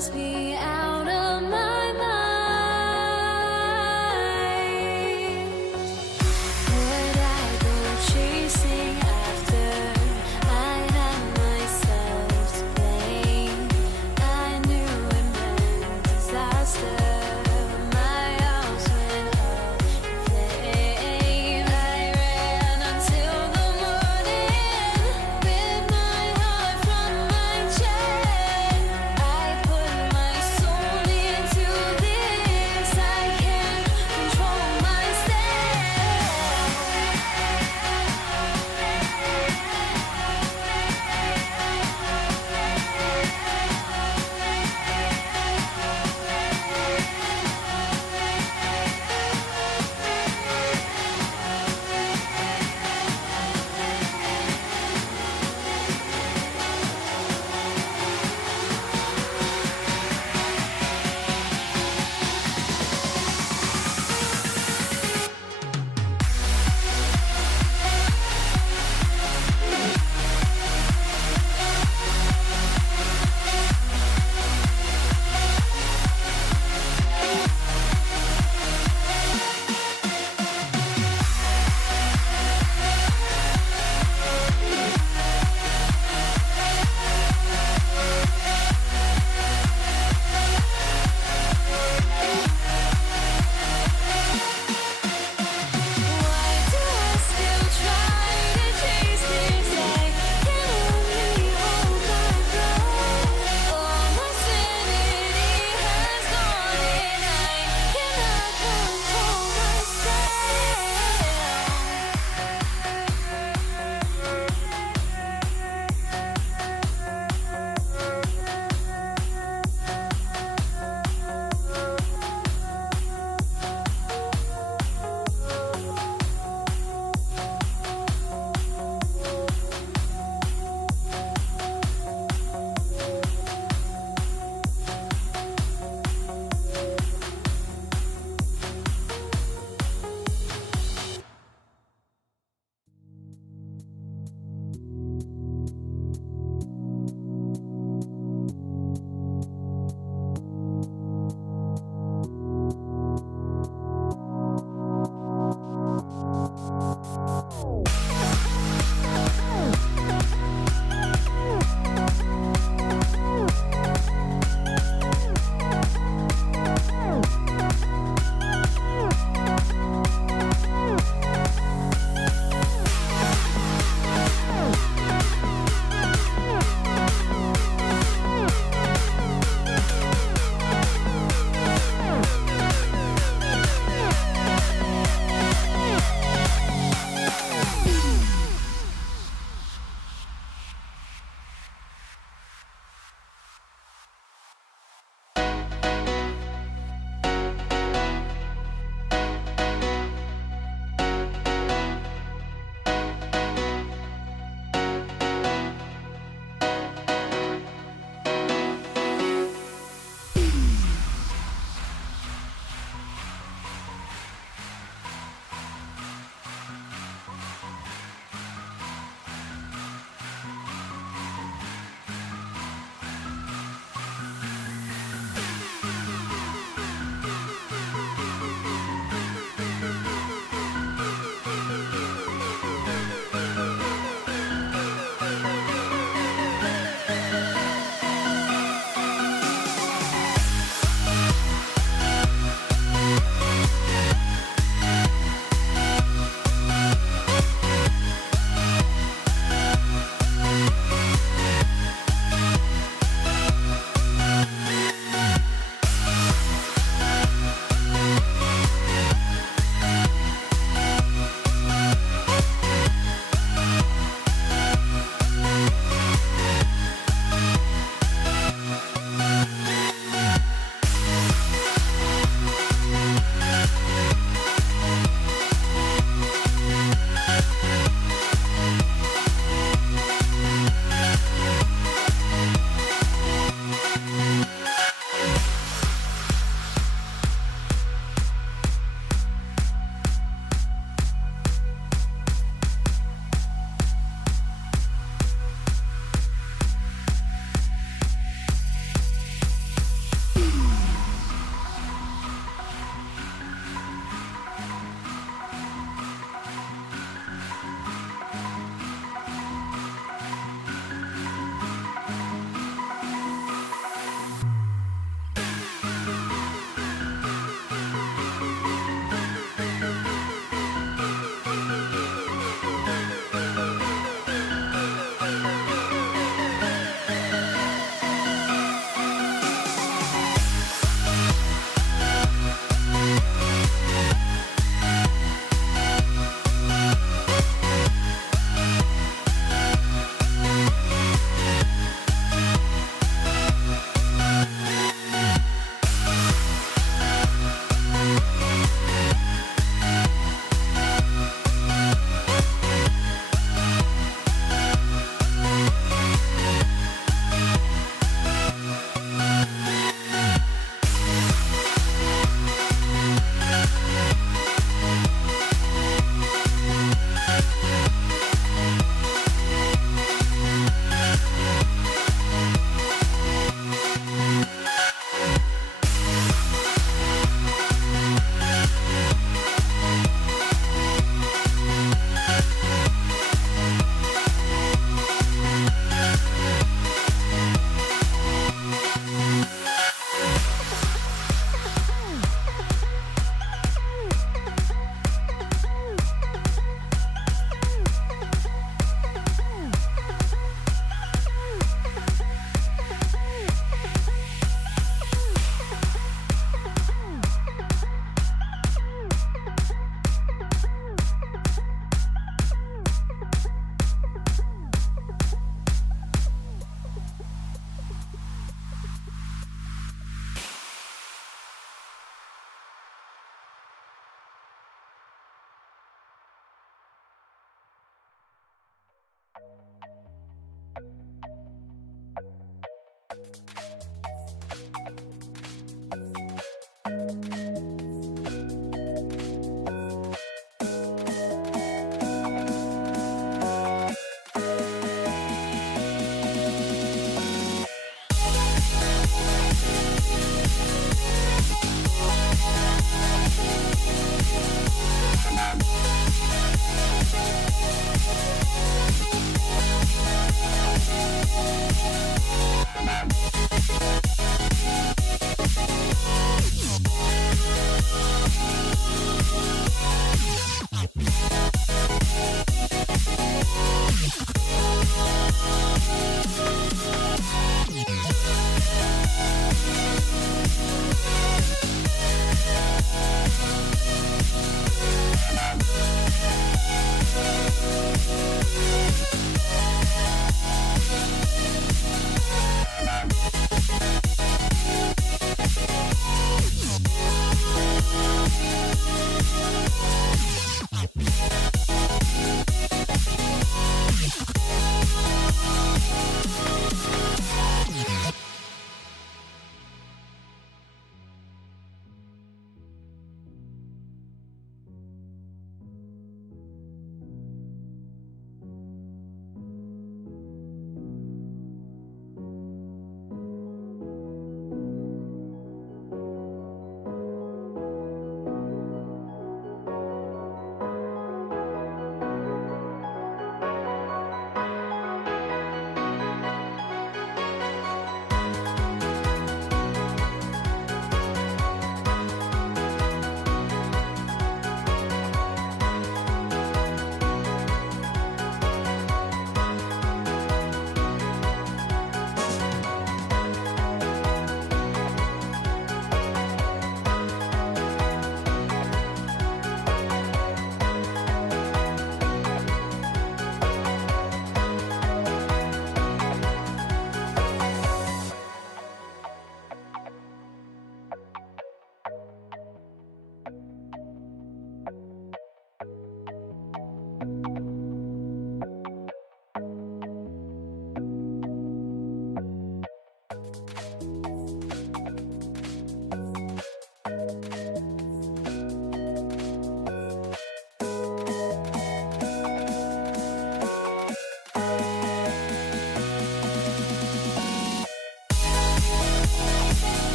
drives me out of my mind. Would I go chasing after? I had myself to blame. I knew it meant disaster. My house went up in flames. I ran until the morning with my heart from my chest. I put my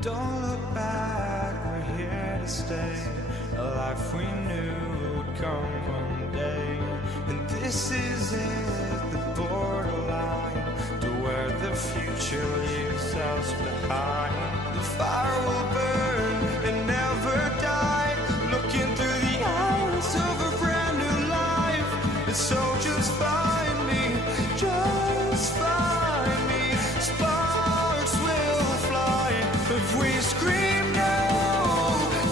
Don't look back, we're here to stay. A life we knew would come one day. And this is it, the borderline to where the future leaves us behind. The fire will burn and never die, looking through the eyes of a brand new life. And so just find me, just find me. Sparks will fly if we scream no.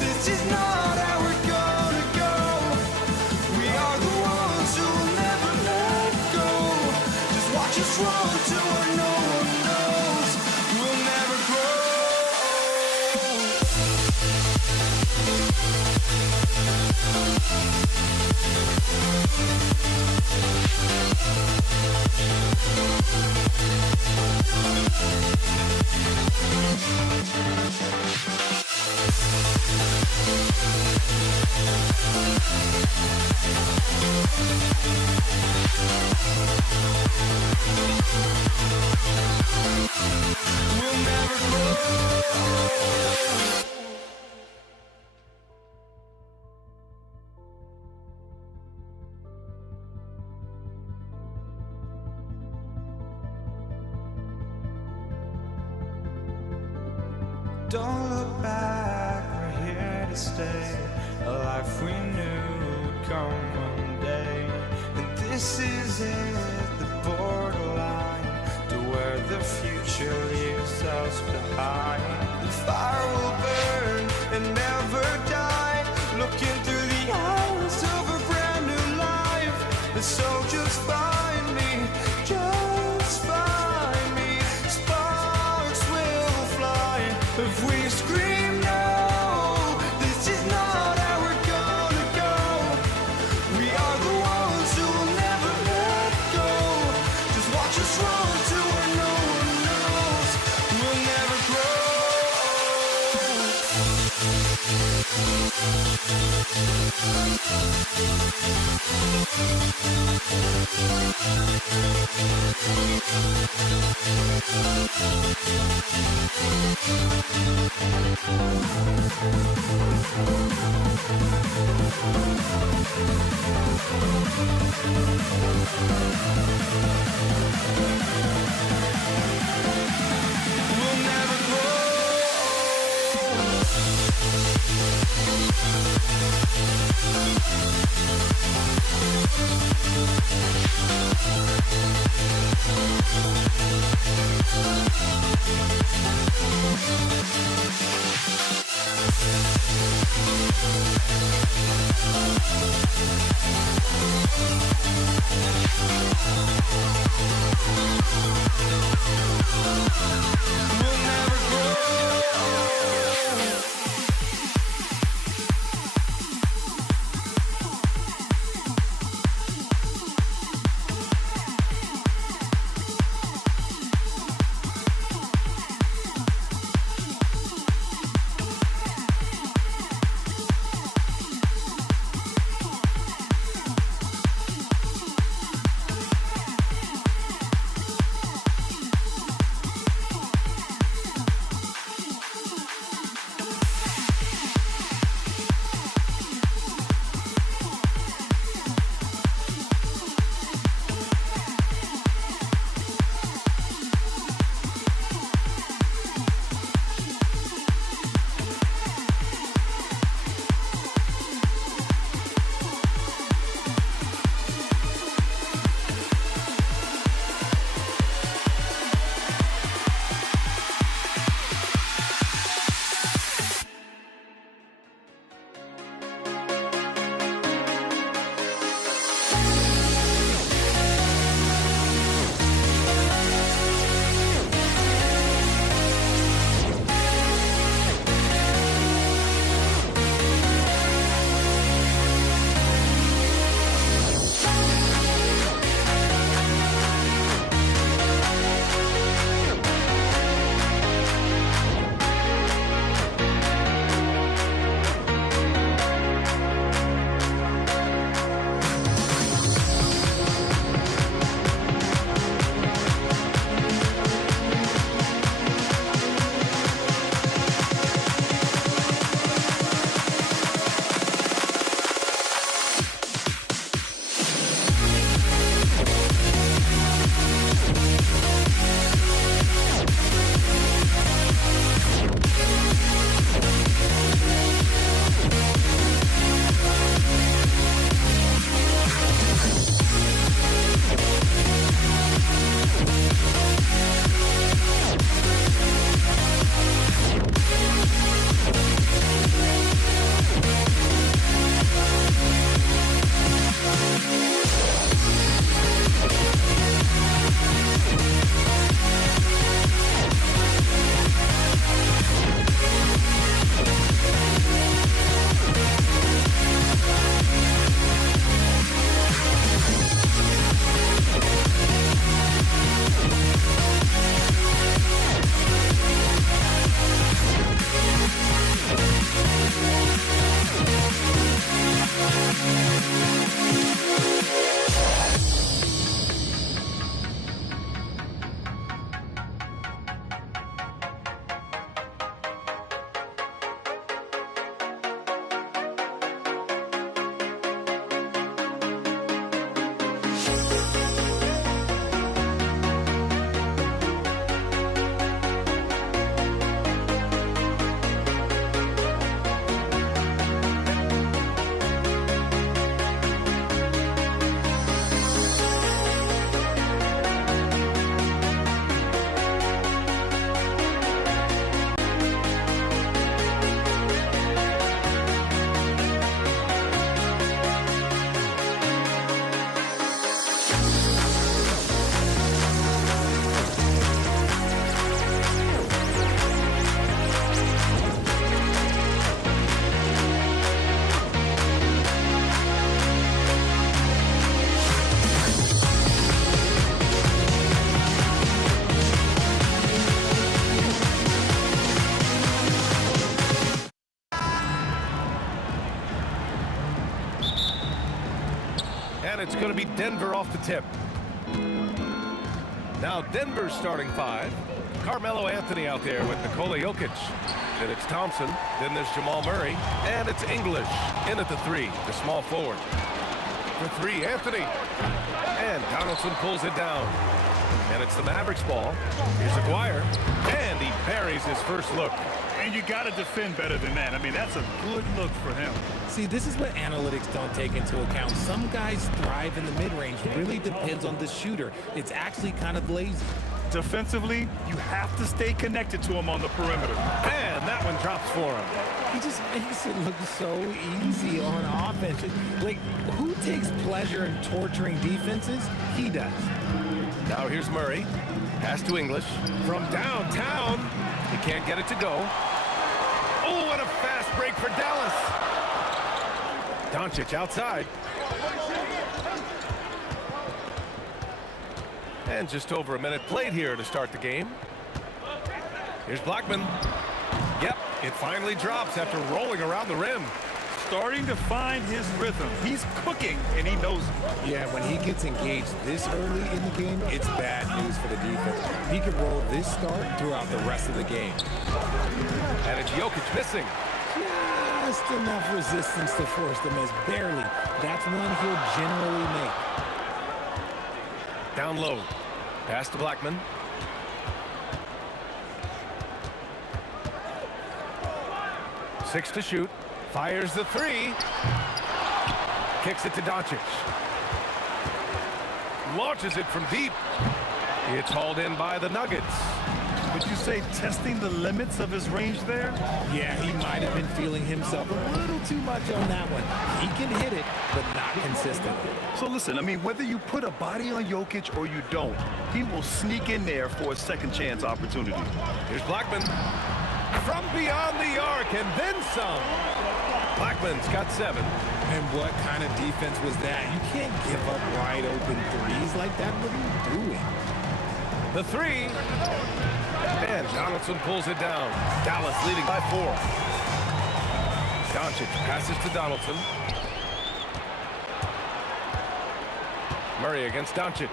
This is not how we're gonna go. We are the ones who will never let go. Just watch us run to where no one knows. We'll never grow. We'll never grow. Don't look back, we're here to stay. A life we knew would come one day. And this is it, the borderline to where the future leaves us behind. The fire will burn and never die, looking through the eyes of a brand new life. And so just find me, just find me. Sparks will fly if we scream no. This is not how we're gonna go. We are the ones who will never let go. Just watch us run to where no one knows. We'll never grow. We'll never grow. We'll never grow. And it's going to be Denver off the tip. Now Denver's starting five. Carmelo Anthony out there with Nikola Jokic. Then it's Thompson. Then there's Jamal Murray. And it's English in at the three, the small forward. For three, Anthony. And Donaldson pulls it down. And it's the Mavericks ball. Here's Aguirre. And he buries his first look. And you got to defend better than that. I mean, that's a good look for him. See, this is what analytics don't take into account. Some guys thrive in the mid-range. Really depends on the shooter. It's actually kind of lazy. Defensively, you have to stay connected to him on the perimeter. And that one drops for him. He just makes it look so easy on offense. Like, who takes pleasure in torturing defenses? He does. Now here's Murray. Pass to English. From downtown. He can't get it to go. Oh, and a fast break for Dallas. Doncic outside. And just over a minute played here to start the game. Here's Blackman. Yep, it finally drops after rolling around the rim. Starting to find his rhythm. He's cooking, and he knows it. Yeah, when he gets engaged this early in the game, it's bad news for the defense. He could roll this start throughout the rest of the game. And it's Jokic missing. Just enough resistance to force the miss. Barely. That's one he'll generally make. Down low. Pass to Blackman. Six to shoot. Fires the three. Kicks it to Doncic. Launches it from deep. It's hauled in by the Nuggets. Would you say testing the limits of his range there? Yeah, he might have been feeling himself a little too much on that one. He can hit it, but not consistently. So listen, I mean, whether you put a body on Jokic or you don't, he will sneak in there for a second chance opportunity. Here's Blackman. From beyond the arc and then some. Blackman's got 7. And what kind of defense was that? You can't give up wide open threes like that. What are you doing? The three. And Donaldson pulls it down. Dallas leading by 4. Doncic passes to Donaldson. Murray against Doncic.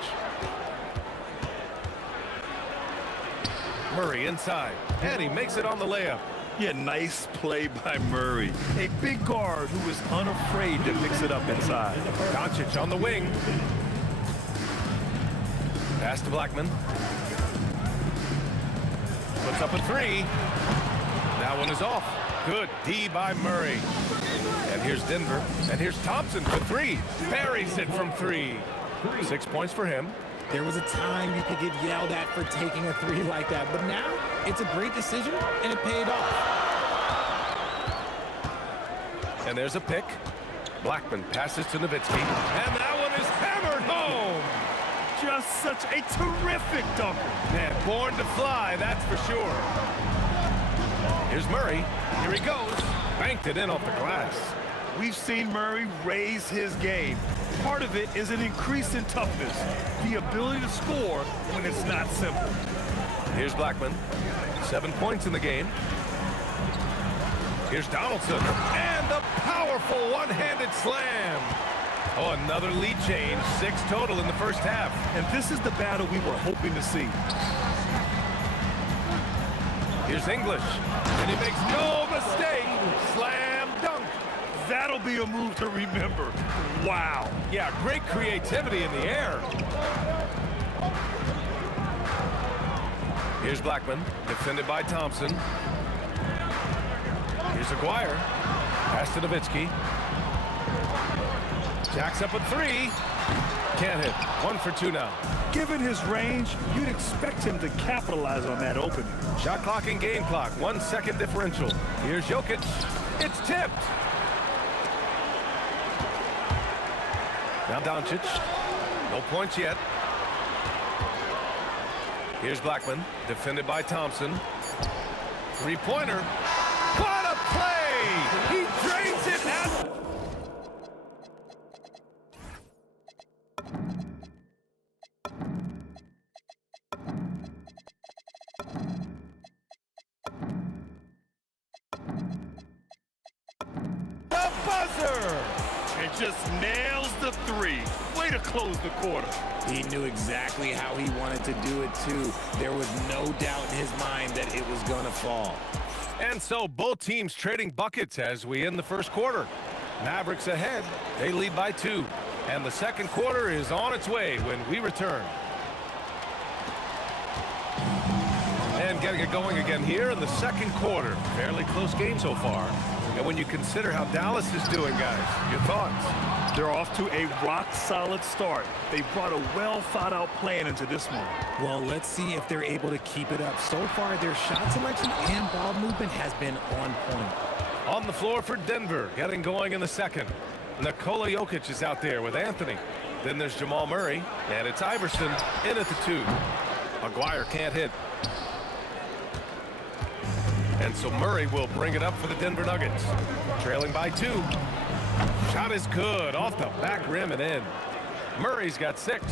Murray inside. And he makes it on the layup. Yeah, nice play by Murray. A big guard who is unafraid to mix it up inside. Doncic on the wing. Pass to Blackman. Puts up a three. That one is off. Good D by Murray. And here's Denver. And here's Thompson for 3. Buries it from 3. 6 points for him. There was a time you could get yelled at for taking a 3 like that, but now it's a great decision and it paid off. And there's a pick. Blackman passes to Nowitzki. And that one is hammered home. Just such a terrific dunker. Man, born to fly, that's for sure. Here's Murray. Here he goes. Banked it in off the glass. We've seen Murray raise his game. Part of it is an increase in toughness, the ability to score when it's not simple. Here's Blackman. 7 points in the game. Here's Donaldson. And the powerful one-handed slam. Oh, another lead change. 6 total in the first half. And this is the battle we were hoping to see. Here's English. And he makes no mistake. Slam dunk. That'll be a move to remember. Wow. Yeah, great creativity in the air. Here's Blackman, defended by Thompson. Here's Aguirre. Pass to Nowitzki. Jacks up a 3. Can't hit. 1 for 2 now. Given his range, you'd expect him to capitalize on that opening. Shot clock and game clock. 1 second differential. Here's Jokic. It's tipped. Now Doncic. No points yet. Here's Blackman, defended by Thompson. 3-pointer. What a play! He drains it out. The buzzer! and just nails the three. Way to close the quarter. He knew exactly how he wanted to do it, too. There was no doubt in his mind that it was going to fall. And so both teams trading buckets as we end the first quarter. Mavericks ahead. They lead by 2. And the second quarter is on its way when we return. And getting it going again here in the second quarter. Fairly close game so far. And when you consider how Dallas is doing, guys, your thoughts? They're off to a rock-solid start. They brought a well-thought-out plan into this one. Well, let's see if they're able to keep it up. So far, their shot selection and ball movement has been on point. On the floor for Denver, getting going in the second. Nikola Jokic is out there with Anthony. Then there's Jamal Murray, and it's Iverson in at the 2. Maguire can't hit. And so Murray will bring it up for the Denver Nuggets. Trailing by 2. Shot is good, off the back rim and in. Murray's got 6.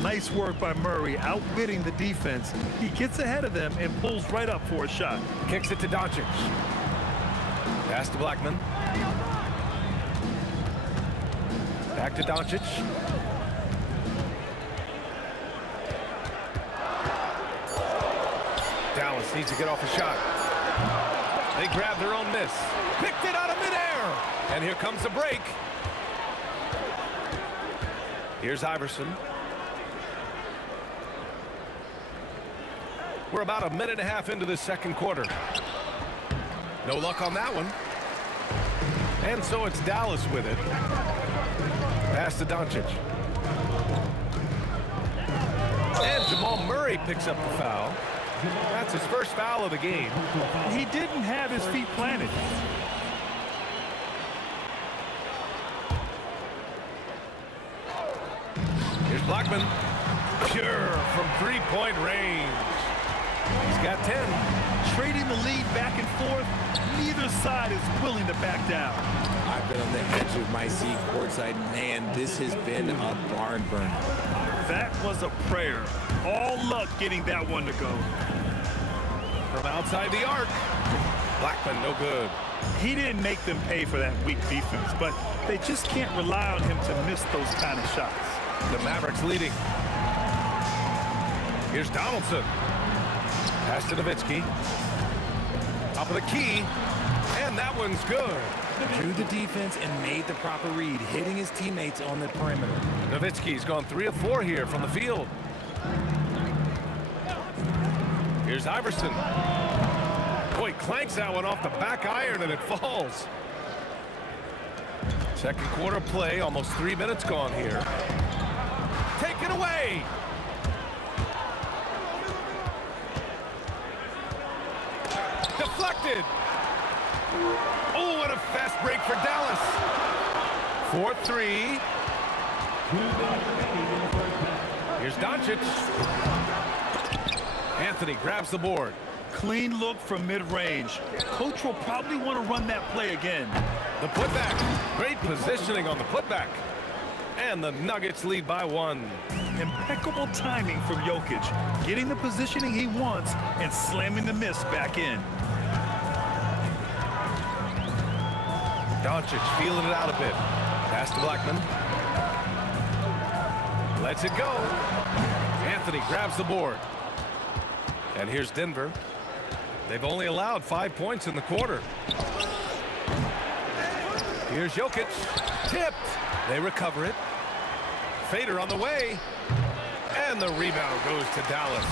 Nice work by Murray, outwitting the defense. He gets ahead of them and pulls right up for a shot. Kicks it to Doncic. Pass to Blackman. Back to Doncic. Dallas needs to get off a shot. They grab their own miss. Picked it out of midair. And here comes the break. Here's Iverson. We're about a minute and a half into the second quarter. No luck on that one. And so it's Dallas with it. Pass to Doncic. And Jamal Murray picks up the foul. That's his first foul of the game. He didn't have his feet planted. Here's Blackman. Pure from three-point range. He's got 10. Trading the lead back and forth, neither side is willing to back down. I've been on the edge of my seat courtside. Man, this has been a barn burner. That was a prayer. All luck getting that one to go. From outside the arc. Blackman, no good. He didn't make them pay for that weak defense, but they just can't rely on him to miss those kind of shots. The Mavericks leading. Here's Donaldson. Pass to Nowitzki. Top of the key. And that one's good. Drew the defense and made the proper read, hitting his teammates on the perimeter. Nowitzki's gone 3 of 4 here from the field. Here's Iverson. Boy, clanks that one off the back iron and it falls. Second quarter play, almost 3 minutes gone here. Take it away. Deflected. Oh, what a fast break for Dallas. 4-3. Here's Doncic. Anthony grabs the board. Clean look from mid-range. Coach will probably want to run that play again. The putback. Great positioning on the putback. And the Nuggets lead by 1. Impeccable timing from Jokic, getting the positioning he wants and slamming the miss back in. Doncic feeling it out a bit. Pass to Blackman. Lets it go. Anthony grabs the board. And here's Denver. They've only allowed 5 points in the quarter. Here's Jokic. Tipped. They recover it. Fader on the way. And the rebound goes to Dallas.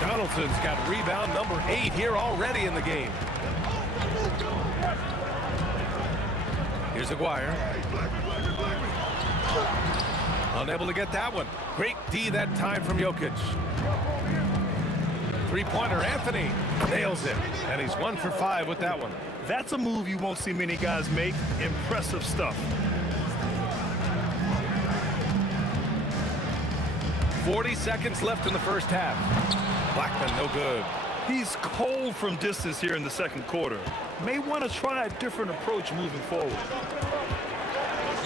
Donaldson's got rebound number 8 here already in the game. Here's Aguirre. Unable to get that one. Great D that time from Jokic. Three-pointer, Anthony nails it. And he's 1 for 5 with that one. That's a move you won't see many guys make. Impressive stuff. 40 seconds left in the first half. Blackman, no good. He's cold from distance here in the second quarter. May want to try a different approach moving forward.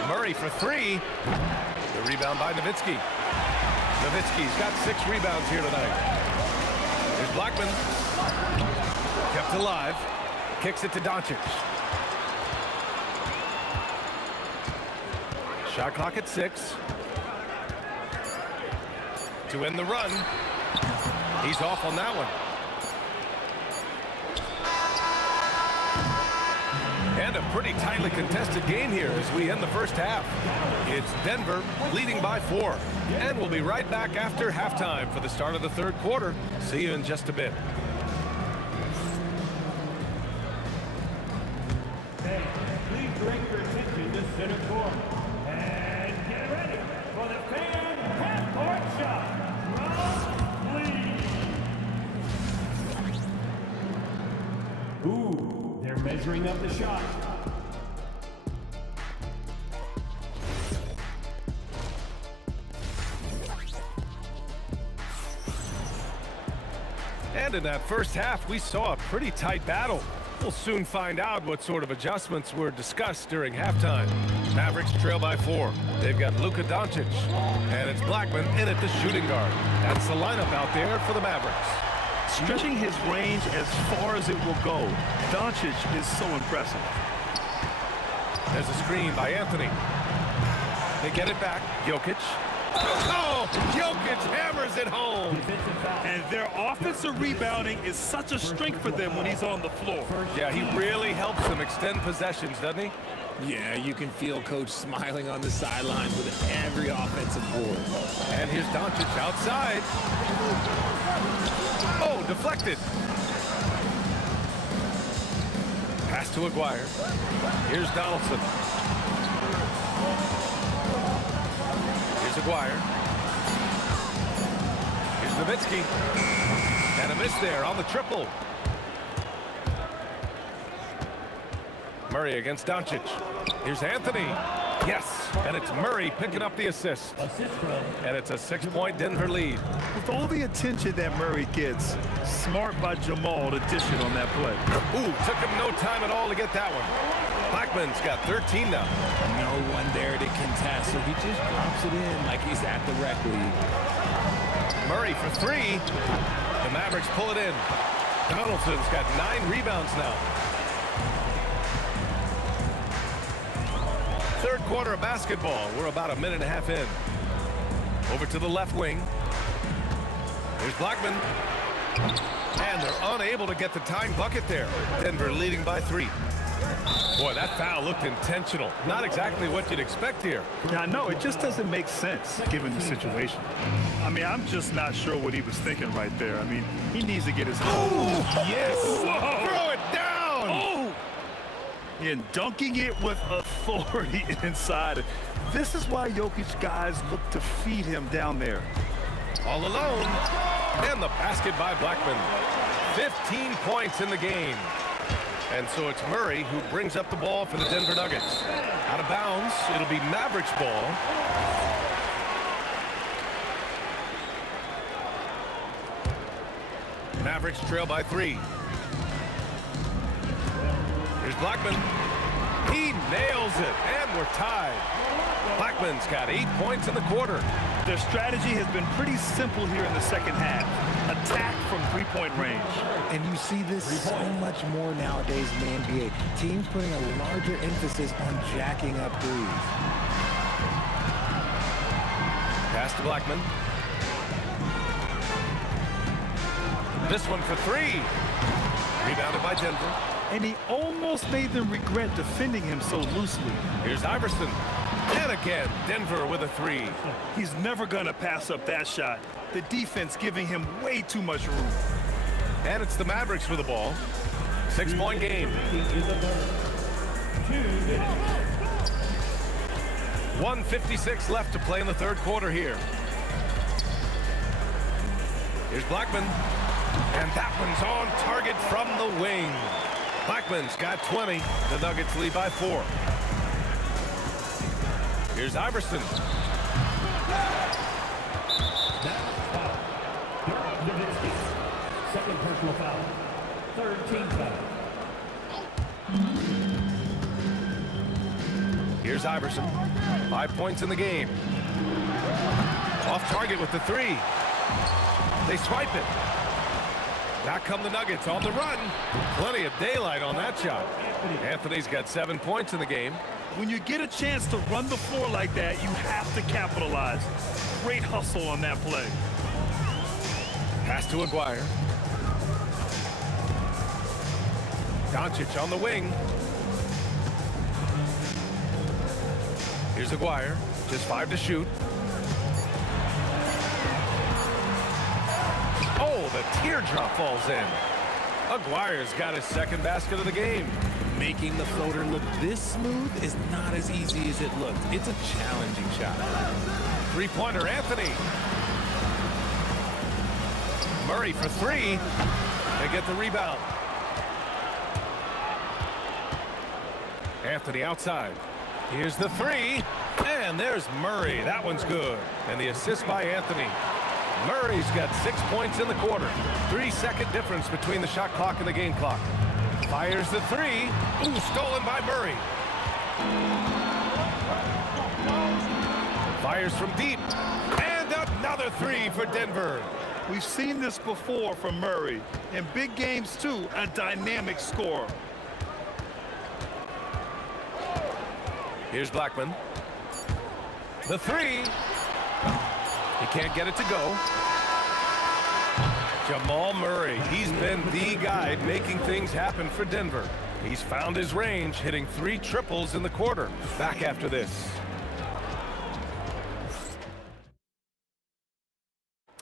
Murray for 3. The rebound by Nowitzki. Nowitzki's got 6 rebounds here tonight. Here's Blackman. Kept alive. Kicks it to Doncic. Shot clock at 6. To end the run. He's off on that one. And a pretty tightly contested game here as we end the first half. It's Denver leading by 4. And we'll be right back after halftime for the start of the third quarter. See you in just a bit. Hey, please direct your attention to center court. And get ready for the fan half-court shot. Round, please. Ooh, they're measuring up the shot. And in that first half, we saw a pretty tight battle. We'll soon find out what sort of adjustments were discussed during halftime. Mavericks trail by 4. They've got Luka Doncic, and it's Blackman in at the shooting guard. That's the lineup out there for the Mavericks. Stretching his range as far as it will go. Doncic is so impressive. There's a screen by Anthony. They get it back. Jokic. Oh, Jokic hammers it home. And their offensive rebounding is such a strength for them when he's on the floor. Yeah, he really helps them extend possessions, doesn't he? Yeah, you can feel Coach smiling on the sidelines with every offensive board. And here's Doncic outside. Oh, deflected. Pass to Aguirre. Here's Donaldson. Here's Aguirre. Here's Nowitzki. And a miss there on the triple. Murray against Doncic. Here's Anthony. Yes, and it's Murray picking up the assist. And it's a 6-point Denver lead. With all the attention that Murray gets, smart by Jamal to dish it on that play. Ooh, took him no time at all to get that one. Blackman's got 13 now. No one there to contest, so he just drops it in like he's at the rec league. Murray for 3. The Mavericks pull it in. Donaldson's got 9 rebounds now. Third quarter of basketball. We're about a minute and a half in. Over to the left wing. Here's Blackman. And they're unable to get the tying bucket there. Denver leading by 3. Boy, that foul looked intentional. Not exactly what you'd expect here. Yeah, I know. It just doesn't make sense given the situation. I mean, I'm just not sure what he was thinking right there. I mean, he needs to get his... Oh, yes! Whoa. Throw it down! Oh! And dunking it with authority inside. This is why Jokic guys look to feed him down there. All alone. And the basket by Blackman. 15 points in the game. And so it's Murray who brings up the ball for the Denver Nuggets. Out of bounds, it'll be Mavericks ball. Mavericks trail by 3. Here's Blackman. He nails it, and we're tied. Blackman's got 8 points in the quarter. Their strategy has been pretty simple here in the second half. Attack from three-point range. And you see this so much more nowadays in the NBA. Teams putting a larger emphasis on jacking up threes. Pass to Blackman. This one for 3. Rebounded by Denver. And he almost made them regret defending him so loosely. Here's Iverson. And again, Denver with a 3. He's never going to pass up that shot. The defense giving him way too much room. And it's the Mavericks with the ball. 6-point game. 1:56 left to play in the third quarter here. Here's Blackman. And that one's on target from the wing. Blackman's got 20. The Nuggets lead by 4. Here's Iverson. Second personal foul. Third team foul. Here's Iverson. 5 points in the game. Off target with the 3. They swipe it. Back come the Nuggets on the run. Plenty of daylight on that shot. Anthony's got 7 points in the game. When you get a chance to run the floor like that, you have to capitalize. Great hustle on that play. Pass to Aguirre. Doncic on the wing. Here's Aguirre. Just 5 to shoot. Oh, the teardrop falls in. Aguirre's got his second basket of the game. Making the floater look this smooth is not as easy as it looks. It's a challenging shot. Three-pointer, Anthony. Murray for 3. They get the rebound. Anthony outside. Here's the 3. And there's Murray. That one's good. And the assist by Anthony. Murray's got 6 points in the quarter. 3-second difference between the shot clock and the game clock. Fires the 3. Ooh, stolen by Murray. Fires from deep. And another 3 for Denver. We've seen this before from Murray. In big games, too, a dynamic scorer. Here's Blackman. The 3. He can't get it to go. Jamal Murray, he's been the guy making things happen for Denver. He's found his range, hitting 3 triples in the quarter. Back after this.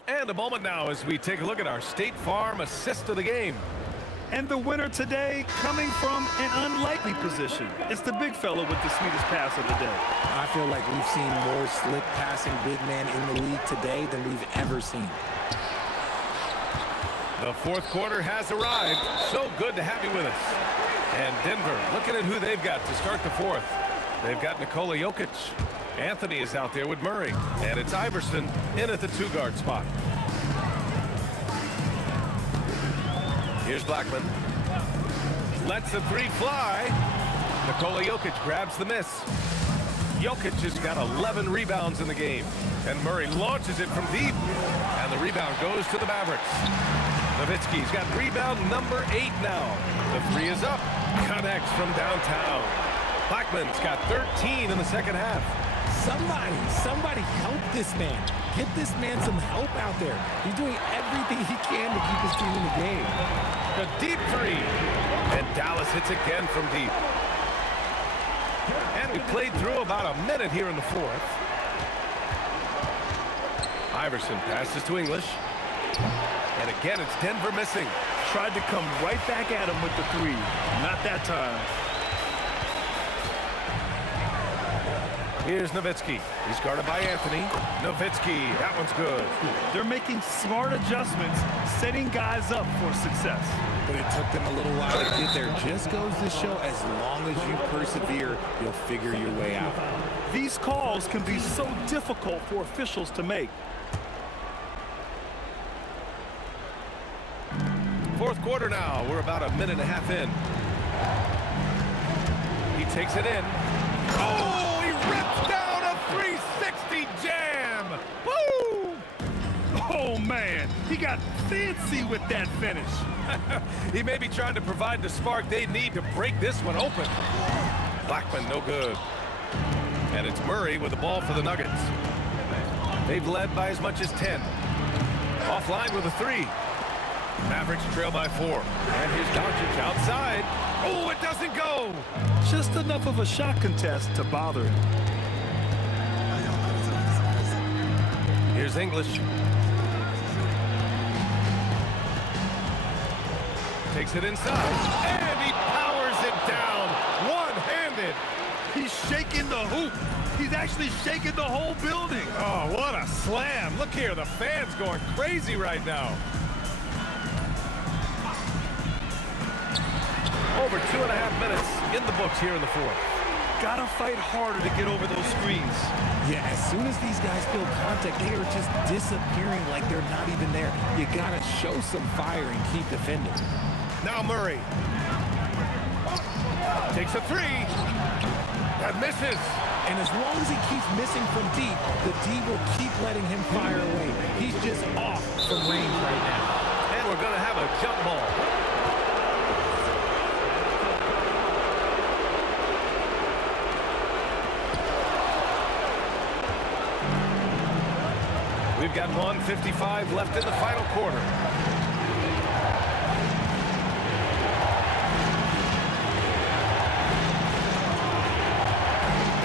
And a moment now as we take a look at our State Farm assist of the game. And the winner today coming from an unlikely position. It's the big fella with the sweetest pass of the day. I feel like we've seen more slick passing big man in the league today than we've ever seen. The fourth quarter has arrived. So good to have you with us. And Denver, looking at who they've got to start the fourth. They've got Nikola Jokic. Anthony is out there with Murray. And it's Iverson in at the 2-guard spot. Here's Blackman. Lets the 3 fly. Nikola Jokic grabs the miss. Jokic has got 11 rebounds in the game. And Murray launches it from deep. And the rebound goes to the Mavericks. Nowitzki's got rebound number 8 now. The 3 is up. Connects from downtown. Blackman's got 13 in the second half. Somebody help this man. Get this man some help out there. He's doing everything he can to keep his team in the game. The deep 3. And Dallas hits again from deep. And we played through about a minute here in the fourth. Iverson passes to English. And again, it's Denver missing. Tried to come right back at him with the 3. Not that time. Here's Nowitzki. He's guarded by Anthony. Nowitzki, that one's good. They're making smart adjustments, setting guys up for success. But it took them a little while to get there. Just goes to show, as long as you persevere, you'll figure your way out. These calls can be so difficult for officials to make. Fourth quarter now. We're about a minute and a half in. He takes it in. Oh, he rips down a 360 jam. Woo! Oh, man. He got fancy with that finish. He may be trying to provide the spark they need to break this one open. Blackman, no good. And it's Murray with the ball for the Nuggets. They've led by as much as 10. Offline with a 3. Mavericks trail by 4. And here's Doncic outside. Oh, it doesn't go. Just enough of a shot contest to bother him. Here's English. Takes it inside. And he powers it down. One-handed. He's shaking the hoop. He's actually shaking the whole building. Oh, what a slam. Look here, the fans going crazy right now. Over 2.5 minutes in the books here in the fourth. Gotta fight harder to get over those screens. Yeah, as soon as these guys feel contact, they are just disappearing like they're not even there. You gotta show some fire and keep defending. Now Murray. Takes a 3. That misses. And as long as he keeps missing from deep, the D will keep letting him fire away. He's just off from range right now. And And we're going to have a jump ball. We've got 1:55 left in the final quarter.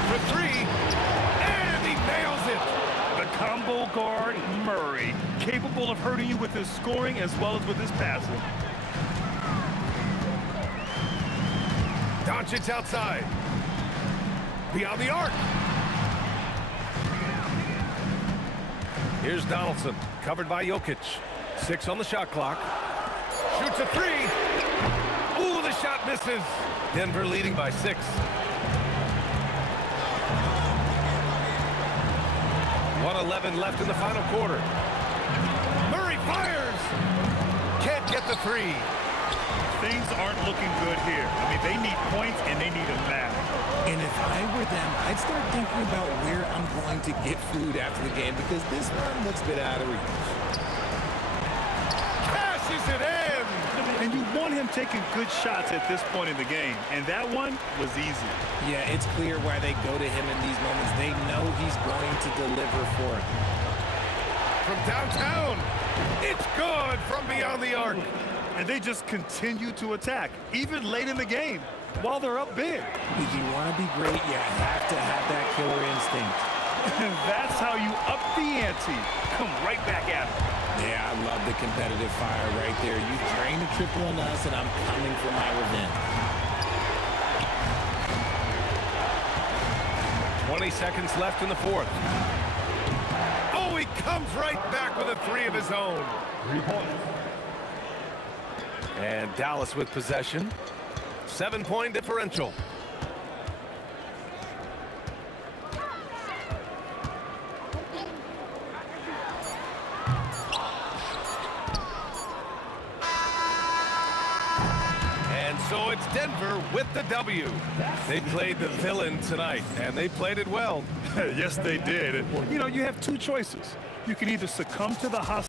For three, and he nails it. The combo guard, Murray, capable of hurting you with his scoring as well as with his passing. Doncic outside. Beyond the arc. Here's Donaldson, covered by Jokic. 6 on the shot clock. Shoots a three. Ooh, the shot misses. Denver leading by 6. .111 left in the final quarter. Murray fires. Can't get the three. Things aren't looking good here. I mean, they need points and they need them now. And if I were them, I'd start thinking about where I'm going to get food after the game because this one looks a bit out of reach. Cashes it in. And you want him taking good shots at this point in the game. And that one was easy. Yeah, it's clear why they go to him in these moments. They know he's going to deliver for it. From downtown, it's good from beyond the arc. And they just continue to attack, even late in the game, while they're up big. If you want to be great, you have to have that killer instinct. And that's how you up the ante. Come right back at it. Yeah, I love the competitive fire right there. You drained the triple on us, and I'm coming for my revenge. 20 seconds left in the fourth. Oh, he comes right back with a three of his own. 3 points. And Dallas with possession. 7-point differential. And so it's Denver with the W. They played the villain tonight, and they played it well. Yes, they did. You know, you have two choices. You can either succumb to the hostility.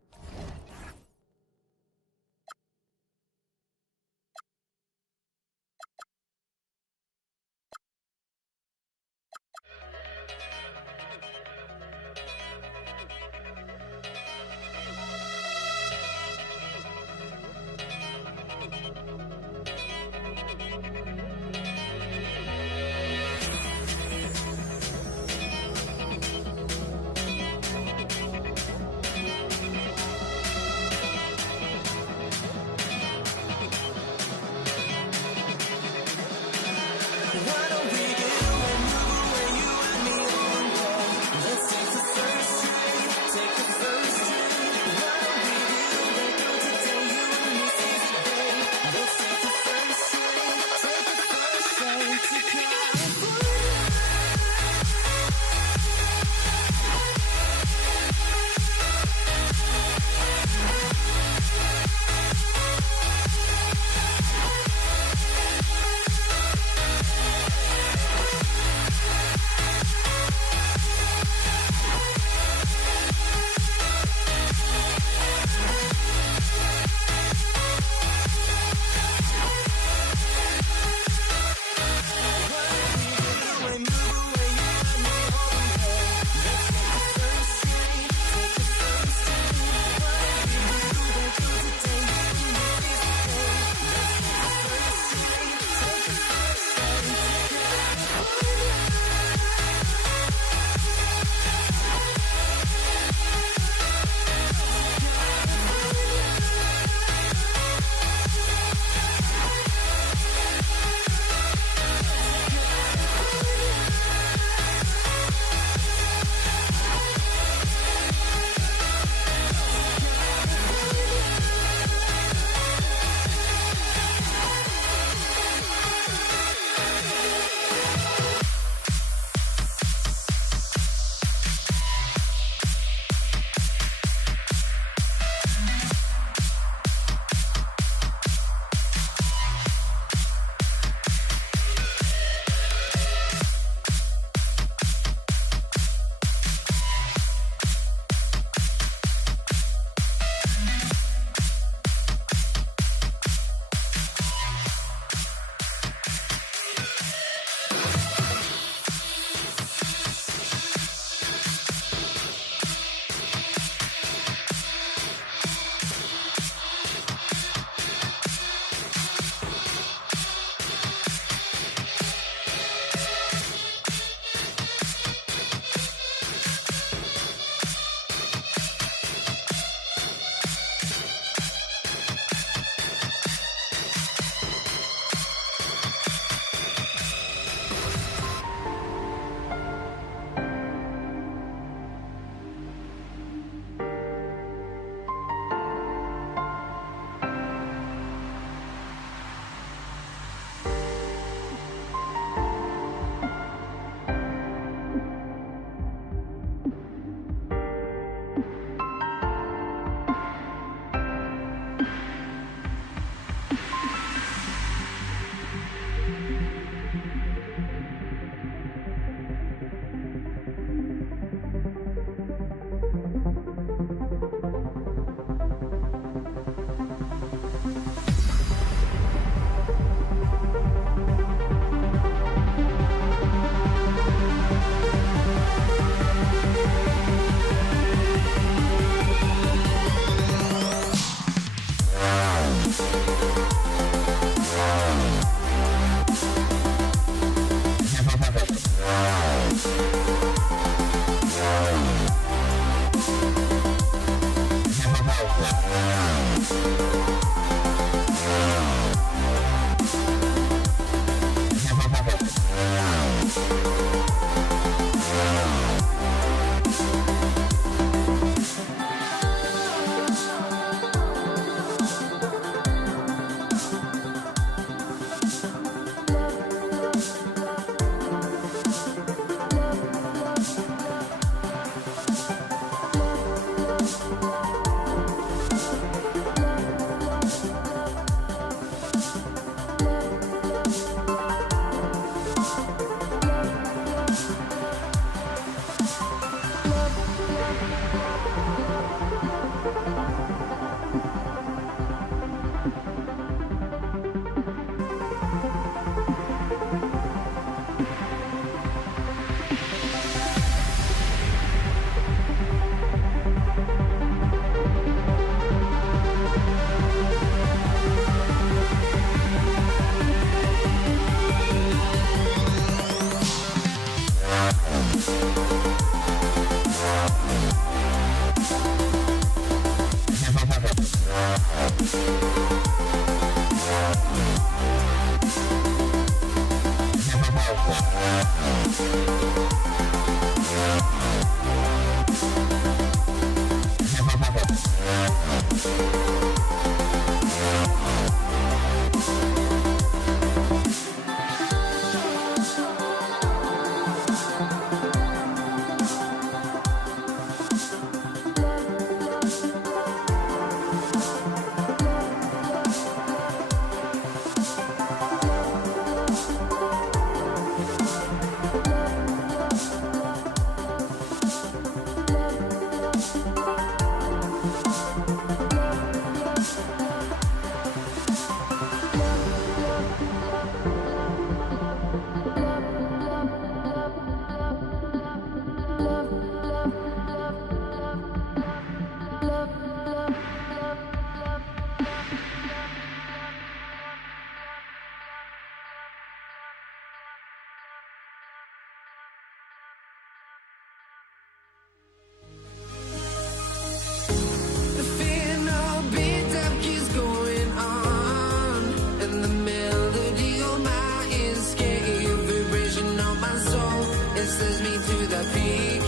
The final beat up keeps going on, and the melody on my escape, vibration on my soul, it sends me to the peak.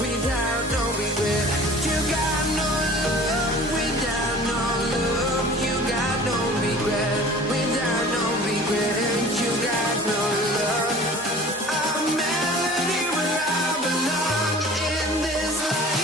Without no regret, you got no love. Without no love, you got no regret. Without no regret, you got no love. A melody where I belong in this life.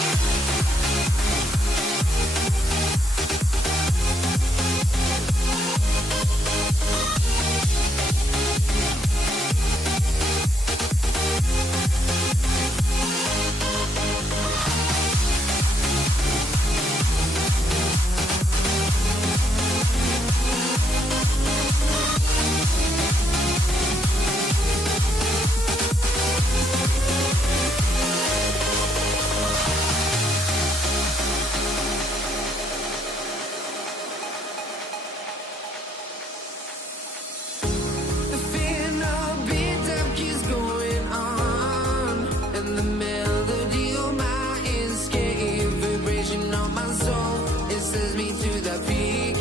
The final beat up keeps going on, and the melody on my escape, vibration on my soul, it sends me to the peak.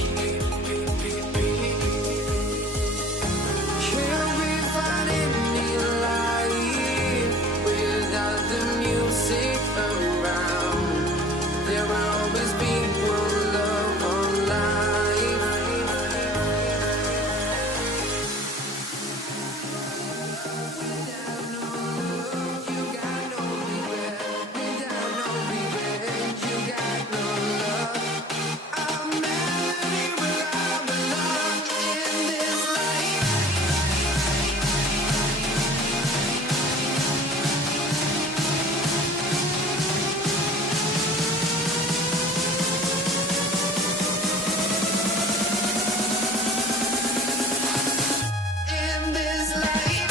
Can't we find any light without the music around? There will always be one love on life. Without no love, you got no regret. Without no regret, you got no love. A melody where I belong in this life. In this life.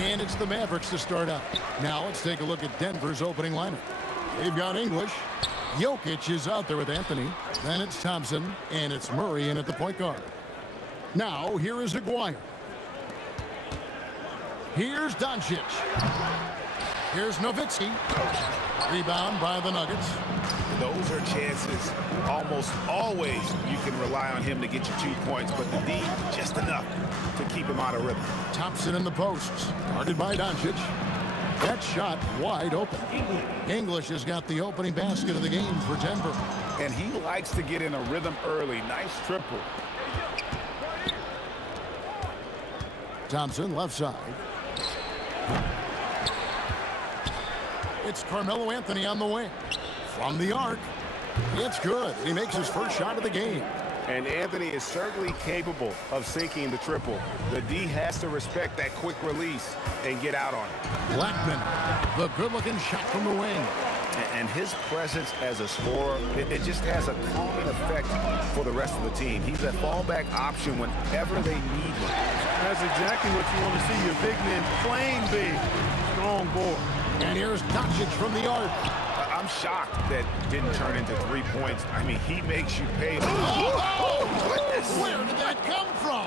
And it's the Mavericks to start out. Now let's take a look at Denver's opening lineup. They've got English. Jokic is out there with Anthony. Then it's Thompson, and it's Murray in at the point guard. Now here is Aguirre. Here's Doncic. Here's Nowitzki. Rebound by the Nuggets. Those are chances. Almost always you can rely on him to get you 2 points, but the D, just enough to keep him out of rhythm. Thompson in the posts. Guarded by Doncic. That shot wide open. English has got the opening basket of the game for Denver. And he likes to get in a rhythm early. Nice triple. Thompson left side. It's Carmelo Anthony on the wing. From the arc. It's good. He makes his first shot of the game. And Anthony is certainly capable of sinking the triple. The D has to respect that quick release and get out on it. Blackman, the good-looking shot from the wing. And his presence as a scorer, it just has a calming effect for the rest of the team. He's a fallback option whenever they need him. That's exactly what you want to see, your big men playing big. Strong board. And here's Doncic from the arc. I'm shocked that didn't turn into 3 points. I mean, he makes you pay. Oh, goodness! Where did that come from?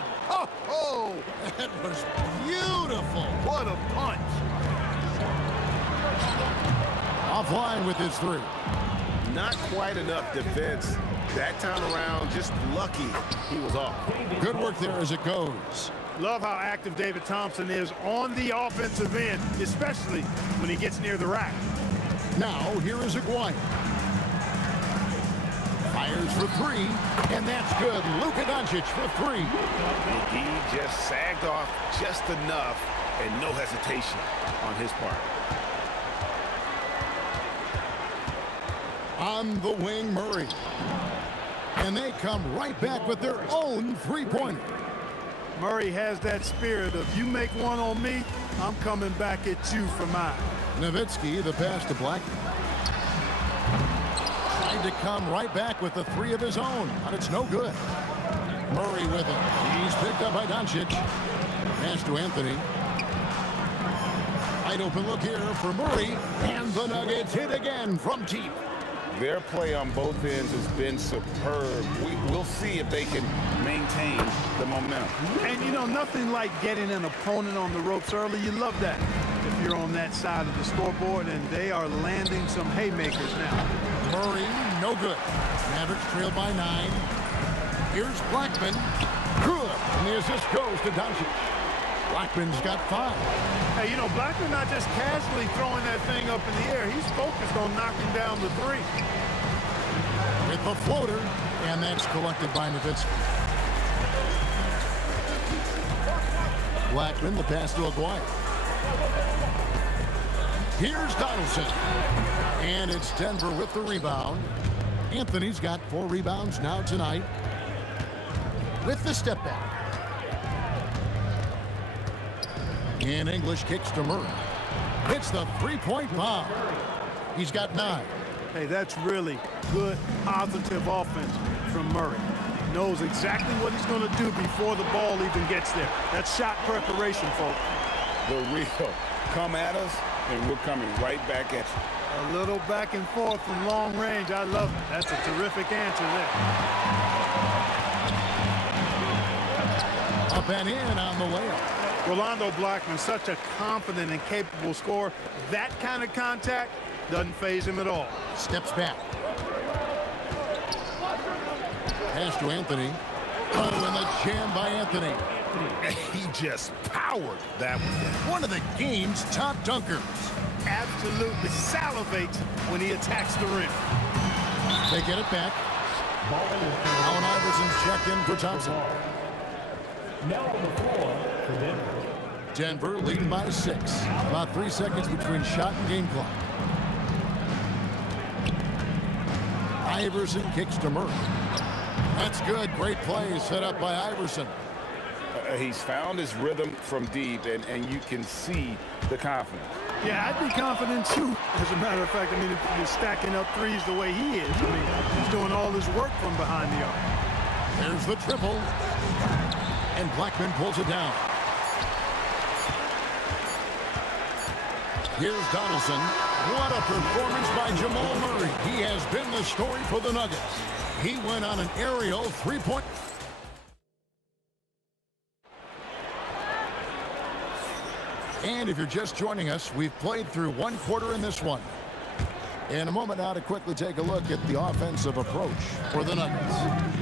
Oh, that was beautiful. What a punch. Offline with his three. Not quite enough defense. That time around, just lucky he was off. Good work there as it goes. Love how active David Thompson is on the offensive end, especially when he gets near the rack. Now, here is Aguirre. Fires for three, and that's good. Luka Doncic for three. He just sagged off just enough, and no hesitation on his part. On the wing, Murray. And they come right back with their own three-pointer. Murray has that spirit of, you make one on me, I'm coming back at you for mine. Nowitzki, the pass to Blackman. Tried to come right back with the three of his own, but it's no good. Murray with it. He's picked up by Doncic. Pass to Anthony. Wide open look here for Murray. And the Nuggets hit again from deep. Their play on both ends has been superb. We'll see if they can maintain the momentum. And you know, nothing like getting an opponent on the ropes early. You love that if you're on that side of the scoreboard, and they are landing some haymakers now. Murray, no good. Mavericks trailed by 9. Here's Blackman. Good. And the assist goes to Doncic. Blackman's got 5. Hey, you know, Blackman not just casually throwing that thing up in the air. He's focused on knocking down the three. With the floater, and that's collected by Nowitzki. Blackman, the pass to Aguirre. Here's Donaldson. And it's Denver with the rebound. Anthony's got 4 rebounds now tonight. With the step back. And English kicks to Murray. Hits the three-point bomb. He's got 9. Hey, that's really good, positive offense from Murray. Knows exactly what he's going to do before the ball even gets there. That's shot preparation, folks. The real come at us, and we're coming right back at you. A little back and forth from long range. I love it. That's a terrific answer there. Up and in on the layup. Rolando Blackman, such a confident and capable scorer. That kind of contact doesn't faze him at all. Steps back. Pass to Anthony. Oh, and the jam by Anthony. He just powered that one. One of the game's top dunkers. Absolutely salivates when he attacks the rim. They get it back. Allen Iverson's checked in for Thompson. Now on the floor for Denver. Denver leading by 6. About 3 seconds between shot and game clock. Iverson kicks to Murray. That's good. Great play set up by Iverson. He's found his rhythm from deep, and you can see the confidence. Yeah, I'd be confident too. As a matter of fact, I mean, if you're stacking up threes the way he is, I mean, he's doing all his work from behind the arc. There's the triple. And Blackman pulls it down. Here's Donaldson. What a performance by Jamal Murray. He has been the story for the Nuggets. He went on an aerial three-point. And if you're just joining us, we've played through 1 quarter in this one. In a moment now to quickly take a look at the offensive approach for the Nuggets.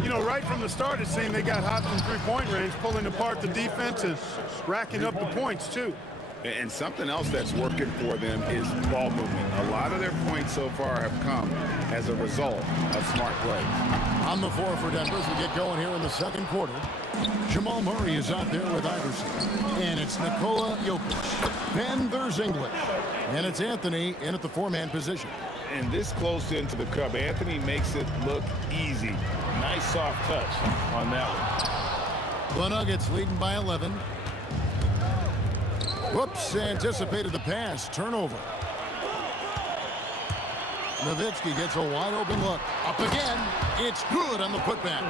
You know, right from the start, it seemed they got hot from three-point range, pulling apart the defense and racking up the points, too. And something else that's working for them is ball movement. A lot of their points so far have come as a result of smart play. On the floor for Denver as we get going here in the second quarter. Jamal Murray is out there with Iverson. And it's Nikola Jokic. Then there's English. And it's Anthony in at the 4-man position. And this close into the cup, Anthony makes it look easy. Nice soft touch on that one. The Nuggets leading by 11. Whoops, anticipated the pass. Turnover. Nowitzki gets a wide open look. Up again. It's good on the putback.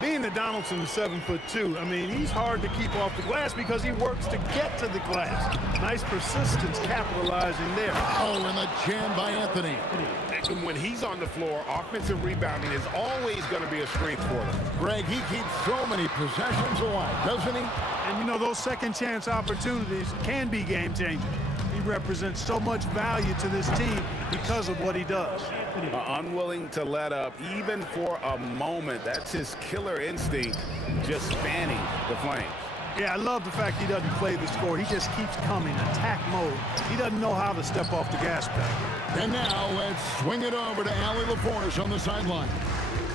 Being that Donaldson is 7'2", I mean, he's hard to keep off the glass because he works to get to the glass. Nice persistence capitalizing there. Oh, and the jam by Anthony. And when he's on the floor, offensive rebounding is always going to be a strength for them. Greg, he keeps so many possessions alive, doesn't he? And, you know, those second chance opportunities can be game-changing. He represents so much value to this team because of what he does. Unwilling to let up even for a moment. That's his killer instinct, just fanning the flames. Yeah, I love the fact he doesn't play the score. He just keeps coming, attack mode. He doesn't know how to step off the gas pedal. And now let's swing it over to Allie LaForce on the sideline.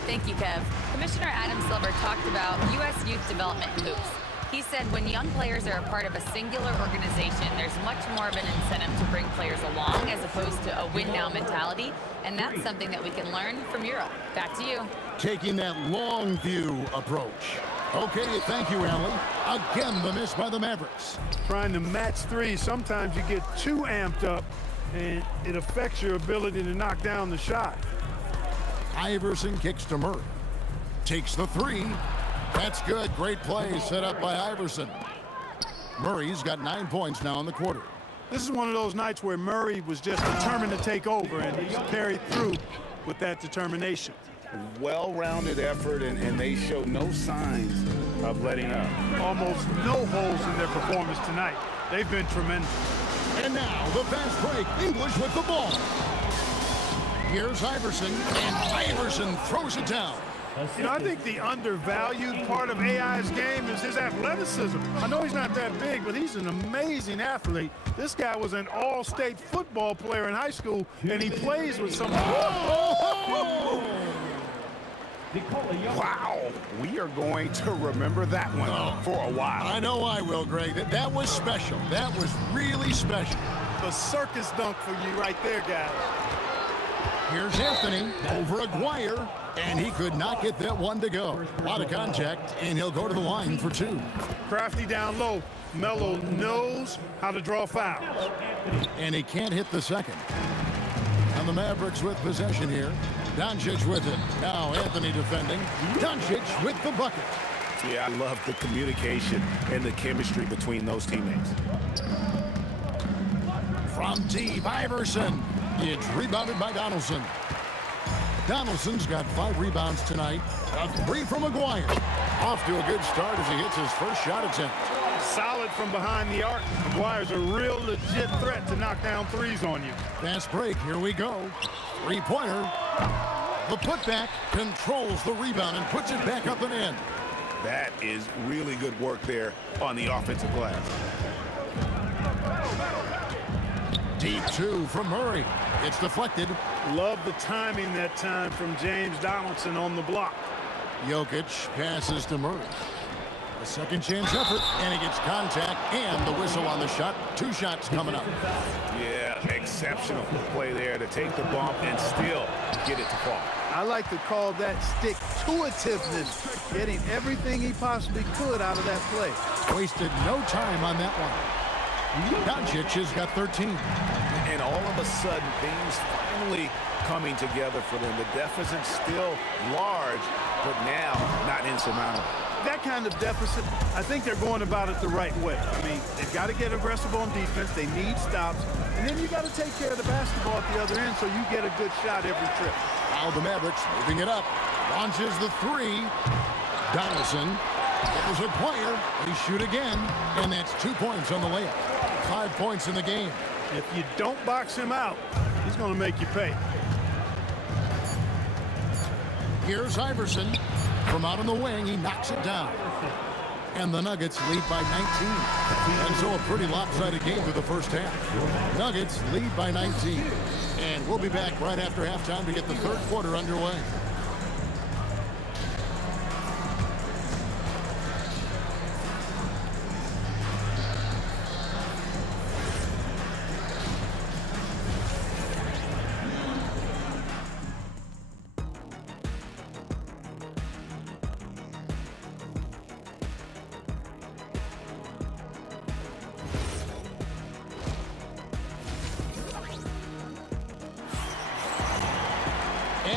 Thank you, Kev. Commissioner Adam Silver talked about U.S. youth development hoops. He said when young players are a part of a singular organization, there's much more of an incentive to bring players along as opposed to a win-now mentality, and that's something that we can learn from Europe. Back to you. Taking that long view approach. Okay, thank you, Allie. Again, the miss by the Mavericks. Trying to match three, sometimes you get too amped up, and it affects your ability to knock down the shot. Iverson kicks to Murray. Takes the three. That's good. Great play set up by Iverson. Murray's got 9 points now in the quarter. This is one of those nights where Murray was just determined to take over, and he's carried through with that determination. Well-rounded effort, and they show no signs of letting up. Almost no holes in their performance tonight. They've been tremendous. And now the fast break. English with the ball. Here's Iverson, and Iverson throws it down. You know, I think the undervalued part of AI's game is his athleticism. I know he's not that big, but he's an amazing athlete. This guy was an all-state football player in high school, and he plays with some... Wow, we are going to remember that one for a while. I know I will, Greg. That was special. That was really special. The circus dunk for you right there, guys. Here's Anthony over Aguirre, and he could not get that one to go. A lot of contact, and he'll go to the line for two. Crafty down low. Melo knows how to draw fouls. And he can't hit the second. And the Mavericks with possession here. Doncic with it. Now Anthony defending. Doncic with the bucket. Yeah, I love the communication and the chemistry between those teammates. From deep, Iverson. It's rebounded by Donaldson. Donaldson's got 5 rebounds tonight. A 3 from Aguirre. Off to a good start as he hits his first shot attempt. Solid from behind the arc. Aguirre's a real legit threat to knock down threes on you. Fast break. Here we go. 3-pointer. The putback controls the rebound and puts it back up and in. That is really good work there on the offensive glass. Deep 2 from Murray. It's deflected. Love the timing that time from James Donaldson on the block. Jokic passes to Murray. A second chance effort, and he gets contact and the whistle on the shot. 2 shots coming up. Yeah, exceptional play there to take the bump and still get it to fall. I like to call that stick-to-itiveness, getting everything he possibly could out of that play. Wasted no time on that one. Doncic has got 13. And all of a sudden, things finally coming together for them. The deficit's still large, but now not insurmountable. That kind of deficit, I think they're going about it the right way. I mean, they've got to get aggressive on defense. They need stops. And then you got to take care of the basketball at the other end so you get a good shot every trip. Now the Mavericks moving it up. Launches the 3. Donaldson. There's a player. They shoot again. And that's 2 points on the layup. 5 points in the game. If you don't box him out, he's going to make you pay. Here's Iverson. From out on the wing, he knocks it down. And the Nuggets lead by 19. And so a pretty lopsided game for the first half. Nuggets lead by 19. And we'll be back right after halftime to get the third quarter underway.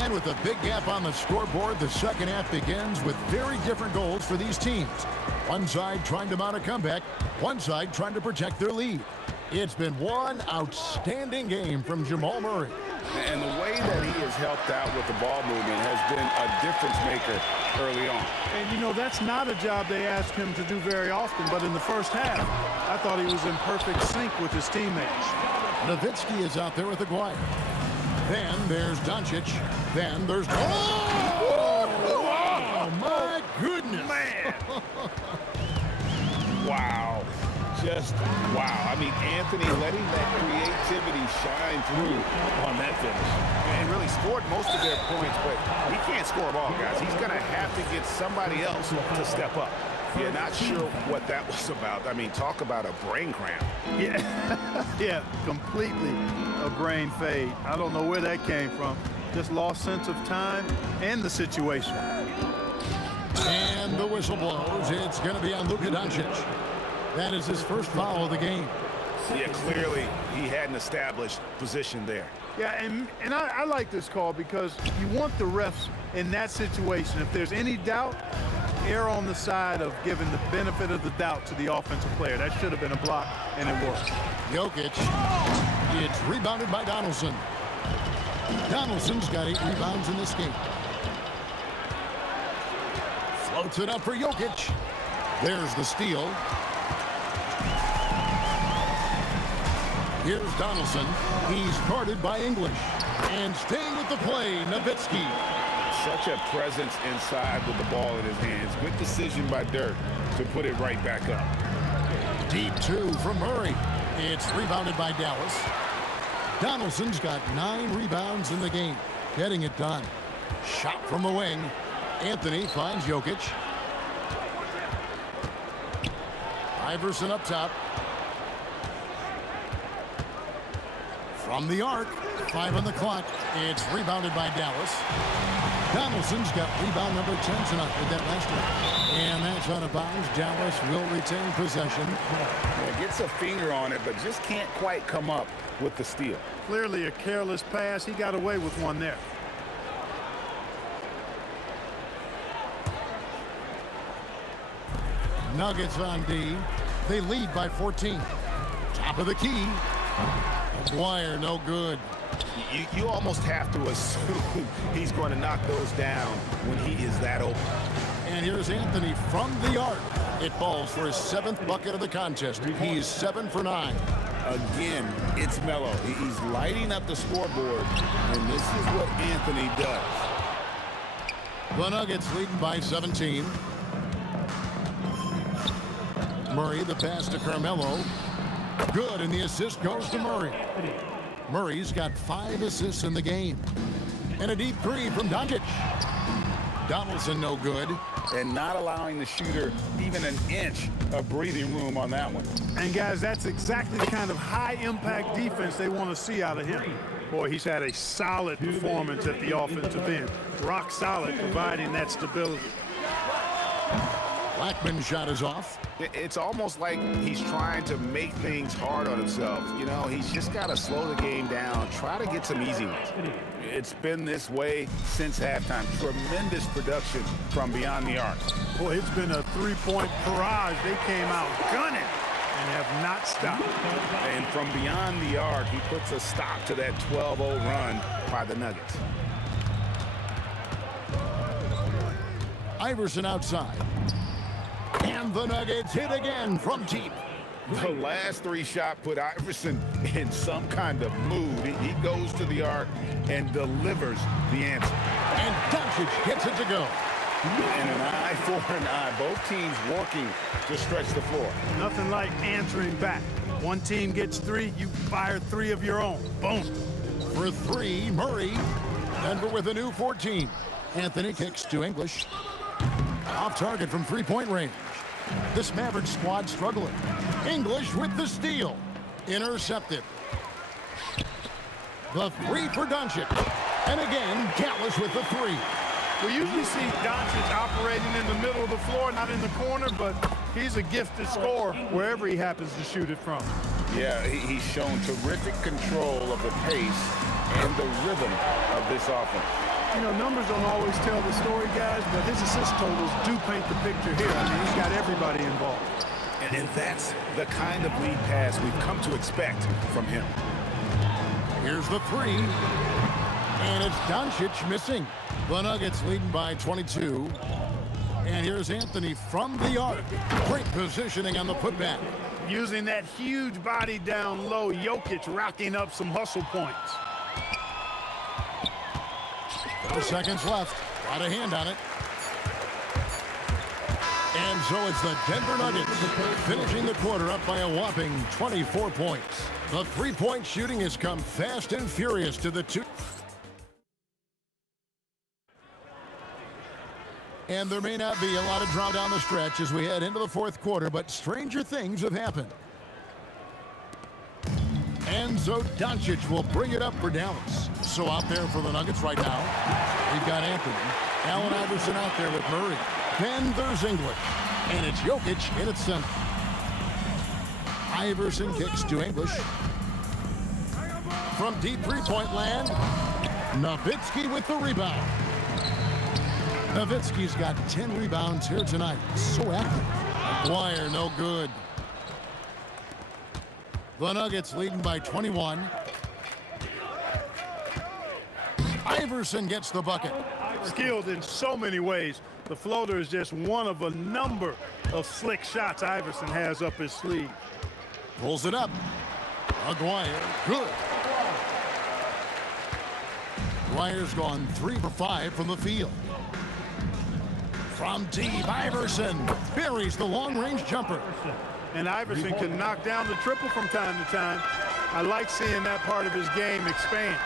And with a big gap on the scoreboard, the second half begins with very different goals for these teams. One side trying to mount a comeback, one side trying to protect their lead. It's been one outstanding game from Jamal Murray. And the way that he has helped out with the ball movement has been a difference maker early on. And, you know, that's not a job they ask him to do very often, but in the first half, I thought he was in perfect sync with his teammates. Nowitzki is out there with Aguirre. Then there's Doncic. Then there's... Oh, my goodness. Man. Wow. Just wow. I mean, Anthony letting that creativity shine through on that finish. And really scored most of their points, but he can't score them all, guys. He's going to have to get somebody else to step up. Yeah, not sure what that was about. I mean, talk about a brain cramp. Yeah, yeah, completely a brain fade. I don't know where that came from. Just lost sense of time and the situation. And the whistle blows. It's going to be on Luka Doncic. That is his first foul of the game. Yeah, clearly he had an established position there. Yeah, and I like this call because you want the refs in that situation. If there's any doubt, err on the side of giving the benefit of the doubt to the offensive player. That should have been a block, and it was. Jokic. It's rebounded by Donaldson. Donaldson's got 8 rebounds in this game. Floats it up for Jokic. There's the steal. Here's Donaldson. He's guarded by English. And staying with the play, Nowitzki. Such a presence inside with the ball in his hands. Good decision by Dirk to put it right back up. Deep 2 from Murray. It's rebounded by Dallas. Donaldson's got 9 rebounds in the game. Getting it done. Shot from the wing. Anthony finds Jokic. Iverson up top. From the arc, 5 on the clock. It's rebounded by Dallas. Donaldson's got rebound number 10 tonight with that last one. And that's out of bounds. Dallas will retain possession. Yeah, gets a finger on it, but just can't quite come up with the steal. Clearly a careless pass. He got away with one there. Nuggets on D. They lead by 14. Top of the key. Aguirre, no good. You almost have to assume he's going to knock those down when he is that open. And here's Anthony from the arc. It falls for his 7th bucket of the contest. He is 7 for 9. Again, it's Melo. He's lighting up the scoreboard, and this is what Anthony does. The Nuggets leading by 17. Murray, the pass to Carmelo. Good, and the assist goes to Murray. Murray's got 5 assists in the game. And a deep 3 from Doncic. Donaldson no good. And not allowing the shooter even an inch of breathing room on that one. And guys, that's exactly the kind of high-impact defense they want to see out of him. Boy, he's had a solid performance at the offensive end. Rock solid, providing that stability. Blackman's shot is off. It's almost like he's trying to make things hard on himself. You know, he's just got to slow the game down, try to get some easy ones. It's been this way since halftime. Tremendous production from beyond the arc. Boy, it's been a 3-point barrage. They came out gunning and have not stopped. And from beyond the arc, he puts a stop to that 12-0 run by the Nuggets. Iverson outside. And the Nuggets hit again from deep. The last 3 shot put Iverson in some kind of mood. He goes to the arc and delivers the answer. And Doncic gets it to go. And an eye for an eye. Both teams working to stretch the floor. Nothing like answering back. One team gets 3, you fire 3 of your own. Boom. For 3, Murray. Denver with a new 14. Anthony kicks to English. Off target from 3-point range. This Mavericks squad struggling. English with the steal. Intercepted. The 3 for Doncic. And again, Dallas with the 3. We usually see Doncic operating in the middle of the floor, not in the corner, but he's a gifted scorer wherever he happens to shoot it from. Yeah, he's shown terrific control of the pace and the rhythm of this offense. You know, numbers don't always tell the story, guys, but his assist totals do paint the picture here. I mean, he's got everybody involved. And that's the kind of lead pass we've come to expect from him. Here's the three. And it's Doncic missing. The Nuggets leading by 22. And here's Anthony from the arc. Great positioning on the putback. Using that huge body down low, Jokic racking up some hustle points. 4 seconds left. Got a hand on it. And so it's the Denver Nuggets finishing the quarter up by a whopping 24 points. The three-point shooting has come fast and furious to the two. And there may not be a lot of drama down the stretch as we head into the fourth quarter, but stranger things have happened. And so Doncic will bring it up for Dallas. So out there for the Nuggets right now, we've got Anthony. Allen Iverson out there with Murray. Then there's English. And it's Jokic in its center. Iverson kicks to English. From deep three-point land, Nowitzki with the rebound. Nowitzki's got 10 rebounds here tonight. So active. McGuire, no good. The Nuggets leading by 21. Iverson gets the bucket. Skilled in so many ways. The floater is just one of a number of slick shots Iverson has up his sleeve. Pulls it up. McGuire, good. McGuire's gone 3 for 5 from the field. From deep, Iverson buries the long-range jumper. And Iverson can knock down the triple from time to time. I like seeing that part of his game expand.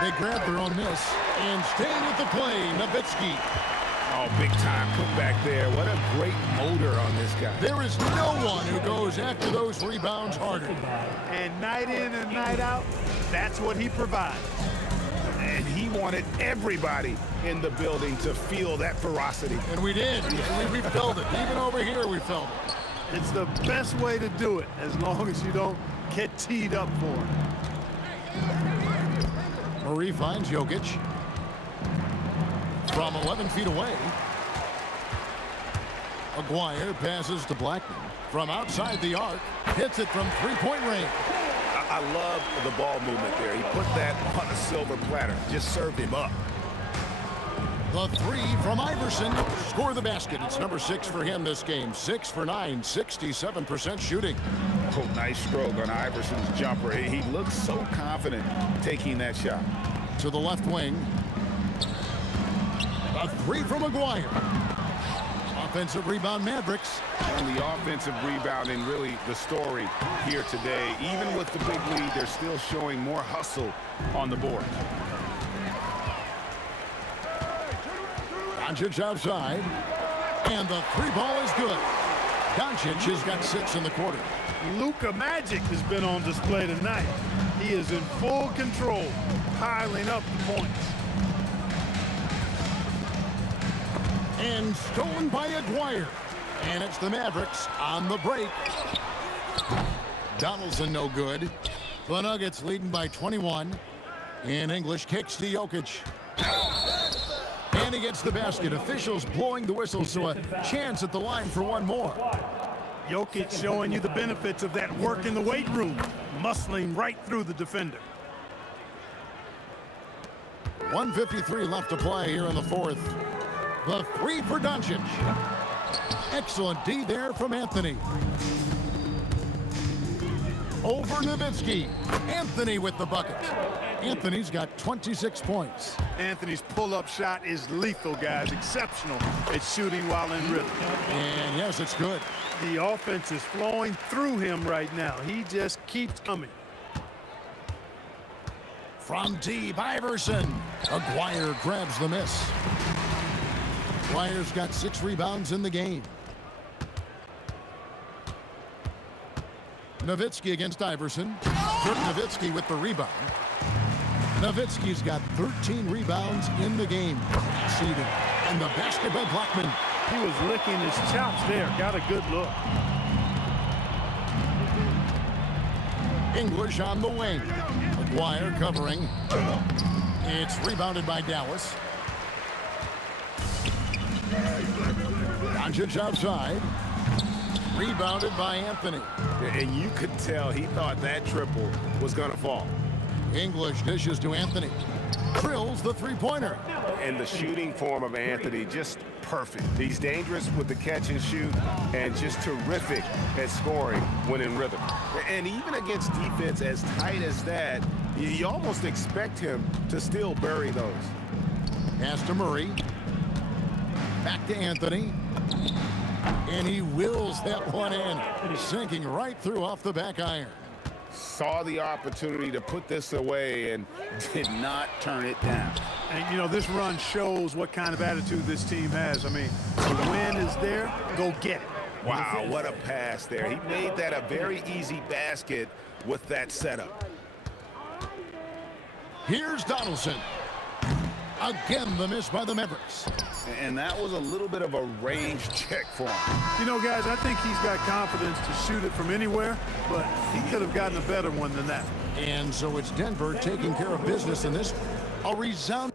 They grab their own miss and staying with the play, Nowitzki. Oh, big time putback there. What a great motor on this guy. There is no one who goes after those rebounds harder. And night in and night out, that's what he provides. And he wanted everybody in the building to feel that ferocity. And we did. We felt it. Even over here, we felt it. It's the best way to do it, as long as you don't get teed up for it. Murray finds Jokic. From 11 feet away. McGuire passes to Blackman. From outside the arc, hits it from three-point range. I love the ball movement there. He put that on a silver platter. Just served him up. The three from Iverson. Score the basket. It's number 6 for him this game. 6 for 9, 67% shooting. Oh, nice stroke on Iverson's jumper. He looks so confident taking that shot. To the left wing. A three from McGuire. Offensive rebound, Mavericks. And the offensive rebounding really the story here today. Even with the big lead, they're still showing more hustle on the board. Doncic outside. And the three ball is good. Doncic has got 6 in the quarter. Luka Magic has been on display tonight. He is in full control, piling up the points. And stolen by McGuire. And it's the Mavericks on the break. Donaldson no good. The Nuggets leading by 21. And English kicks to Jokic. And he gets the basket. Officials blowing the whistle, so a chance at the line for one more. Jokic showing you the benefits of that work in the weight room, muscling right through the defender. 1:53 left to play here in the fourth. The three for Doncic. Excellent D there from Anthony. Over Nowitzki. Anthony with the bucket. Anthony's got 26 points. Anthony's pull-up shot is lethal, guys. Exceptional at shooting while in rhythm. And yes, it's good. The offense is flowing through him right now. He just keeps coming. From deep, Iverson. McGuire grabs the miss. McGuire's got 6 rebounds in the game. Nowitzki against Iverson. Dirk Nowitzki with the rebound. Nowitzki's got 13 rebounds in the game. Seeding. And the basket by Blackman. He was licking his chops there. Got a good look. English on the wing. McGuire covering. It's rebounded by Dallas. Doncic outside. Rebounded by Anthony. And you could tell he thought that triple was going to fall. English dishes to Anthony. Drills the three-pointer. And the shooting form of Anthony, just perfect. He's dangerous with the catch and shoot and just terrific at scoring when in rhythm. And even against defense as tight as that, you almost expect him to still bury those. Pass to Murray. Back to Anthony. And he wills that one in, sinking right through off the back iron. Saw the opportunity to put this away and did not turn it down. And, you know, this run shows what kind of attitude this team has. I mean, the win is there, go get it. Wow, what a pass there. He made that a very easy basket with that setup. Here's Donaldson. Again, the miss by the Mavericks. And that was a little bit of a range check for him. You know, guys, I think he's got confidence to shoot it from anywhere, but he could have gotten a better one than that. And so it's Denver taking care of business in this. A resounding.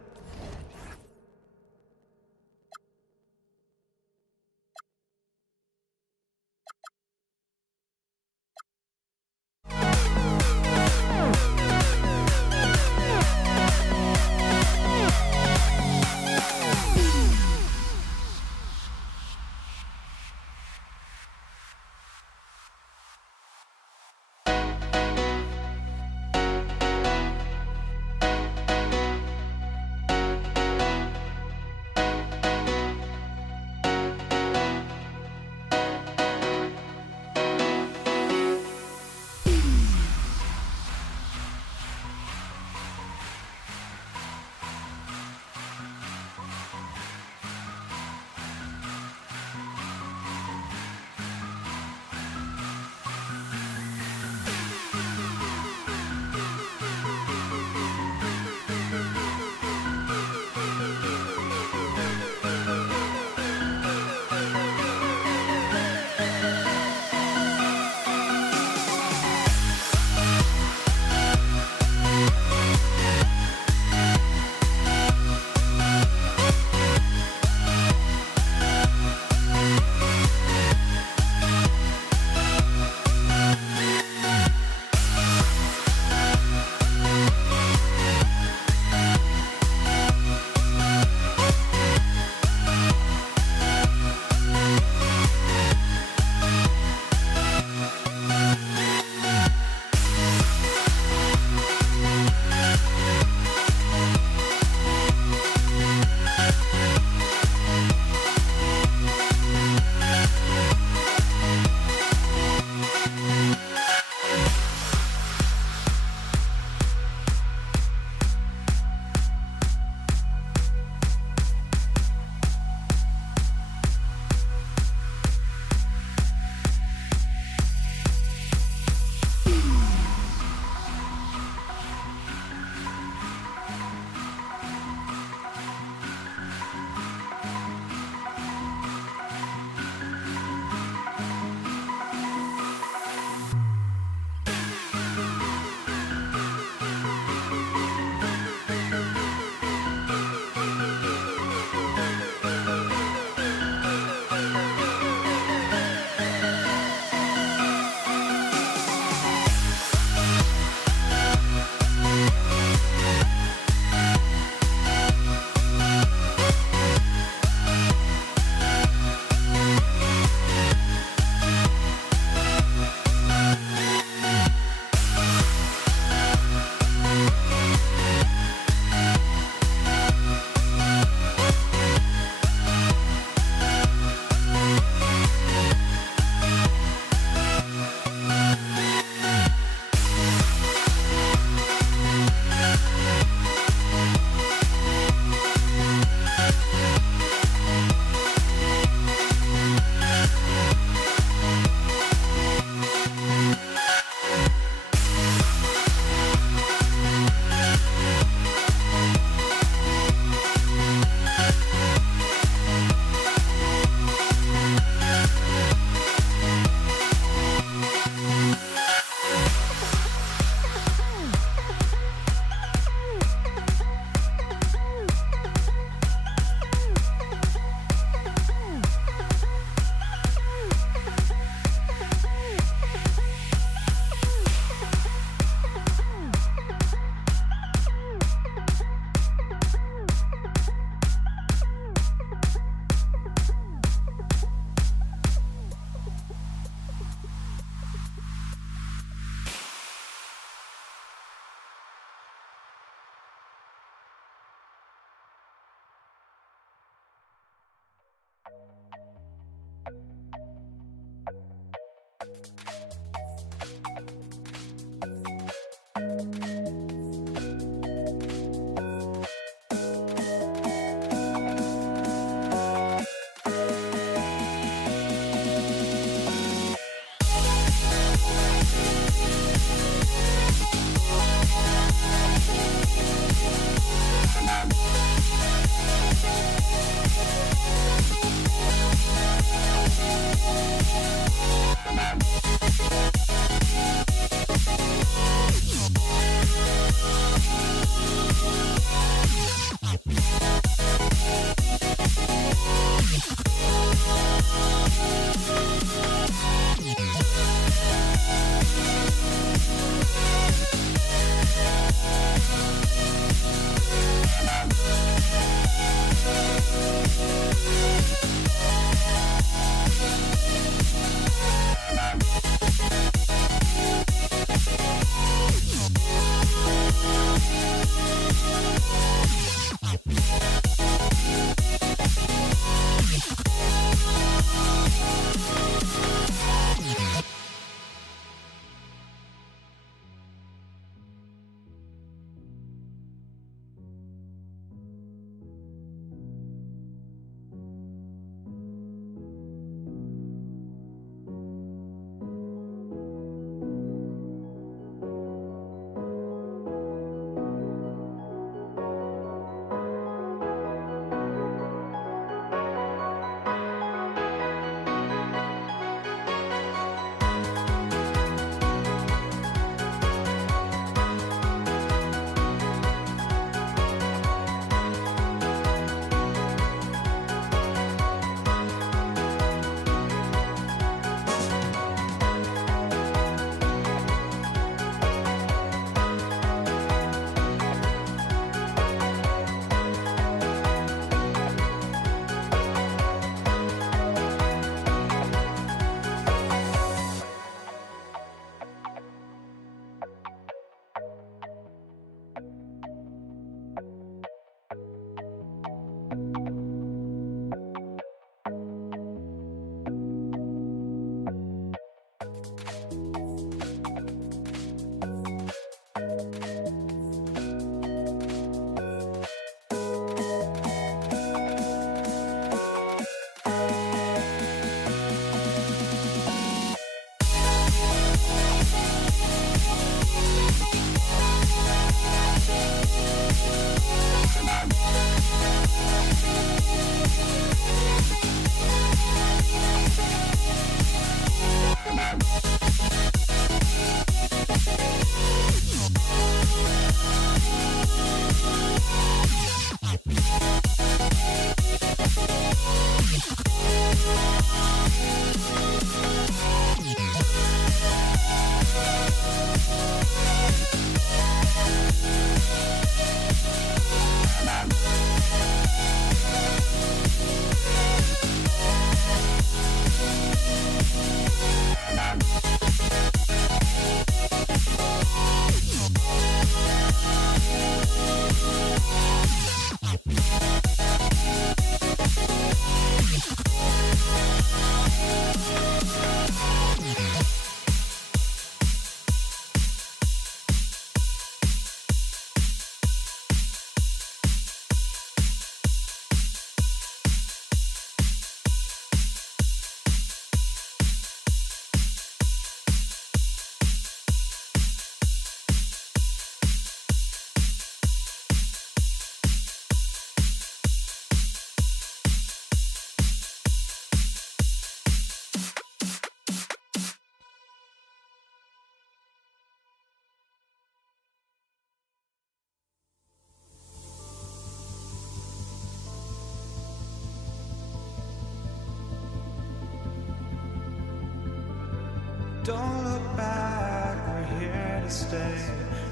Don't look back, we're here to stay.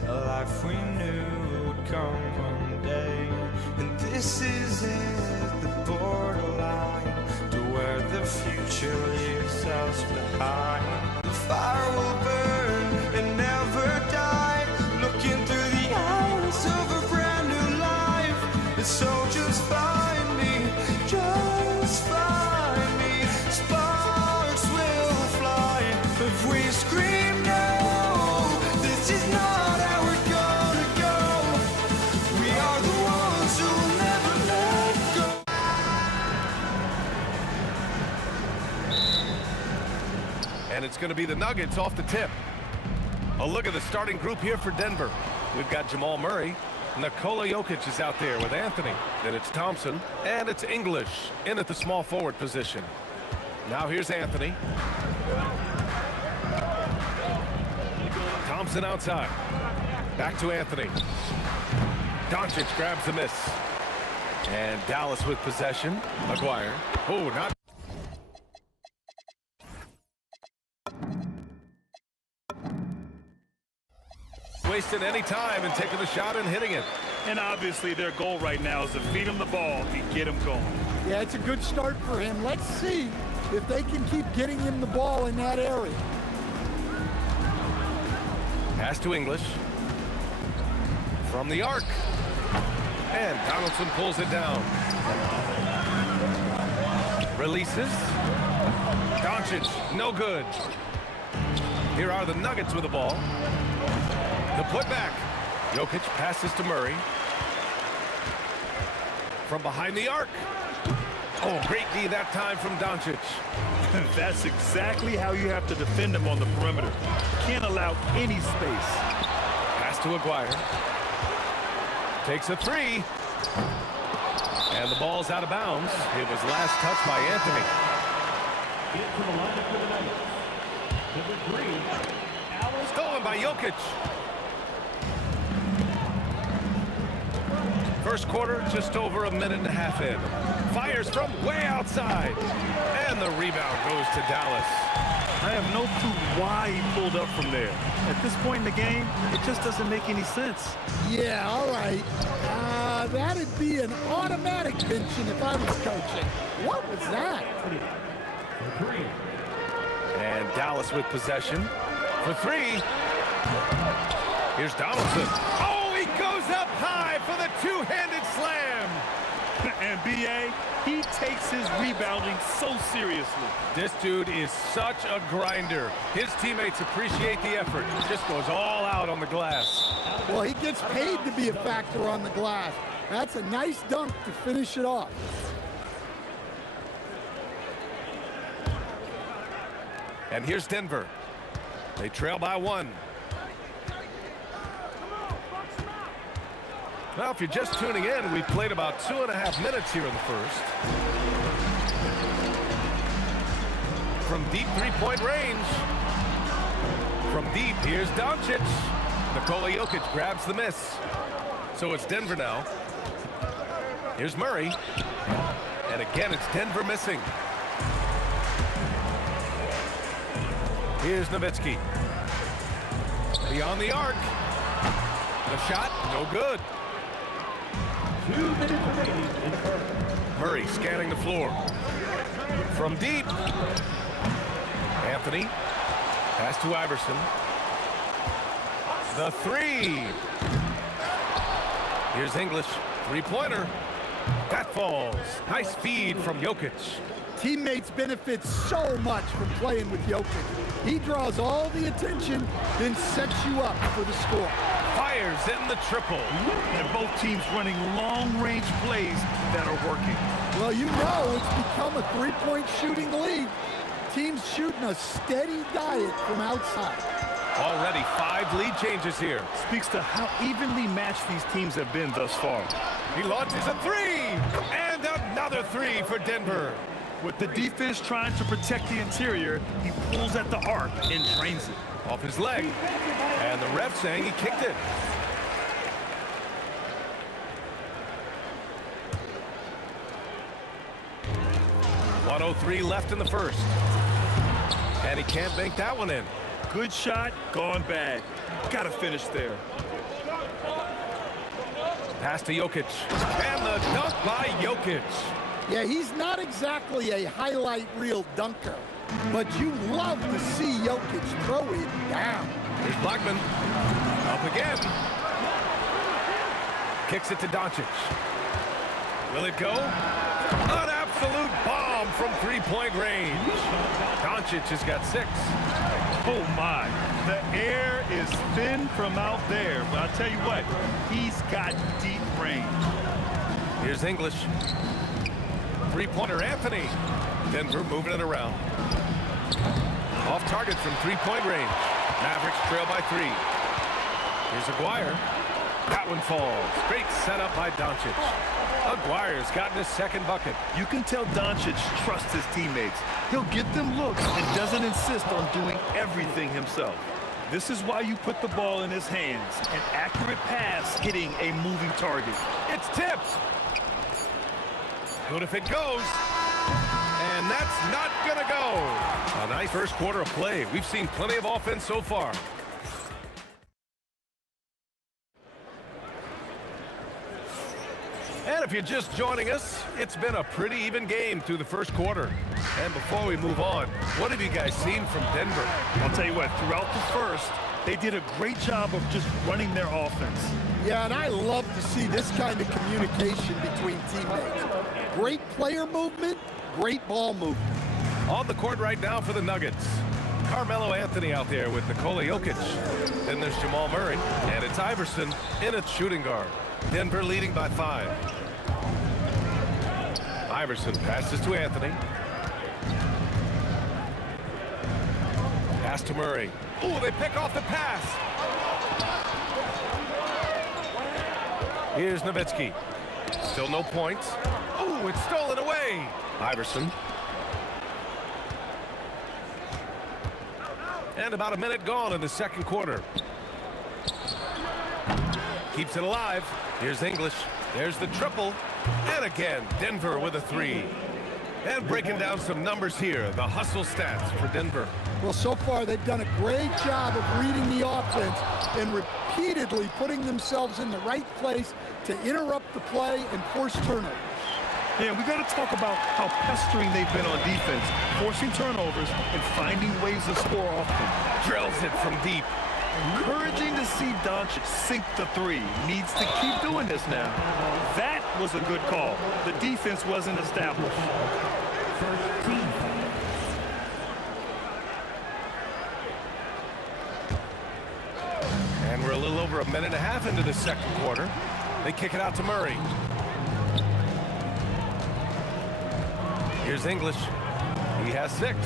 A life we knew would come one day. And this is it, the borderline to where the future leaves us behind. The fire will burn and never die, looking through the eyes of a brand new life. And so just find me, just find me. Sparks will fly if we scream no. This is not how we're gonna go. We are the ones who'll never let go. And it's going to be the Nuggets off the tip. A look at the starting group here for Denver. We've got Jamal Murray. Nikola Jokic is out there with Anthony. Then it's Thompson. And it's English in at the small forward position. Now here's Anthony. Thompson outside. Back to Anthony. Doncic grabs the miss. And Dallas with possession. Maguire. Oh, not. Wasting any time and taking the shot and hitting it. And obviously their goal right now is to feed him the ball and get him going. Yeah, it's a good start for him. Let's see if they can keep getting him the ball in that area. Pass to English. From the arc. And Donaldson pulls it down. Releases. Doncic, no good. Here are the Nuggets with the ball. The putback. Jokic passes to Murray. From behind the arc. Oh, great D that time from Doncic. That's exactly how you have to defend him on the perimeter. Can't allow any space. Pass to Maguire. Takes a three. And the ball's out of bounds. It was last touched by Anthony. Into the lineup for the Nuggets. Number 3, Stolen by Jokic. First quarter, just over a minute and a half in. Fires from way outside. And the rebound goes to Dallas. I have no clue why he pulled up from there. At this point in the game, it just doesn't make any sense. Yeah, all right. That'd be an automatic benching if I was coaching. What was that? And Dallas with possession for three. Here's Donaldson. Oh, he goes up high for the two-handed slam. And B.A., he takes his rebounding so seriously. This dude is such a grinder. His teammates appreciate the effort. He just goes all out on the glass. Well, he gets paid to be a factor on the glass. That's a nice dunk to finish it off. And here's Denver. They trail by one. Well, if you're just tuning in, we've played about 2.5 minutes here in the first. From deep three-point range. From deep, here's Doncic. Nikola Jokic grabs the miss. So it's Denver now. Here's Murray. And again, it's Denver missing. Here's Nowitzki. Beyond the arc. The shot, no good. 2 minutes remaining in the first. Murray scanning the floor. From deep. Anthony. Pass to Iverson. The three. Here's English. Three-pointer. That falls. Nice feed from Jokic. Teammates benefit so much from playing with Jokic. He draws all the attention, then sets you up for the score. Fires in the triple. And both teams running long-range plays that are working. Well, you know it's become a three-point shooting league. Teams shooting a steady diet from outside. Already 5 lead changes here. Speaks to how evenly matched these teams have been thus far. He launches a three. And another three for Denver. With the defense trying to protect the interior, he pulls at the arc and drains it. Off his leg. And the ref saying he kicked it. .103 left in the first. And he can't bank that one in. Good shot, gone bad. Got to finish there. Pass to Jokic. And the dunk by Jokic. Yeah, he's not exactly a highlight reel dunker, but you love to see Jokic throw it down. Here's Blackman. Up again. Kicks it to Doncic. Will it go? An absolute bomb from three-point range. Doncic has got 6. Oh, my. The air is thin from out there, but I'll tell you what, he's got deep range. Here's English. Three-pointer Anthony. Denver moving it around. Off target from three-point range. Mavericks trail by 3. Here's Aguirre. That one falls. Great setup by Doncic. Aguirre's gotten his second bucket. You can tell Doncic trusts his teammates. He'll get them looks and doesn't insist on doing everything himself. This is why you put the ball in his hands. An accurate pass hitting a moving target. It's tipped. Good if it goes. And that's not going to go. A nice first quarter of play. We've seen plenty of offense so far. And if you're just joining us, it's been a pretty even game through the first quarter. And before we move on, what have you guys seen from Denver? I'll tell you what, throughout the first, they did a great job of just running their offense. Yeah, and I love to see this kind of communication between teammates. Great player movement, great ball movement. On the court right now for the Nuggets. Carmelo Anthony out there with Nikola Jokic. Then there's Jamal Murray, and it's Iverson in at shooting guard. Denver leading by 5. Iverson passes to Anthony. Pass to Murray. Ooh, they pick off the pass. Here's Nowitzki. Still no points. Ooh, it's stolen away. Iverson. And about a minute gone in the second quarter. Keeps it alive. Here's English. There's the triple. And again, Denver with a 3. And breaking down some numbers here, the hustle stats for Denver. Well, so far they've done a great job of reading the offense and repeatedly putting themselves in the right place to interrupt the play and force turnovers. Yeah, we got to talk about how pestering they've been on defense, forcing turnovers and finding ways to score often. Drills it from deep. Encouraging to see Doncic sink the 3. Needs to keep doing this now. That was a good call. The defense wasn't established. And we're a little over a minute and a half into the second quarter. They kick it out to Murray. Here's English. He has 6.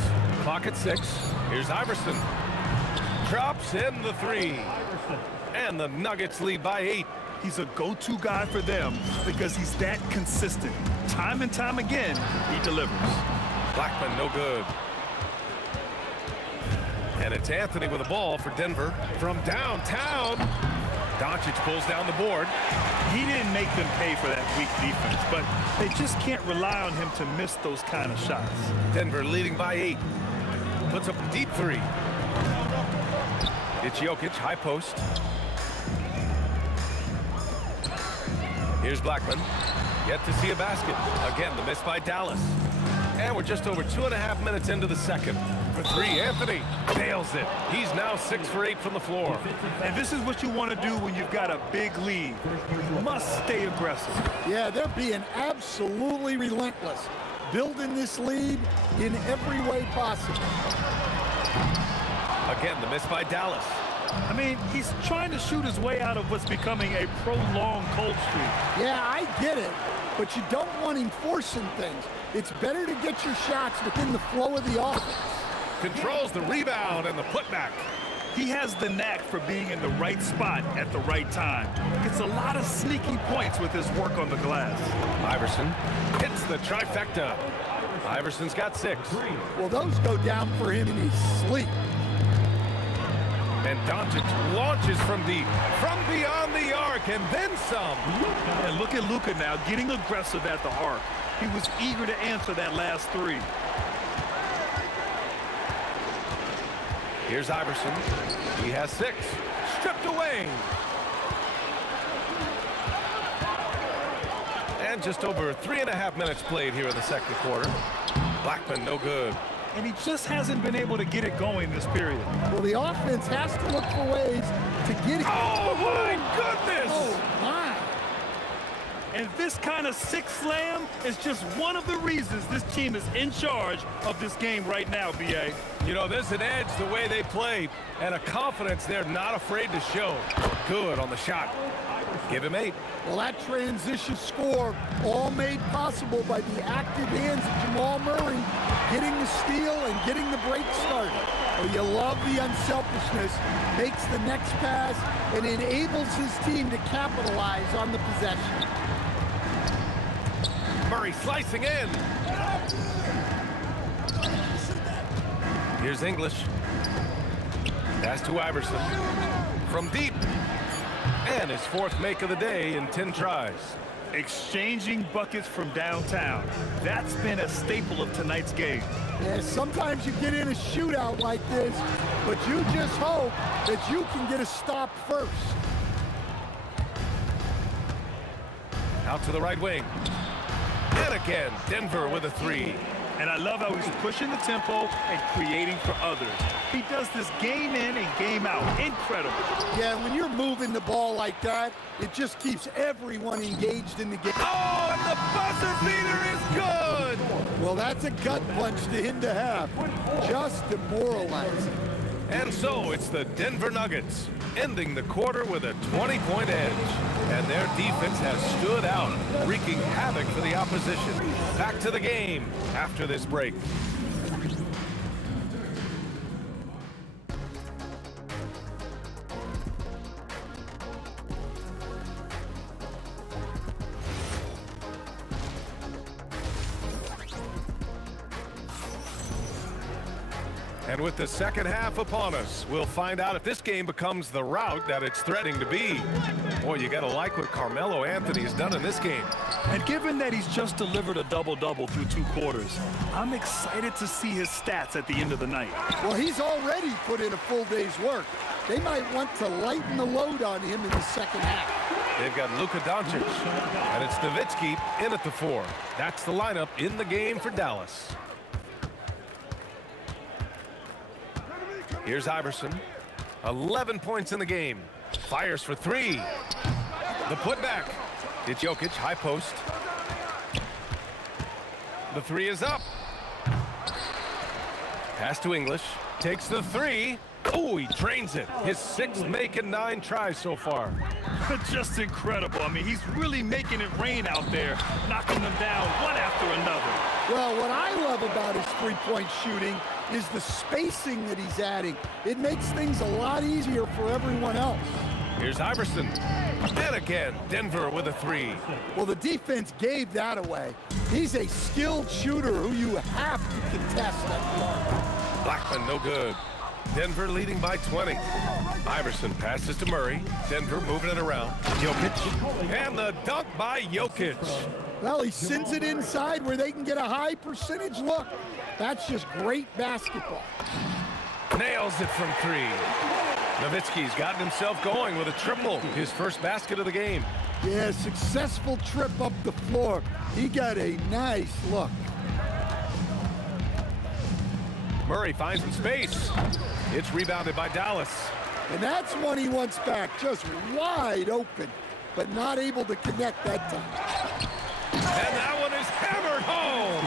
Clock at 6. Here's Iverson. Drops in the 3. And the Nuggets lead by 8. He's a go-to guy for them because he's that consistent. Time and time again, he delivers. Blackman, no good. And it's Anthony with the ball for Denver from downtown. Doncic pulls down the board. He didn't make them pay for that weak defense, but they just can't rely on him to miss those kind of shots. Denver leading by 8. Puts up a deep 3. It's Jokic, high post. Here's Blackman. Yet to see a basket. Again, the miss by Dallas. And we're just over 2.5 minutes into the second. For 3, Anthony nails it. He's now 6 for 8 from the floor. And this is what you want to do when you've got a big lead. You must stay aggressive. Yeah, they're being absolutely relentless, building this lead in every way possible. Again, the miss by Dallas. I mean, he's trying to shoot his way out of what's becoming a prolonged cold streak. Yeah, I get it, but you don't want him forcing things. It's better to get your shots within the flow of the offense. Controls the rebound and the putback. He has the knack for being in the right spot at the right time. Gets a lot of sneaky points with his work on the glass. Iverson hits the trifecta. Iverson's got 6. Well, those go down for him in his sleep. And Doncic launches from deep, from beyond the arc, and then some. And look at Luka now, getting aggressive at the arc. He was eager to answer that last 3. Here's Iverson. He has 6. Stripped away. And just over 3.5 minutes played here in the second quarter. Blackman, no good. And he just hasn't been able to get it going this period. Well, the offense has to look for ways to get it. Oh, my goodness! Oh, my. And this kind of sick slam is just one of the reasons this team is in charge of this game right now, B.A. You know, there's an edge the way they play and a confidence they're not afraid to show. Good on the shot. Give him 8. Well, that transition score all made possible by the active hands of Jamal Murray getting the steal and getting the break started. Well, you love the unselfishness, makes the next pass, and enables his team to capitalize on the possession. Murray slicing in. Here's English. Pass to Iverson. From deep. And his 4th make of the day in 10 tries. Exchanging buckets from downtown. That's been a staple of tonight's game. Yeah, sometimes you get in a shootout like this, but you just hope that you can get a stop first. Out to the right wing. And again, Denver with a 3. And I love how he's pushing the tempo and creating for others. He does this game in and game out. Incredible. Yeah, when you're moving the ball like that, it just keeps everyone engaged in the game. Oh, and the buzzer beater is good! Well, that's a gut punch to him to have. Just demoralizing. And so it's the Denver Nuggets ending the quarter with a 20-point edge. And their defense has stood out, wreaking havoc for the opposition. Back to the game after this break. And with the second half upon us, we'll find out if this game becomes the route that it's threatening to be. Boy, you got to like what Carmelo Anthony has done in this game. And given that he's just delivered a double-double through 2 quarters, I'm excited to see his stats at the end of the night. Well, he's already put in a full day's work. They might want to lighten the load on him in the second half. They've got Luka Doncic, and it's Nowitzki in at the 4. That's the lineup in the game for Dallas. Here's Iverson. 11 points in the game. Fires for 3. The putback. It's Jokic, high post. The 3 is up. Pass to English. Takes the 3. Oh, he drains it. His 6th make in 9 tries so far. Just incredible. I mean, he's really making it rain out there, knocking them down one after another. Well, what I love about his three-point shooting is the spacing that he's adding. It makes things a lot easier for everyone else. Here's Iverson. And again, Denver with a 3. Well, the defense gave that away. He's a skilled shooter who you have to contest that ball. Blackman, no good. Denver leading by 20. Iverson passes to Murray. Denver moving it around. Jokic. And the dunk by Jokic. Well, he sends it inside where they can get a high percentage look. That's just great basketball. Nails it from 3. Nowitzki's gotten himself going with a triple. His first basket of the game. Yeah, successful trip up the floor. He got a nice look. Murray finds some space. It's rebounded by Dallas. And that's one he wants back, just wide open, but not able to connect that time. And that one is hammered home.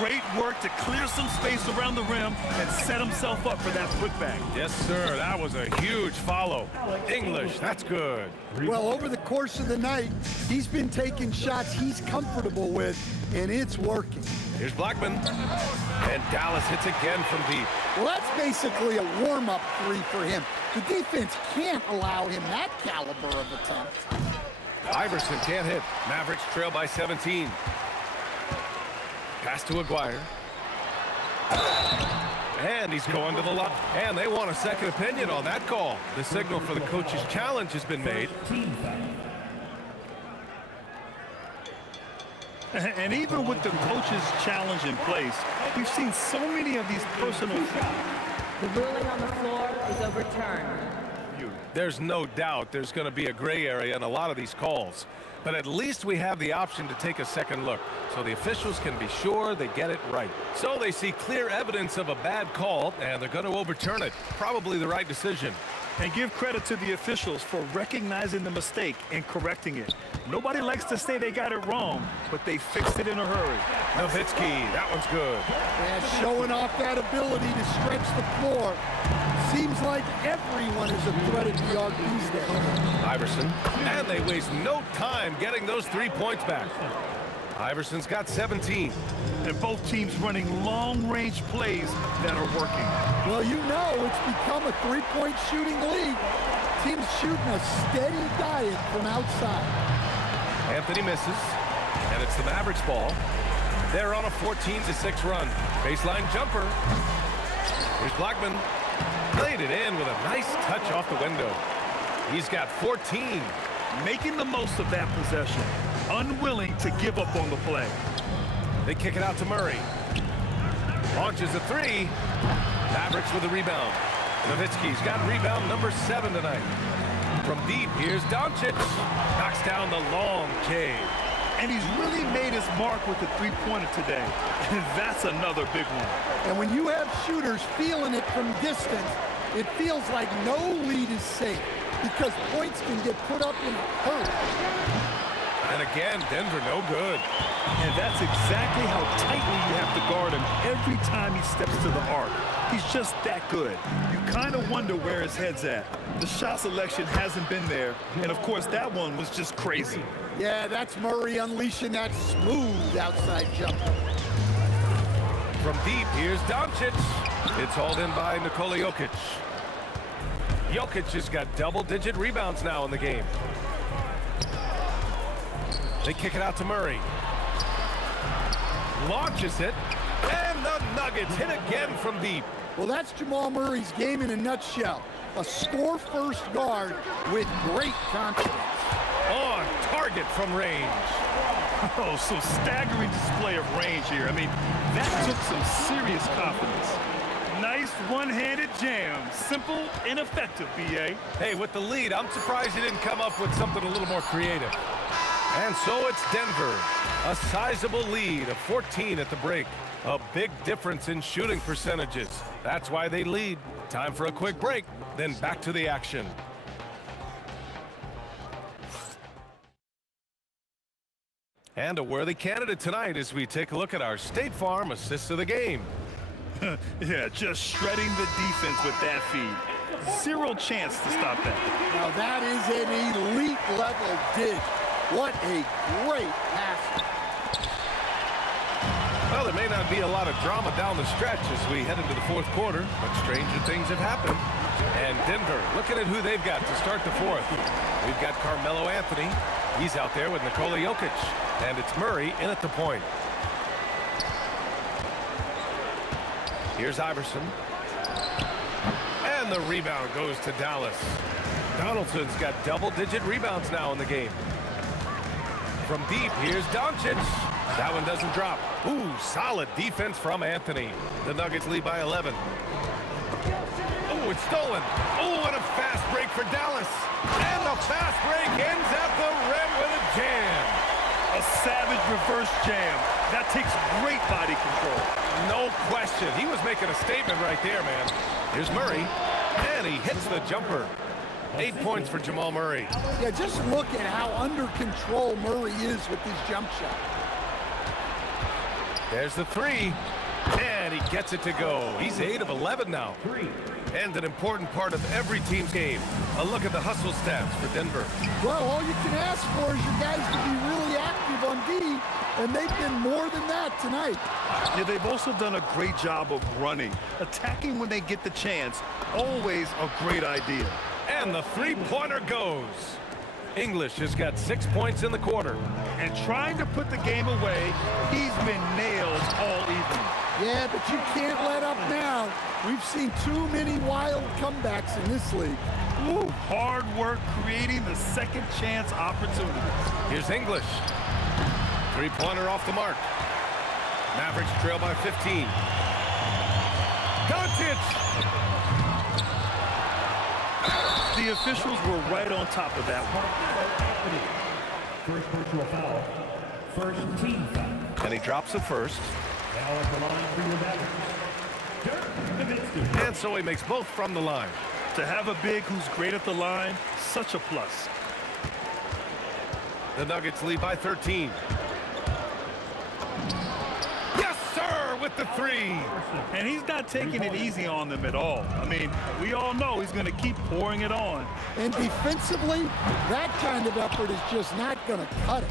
Great work to clear some space around the rim and set himself up for that putback. Yes, sir. That was a huge follow. English, that's good. Well, over the course of the night, he's been taking shots he's comfortable with, and it's working. Here's Blackman. And Dallas hits again from deep. Well, that's basically a warm-up 3 for him. The defense can't allow him that caliber of attempt. Iverson can't hit. Mavericks trail by 17. Pass to Aguirre. And he's going to the line. And they want a second opinion on that call. The signal for the coach's challenge has been made. And even with the coach's challenge in place, we've seen so many of these personal. The ruling on the floor is overturned. There's no doubt there's going to be a gray area in a lot of these calls. But at least we have the option to take a second look, so the officials can be sure they get it right. So they see clear evidence of a bad call, and they're going to overturn it. Probably the right decision. And give credit to the officials for recognizing the mistake and correcting it. Nobody likes to say they got it wrong, but they fixed it in a hurry. Nowitzki, that one's good. Yeah, showing off that ability to stretch the floor. Seems like everyone is a threat at the arc these days. Iverson, and they waste no time getting those 3 points back. Iverson's got 17. And both teams running long-range plays that are working. Well, you know it's become a three-point shooting league. Teams shooting a steady diet from outside. Anthony misses, and it's the Mavericks ball. They're on a 14-6 run. Baseline jumper. Here's Blackman. Laid it in with a nice touch off the window. He's got 14. Making the most of that possession. Unwilling to give up on the play. They kick it out to Murray. Launches a three. Mavericks with a rebound. Nowitzki's got rebound number 7 tonight. From deep, here's Doncic. Knocks down the long K. And he's really made his mark with the three-pointer today. And that's another big one. And when you have shooters feeling it from distance, it feels like no lead is safe because points can get put up in a hurry. And again, Denver no good. And that's exactly how tightly you have to guard him every time he steps to the arc. He's just that good. You kind of wonder where his head's at. The shot selection hasn't been there. And, of course, that one was just crazy. Yeah, that's Murray unleashing that smooth outside jumper. From deep, here's Doncic. It's hauled in by Nikola Jokic. Jokic has got double-digit rebounds now in the game. They kick it out to Murray. Launches it, and the Nuggets hit again from deep. Well, that's Jamal Murray's game in a nutshell. A score-first guard with great confidence. On target from range. Oh, so staggering display of range here. I mean, that took some serious confidence. Nice one-handed jam. Simple and effective, B.A. Hey, with the lead, I'm surprised he didn't come up with something a little more creative. And so it's Denver. A sizable lead of 14 at the break. A big difference in shooting percentages. That's why they lead. Time for a quick break, then back to the action. And a worthy candidate tonight as we take a look at our State Farm assists of the game. Yeah, just shredding the defense with that feed. Zero chance to stop that. Now that is an elite level dig. What a great pass. Well, there may not be a lot of drama down the stretch as we head into the fourth quarter, but stranger things have happened. And Denver, looking at who they've got to start the fourth. We've got Carmelo Anthony. He's out there with Nikola Jokic. And it's Murray in at the point. Here's Iverson. And the rebound goes to Dallas. Donaldson's got double-digit rebounds now in the game. From deep, here's Doncic. That one doesn't drop. Ooh, solid defense from Anthony. The Nuggets lead by 11. Oh, it's stolen. Oh, and a fast break for Dallas. And the fast break ends at the rim with a jam. A savage reverse jam. That takes great body control. No question. He was making a statement right there, man. Here's Murray, and he hits the jumper. 8 points for Jamal Murray. Yeah, just look at how under control Murray is with his jump shot. There's the three, and he gets it to go. He's 8 of 11 now. And an important part of every team's game. A look at the hustle stats for Denver. Well, all you can ask for is your guys to be really active on D, and they've been more than that tonight. Yeah, they've also done a great job of running. Attacking when they get the chance, always a great idea. And the three-pointer goes. English has got 6 points in the quarter. And trying to put the game away, he's been nailed all evening. Yeah, but you can't let up now. We've seen too many wild comebacks in this league. Ooh, hard work creating the second chance opportunity. Here's English. Three-pointer off the mark. Mavericks trail by 15. Doncic! The officials were right on top of that one. First personal foul. First team foul. And he drops it first. Now at the line for your batters. Dirk Nowitzki. And so he makes both from the line. To have a big who's great at the line, such a plus. The Nuggets lead by 13. Yes, sir, with the three. And he's not taking it easy on them at all. I mean, we all know he's going to keep pouring it on. And defensively, that kind of effort is just not going to cut it.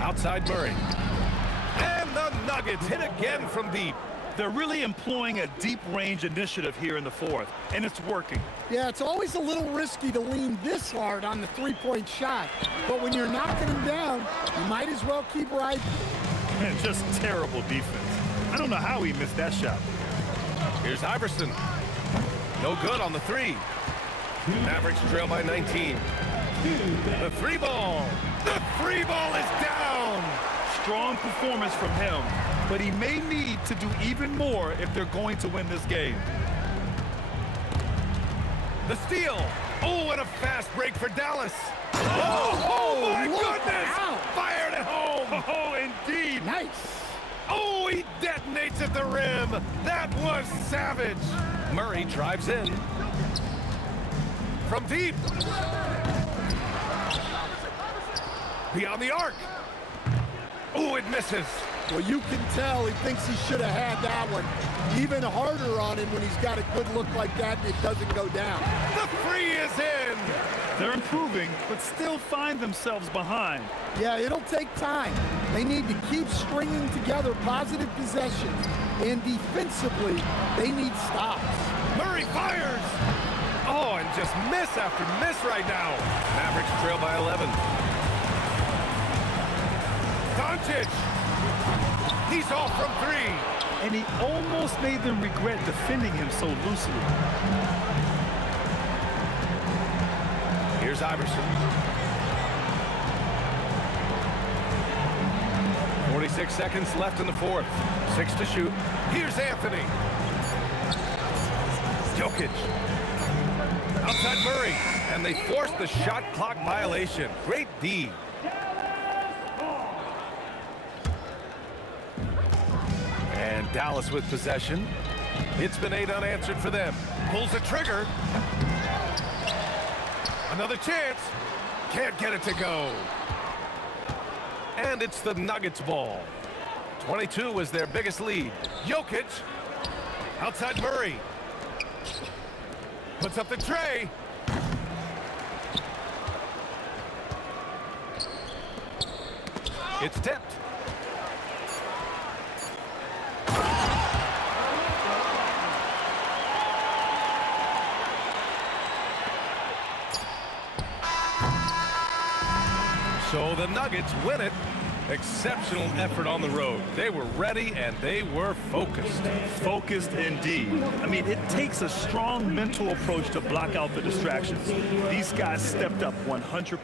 Outside Murray. And the Nuggets hit again from deep. They're really employing a deep range initiative here in the fourth, and it's working. Yeah, it's always a little risky to lean this hard on the three-point shot. But when you're knocking them down, you might as well keep riding. Man, just terrible defense. I don't know how he missed that shot. Here's Iverson. No good on the three. Mavericks trail by 19. The three ball. The three ball is down. Strong performance from him, but he may need to do even more if they're going to win this game. The steal. Oh, and a fast break for Dallas. Oh my goodness. Fired at home. Oh, indeed. Nice. Oh, he detonates at the rim. That was savage. Murray drives in. From deep. Beyond the arc. Oh, it misses. Well, you can tell he thinks he should have had that one. Even harder on him when he's got a good look like that and it doesn't go down. The three is in. They're improving, but still find themselves behind. Yeah, it'll take time. They need to keep stringing together positive possessions. And defensively, they need stops. Murray fires. Oh, and just miss after miss right now. Mavericks trail by 11. Doncic. He's off from three. And he almost made them regret defending him so loosely. Here's Iverson. 46 seconds left in the fourth. 6 to shoot. Here's Anthony. Jokic. Outside Murray. And they force the shot clock violation. Great D. And Dallas with possession. It's been 8 unanswered for them. Pulls the trigger. Another chance. Can't get it to go. And it's the Nuggets ball. 22 was their biggest lead. Jokic. Outside Murray. Puts up the tray. It's tipped. So the Nuggets win it. Exceptional effort on the road. They were ready and they were focused. Focused indeed. I mean, it takes a strong mental approach to block out the distractions. These guys stepped up 100%.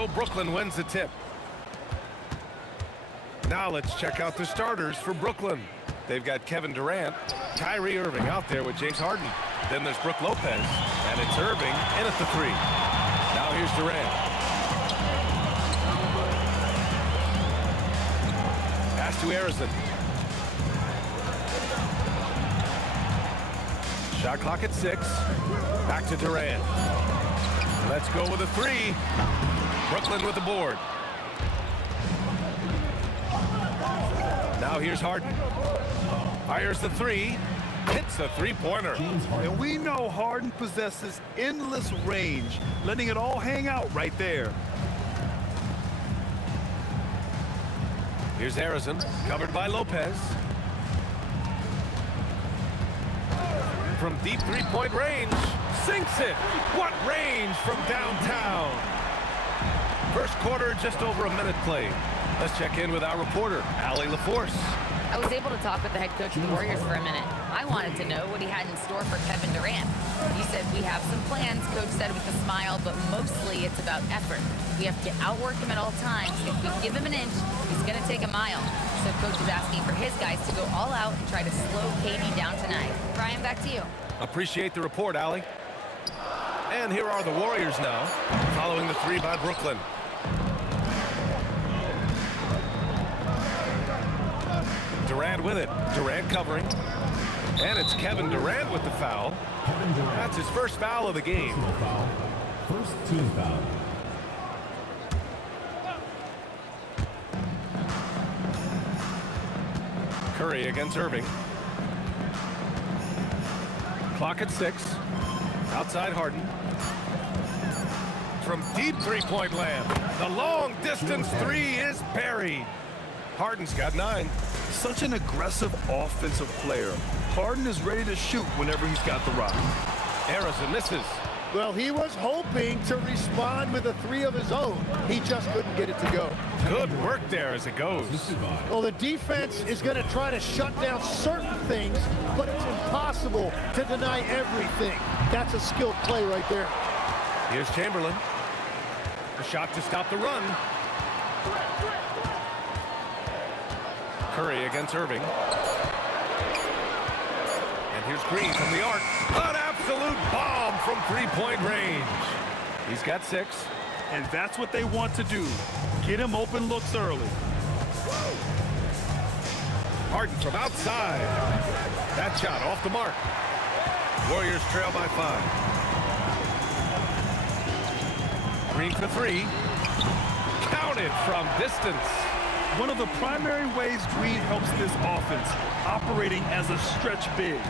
So Brooklyn wins the tip. Now let's check out the starters for Brooklyn. They've got Kevin Durant, Kyrie Irving out there with James Harden. Then there's Brook Lopez, and it's Irving in at the 3. Now here's Durant. Pass to Harrison. Shot clock at 6. Back to Durant. Let's go with a 3. Brooklyn with the board. Now here's Harden. Fires the 3. Hits the three-pointer. And we know Harden possesses endless range, letting it all hang out right there. Here's Harrison, covered by Lopez. From deep three-point range, sinks it. What range from downtown. First quarter, just over a minute played. Let's check in with our reporter, Allie LaForce. I was able to talk with the head coach of the Warriors for a minute. I wanted to know what he had in store for Kevin Durant. He said, we have some plans, coach said with a smile, but mostly it's about effort. We have to outwork him at all times. If we give him an inch, he's going to take a mile. So coach is asking for his guys to go all out and try to slow KD down tonight. Brian, back to you. Appreciate the report, Allie. And here are the Warriors now, following the 3 by Brooklyn. Durant with it. Durant covering. And it's Kevin Durant with the foul. That's his first foul of the game. First team foul. Curry against Irving. Clock at 6. Outside Harden. From deep three-point land. The long distance 3 is buried. Harden's got 9. Such an aggressive offensive player. Harden is ready to shoot whenever he's got the rock. Harrison misses. Well, he was hoping to respond with a 3 of his own. He just couldn't get it to go. Good work there as it goes. Well, the defense is going to try to shut down certain things, but it's impossible to deny everything. That's a skilled play right there. Here's Chamberlain. A shot to stop the run. Curry against Irving. And here's Green from the arc. An absolute bomb from three-point range. He's got 6. And that's what they want to do. Get him open looks early. Harden from outside. That shot off the mark. Warriors trail by 5. Green for 3. Counted from distance. One of the primary ways Green helps this offense, operating as a stretch big.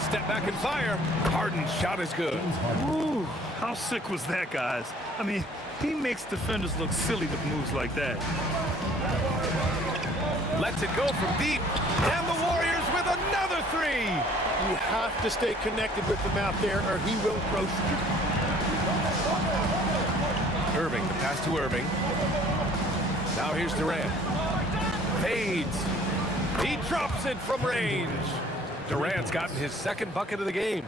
Step back and fire. Harden's shot is good. Ooh, how sick was that, guys? I mean, he makes defenders look silly with moves like that. Lets it go from deep. And the Warriors with another 3. You have to stay connected with him out there or he will roast you. Irving, the pass to Irving. Now here's Durant. Fades. He drops it from range. Durant's gotten his second bucket of the game.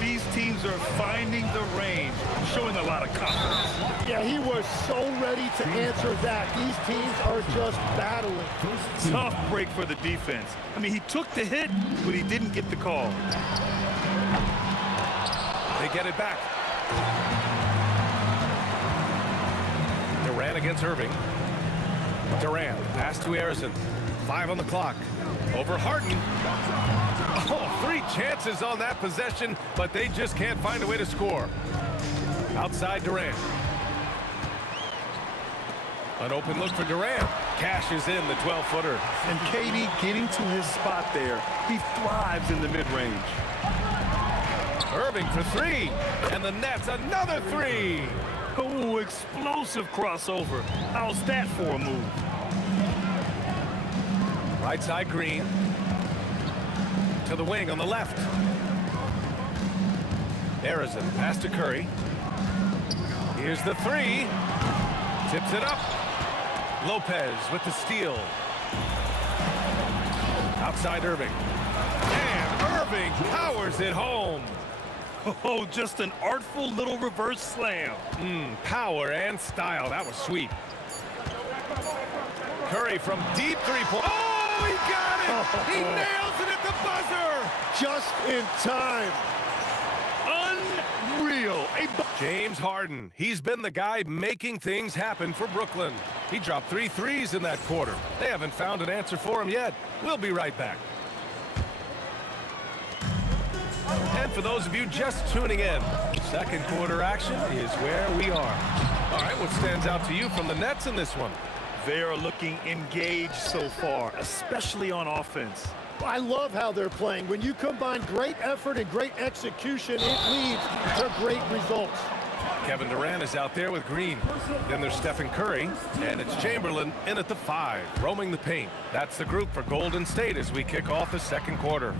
These teams are finding the range, showing a lot of confidence. Yeah, he was so ready to answer that. These teams are just battling. Tough break for the defense. I mean, he took the hit, but he didn't get the call. They get it back. Durant against Irving. Durant, pass to Harrison. 5 on the clock. Over Harden. Oh, 3 chances on that possession, but they just can't find a way to score. Outside Durant. An open look for Durant. Cashes in the 12-footer. And KD getting to his spot there. He thrives in the mid-range. Irving for 3. And the Nets another 3. Oh, explosive crossover. How's that for a move? Right side Green. To the wing on the left. Harrison, pass to Curry. Here's the 3. Tips it up. Lopez with the steal. Outside Irving. And Irving powers it home. Oh, just an artful little reverse slam. Power and style. That was sweet. Curry from deep three-point. Oh, he got it! He nails it at the buzzer! Just in time. Unreal. James Harden. He's been the guy making things happen for Brooklyn. He dropped 3 threes in that quarter. They haven't found an answer for him yet. We'll be right back. And for those of you just tuning in, second quarter action is where we are. All right, what stands out to you from the Nets in this one? They are looking engaged so far, especially on offense. I love how they're playing. When you combine great effort and great execution, it leads to great results. Kevin Durant is out there with Green. Then there's Stephen Curry, and it's Chamberlain in at the 5, roaming the paint. That's the group for Golden State as we kick off the second quarter.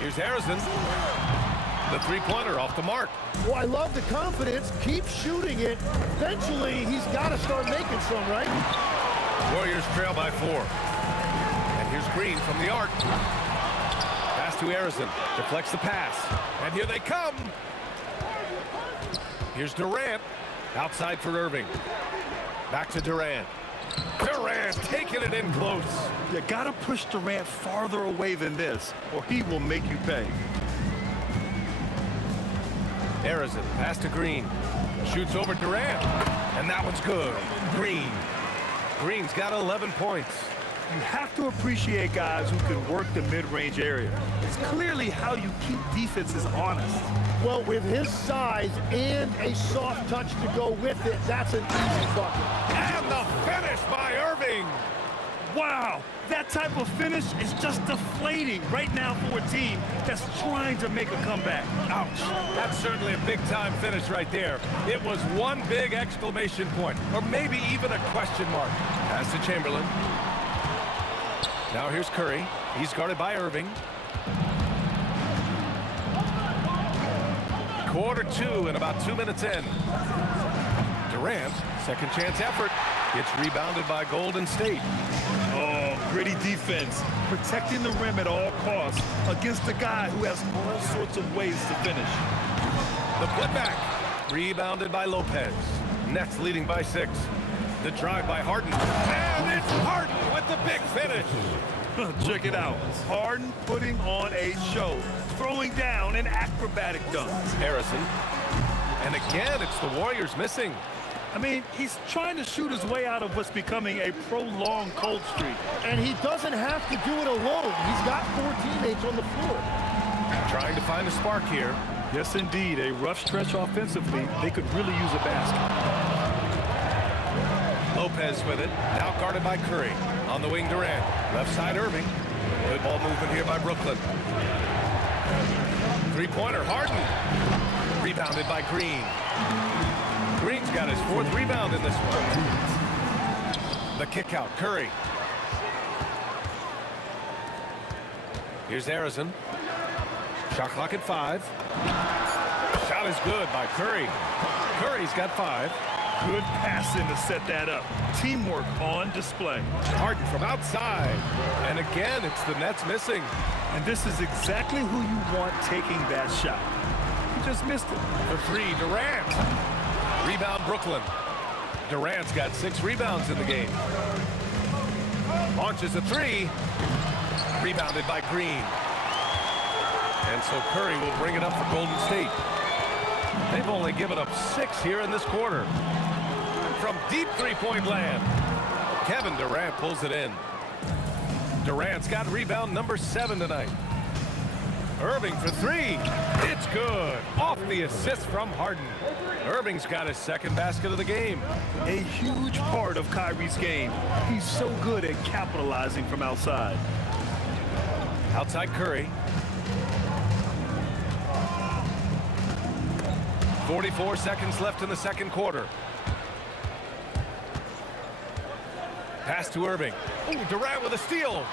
Here's Harrison. The three-pointer off the mark. Well, I love the confidence. Keep shooting it. Eventually, he's got to start making some, right? Warriors trail by 4. And here's Green from the arc. Pass to Harrison. Deflects the pass. And here they come. Here's Durant. Outside for Irving. Back to Durant. Durant taking it in close. You gotta push Durant farther away than this, or he will make you pay. Harrison, pass to Green. Shoots over Durant. And that one's good. Green. Green's got 11 points. You have to appreciate guys who can work the mid-range area. It's clearly how you keep defenses honest. Well, with his size and a soft touch to go with it, that's an easy bucket. And the finish by Irving. Wow, that type of finish is just deflating right now for a team that's trying to make a comeback. Ouch. That's certainly a big-time finish right there. It was one big exclamation point, or maybe even a question mark. Pass to Chamberlain. Now here's Curry. He's guarded by Irving. Quarter 2 and about 2 minutes in. Durant, second chance effort. Gets rebounded by Golden State. Oh, gritty defense. Protecting the rim at all costs against a guy who has all sorts of ways to finish. The putback. Rebounded by Lopez. Nets leading by 6. The drive by Harden. And it's Harden with the big finish. Check it out. Harden putting on a show. Throwing down an acrobatic dunk. Harrison. And again, it's the Warriors missing. I mean, he's trying to shoot his way out of what's becoming a prolonged cold streak. And he doesn't have to do it alone. He's got 4 teammates on the floor. Trying to find a spark here. Yes, indeed. A rough stretch offensively. They could really use a basket. Lopez with it. Now guarded by Curry. On the wing, Durant. Left side, Irving. Good ball movement here by Brooklyn. Three-pointer, Harden. Rebounded by Green. Green's got his 4th rebound in this one. The kick out, Curry. Here's Harrison. Shot clock at 5. Shot is good by Curry. Curry's got 5. Good passing to set that up. Teamwork on display. Harden from outside. And again, it's the Nets missing. And this is exactly who you want taking that shot. He just missed it. The 3, Durant. Rebound, Brooklyn. Durant's got 6 rebounds in the game. Launches a 3. Rebounded by Green. And so Curry will bring it up for Golden State. They've only given up 6 here in this quarter. From deep three-point land, Kevin Durant pulls it in. Durant's got rebound number 7 tonight. Irving for 3. It's good. Off the assist from Harden. Irving's got his 2nd basket of the game. A huge part of Kyrie's game. He's so good at capitalizing from outside. Outside Curry. 44 seconds left in the second quarter. Pass to Irving. Ooh, Durant with a steal.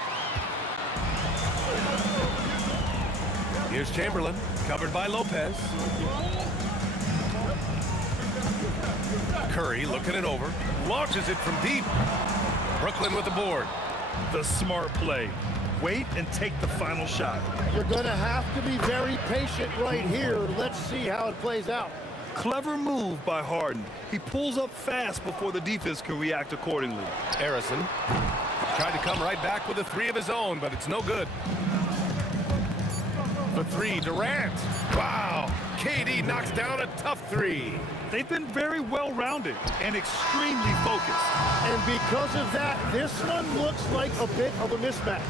Here's Chamberlain, covered by Lopez. Curry looking it over. Launches it from deep. Brooklyn with the board. The smart play. wait and take the final shot. You're going to have to be very patient right here. Let's see how it plays out. Clever move by Harden. He pulls up fast before the defense can react accordingly. Harrison tried to come right back with a three of his own, but it's no good. For three, Durant. Wow, KD knocks down a tough three. They've been very well-rounded and extremely focused. And because of that, this one looks like a bit of a mismatch.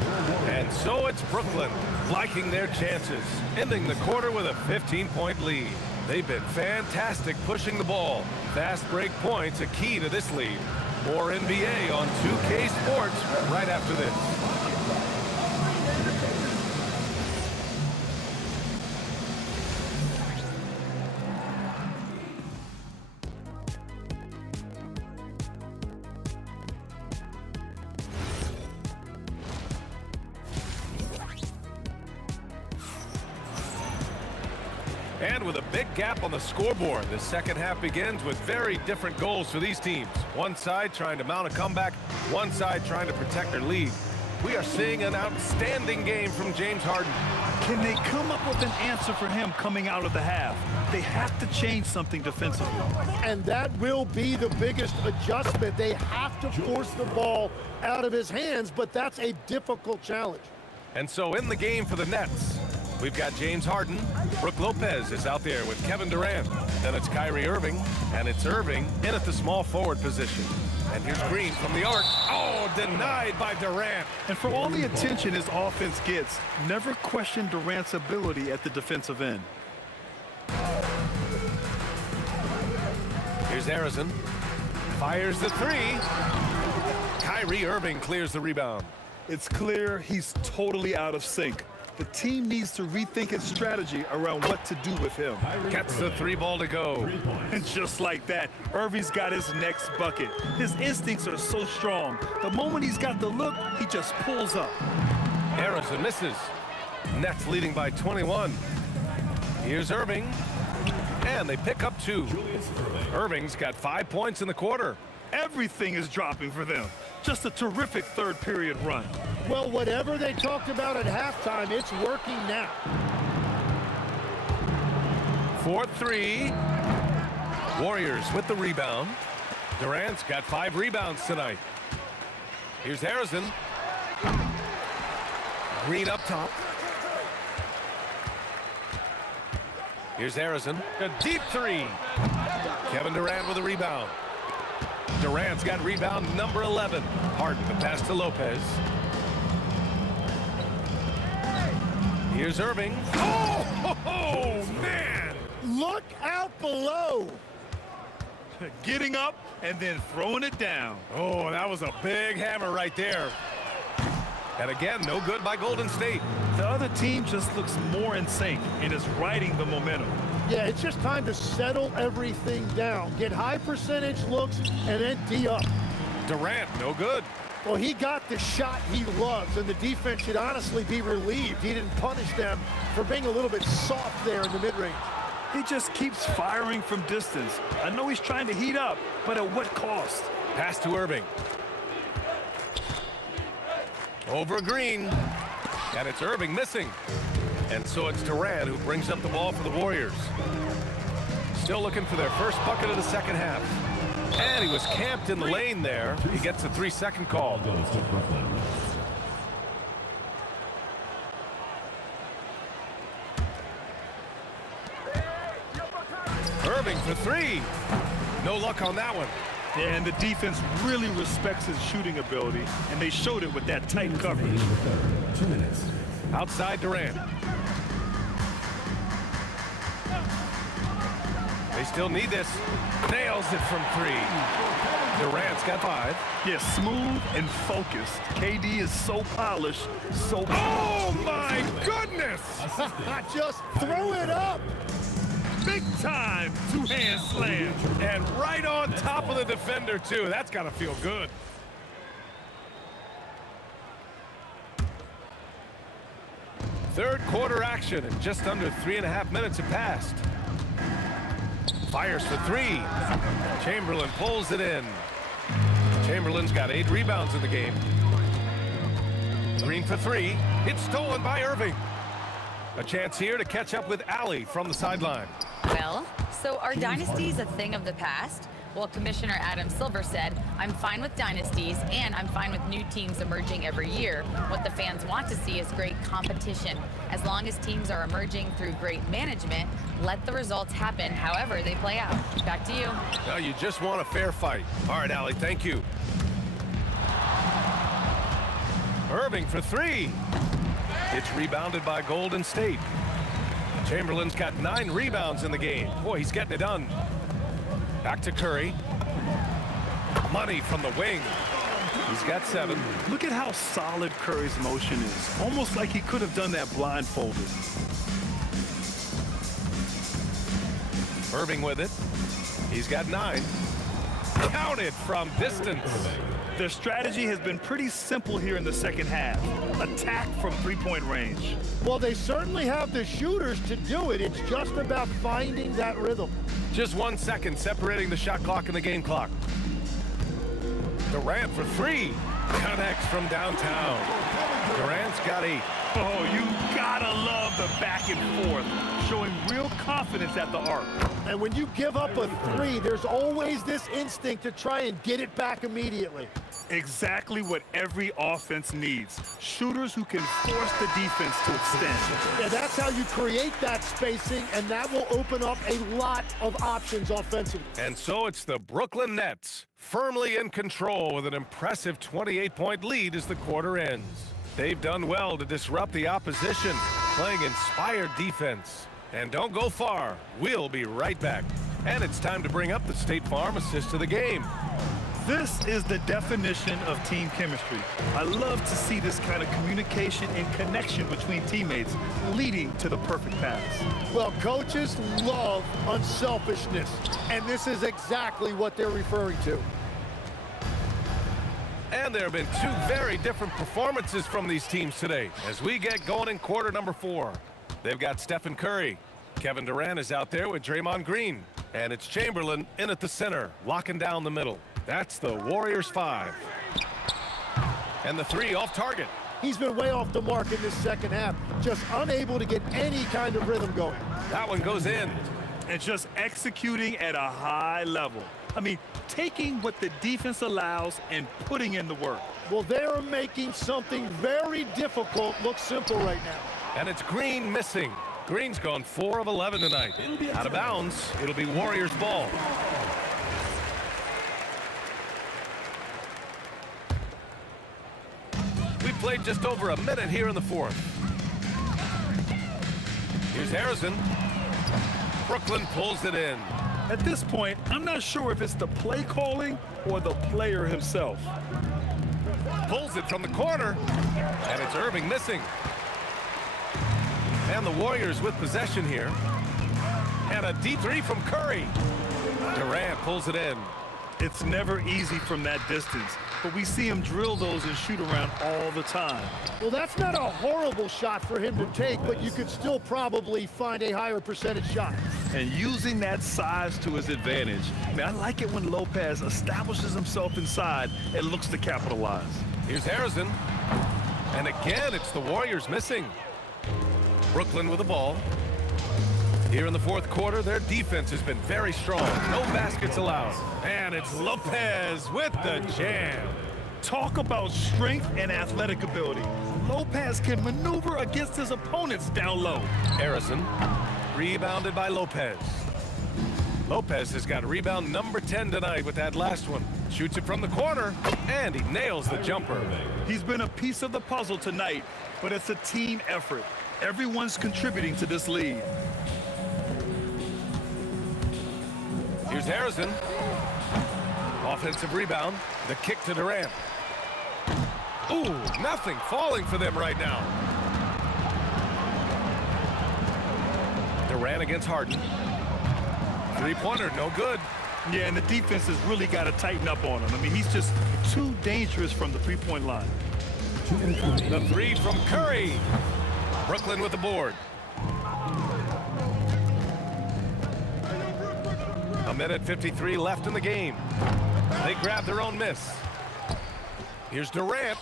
And so it's Brooklyn liking their chances, ending the quarter with a 15-point lead. They've been fantastic pushing the ball. Fast break points a key to this lead. More NBA on 2K Sports right after this. And with a big gap on the scoreboard, the second half begins with very different goals for these teams. One side trying to mount a comeback, one side trying to protect their lead. We are seeing an outstanding game from James Harden. Can they come up with an answer for him coming out of the half? They have to change something defensively. And that will be the biggest adjustment. They have to force the ball out of his hands, but that's a difficult challenge. And so in the game for the Nets, we've got James Harden. Brook Lopez is out there with Kevin Durant. Then it's Kyrie Irving, and it's Irving in at the small forward position. And here's Green from the arc. Oh, denied by Durant. And for all the attention his offense gets, never question Durant's ability at the defensive end. Here's Harrison. Fires the three. Kyrie Irving clears the rebound. It's clear he's totally out of sync. The team needs to rethink its strategy around what to do with him. Gets the three ball to go. And just like that, Irving's got his next bucket. His instincts are so strong. The moment he's got the look, he just pulls up. Harrison misses. Nets leading by 21. Here's Irving. And they pick up two. Irving's got 5 points in the quarter. Everything is dropping for them. Just a terrific third period run. Well, whatever they talked about at halftime, it's working now. 4-3. Warriors with the rebound. Durant's got 5 rebounds tonight. Here's Harrison. Green up top. Here's Harrison. A deep three. Kevin Durant with a rebound. Durant's got rebound number 11. Harden the pass to Lopez. Here's Irving. Oh, man! Look out below. Getting up and then throwing it down. Oh, that was a big hammer right there. And again, no good by Golden State. The other team just looks more in sync and is riding the momentum. Yeah, it's just time to settle everything down. Get high percentage looks and then tee up. Durant, no good. Well, he got the shot he loves, and the defense should honestly be relieved he didn't punish them for being a little bit soft there in the mid-range. He just keeps firing from distance. I know he's trying to heat up, but at what cost? Pass to Irving. Over Green. And it's Irving missing. And so it's Durant who brings up the ball for the Warriors. Still looking for their first bucket of the second half. And he was camped in the lane there. He gets a 3-second call. Irving for three. No luck on that one. Yeah, and the defense really respects his shooting ability, and they showed it with that tight coverage. 2 minutes. Outside Durant. They still need this. Nails it from 3. Durant's got 5. Yeah, smooth and focused. KD is so polished, so... Oh, my goodness! Just throw it up! Big time two-hand slam. And right on top of the defender, too. That's got to feel good. Third quarter action, and just under 3.5 minutes have passed. Fires for 3. Chamberlain pulls it in. Chamberlain's got 8 rebounds in the game. Green for three. It's stolen by Irving. A chance here to catch up with Allie from the sideline. Well, so are dynasties a thing of the past? Well, Commissioner Adam Silver said, I'm fine with dynasties and I'm fine with new teams emerging every year. What the fans want to see is great competition. As long as teams are emerging through great management, let the results happen however they play out. Back to you. Now you just want a fair fight. All right, Allie, thank you. Irving for three. It's rebounded by Golden State. Chamberlain's got 9 rebounds in the game. Boy, he's getting it done. Back to Curry. Money from the wing. He's got 7. Look at how solid Curry's motion is. Almost like he could have done that blindfolded. Irving with it. He's got 9. Counted from distance. Their strategy has been pretty simple here in the second half. Attack from three-point range. Well, they certainly have the shooters to do it. It's just about finding that rhythm. Just 1 second separating the shot clock and the game clock. Durant for 3. Connects from downtown. Durant's got 8. Oh, you gotta love the back and forth, showing real confidence at the arc. And when you give up a 3, there's always this instinct to try and get it back immediately. Exactly what every offense needs. Shooters who can force the defense to extend. Yeah, that's how you create that spacing, and that will open up a lot of options offensively. And so it's the Brooklyn Nets, firmly in control with an impressive 28-point lead as the quarter ends. They've done well to disrupt the opposition, playing inspired defense. And don't go far. We'll be right back. And it's time to bring up the State Farm assist to the game. This is the definition of team chemistry. I love to see this kind of communication and connection between teammates leading to the perfect pass. Well, coaches love unselfishness, and this is exactly what they're referring to. And there have been 2 very different performances from these teams today as we get going in quarter number 4. They've got Stephen Curry. Kevin Durant is out there with Draymond Green. And it's Chamberlain in at the center, locking down the middle. That's the Warriors 5. And the 3 off target. He's been way off the mark in this second half, just unable to get any kind of rhythm going. That one goes in. And just executing at a high level. I mean, taking what the defense allows and putting in the work. Well, they're making something very difficult look simple right now. And it's Green missing. Green's gone 4 of 11 tonight. Out of bounds, it'll be Warriors ball. We played just over a minute here in the 4th. Here's Harrison. Brooklyn pulls it in. At this point, I'm not sure if it's the play calling or the player himself. Pulls it from the corner, and it's Irving missing. And the Warriors with possession here. And a deep 3 from Curry. Durant pulls it in. It's never easy from that distance, but we see him drill those and shoot around all the time. Well, that's not a horrible shot for him to take, but you could still probably find a higher percentage shot. And using that size to his advantage. I mean, I like it when Lopez establishes himself inside and looks to capitalize. Here's Harrison. And again, it's the Warriors missing. Brooklyn with the ball. Here in the 4th quarter, their defense has been very strong. No baskets allowed. And it's Lopez with the jam. Talk about strength and athletic ability. Lopez can maneuver against his opponents down low. Harrison, rebounded by Lopez. Lopez has got rebound number 10 tonight with that last one. Shoots it from the corner, and he nails the jumper. He's been a piece of the puzzle tonight, but it's a team effort. Everyone's contributing to this lead. Here's Harrison. Offensive rebound. The kick to Durant. Ooh, nothing falling for them right now. Durant against Harden. 3-pointer, no good. Yeah, and the defense has really got to tighten up on him. I mean, he's just too dangerous from the 3-point line. The 3 from Curry. Brooklyn with the board. A minute 53 left in the game. They grab their own miss. Here's Durant.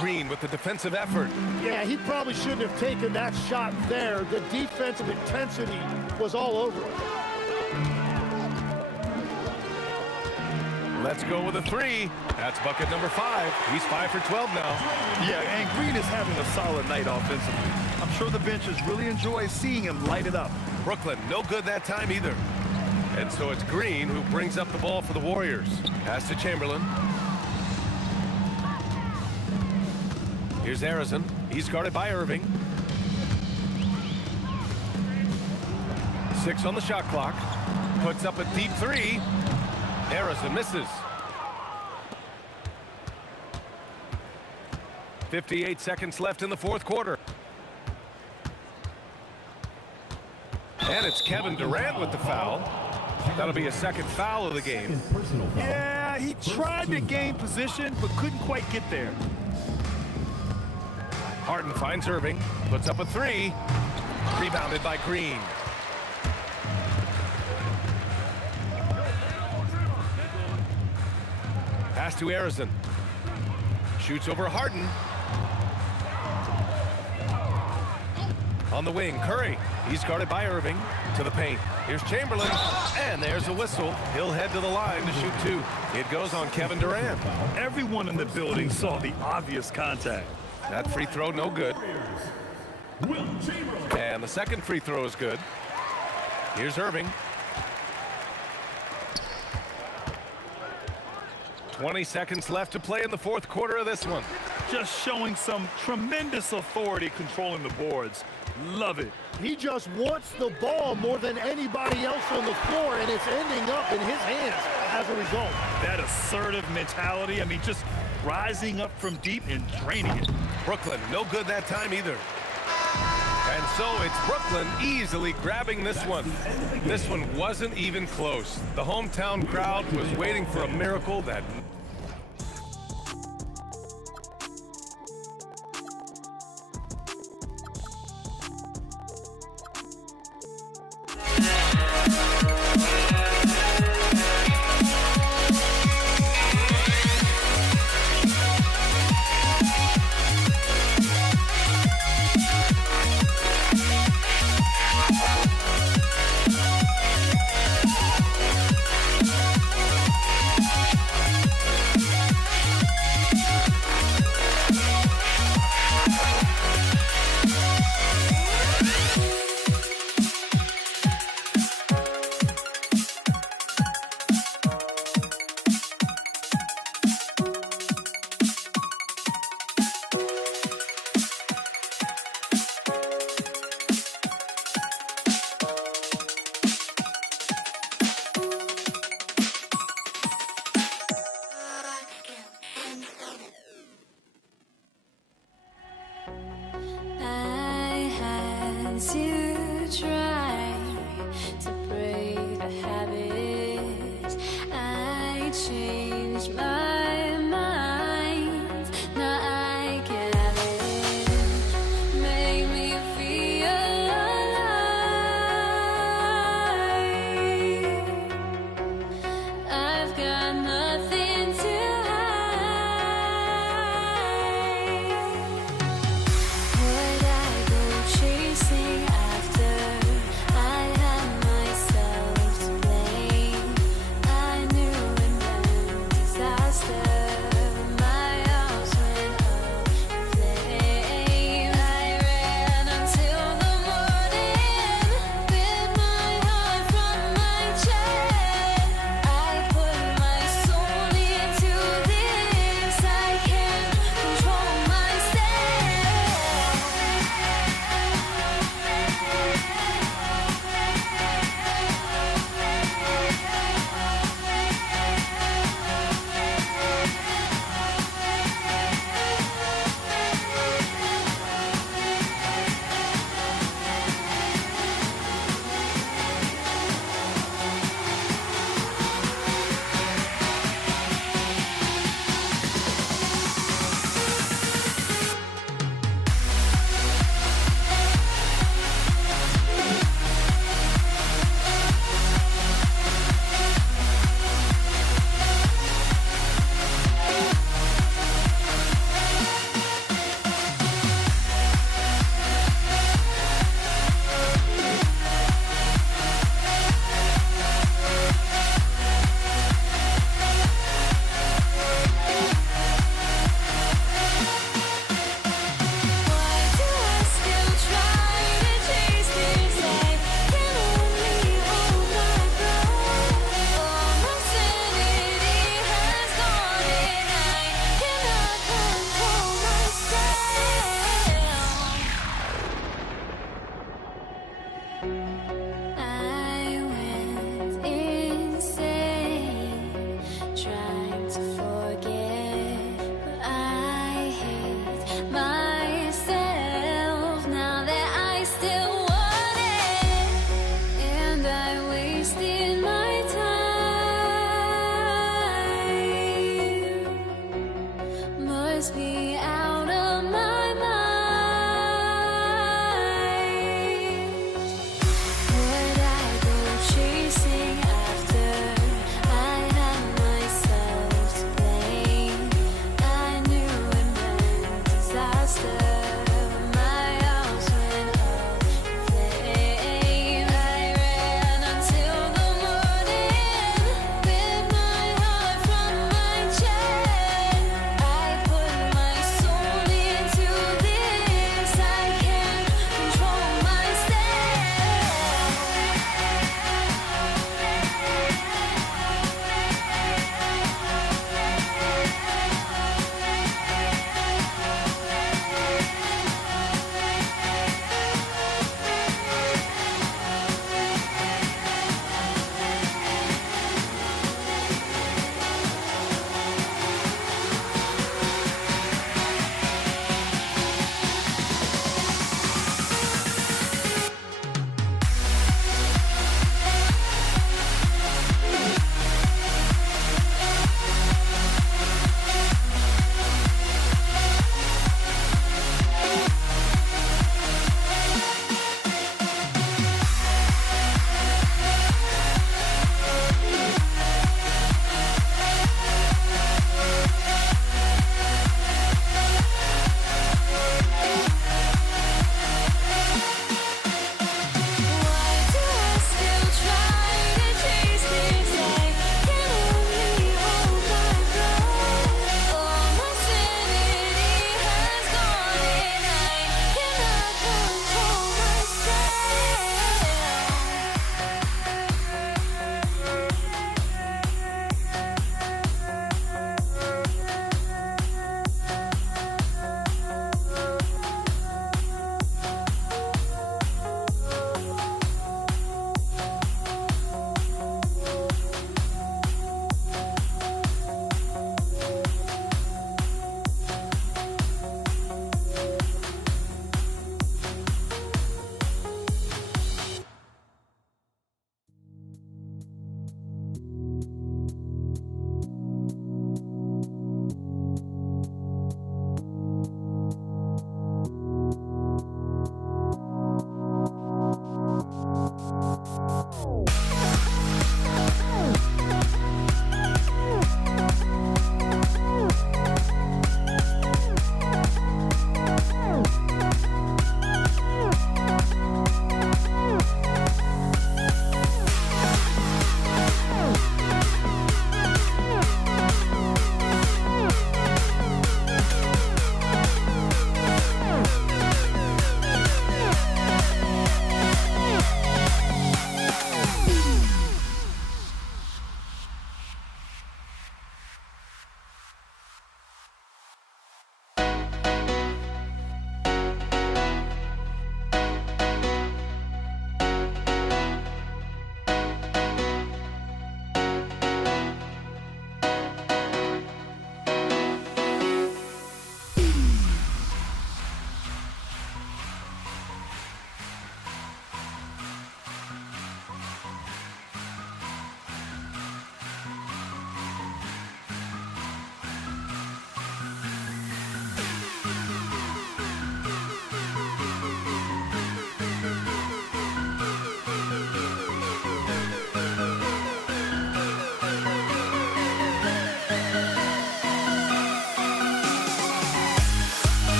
Green with the defensive effort. Yeah, he probably shouldn't have taken that shot there. The defensive intensity was all over it. Let's go with a 3. That's bucket number 5. He's 5 for 12 now. Yeah, and Green is having a solid night offensively. I'm sure the benches really enjoy seeing him light it up. Brooklyn, no good that time either. And so it's Green who brings up the ball for the Warriors. Pass to Chamberlain. Here's Arizon. He's guarded by Irving. 6 on the shot clock. Puts up a deep 3. Arizon misses. 58 seconds left in the fourth quarter. And it's Kevin Durant with the foul. That'll be a second foul of the game. Yeah, he tried to gain position, but couldn't quite get there. Harden finds Irving, puts up a 3. Rebounded by Green. Pass to Arizon. Shoots over Harden. On the wing, Curry. He's guarded by Irving. To the paint. Here's Chamberlain. And there's a whistle. He'll head to the line to shoot 2. It goes on Kevin Durant. Everyone in the building saw the obvious contact. That free throw, no good. And the second free throw is good. Here's Irving. 20 seconds left to play in the fourth quarter of this one. Just showing some tremendous authority controlling the boards. Love it. He just wants the ball more than anybody else on the floor, and it's ending up in his hands as a result. That assertive mentality, I mean, just rising up from deep and draining it. Brooklyn, no good that time either. And so it's Brooklyn easily grabbing this one. This one wasn't even close. The hometown crowd was waiting for a miracle that...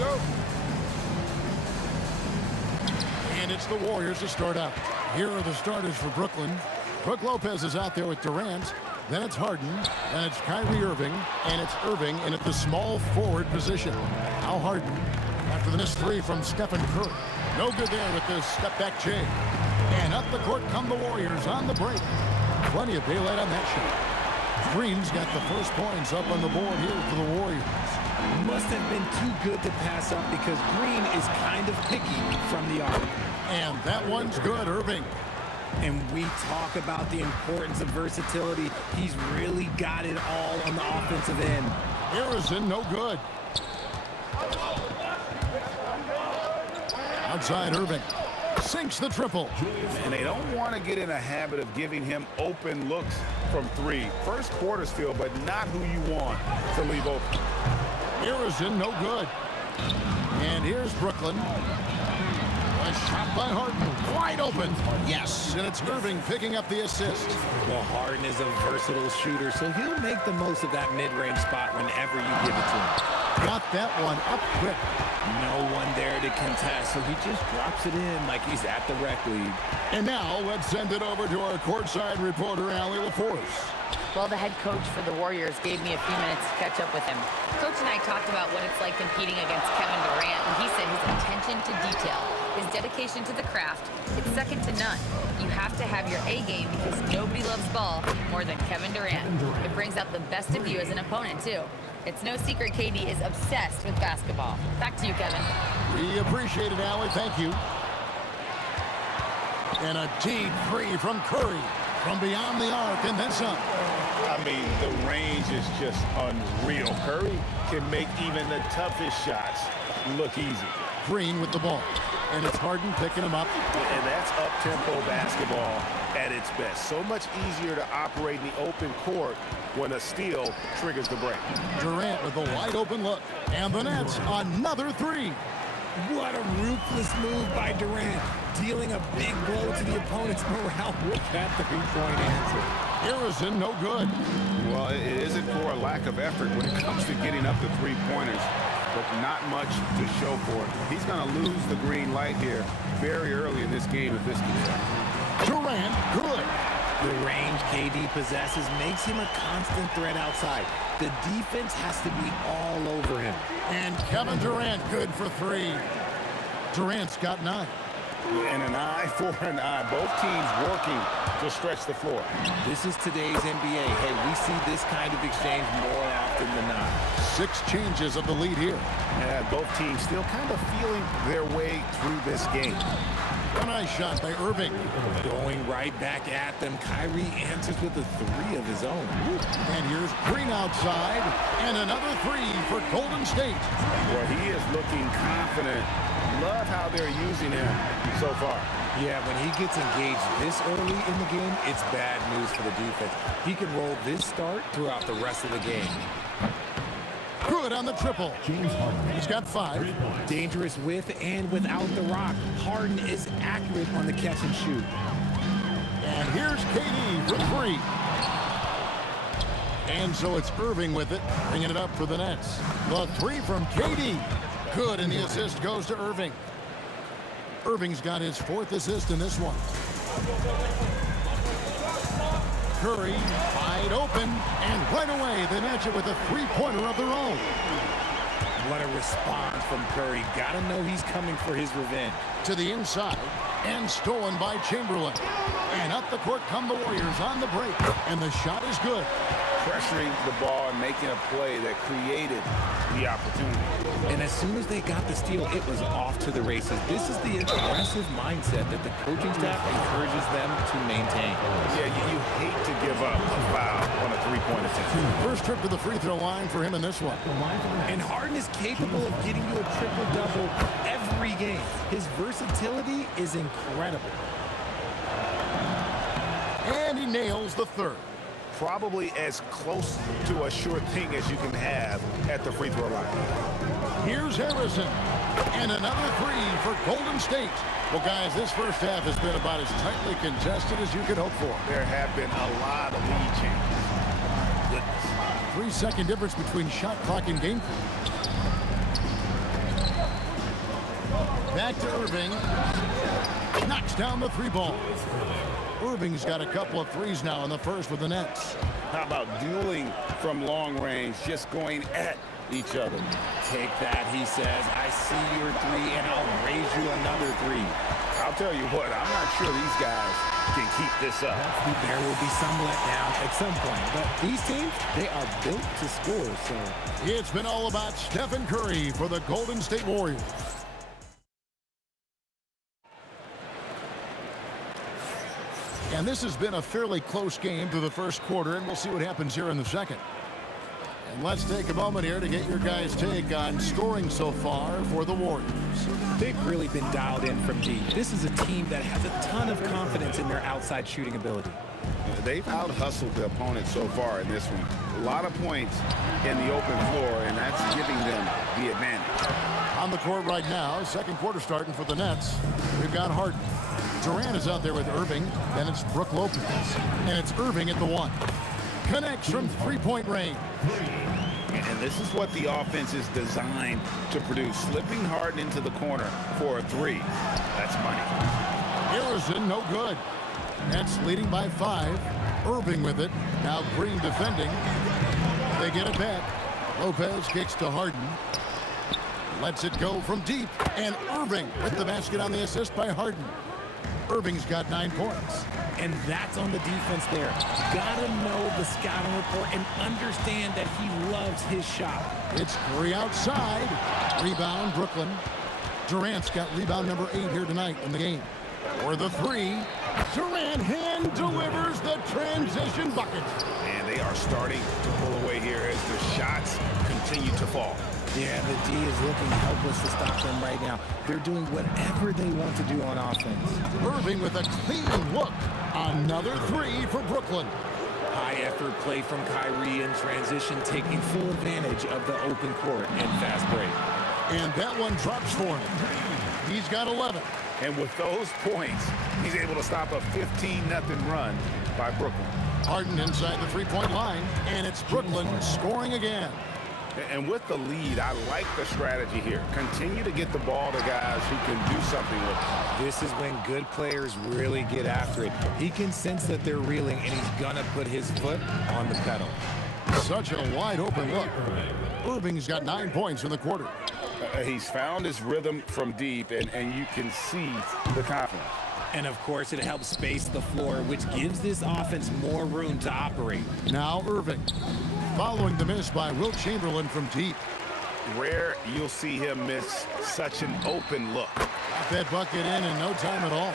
go. And it's the Warriors to start out. Here are the starters for Brooklyn. Brook Lopez is out there with Durant. Then it's Harden. Then it's Kyrie Irving. And it's Irving in at the small forward position. Now Harden after the missed three from Stephen Curry. No good there with the step-back J. And up the court come the Warriors on the break. Plenty of daylight on that shot. Green's got the first points up on the board here for the Warriors. Must have been too good to pass up because Green is kind of picky from the arc. And that one's good, Irving. And we talk about the importance of versatility. He's really got it all on the offensive end. Harrison, no good. Outside Irving. Sinks the triple. And they don't want to get in a habit of giving him open looks from three. First quarter still, but not who you want to leave open. Harrison, no good. And here's Brooklyn. A shot by Harden. Wide open. Yes, and it's Irving picking up the assist. Well, Harden is a versatile shooter, so he'll make the most of that mid-range spot whenever you give it to him. Got that one up quick. No one there to contest, so he just drops it in like he's at the rec league. And now let's send it over to our courtside reporter, Allie LaForce. Well, the head coach for the Warriors gave me a few minutes to catch up with him. Coach and I talked about what it's like competing against Kevin Durant, and he said his attention to detail, his dedication to the craft, it's second to none. You have to have your A game because nobody loves ball more than Kevin Durant. It brings out the best of you as an opponent, too. It's no secret KD is obsessed with basketball. Back to you, Kevin. We appreciate it, Allie. Thank you. And a deep three from Curry. From beyond the arc, and then some. I mean, the range is just unreal. Curry can make even the toughest shots look easy. Green with the ball. And it's Harden picking him up. And that's up-tempo basketball at its best. So much easier to operate in the open court when a steal triggers the break. Durant with a wide open look. And the Nets, another three. What a ruthless move by Durant, dealing a big blow to the opponent's morale with that three-point answer. Harrison, no good. Well, it isn't for a lack of effort when it comes to getting up the three-pointers, but not much to show for it. He's going to lose the green light here very early in this game if this keeps up. Durant, good. The range KD possesses makes him a constant threat outside. The defense has to be all over him. And Kevin Durant, good for three. Durant's got 9. And an eye for an eye. Both teams working to stretch the floor. This is today's NBA. Hey, we see this kind of exchange more often than not. 6 changes of the lead here. Yeah, both teams still kind of feeling their way through this game. A nice shot by Irving. Going right back at them. Kyrie answers with a 3 of his own. And here's Green outside. And another 3 for Golden State. Well, he is looking confident. Love how they're using him so far. Yeah, when he gets engaged this early in the game, it's bad news for the defense. He can roll this start throughout the rest of the game. Good on the triple. He's got 5. Dangerous with and without the rock. Harden is accurate on the catch and shoot. And here's KD for 3. And so it's Irving with it, bringing it up for the Nets. The 3 from KD. Good, and the assist goes to Irving. Irving's got his 4th assist in this one. Curry, wide open, and right away they match it with a 3-pointer of their own. What a response from Curry. Gotta know he's coming for his revenge. To the inside, and stolen by Chamberlain. And up the court come the Warriors on the break, and the shot is good. Pressuring the ball and making a play that created the opportunity. And as soon as they got the steal, it was off to the races. This is the aggressive mindset that the coaching staff encourages them to maintain. Yeah, you hate to give up a foul on a 3-point attempt. First trip to the free throw line for him in this one. And Harden is capable of getting you a triple-double every game. His versatility is incredible. And he nails the 3rd. Probably as close to a sure thing as you can have at the free throw line. Here's Harrison. And another 3 for Golden State. Well, guys, this first half has been about as tightly contested as you could hope for. There have been a lot of lead changes. Goodness. 3-second difference between shot clock and game clock. Back to Irving. Knocks down the three ball. Irving's got a couple of threes now in the first with the Nets. How about dueling from long range, just going at each other? Take that, he says. I see your three, and I'll raise you another three. I'll tell you what, I'm not sure these guys can keep this up. There will be some letdown at some point, but these teams, they are built to score, so. It's been all about Stephen Curry for the Golden State Warriors. And this has been a fairly close game through the first quarter, and we'll see what happens here in the second. And let's take a moment here to get your guys' take on scoring so far for the Warriors. They've really been dialed in from deep. This is a team that has a ton of confidence in their outside shooting ability. They've out-hustled the opponent so far in this one. A lot of points in the open floor, and that's giving them the advantage. On the court right now, second quarter starting for the Nets. We've got Harden. Durant is out there with Irving. Then it's Brook Lopez. And it's Irving at the one. Connects from three-point range. And this is what the offense is designed to produce. Slipping Harden into the corner for a three. That's money. Harrison, no good. Nets leading by 5. Irving with it. Now Green defending. They get it back. Lopez kicks to Harden. Lets it go from deep. And Irving with the basket on the assist by Harden. Irving's got 9 points. And that's on the defense there. Gotta know the scouting report and understand that he loves his shot. It's Curry outside. Rebound, Brooklyn. Durant's got rebound number 8 here tonight in the game. For the three, Durant hand delivers the transition bucket. And they are starting to pull away here as the shots continue to fall. Yeah, the D is looking helpless to stop them right now. They're doing whatever they want to do on offense. Irving with a clean look. Another three for Brooklyn. High effort play from Kyrie in transition, taking full advantage of the open court and fast break. And that one drops for him. He's got 11. And with those points, he's able to stop a 15-0 run by Brooklyn. Harden inside the three-point line, and it's Brooklyn scoring again. And with the lead, I like the strategy here. Continue to get the ball to guys who can do something with it. This is when good players really get after it. He can sense that they're reeling, and he's gonna put his foot on the pedal. Such a wide open look. Irving's got 9 points in the quarter. He's found his rhythm from deep, and you can see the confidence. And of course, it helps space the floor, which gives this offense more room to operate. Now Irving, following the miss by Wilt Chamberlain from deep. Rare you'll see him miss such an open look. Got that bucket in no time at all.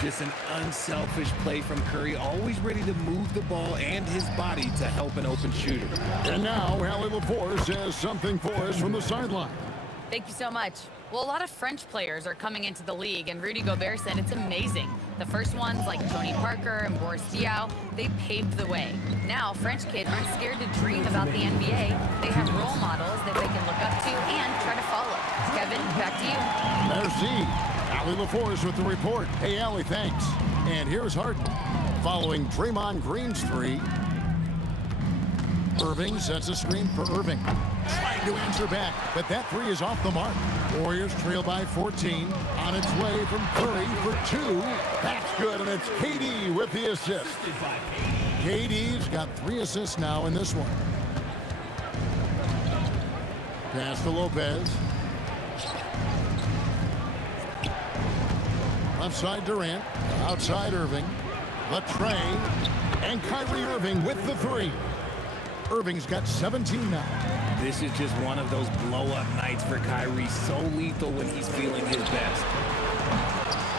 Just an unselfish play from Curry, always ready to move the ball and his body to help an open shooter. And now, Hallie LaForce has something for us from the sideline. Thank you so much. Well, a lot of French players are coming into the league, and Rudy Gobert said it's amazing. The first ones, like Tony Parker and Boris Diaw, they paved the way. Now, French kids aren't scared to dream about the NBA. They have role models that they can look up to and try to follow. Kevin, back to you. Merci. Hallie LaForce with the report. Hey, Hallie, thanks. And here's Harden. Following Draymond Green's three. Irving sets a screen for Irving. Trying to answer back, but that three is off the mark. Warriors trail by 14. On its way from Curry for 2. That's good, and it's KD with the assist. KD's got 3 assists now in this one. Pass to Lopez. Left side Durant. Outside Irving. Latrey. And Kyrie Irving with the 3. Irving's got 17 now. This is just one of those blow-up nights for Kyrie. So lethal when he's feeling his best.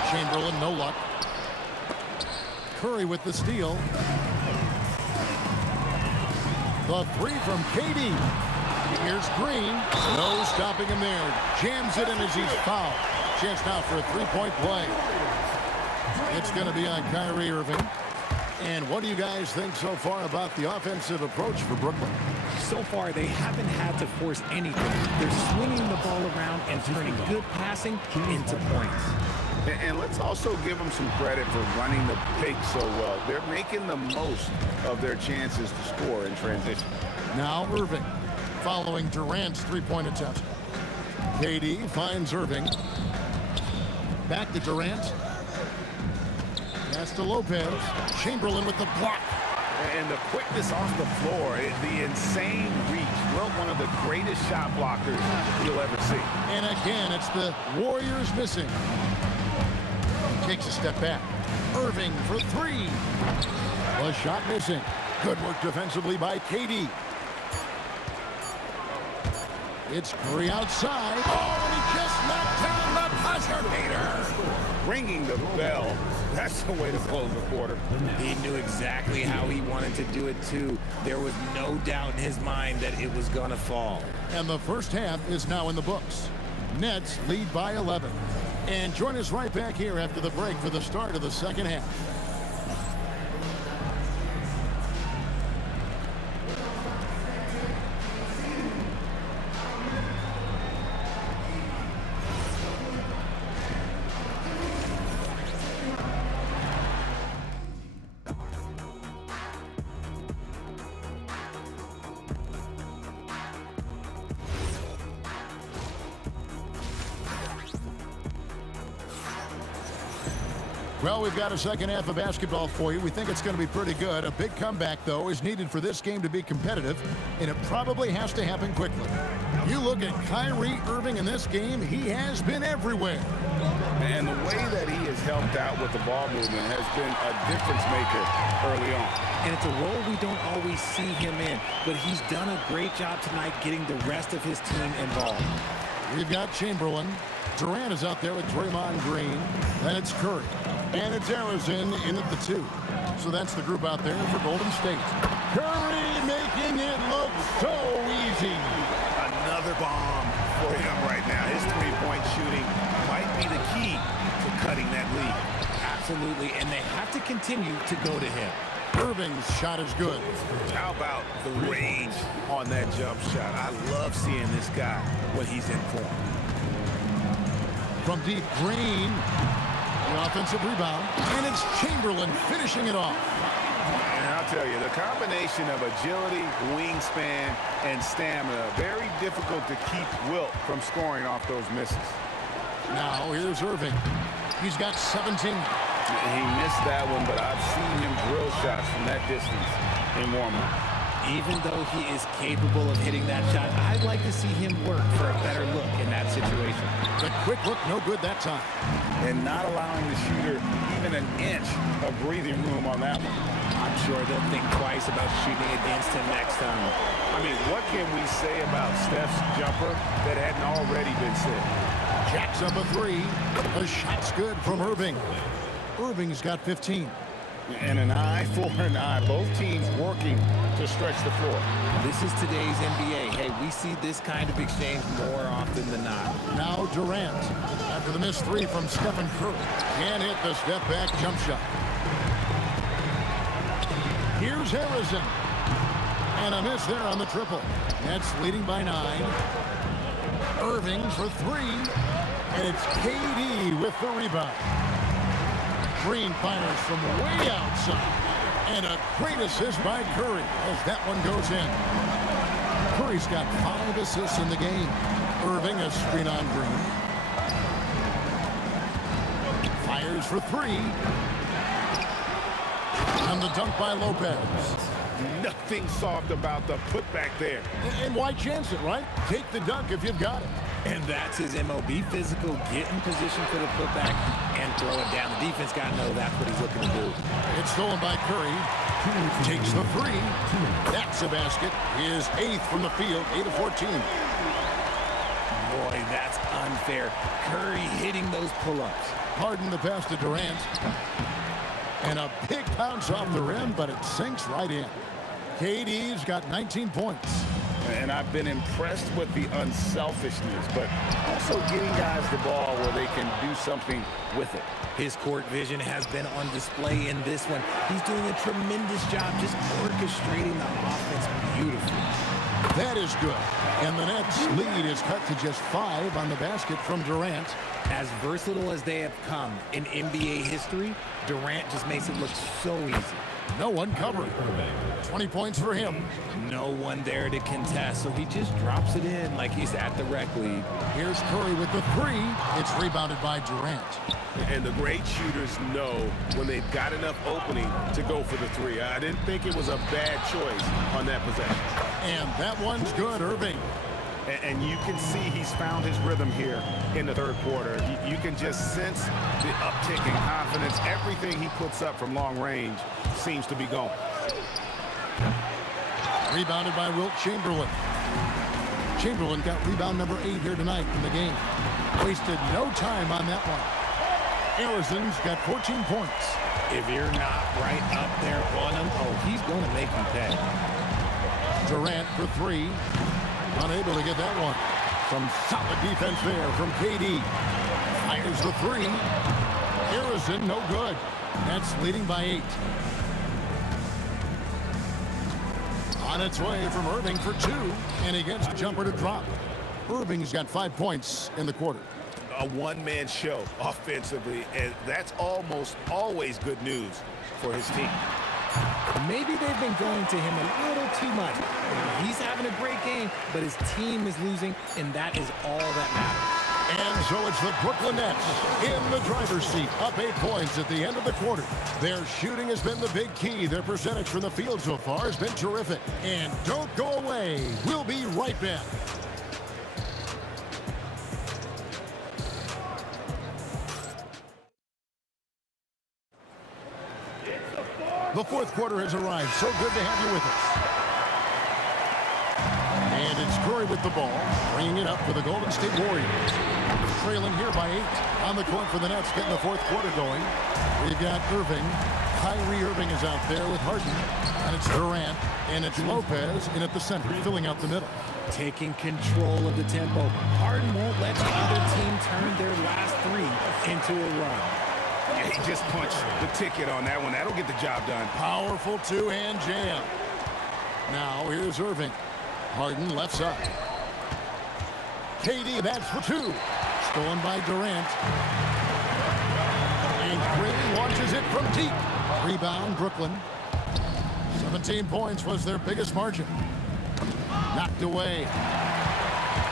Chamberlain, no luck. Curry with the steal. The 3 from KD. Here's Green. No stopping him there. Jams it in as he's fouled. Chance now for a 3-point play. It's going to be on Kyrie Irving. And what do you guys think so far about the offensive approach for Brooklyn? So far, they haven't had to force anything. They're swinging the ball around and turning good passing into points. And let's also give them some credit for running the pick so well. They're making the most of their chances to score in transition. Now Irving, following Durant's 3-point attempt. KD finds Irving. Back to Durant. Pass to Lopez. Chamberlain with the block. And the quickness off the floor, the insane reach. Wilt, one of the greatest shot blockers you'll ever see. And again, it's the Warriors missing. He takes a step back. Irving for three. The shot missing. Good work defensively by KD. It's Curry outside. Oh, and he just knocked down the buzzer beater. Ringing the bell. That's the way to close the quarter. He knew exactly how he wanted to do it, too. There was no doubt in his mind that it was going to fall. And the first half is now in the books. Nets lead by 11. And join us right back here after the break for the start of the second half. Well, we've got a second half of basketball for you. We think it's going to be pretty good. A big comeback, though, is needed for this game to be competitive, and it probably has to happen quickly. You look at Kyrie Irving in this game, he has been everywhere. And the way that he has helped out with the ball movement has been a difference maker early on. And it's a role we don't always see him in, but he's done a great job tonight getting the rest of his team involved. We've got Chamberlain. Durant is out there with Draymond Green. Then it's Curry. And it's Arizona in at the 2. So that's the group out there for Golden State. Curry making it look so easy. Another bomb for him right now. His three-point shooting might be the key to cutting that lead. Absolutely, and they have to continue to go to him. Irving's shot is good. How about the range on that jump shot? I love seeing this guy when he's in form. From deep, Green. The offensive rebound. And it's Chamberlain finishing it off. And I'll tell you, the combination of agility, wingspan, and stamina, very difficult to keep Wilt from scoring off those misses. Now here's Irving. He's got 17. He missed that one, but I've seen him drill shots from that distance in warm-up. Even though he is capable of hitting that shot, I'd like to see him work for a better look in that situation. The quick look, no good that time. And not allowing the shooter even an inch of breathing room on that one. I'm sure they'll think twice about shooting against him next time. I mean, what can we say about Steph's jumper that hadn't already been said? Jacks up a 3. The shot's good from Irving. Irving's got 15. And an eye for an eye. Both teams working to stretch the floor. This is today's NBA. Hey, we see this kind of exchange more often than not. Now Durant. After the missed 3 from Stephen Curry. Can't hit the step-back jump shot. Here's Harrison. And a miss there on the triple. Nets leading by 9. Irving for 3. And it's KD with the rebound. Green fires from way outside. And a great assist by Curry as that one goes in. Curry's got 5 assists in the game. Irving a screen on Green. Fires for 3. And the dunk by Lopez. Nothing soft about the putback there. And why chance it, right? Take the dunk if you've got it. And that's his MO. Be physical, get in position for the putback, and throw it down. The defense got to know that's what he's looking to do. It's stolen by Curry. Takes the 3. That's a basket. His 8th from the field, 8 of 14. Boy, that's unfair. Curry hitting those pull-ups. Harden the pass to Durant. And a big bounce off the rim, but it sinks right in. KD's got 19 points. And I've been impressed with the unselfishness, but also getting guys the ball where they can do something with it. His court vision has been on display in this one. He's doing a tremendous job just orchestrating the offense beautifully. That is good. And the Nets lead is cut to just 5 on the basket from Durant. As versatile as they have come in NBA history, Durant just makes it look so easy. No one covered. 20 points for him. No one there to contest, so he just drops it in like he's at the rec league. Here's Curry with the 3. It's rebounded by Durant. And the great shooters know when they've got enough opening to go for the 3. I didn't think it was a bad choice on that possession. And that one's good, Irving. And you can see he's found his rhythm here in the third quarter. You can just sense the uptick in confidence. Everything he puts up from long range seems to be going. Rebounded by Wilt Chamberlain. Chamberlain got rebound number 8 here tonight in the game. Wasted no time on that one. Arizon's got 14 points. If you're not right up there on him, oh, he's going to make you pay. Durant for 3. Unable to get that one. Some solid defense there from KD. Fires the 3. Arizon, no good. That's leading by 8. On its way from Irving for 2. And he gets the jumper to drop. Irving's got 5 points in the quarter. A one-man show offensively, and that's almost always good news for his team. Maybe they've been going to him a little too much. He's having a great game, but his team is losing, and that is all that matters. And so it's the Brooklyn Nets in the driver's seat, up 8 points at the end of the quarter. Their shooting has been the big key. Their percentage from the field so far has been terrific. And don't go away. We'll be right back. The fourth quarter has arrived. So good to have you with us. And it's Curry with the ball, bringing it up for the Golden State Warriors. Trailing here by 8 on the court for the Nets, getting the fourth quarter going. We've got Irving. Kyrie Irving is out there with Harden. And it's Durant. And it's Lopez in at the center, filling out the middle. Taking control of the tempo. Harden won't let the other team turn their last 3 into a run. Yeah, he just punched the ticket on that one. That'll get the job done. Powerful two-hand jam. Now here's Irving. Harden left side. KD, that's for 2. Stolen by Durant. And Green launches it from deep. Rebound, Brooklyn. 17 points was their biggest margin. Knocked away.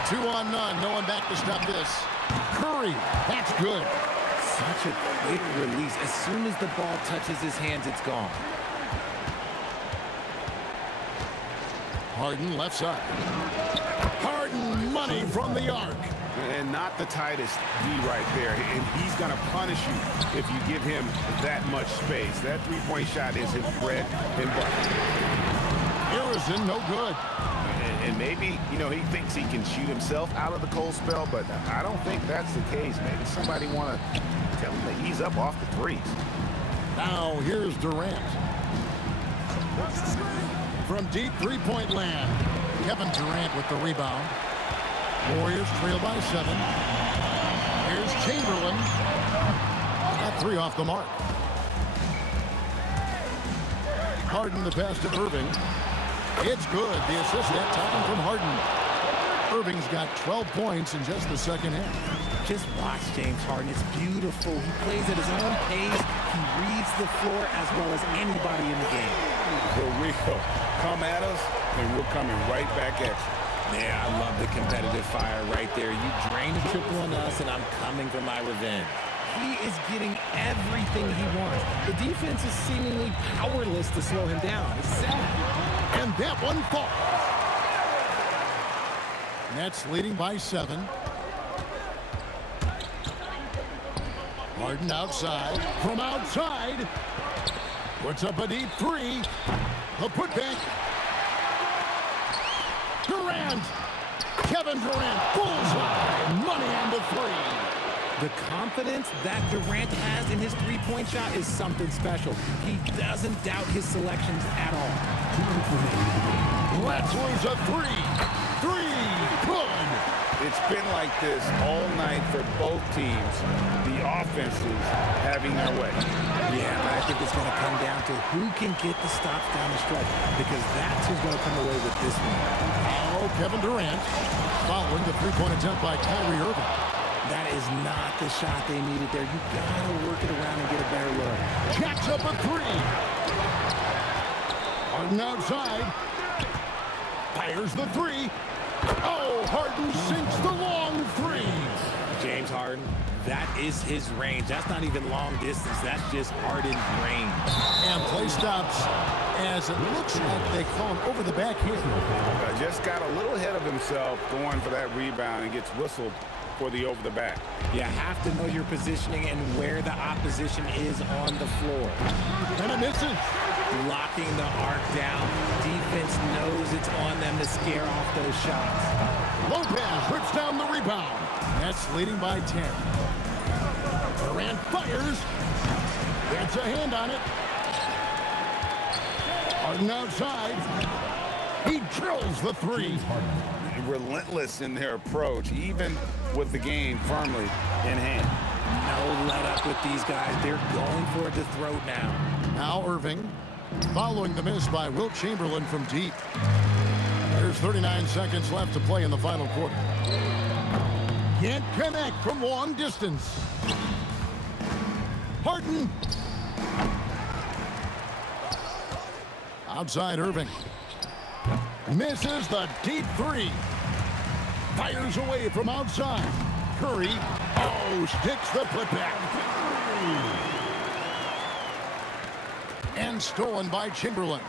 2 on none. No one back to stop this. Curry, that's good. Such a quick release. As soon as the ball touches his hands, it's gone. Harden left side. Harden, money from the arc. And not the tightest D right there. And he's going to punish you if you give him that much space. That three-point shot is his bread and butter. Arizon, no good. And maybe, you know, he thinks he can shoot himself out of the cold spell, but I don't think that's the case. Maybe somebody want to tell him to ease up off the threes. Now here's Durant. From deep three-point land, Kevin Durant with the rebound. Warriors trail by 7. Here's Chamberlain. Got 3 off the mark. Harden the pass to Irving. It's good. The assist that time from Harden. Irving's got 12 points in just the second half. Just watch James Harden. It's beautiful. He plays at his own pace. He reads the floor as well as anybody in the game. For real. Come at us, and we're coming right back at you. Yeah, I love the competitive fire right there. You drain a triple on us, and I'm coming for my revenge. He is getting everything he wants. The defense is seemingly powerless to slow him down. It's sad. And that one falls. Nets leading by 7. Harden outside. From outside. Puts up a deep 3. A putback. Durant. Kevin Durant. Bullseye. Money on the 3. The confidence that Durant has in his three-point shot is something special. He doesn't doubt his selections at all. Let's lose a 3. 3. Good. It's been like this all night for both teams. The offenses having their way. Yeah, but I think it's going to come down to who can get the stops down the stretch, because that's who's going to come away with this one. Oh, Kevin Durant following the three-point attempt by Kyrie Irving. That is not the shot they needed there. You got to work it around and get a better look. Jacks up a three. Harden outside. Fires the three. Oh, Harden sinks the long three. James Harden, that is his range. That's not even long distance. That's just Harden's range. And play stops as it looks like they call him over the back here. Just got a little ahead of himself going for that rebound and gets whistled for the over the back. You have to know your positioning and where the opposition is on the floor. And it misses. Locking the arc down. Defense knows it's on them to scare off those shots. Lopez rips down the rebound. Nets leading by 10. Durant fires. Gets a hand on it. Harden outside. He drills the three. Relentless in their approach, even with the game firmly in hand. No let up with these guys. They're going for it to throw now. Now Irving, following the miss by Wilt Chamberlain from deep. There's 39 seconds left to play in the final quarter. Can't connect from long distance. Harden. Outside Irving. Misses the deep three. Fires away from outside. Curry. Oh, sticks the putback. And stolen by Chamberlain.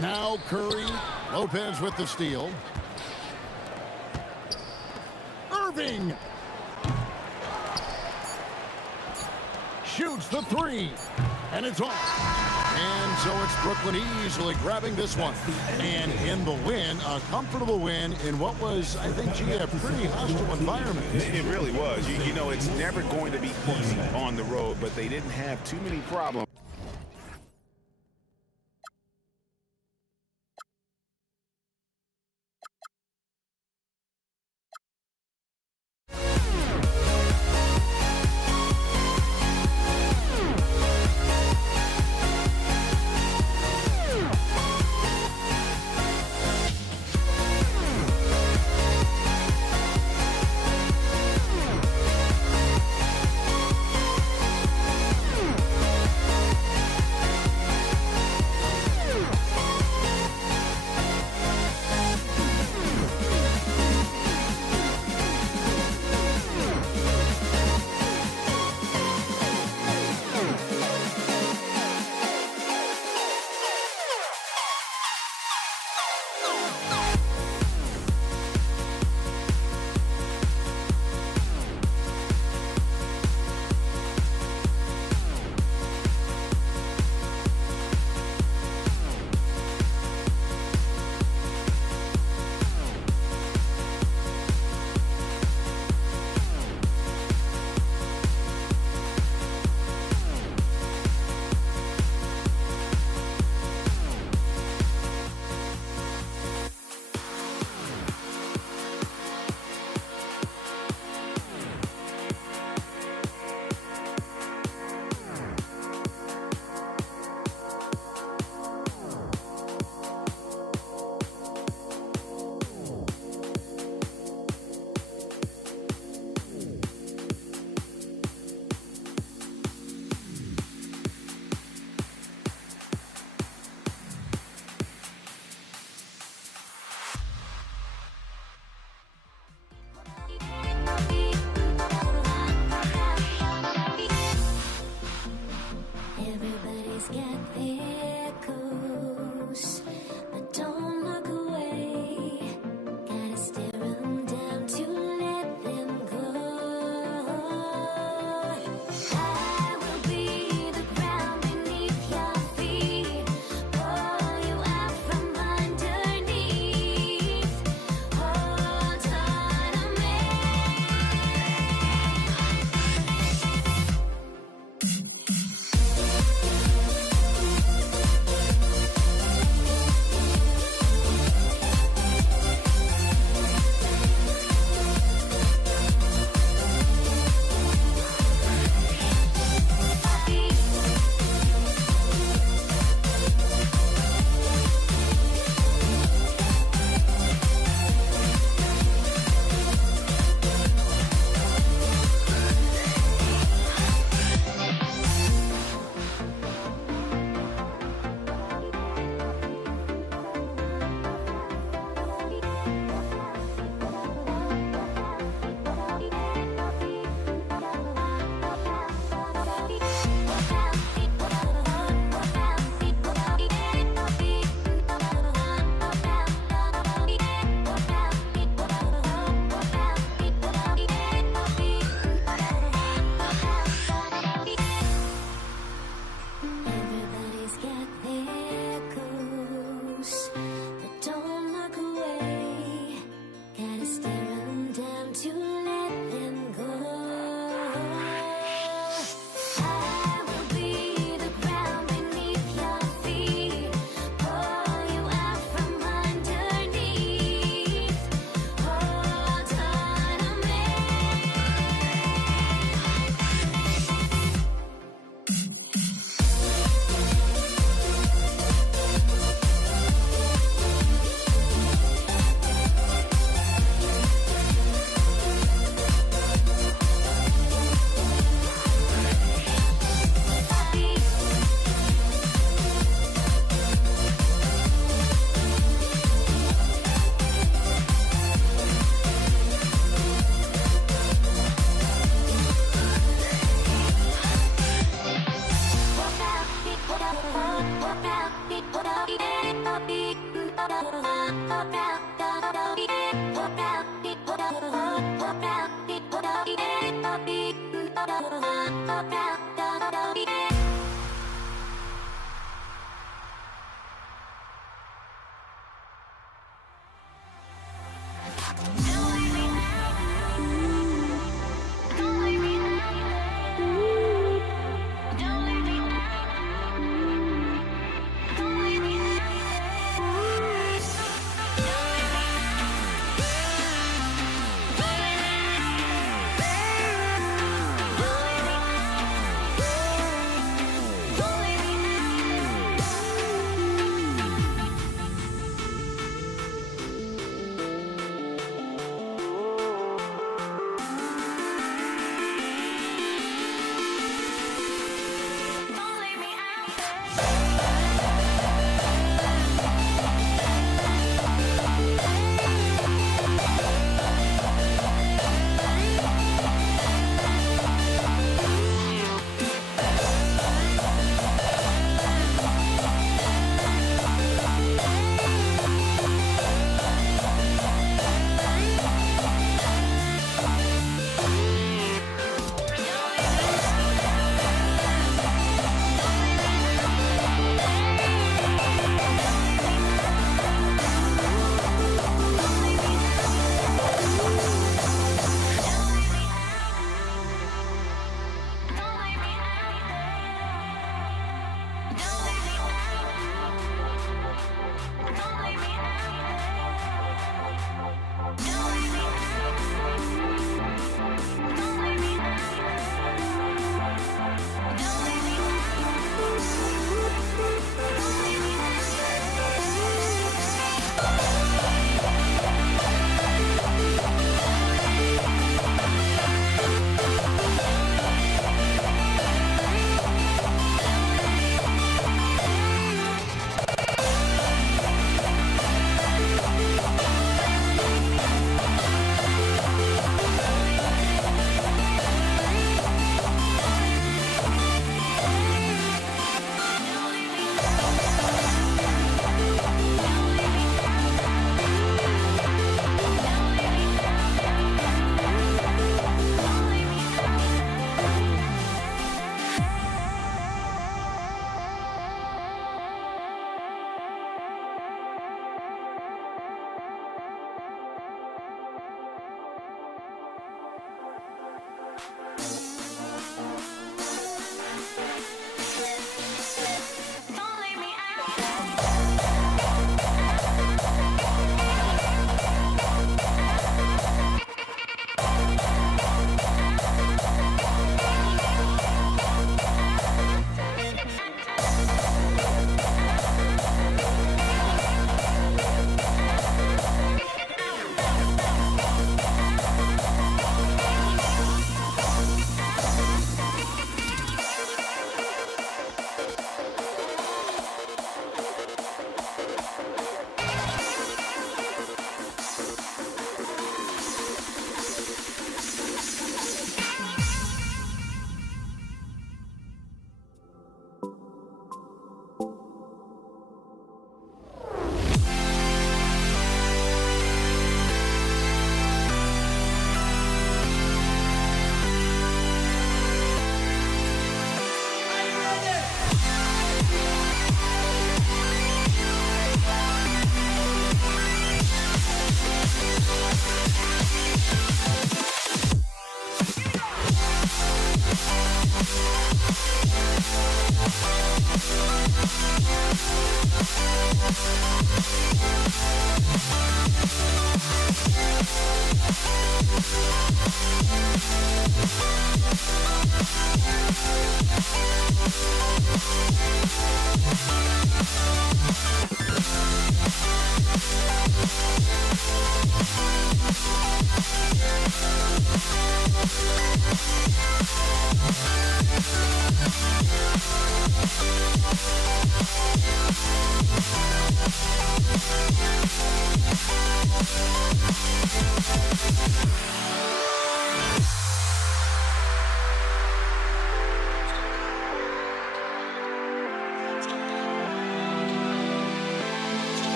Now Curry. Lopez with the steal. Irving. Shoots the three. And it's off. And so it's Brooklyn easily grabbing this one. And in the win, a comfortable win in what was, I think, a pretty hostile environment. It really was. You know, it's never going to be easy on the road, but they didn't have too many problems.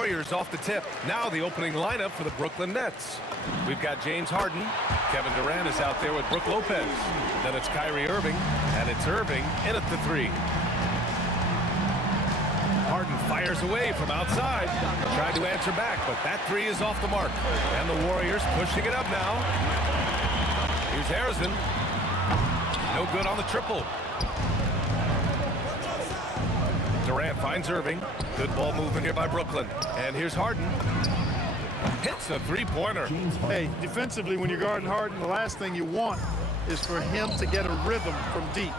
Warriors off the tip. Now the opening lineup for the Brooklyn Nets. We've got James Harden. Kevin Durant is out there with Brook Lopez. Then it's Kyrie Irving, and it's Irving in at the 3. Harden fires away from outside. Tried to answer back, but that 3 is off the mark. And the Warriors pushing it up now. Here's Harrison. No good on the triple. Durant finds Irving. Good ball movement here by Brooklyn. And here's Harden. Hits a three-pointer. Hey, defensively, when you're guarding Harden, the last thing you want is for him to get a rhythm from deep.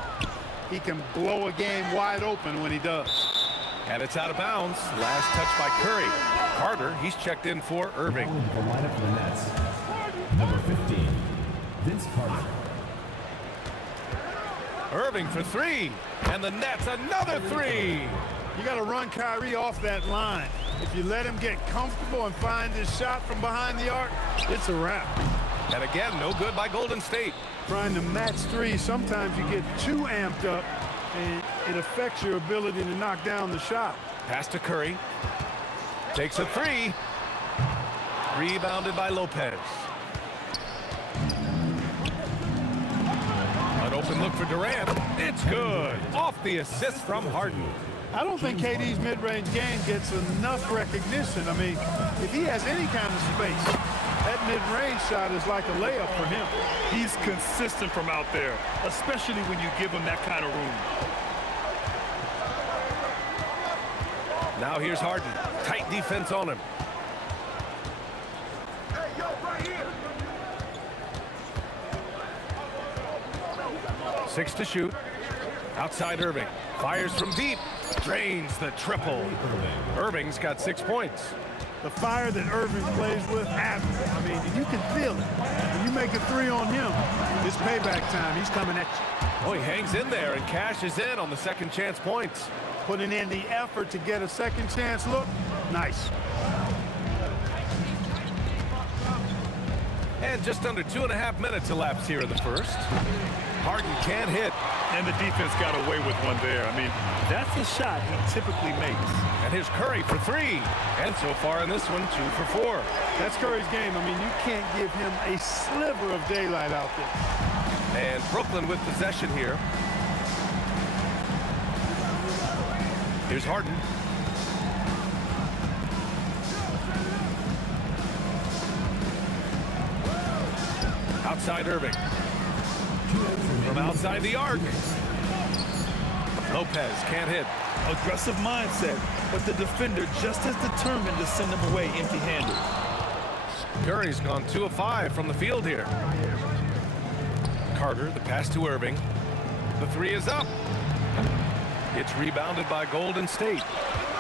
He can blow a game wide open when he does. And it's out of bounds. Last touch by Curry. Carter, he's checked in for Irving. The lineup for the Nets. Number 15, Vince Carter. Irving for 3. And the Nets another 3. You got to run Kyrie off that line. If you let him get comfortable and find his shot from behind the arc, it's a wrap. And again, no good by Golden State. Trying to match 3, sometimes you get too amped up, and it affects your ability to knock down the shot. Pass to Curry. Takes a 3. Rebounded by Lopez. An open look for Durant. It's good. Off the assist from Harden. I don't think KD's mid-range game gets enough recognition. I mean, if he has any kind of space, that mid-range shot is like a layup for him. He's consistent from out there, especially when you give him that kind of room. Now here's Harden. Tight defense on him. 6 to shoot. Outside Irving. Fires from deep. Drains the triple. Irving's got 6 points. The fire that Irving plays with, I mean, you can feel it. When you make a 3 on him, it's payback time. He's coming at you. Oh, he hangs in there and cashes in on the second chance points. Putting in the effort to get a second chance look. Nice. And just under 2.5 minutes elapsed here in the first. Harden can't hit. And the defense got away with one there. I mean, that's the shot he typically makes. And here's Curry for 3. And so far in this one, 2 for 4. That's Curry's game. I mean, you can't give him a sliver of daylight out there. And Brooklyn with possession here. Here's Harden. Outside Irving. From outside the arc. Lopez can't hit. Aggressive mindset, but the defender just as determined to send him away empty-handed. Curry's gone 2 of 5 from the field here. Carter, the pass to Irving. The 3 is up. It's rebounded by Golden State.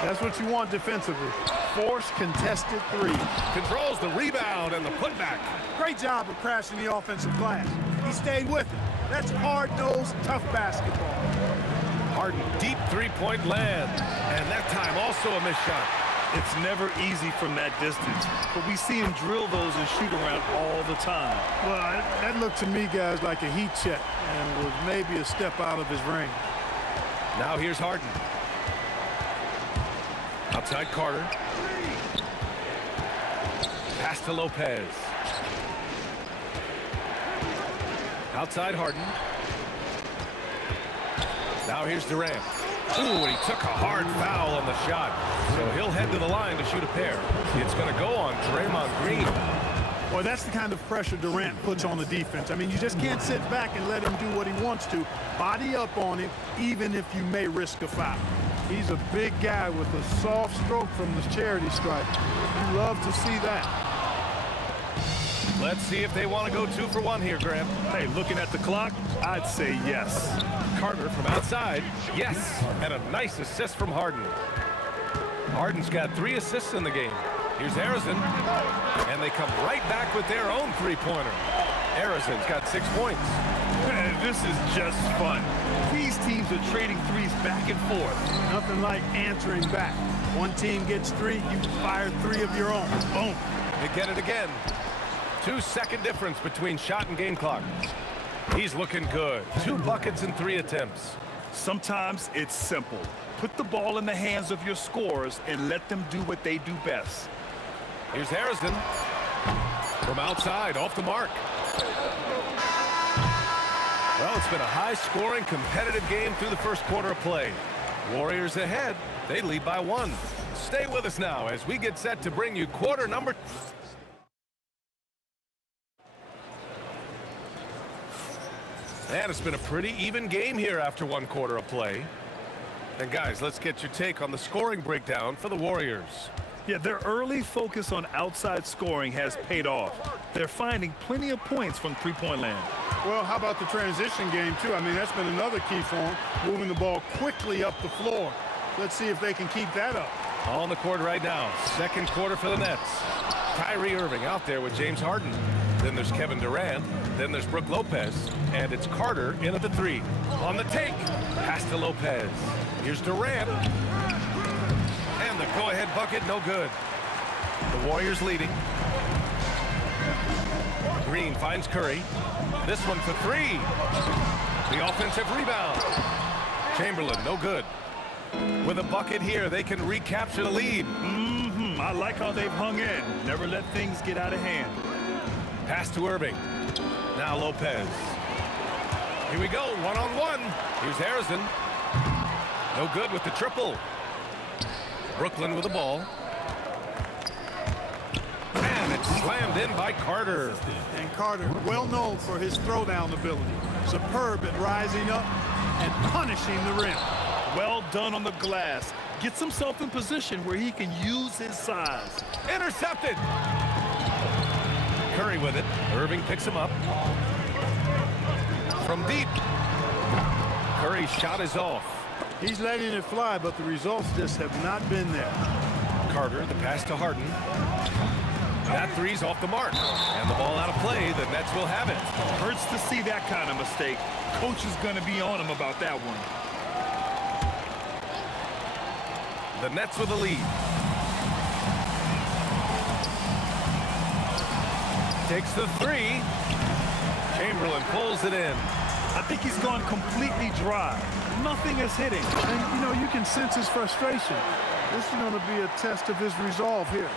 That's what you want defensively. Force contested 3. Controls the rebound and the putback. Great job of crashing the offensive glass. He stayed with it. That's hard-nosed, tough basketball. Harden, deep three-point land. And that time also a missed shot. It's never easy from that distance, but we see him drill those and shoot around all the time. Well, that looked to me, guys, like a heat check and was maybe a step out of his range. Now here's Harden. Outside Carter. Pass to Lopez. Outside Harden. Now here's Durant. Ooh, and he took a hard foul on the shot. So he'll head to the line to shoot a pair. It's going to go on Draymond Green. Well, that's the kind of pressure Durant puts on the defense. I mean, you just can't sit back and let him do what he wants to. Body up on him, even if you may risk a foul. He's a big guy with a soft stroke from the charity stripe. You love to see that. Let's see if they want to go 2 for 1 here, Grant. Hey, looking at the clock, I'd say yes. Carter from outside. Yes. And a nice assist from Harden. Harden's got 3 assists in the game. Here's Harrison. And they come right back with their own three-pointer. Harrison's got 6 points. Man, this is just fun. These teams are trading threes back and forth. Nothing like answering back. One team gets 3, you fire 3 of your own. Boom. They get it again. 2-second difference between shot and game clock. He's looking good. 2 buckets in 3 attempts. Sometimes it's simple. Put the ball in the hands of your scorers and let them do what they do best. Here's Harrison. From outside, off the mark. Well, it's been a high-scoring, competitive game through the first quarter of play. Warriors ahead. They lead by 1. Stay with us now as we get set to bring you quarter number... And it's been a pretty even game here after 1 quarter of play. And guys, let's get your take on the scoring breakdown for the Warriors. Yeah, their early focus on outside scoring has paid off. They're finding plenty of points from three-point land. Well, how about the transition game, too? I mean, that's been another key for them, moving the ball quickly up the floor. Let's see if they can keep that up. On the court right now, second quarter for the Nets. Kyrie Irving out there with James Harden. Then there's Kevin Durant. Then there's Brook Lopez. And it's Carter in at the 3. On the take, pass to Lopez. Here's Durant. And the go-ahead bucket, no good. The Warriors leading. Green finds Curry. This one for 3. The offensive rebound. Chamberlain, no good. With a bucket here, they can recapture the lead. I like how they've hung in. Never let things get out of hand. Pass to Irving. Now Lopez. Here we go, one-on-one. Here's Harrison. No good with the triple. Brooklyn with the ball. And it's slammed in by Carter. And Carter, well known for his throwdown ability. Superb at rising up and punishing the rim. Well done on the glass. Gets himself in position where he can use his size. Intercepted. Curry with it. Irving picks him up. From deep. Curry's shot is off. He's letting it fly, but the results just have not been there. Carter, the pass to Harden. That 3's off the mark. And the ball out of play. The Nets will have it. Hurts to see that kind of mistake. Coach is going to be on him about that one. The Nets with the lead. Takes the 3. Chamberlain pulls it in. I think he's gone completely dry. Nothing is hitting. And, you know, you can sense his frustration. This is going to be a test of his resolve here.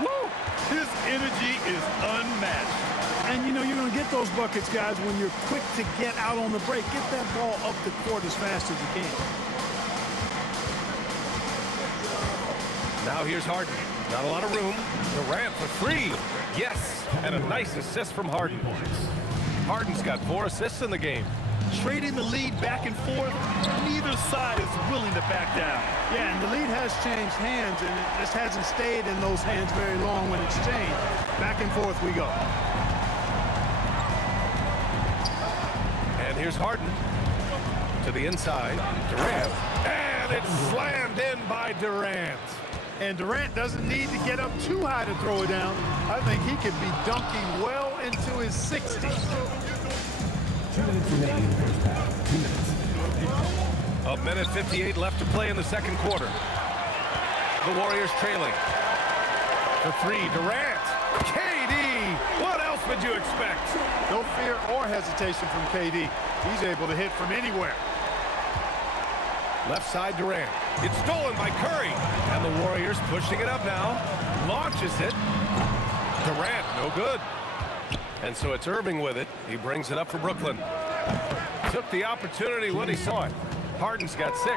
Woo! His energy is unmatched. And, you know, you're going to get those buckets, guys, when you're quick to get out on the break. Get that ball up the court as fast as you can. Now here's Harden. Not a lot of room. Durant for 3. Yes, and a nice assist from Harden. Harden's got 4 assists in the game. Trading the lead back and forth, neither side is willing to back down. Yeah, and the lead has changed hands, and it just hasn't stayed in those hands very long when it's changed. Back and forth we go. And here's Harden to the inside. Durant, and it's slammed in by Durant. And Durant doesn't need to get up too high to throw it down. I think he could be dunking well into his 60s. 2 minutes remaining in the first half. 2 minutes. A minute 58 left to play in the second quarter. The Warriors trailing. For 3, Durant. KD! What else would you expect? No fear or hesitation from KD. He's able to hit from anywhere. Left side Durant. It's stolen by Curry. And the Warriors pushing it up now. Launches it. Durant, no good. And so it's Irving with it. He brings it up for Brooklyn. Took the opportunity when he saw it. Harden's got 6.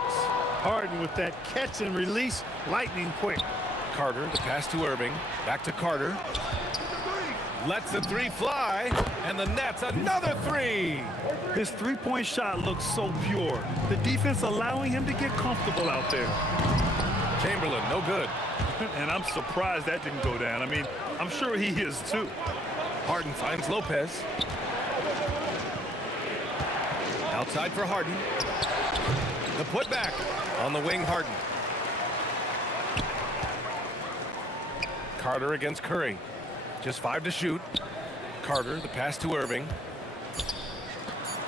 Harden with that catch and release, lightning quick. Carter, the pass to Irving. Back to Carter. Lets the 3 fly. And the Nets, another 3. His three-point shot looks so pure. The defense allowing him to get comfortable out there. Chamberlain, no good. And I'm surprised that didn't go down. I mean, I'm sure he is too. Harden finds Lopez. Outside for Harden. The putback on the wing, Harden. Carter against Curry. Just 5 to shoot. Carter, the pass to Irving.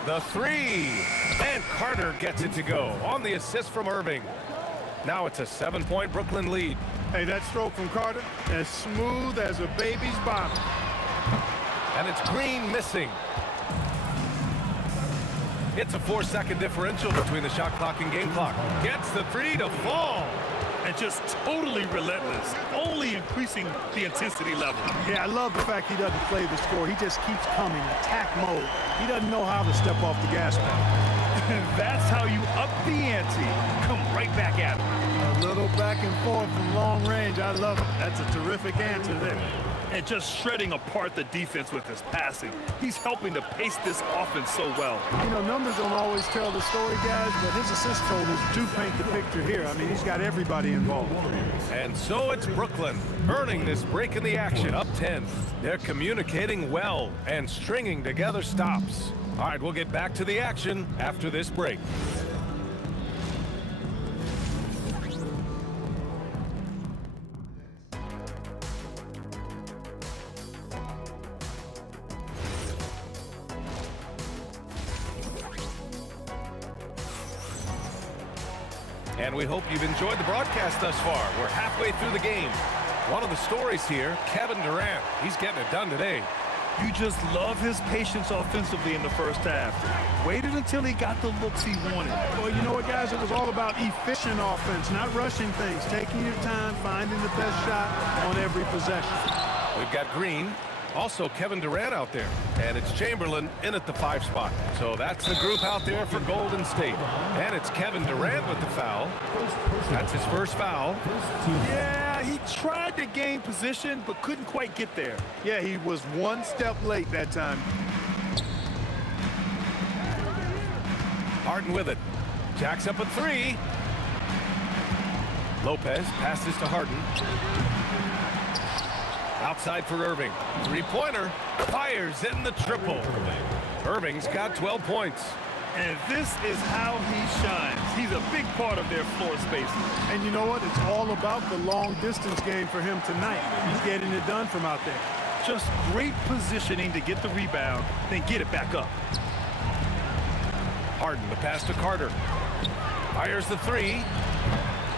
The 3. And Carter gets it to go on the assist from Irving. Now it's a 7-point Brooklyn lead. Hey, that stroke from Carter, as smooth as a baby's bottom. And it's Green missing. It's a 4-second differential between the shot clock and game clock. Gets the three to fall. And just totally relentless, only increasing the intensity level. Yeah, I love the fact he doesn't play the score. He just keeps coming, attack mode. He doesn't know how to step off the gas pedal. And that's how you up the ante. Come right back at him. A little back and forth from long range. I love it. That's a terrific answer there. And just shredding apart the defense with his passing. He's helping to pace this offense so well. You know, numbers don't always tell the story, guys, but his assist totals do paint the picture here. I mean, he's got everybody involved. And so it's Brooklyn earning this break in the action, up 10. They're communicating well and stringing together stops. All right, we'll get back to the action after this break. And we hope you've enjoyed the broadcast thus far. We're halfway through the game. One of the stories here, Kevin Durant. He's getting it done today. You just love his patience offensively in the first half. Waited until he got the looks he wanted. Well, you know what, guys? It was all about efficient offense, not rushing things, taking your time, finding the best shot on every possession. We've got Green, also Kevin Durant out there, and it's Chamberlain in at the 5 spot. So that's the group out there for Golden State. And it's Kevin Durant with the foul. That's his first foul. Yeah, he tried to gain position, but couldn't quite get there. Yeah, he was one step late that time. Harden with it. Jacks up a 3. Lopez passes to Harden. Outside for Irving. 3-pointer. Fires in the triple. Irving's got 12 points. And this is how he shines. He's a big part of their floor spacing. And you know what? It's all about the long distance game for him tonight. He's getting it done from out there. Just great positioning to get the rebound, then get it back up. Harden, the pass to Carter. Fires the 3.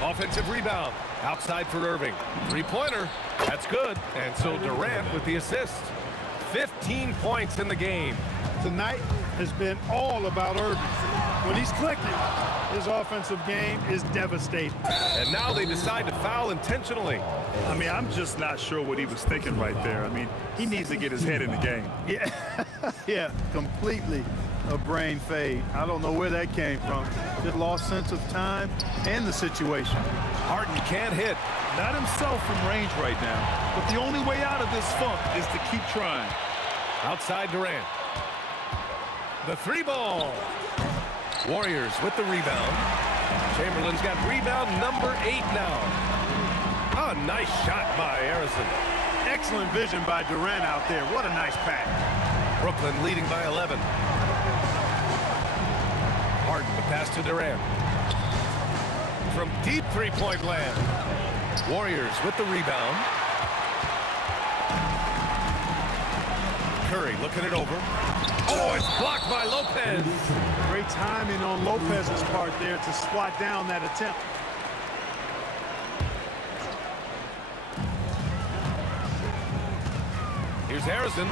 Offensive rebound. Outside for Irving. 3-pointer. That's good. And so Durant with the assist. 15 points in the game. Tonight has been all about Irving. When he's clicking, his offensive game is devastating. And now they decide to foul intentionally. I mean, I'm just not sure what he was thinking right there. I mean, he needs to get his head in the game. Yeah, yeah, completely a brain fade. I don't know where that came from. Just lost sense of time and the situation. Harden can't hit. Not himself from range right now. But the only way out of this funk is to keep trying. Outside Durant. The 3 ball. Warriors with the rebound. Chamberlain's got rebound number 8 now. A nice shot by Harrison. Excellent vision by Durant out there. What a nice pass. Brooklyn leading by 11. Harden, the pass to Durant. From deep 3-point land. Warriors with the rebound. Curry looking it over. Oh, it's blocked by Lopez. Great timing on Lopez's part there to swat down that attempt. Here's Harrison.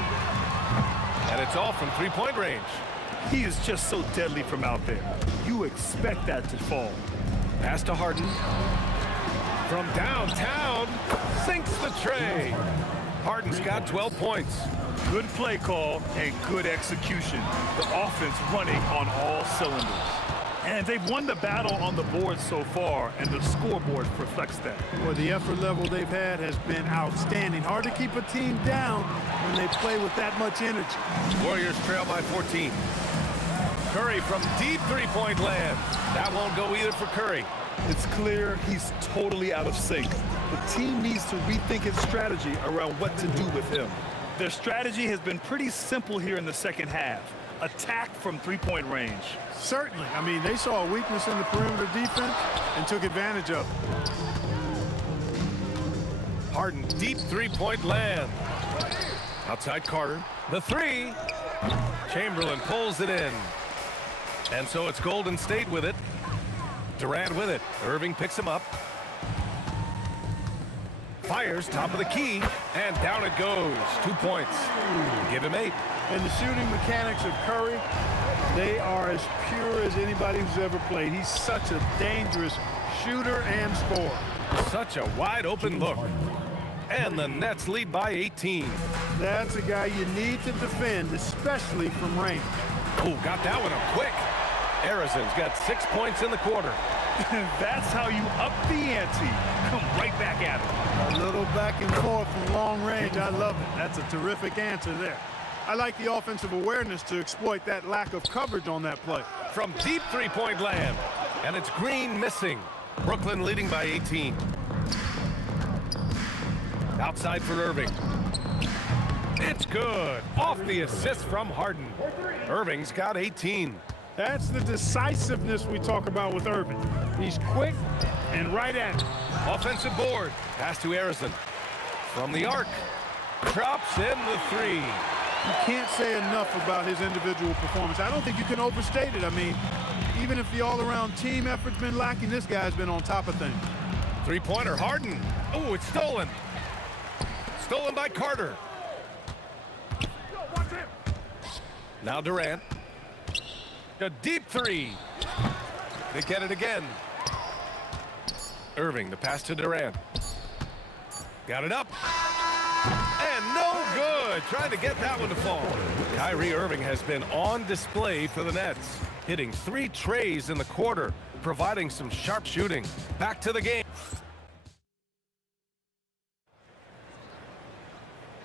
And it's off from 3-point range. He is just so deadly from out there. You expect that to fall. Pass to Harden. From downtown, sinks the tray. Harden's got 12 points. Good play call and good execution. The offense running on all cylinders. And they've won the battle on the board so far, and the scoreboard reflects that. Well, the effort level they've had has been outstanding. Hard to keep a team down when they play with that much energy. Warriors trail by 14. Curry from deep 3-point land. That won't go either for Curry. It's clear he's totally out of sync. The team needs to rethink his strategy around what to do with him. Their strategy has been pretty simple here in the second half. Attack from 3-point range. Certainly. I mean, they saw a weakness in the perimeter defense and took advantage of it. Harden, deep 3-point land. Outside Carter. The 3. Chamberlain pulls it in. And so it's Golden State with it. Durant with it. Irving picks him up. Fires, top of the key, and down it goes. 2 points. Give him 8. And the shooting mechanics of Curry They are as pure as anybody who's ever played. He's such a dangerous shooter and scorer. Such a wide open look. And the Nets lead by 18. That's a guy you need to defend, especially from range. Oh, got that one up quick. Harrison's got 6 points in the quarter. That's how you up the ante. Come right back at him. A little back and forth from long range. I love it. That's a terrific answer there. I like the offensive awareness to exploit that lack of coverage on that play. From deep three-point land. And it's Green missing. Brooklyn leading by 18. Outside for Irving. It's good. Off the assist from Harden. Irving's got 18. That's the decisiveness we talk about with Irving. He's quick and right at it. Offensive board. Pass to Harrison. From the arc. Drops in the three. You can't say enough about his individual performance. I don't think you can overstate it. I mean, even if the all-around team effort's been lacking, this guy's been on top of things. Three-pointer, Harden. Oh, it's stolen. Stolen by Carter. Now Durant. A deep three. They get it again. Irving, the pass to Durant. Got it up. And no good. Trying to get that one to fall. Kyrie Irving has been on display for the Nets, hitting 3 trays in the quarter, providing some sharp shooting. Back to the game.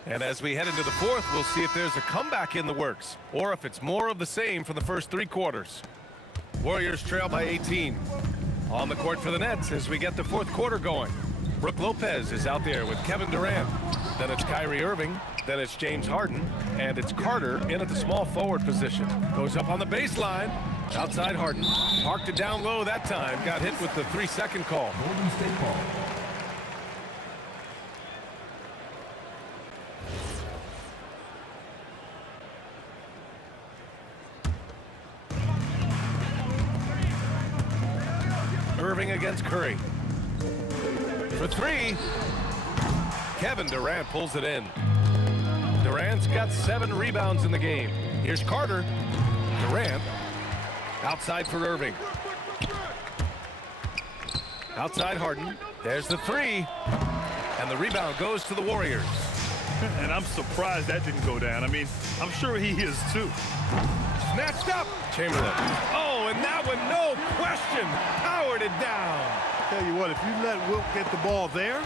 And as we head into the fourth, we'll see if there's a comeback in the works, or if it's more of the same for the first 3 quarters. Warriors trail by 18. On the court for the Nets as we get the fourth quarter going. Brook Lopez is out there with Kevin Durant. Then it's Kyrie Irving. Then it's James Harden. And it's Carter in at the small forward position. Goes up on the baseline. Outside Harden. Parked it down low that time. Got hit with the 3-second call. Golden State ball. Irving against Curry. For 3. Kevin Durant pulls it in. Durant's got 7 rebounds in the game. Here's Carter. Durant. Outside for Irving. Outside Harden. There's the 3. And the rebound goes to the Warriors. And I'm surprised that didn't go down. I mean, I'm sure he is too. Snatched up. Chamberlain. Oh, and that one, no question, powered it down. Tell you what, if you let Wilt get the ball there,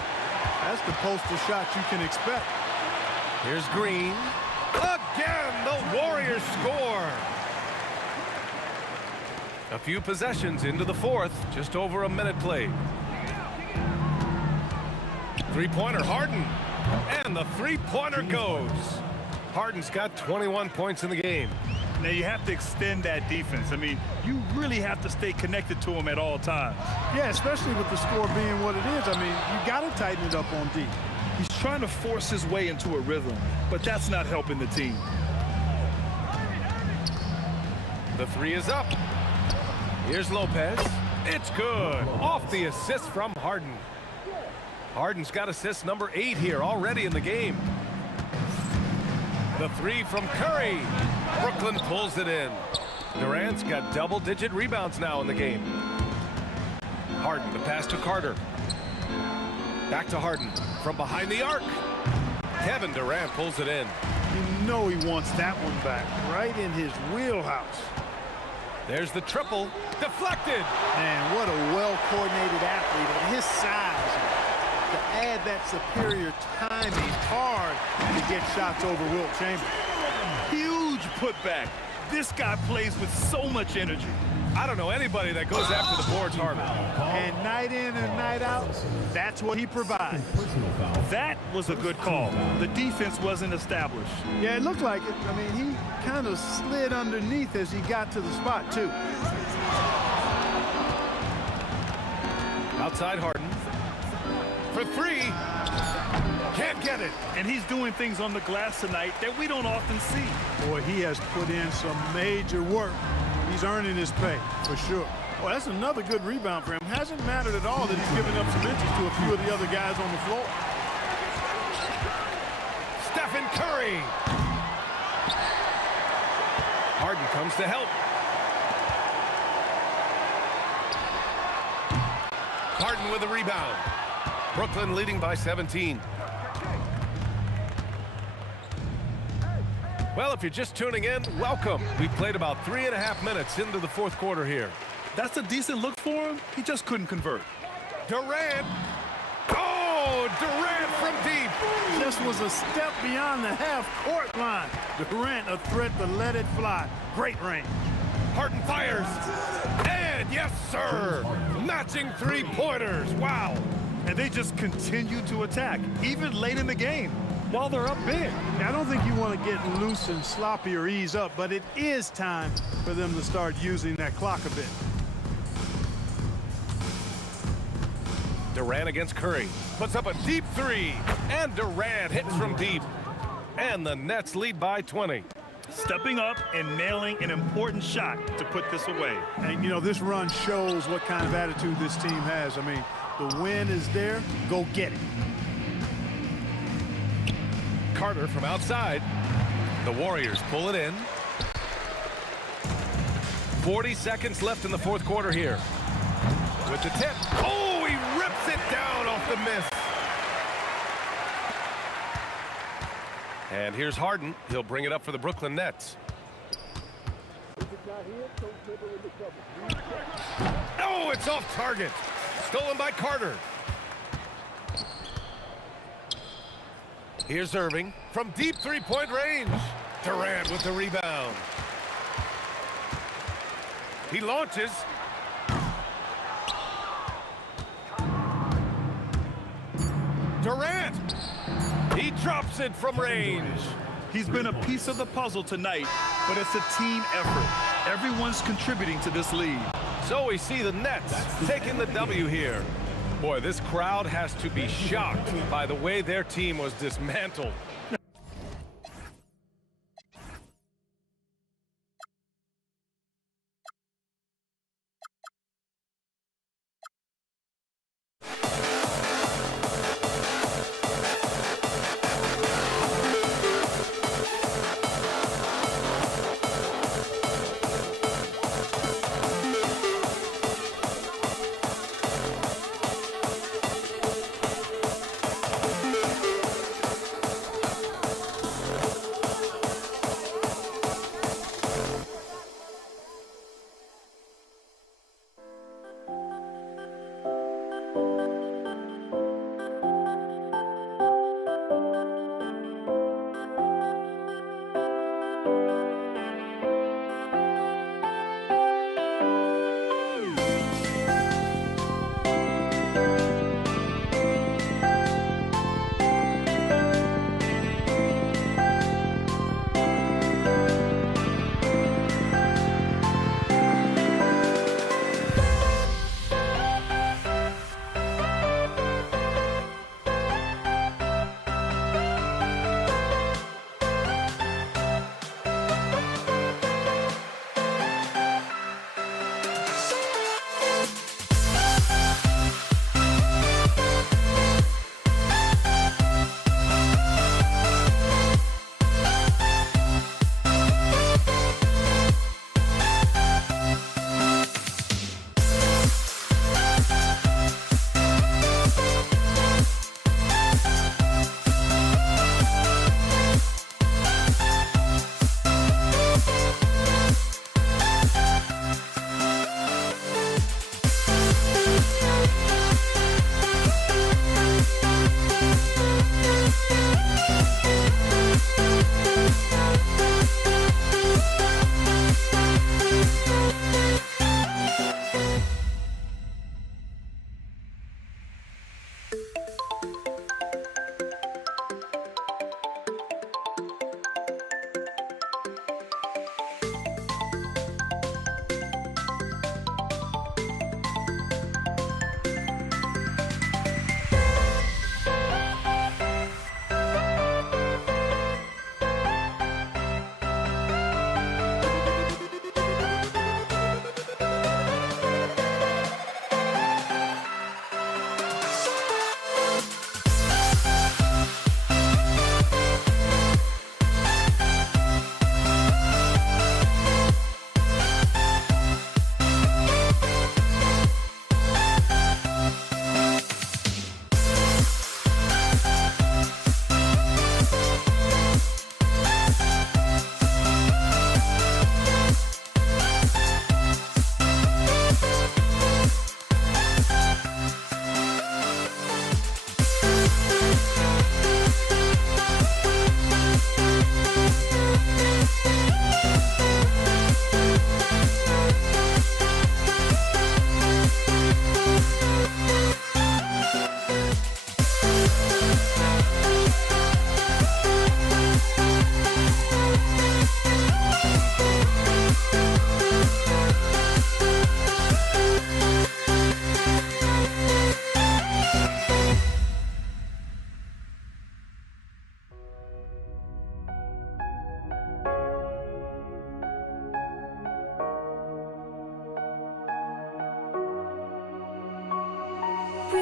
that's the postal shot you can expect. Here's Green. Again, the Warriors score. A few possessions into the fourth, just over a minute played. Three-pointer, Harden. And the three-pointer goes. Harden's got 21 points in the game. Now you have to extend that defense. I mean, you really have to stay connected to him at all times. Yeah, especially with the score being what it is. I mean, you got to tighten it up on D. He's trying to force his way into a rhythm, but that's not helping the team. The 3 is up. Here's Lopez. It's good. Off the assist from Harden. Harden's got assist number 8 here already in the game. The 3 from Curry. Brooklyn pulls it in. Durant's got double-digit rebounds now in the game. Harden, the pass to Carter. Back to Harden from behind the arc. Kevin Durant pulls it in. You know he wants that one back, right in his wheelhouse. There's the triple. Deflected. Man, what a well-coordinated athlete at his size. To add that superior timing, hard to get shots over Wilt Chamberlain. Huge putback. This guy plays with so much energy. I don't know anybody that goes after the boards harder. And night in and night out, that's what he provides. That was a good call. The defense wasn't established. Yeah, it looked like it. I mean, he kind of slid underneath as he got to the spot, too. Outside Harden. For 3. Can't get it. And he's doing things on the glass tonight that we don't often see. Boy, he has put in some major work. He's earning his pay, for sure. Well, that's another good rebound for him. Hasn't mattered at all that he's given up some inches to a few of the other guys on the floor. Stephen Curry. Harden comes to help. Harden with a rebound. Brooklyn leading by 17. Well, if you're just tuning in, welcome. We've played about 3.5 minutes into the fourth quarter here. That's a decent look for him. He just couldn't convert. Durant. Oh, Durant from deep. Just was a step beyond the half-court line. Durant a threat to let it fly. Great range. Harden fires. And yes, sir. Matching three-pointers. Wow. And they just continue to attack, even late in the game, while they're up big. I don't think you want to get loose and sloppy or ease up, but it is time for them to start using that clock a bit. Durant against Curry. Puts up a deep three. And Durant hits from deep. And the Nets lead by 20. Stepping up and nailing an important shot to put this away. And, you know, this run shows what kind of attitude this team has. I mean, the win is there. Go get it. Carter from outside. The Warriors pull it in. 40 seconds left in the fourth quarter here. With the tip. Oh, he rips it down off the miss. And here's Harden. He'll bring it up for the Brooklyn Nets. Oh, it's off target. Stolen by Carter. Here's Irving from deep three-point range. Durant with the rebound. He launches. Durant. He drops it from range. He's been a piece of the puzzle tonight, but it's a team effort. Everyone's contributing to this lead. So we see the Nets taking the W here. Boy, this crowd has to be shocked by the way their team was dismantled.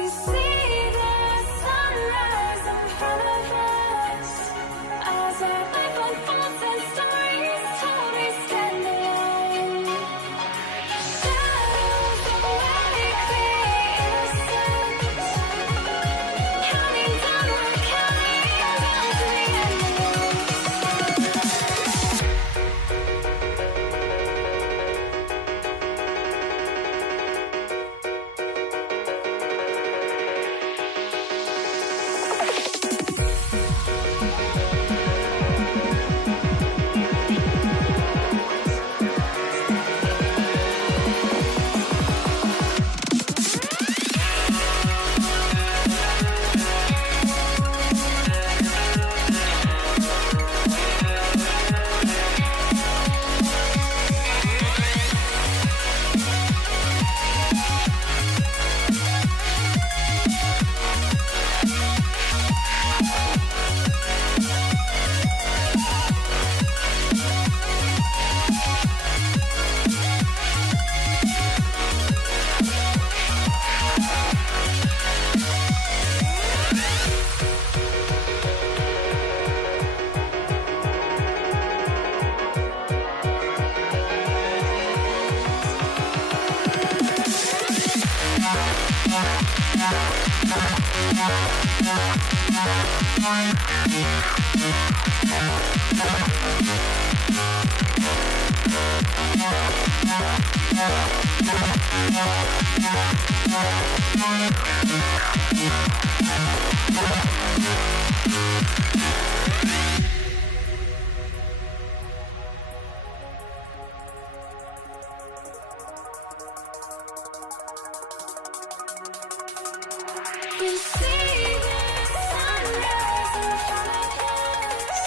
see the sunrise in front of us as our life unfolds and stories told we stand alone. Shadows awake the innocent, counting down, we're counting down to the end. We see the sunrise in front of us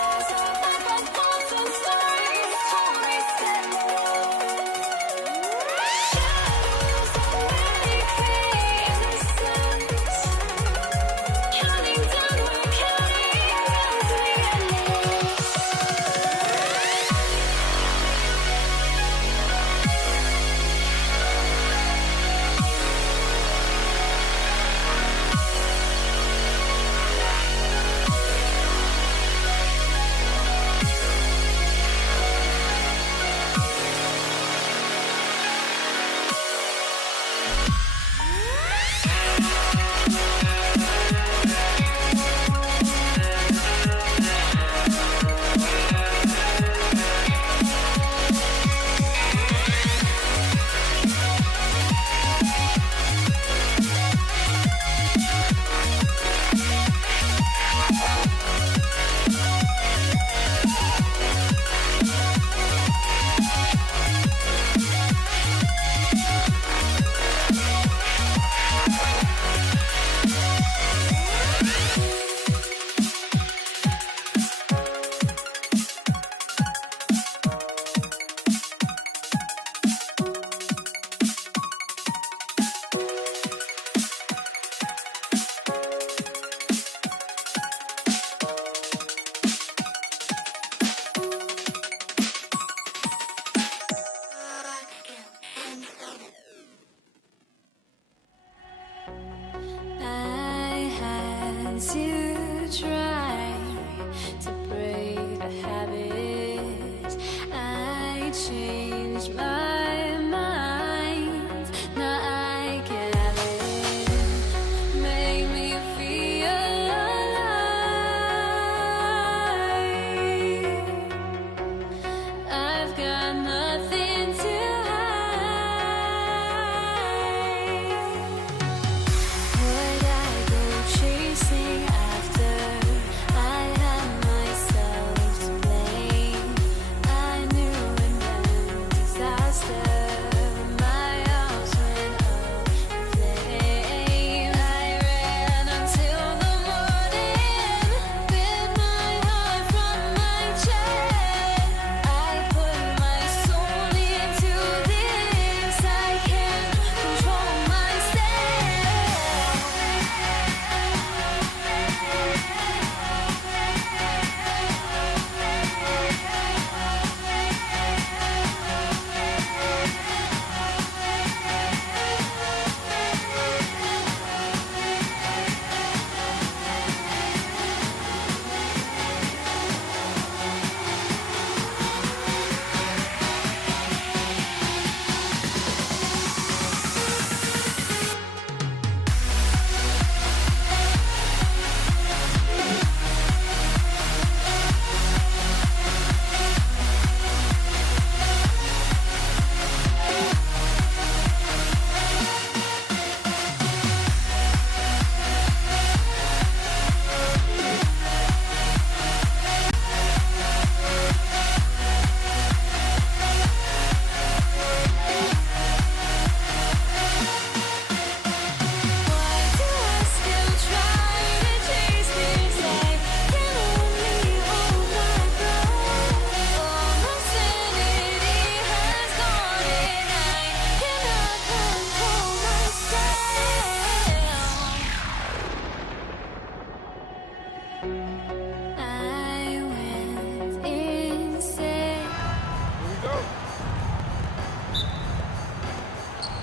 as our life unfolds and stories told we stand alone. Shadows awake the innocent, counting down, we're counting down to the end. I had to try to break a habit. I changed my mind. Now I can have it. Make me feel alive. I've got nothing to would I go chasing after? I had myself to blame. I knew it meant disaster.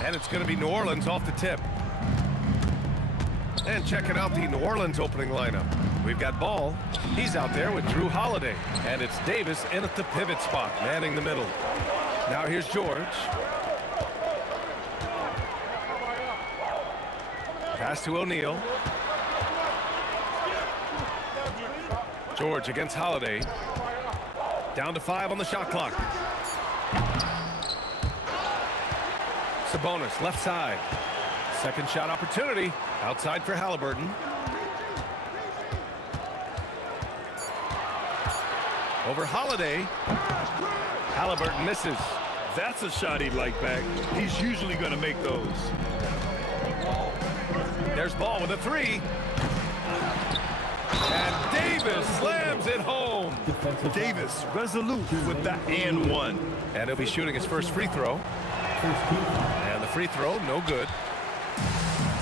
And it's going to be New Orleans off the tip. And checking out the New Orleans opening lineup. We've got Ball. He's out there with Drew Holiday. And it's Davis in at the pivot spot, manning the middle. Now here's George. Pass to O'Neal. George against Holiday. Down to 5 on the shot clock. Sabonis, left side. Second shot opportunity. Outside for Halliburton. Over Holiday. Halliburton misses. That's a shot he'd like back. He's usually going to make those. There's Ball with a 3. And Davis slams it home. Davis resolute with that and one. And he'll be shooting his first free throw. And the free throw, no good.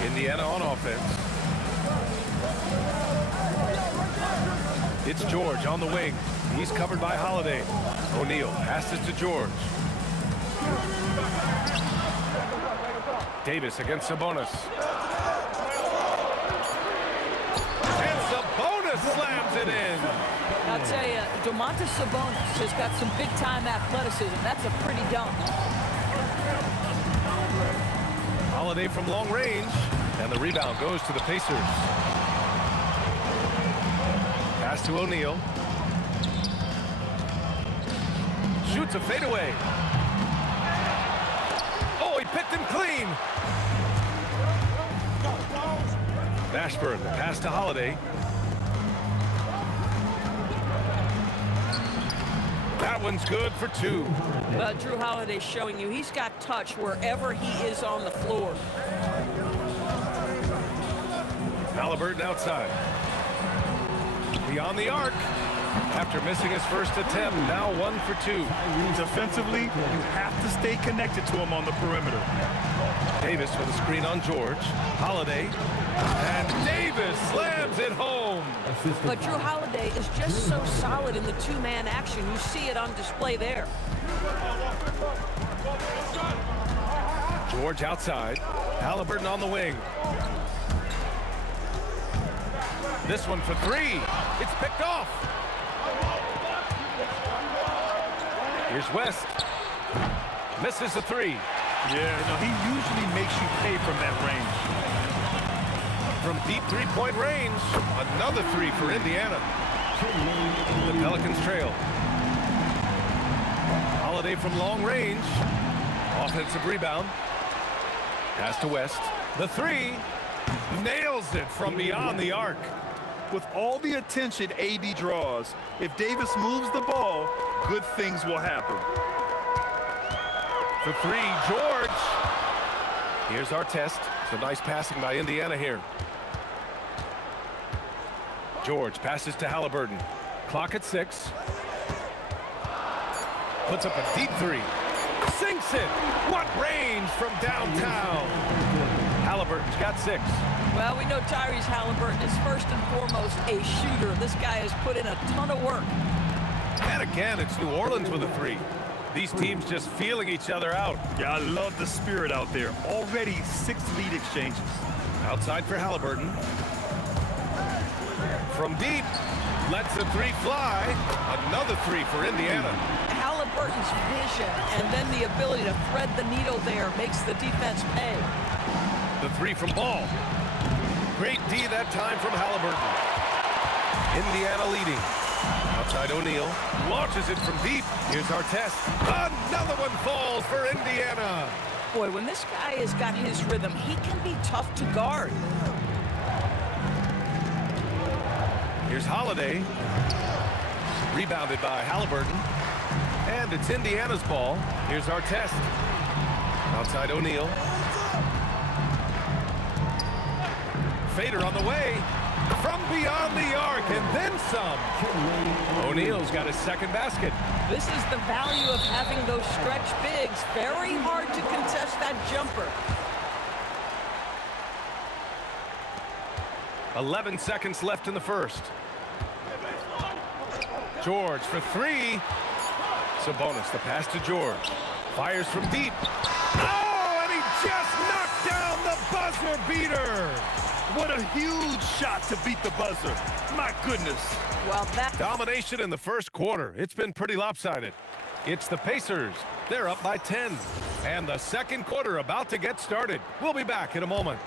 Indiana on offense. It's George on the wing. He's covered by Holiday. O'Neal passes to George. Davis against Sabonis. And Sabonis slams it in. I'll tell you, Domantas Sabonis has got some big-time athleticism. That's a pretty dunk. Holiday from long range. And the rebound goes to the Pacers. Pass to O'Neal. Shoots a fadeaway. Oh, he picked him clean. Bashburn, the pass to Holiday. That one's good for 2. Drew Holiday showing you he's got touch wherever he is on the floor. Halliburton outside. Beyond the arc. After missing his first attempt, now 1 for 2. Defensively, you have to stay connected to him on the perimeter. Davis with a screen on George. Holiday. And Davis slams it home. But Drew Holiday is just so solid in the two-man action. You see it on display there. George outside. Halliburton on the wing. This one for 3. It's picked off. Here's West. Misses the 3. Yeah, no, he usually makes you pay from that range. From deep three-point range, another 3 for Indiana. The Pelicans trail. Holiday from long range. Offensive rebound. Pass to West. The 3. Nails it from beyond the arc. With all the attention AD draws, if Davis moves the ball, good things will happen. For 3, George. Here's our test. Some nice passing by Indiana here. George passes to Halliburton. Clock at 6. Puts up a deep 3. Sinks it. What range from downtown. Halliburton's got 6. Well, we know Tyrese Halliburton is first and foremost a shooter. This guy has put in a ton of work. And again, it's New Orleans with a 3. These teams just feeling each other out. Yeah, I love the spirit out there. Already 6 lead exchanges. Outside for Halliburton. From deep, lets the 3 fly. Another 3 for Indiana. Halliburton's vision and then the ability to thread the needle there makes the defense pay. The 3 from Ball. Great D that time from Halliburton. Indiana leading. Outside O'Neal. Launches it from deep. Here's our test. Another one falls for Indiana. Boy, when this guy has got his rhythm, he can be tough to guard. Here's Holiday. Rebounded by Halliburton. And it's Indiana's ball. Here's our test. Outside O'Neal. Fader on the way. From beyond the arc, and then some. O'Neal's got his second basket. This is the value of having those stretch bigs. Very hard to contest that jumper. 11 seconds left in the first. George for 3. Sabonis, the pass to George. Fires from deep. Oh, and he just knocked down the buzzer beater. What a huge shot to beat the buzzer. My goodness. Well, that Domination in the first quarter. It's been pretty lopsided. It's the Pacers. They're up by 10. And the second quarter about to get started. We'll be back in a moment.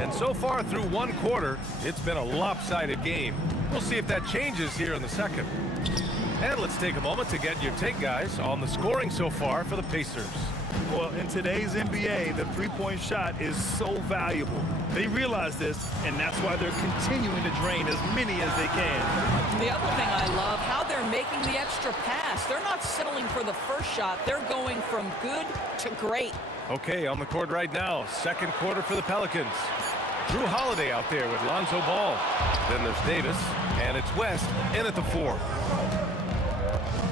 And so far through one quarter, it's been a lopsided game. We'll see if that changes here in the second. And let's take a moment to get your take, guys, on the scoring so far for the Pacers. Well, in today's NBA, the three-point shot is so valuable. They realize this, and that's why they're continuing to drain as many as they can. the other thing I love, how they're making the extra pass. They're not settling for the first shot. They're going from good to great. Okay, on the court right now, second quarter for the Pelicans. Drew Holiday out there with Lonzo Ball. Then there's Davis, and it's West in at the 4.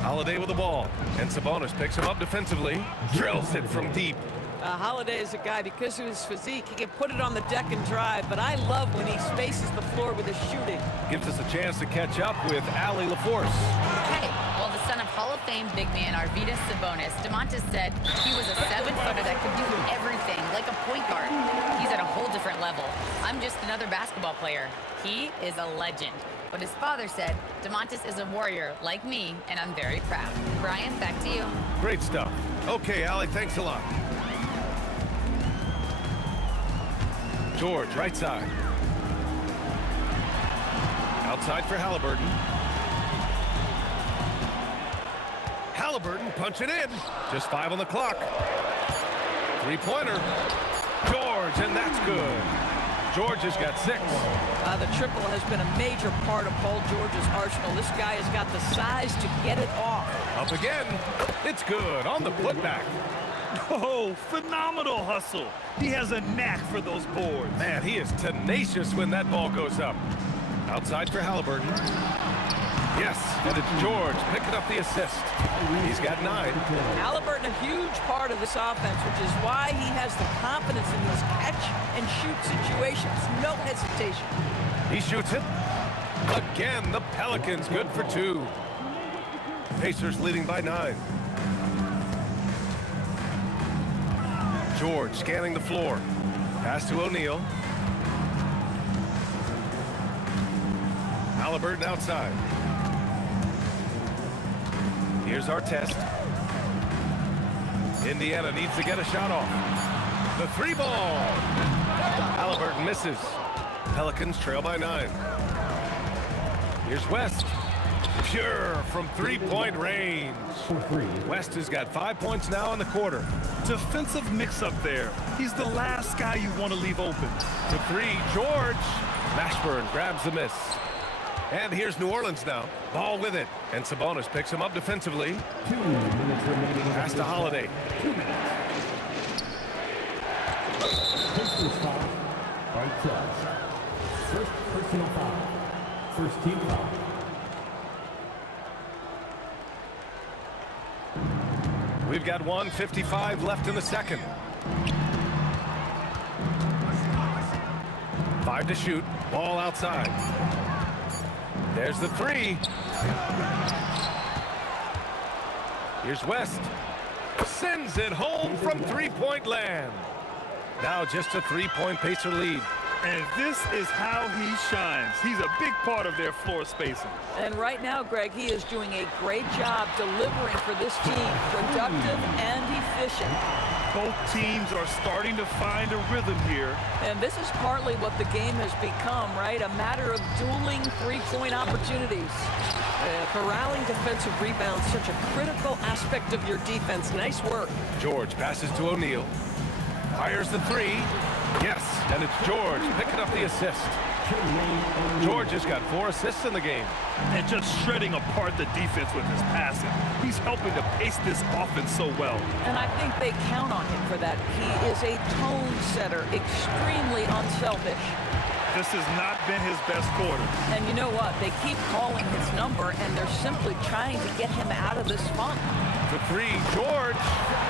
Holiday with the ball, and Sabonis picks him up defensively, drills it from deep. Holiday is a guy, because of his physique, he can put it on the deck and drive, but I love when he spaces the floor with his shooting. Gives us a chance to catch up with Allie LaForce. Hey, well, the son of Hall of Fame big man Arvydas Sabonis, DeMontis said he was a 7-footer that could do everything, like a point guard. He's at a whole different level. I'm just another basketball player. He is a legend. But his father said, DeMontis is a warrior like me, and I'm very proud. Brian, back to you. Great stuff. Okay, Allie, thanks a lot. George, right side. Outside for Halliburton. Halliburton punching in. Just 5 on the clock. Three-pointer. George, and that's good. George has got 6. The triple has been a major part of Paul George's arsenal. This guy has got the size to get it off. Up again. It's good on the putback. Oh, phenomenal hustle. He has a knack for those boards. Man, he is tenacious when that ball goes up. Outside for Halliburton. Yes, and it's George picking up the assist. He's got 9. Halliburton, a huge part of this offense, which is why he has the confidence in these catch-and-shoot situations. No hesitation. He shoots it. Again, the Pelicans good for 2. Pacers leading by 9. George scanning the floor. Pass to O'Neal. Halliburton outside. Here's our test. Indiana needs to get a shot off. The 3 ball. Halliburton misses. Pelicans trail by 9. Here's West. Pure from 3-point range. West has got 5 points now in the quarter. Defensive mix-up there. He's the last guy you want to leave open. The 3, George. Mashburn grabs the miss. And here's New Orleans now. Ball with it. And Sabonis picks him up defensively. 2 minutes remaining. Pass to Holiday. 2 minutes. Pistons foul on touch. First personal foul. First team foul. We've got 1:55 left in the second. 5 to shoot. Ball outside. There's the 3. Here's West. Sends it home from 3-point land. Now just a 3-point Pacer lead. And this is how he shines. He's a big part of their floor spacing. And right now, Greg, he is doing a great job delivering for this team. Productive and efficient. Both teams are starting to find a rhythm here. And this is partly what the game has become, right? A matter of dueling three-point opportunities. Corralling defensive rebounds, such a critical aspect of your defense. Nice work. George passes to O'Neal. Fires the 3. Yes, and it's George picking up the assist. George has got 4 assists in the game. And just shredding apart the defense with his passing. He's helping to pace this offense so well. And I think they count on him for that. He is a tone setter, extremely unselfish. This has not been his best quarter. And you know what? They keep calling his number, and they're simply trying to get him out of this funk. The 3, George.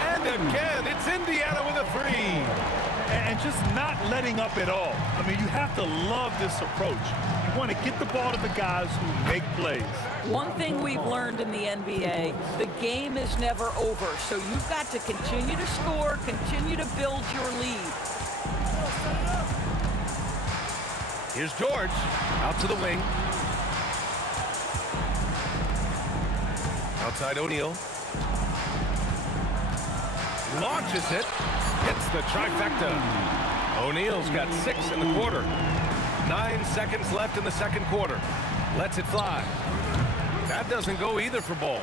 And again, it's Indiana with a 3. And just not letting up at all. I mean, you have to love this approach. want to get the ball to the guys who make plays. One thing we've learned in the NBA, the game is never over. So you've got to continue to score, continue to build your lead. Here's George, out to the wing. Outside O'Neal. Launches it, hits the trifecta. O'Neal's got 6 in the quarter. 9 seconds left in the second quarter. Lets it fly. That doesn't go either for Ball.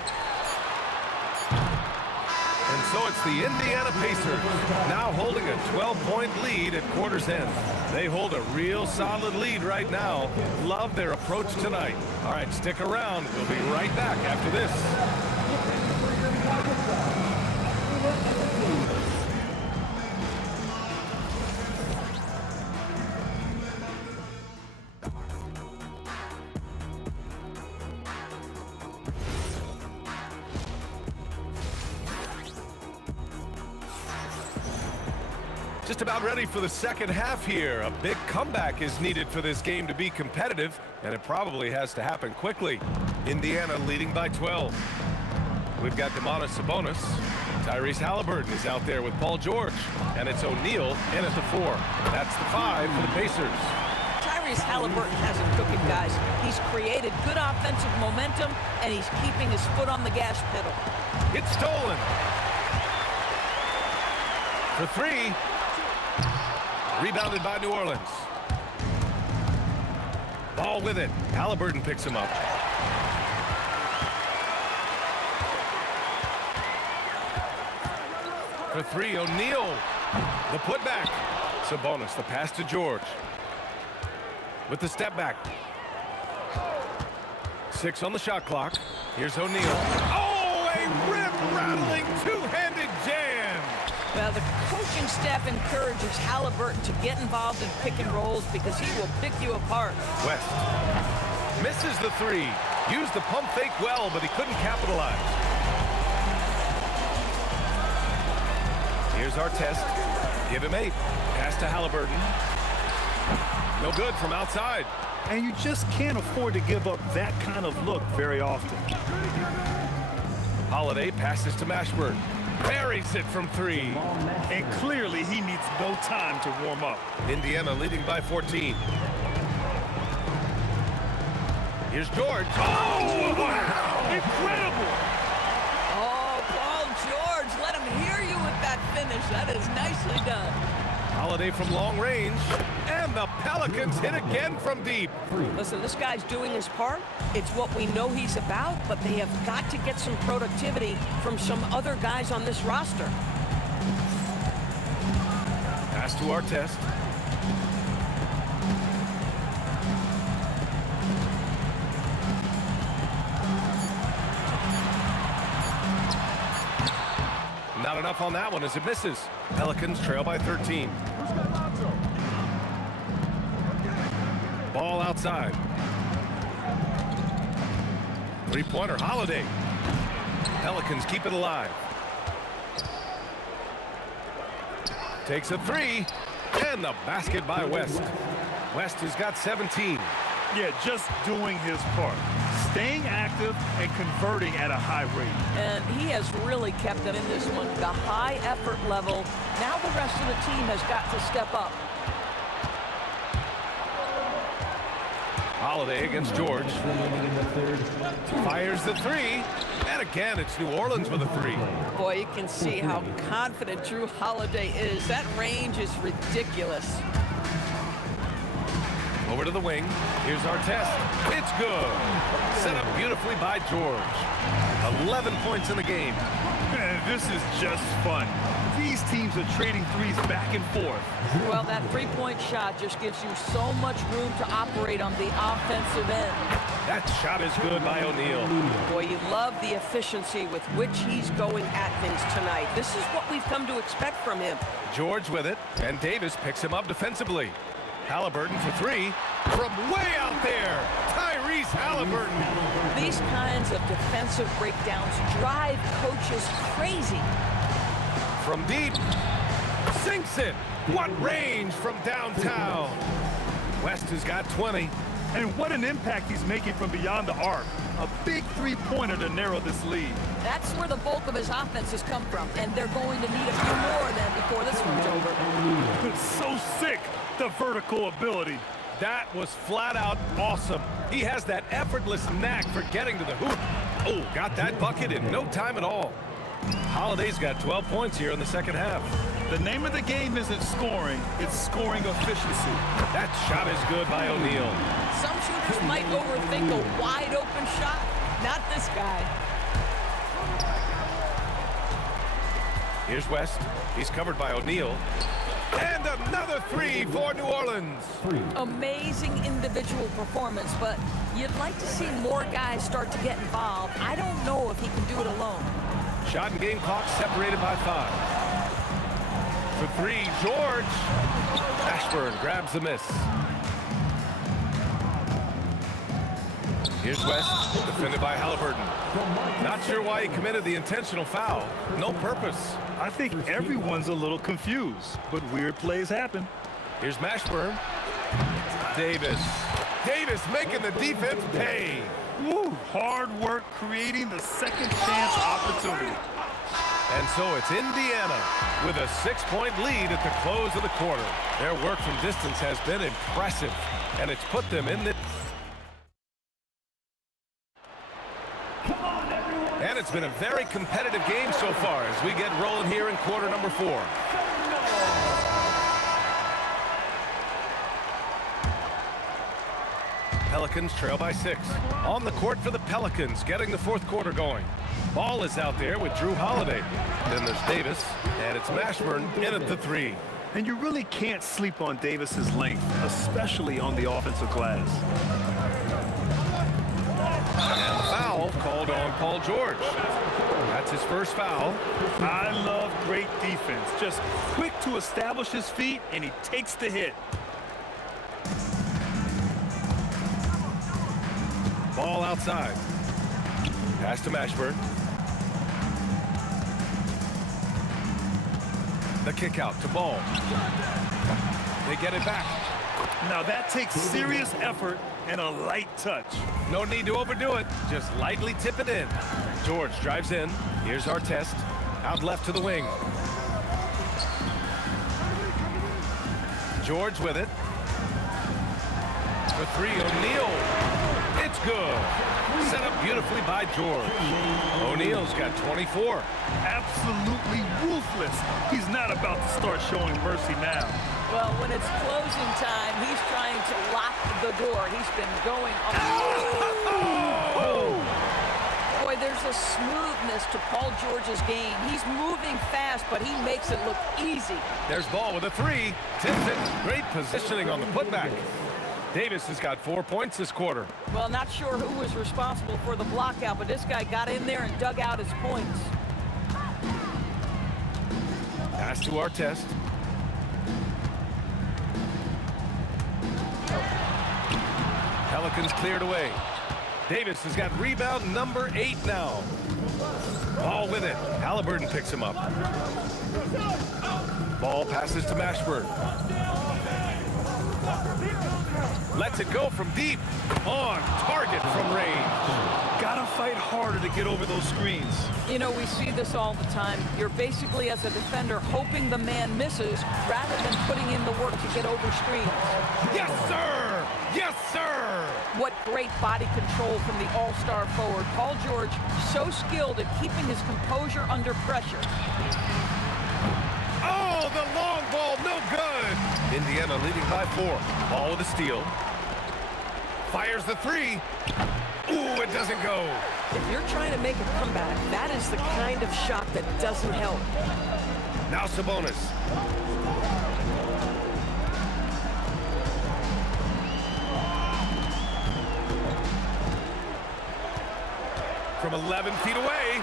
And so it's the Indiana Pacers now holding a 12-point lead at quarter's end. They hold a real solid lead right now. Love their approach tonight. All right, stick around. We'll be right back after this. Just about ready for the second half here. A big comeback is needed for this game to be competitive, and it probably has to happen quickly. Indiana leading by 12. We've got Domantas Sabonis. Tyrese Halliburton is out there with Paul George, and it's O'Neal in at the 4. That's the 5 for the Pacers. Tyrese Halliburton has it cooking, guys. He's created good offensive momentum, and he's keeping his foot on the gas pedal. It's stolen. For 3. Rebounded by New Orleans. Ball with it. Halliburton picks him up. For 3, O'Neal. The putback. Sabonis, the pass to George. With the step back. 6 on the shot clock. Here's O'Neal. Oh, a rip-rattling two-handed jam. Well, the coaching staff encourages Halliburton to get involved in pick and rolls because he will pick you apart. West misses the 3. Used the pump fake well, but he couldn't capitalize. Here's our test. Give him 8. Pass to Halliburton. No good from outside. And you just can't afford to give up that kind of look very often. Holiday passes to Mashburn. Buries it from 3. And clearly he needs no time to warm up. Indiana leading by 14. Here's George. Oh, wow! Incredible! Oh, Paul George, let him hear you with that finish. That is nicely done. Holiday from long range. And the Pelicans hit again from deep. Listen, this guy's doing his part. It's what we know he's about, but they have got to get some productivity from some other guys on this roster. Pass to our test. Not enough on that one as it misses. Pelicans trail by 13. Ball outside. Three-pointer, Holiday. Pelicans keep it alive. Takes a 3, and the basket by West. West has got 17. Yeah, just doing his part. Staying active and converting at a high rate. And he has really kept them in this one. The high effort level. Now the rest of the team has got to step up. Holiday against George. Fires the 3. And again, it's New Orleans with a 3. Boy, you can see how confident Drew Holiday is. That range is ridiculous. Over to the wing. Here's our test. It's good. Set up beautifully by George. 11 points in the game. Man, this is just fun. These teams are trading threes back and forth. Well, that three-point shot just gives you so much room to operate on the offensive end. That shot is good by O'Neal. Boy, you love the efficiency with which he's going at things tonight. This is what we've come to expect from him. George with it, and Davis picks him up defensively. Halliburton for 3 from way out there. Tyrese Halliburton. These kinds of defensive breakdowns drive coaches crazy. From deep, sinks it. What range from downtown. West has got 20. And what an impact he's making from beyond the arc. A big three-pointer to narrow this lead. That's where the bulk of his offense has come from, and they're going to need a few more than before this one's over. So sick, the vertical ability. That was flat out awesome. He has that effortless knack for getting to the hoop. Oh, got that bucket in no time at all. Holiday's got 12 points here in the second half. The name of the game isn't scoring, it's scoring efficiency. That shot is good by O'Neal. Some shooters might overthink a wide open shot. Not this guy. Here's West. He's covered by O'Neal. And another three for New Orleans. Amazing individual performance, but you'd like to see more guys start to get involved. I don't know if he can do it alone. Shot and game clock separated by 5. For three, George. Ashburn grabs the miss. Here's West, defended by Halliburton. Not sure why he committed the intentional foul. No purpose. I think everyone's a little confused, but weird plays happen. Here's Mashburn. Davis. Davis making the defense pay. Woo, hard work creating the second chance opportunity. And so it's Indiana with a 6-point lead at the close of the quarter. Their work from distance has been impressive, and it's put them in the... And it's been a very competitive game so far as we get rolling here in quarter number 4. Pelicans trail by 6. On the court for the Pelicans, getting the fourth quarter going. Ball is out there with Drew Holiday. Then there's Davis, and it's Mashburn in at the 3. And you really can't sleep on Davis's length, especially on the offensive glass. And the foul called on Paul George. That's his first foul. I love great defense. Just quick to establish his feet, and he takes the hit. Ball outside. Pass to Mashburn. The kick out to Ball. They get it back. Now that takes serious effort and a light touch. No need to overdo it. Just lightly tip it in. George drives in. Here's Artest. Out left to the wing. George with it. For 3, O'Neal. It's good. Set up beautifully by George. O'Neal's got 24. Absolutely ruthless. He's not about to start showing mercy now. Well, when it's closing time, he's trying to lock the door. He's been going up. Oh! Boy, there's a smoothness to Paul George's game. He's moving fast, but he makes it look easy. There's Ball with a 3. Tips it. Great positioning on the putback. Davis has got 4 points this quarter. Well, not sure who was responsible for the block out, but this guy got in there and dug out his points. Pass to Artest. Pelicans cleared away. Davis has got rebound number 8 now. Ball with it. Halliburton picks him up. Ball passes to Mashburn. Lets it go from deep. On target from range. Gotta fight harder to get over those screens. You know, we see this all the time. You're basically, as a defender, hoping the man misses rather than putting in the work to get over screens. Yes, sir! Yes, sir! What great body control from the all-star forward. Paul George, so skilled at keeping his composure under pressure. Oh, the long ball, no good! Indiana leading by 4. Ball with a steal. Fires the 3. Ooh, it doesn't go. If you're trying to make a comeback, that is the kind of shot that doesn't help. Now Sabonis. From 11 feet away.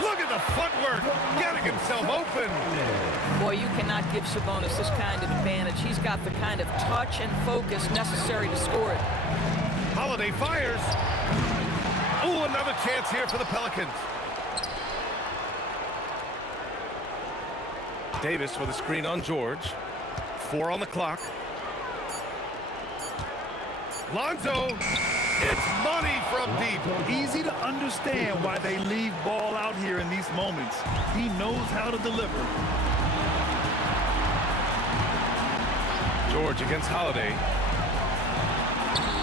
Look at the footwork. Getting himself open. Boy, you cannot give Sabonis this kind of advantage. He's got the kind of touch and focus necessary to score it. Holiday fires. Ooh, another chance here for the Pelicans. Davis with a screen on George. 4 on the clock. Lonzo, it's money from deep. Easy to understand why they leave ball out here in these moments. He knows how to deliver. George against Holiday.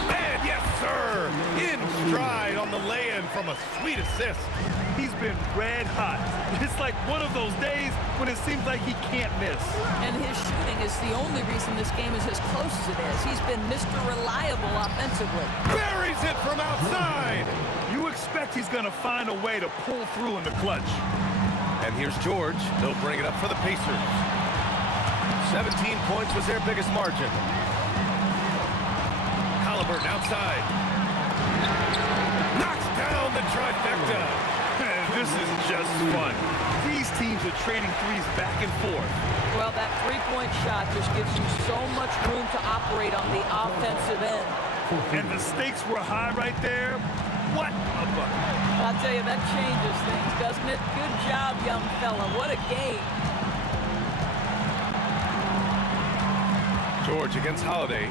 And yes, sir, in stride on the lay-in from a sweet assist. He's been red hot. It's like one of those days when it seems like he can't miss. And his shooting is the only reason this game is as close as it is. He's been Mr. Reliable offensively. Buries it from outside. You expect he's going to find a way to pull through in the clutch. And here's George. They'll bring it up for the Pacers. 17 points was their biggest margin. Halliburton outside. Knocks down the trifecta. This is just fun. These teams are trading threes back and forth. Well, that three-point shot just gives you so much room to operate on the offensive end. And the stakes were high right there. What a bucket. I'll tell you, that changes things, doesn't it? Good job, young fella. What a game. George against Holiday.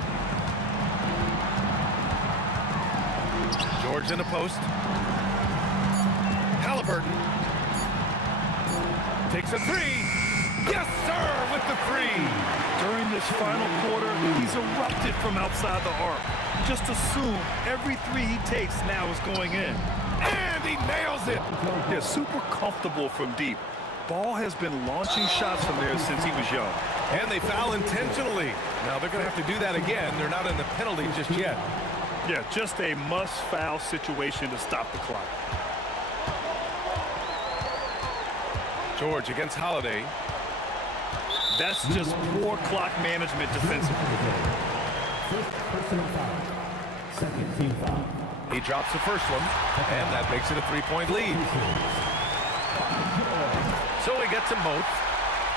George in the post. Halliburton takes a three. Yes, sir, with the three. During this final quarter, he's erupted from outside the arc. Just assume every three he takes now is going in. And he nails it. Yeah, super comfortable from deep. Ball has been launching shots from there since he was young. And they foul intentionally. Now they're going to have to do that again. They're not in the penalty just yet. Yeah, just a must-foul situation to stop the clock. George against Holiday. That's just poor clock management defensively. First personal foul. Second team foul. He drops the first one, and that makes it a three-point lead. So he gets them both,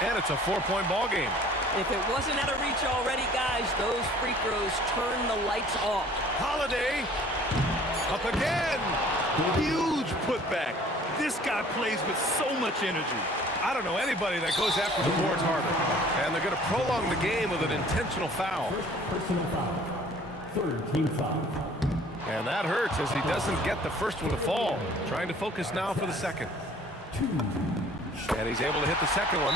and it's a four-point ball game. If it wasn't out of reach already, guys, those free throws turn the lights off. Holiday up again. Huge putback. This guy plays with so much energy. I don't know anybody that goes after the boards harder. And they're going to prolong the game with an intentional foul. First personal foul. Third team foul. And that hurts as he doesn't get the first one to fall. Trying to focus now for the second. And he's able to hit the second one.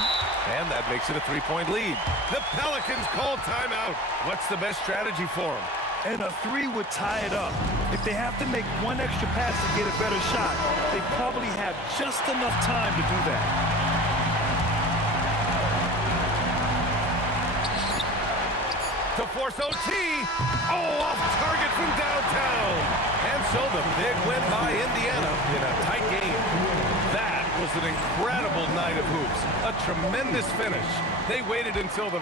And that makes it a three-point lead. The Pelicans call timeout. What's the best strategy for them? And a three would tie it up. If they have to make one extra pass to get a better shot, they probably have just enough time to do that. To force OT. Oh, off target from downtown. And so the big win by Indiana in a tight game. That was an incredible night of hoops. A tremendous finish. They waited until the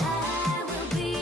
I will be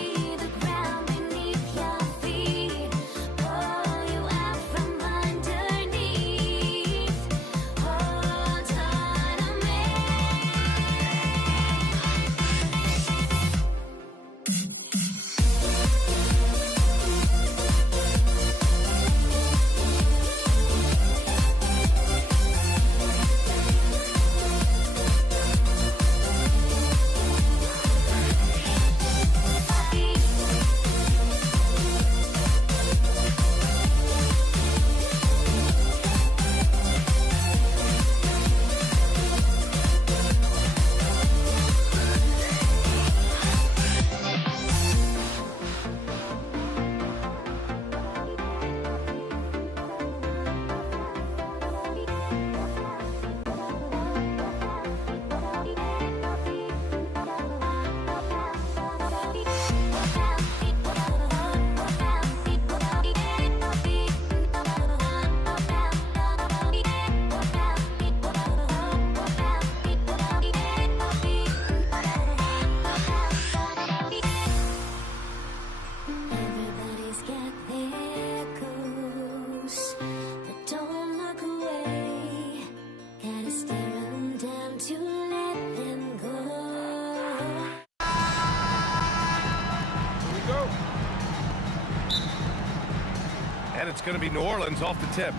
And it's going to be New Orleans off the tip.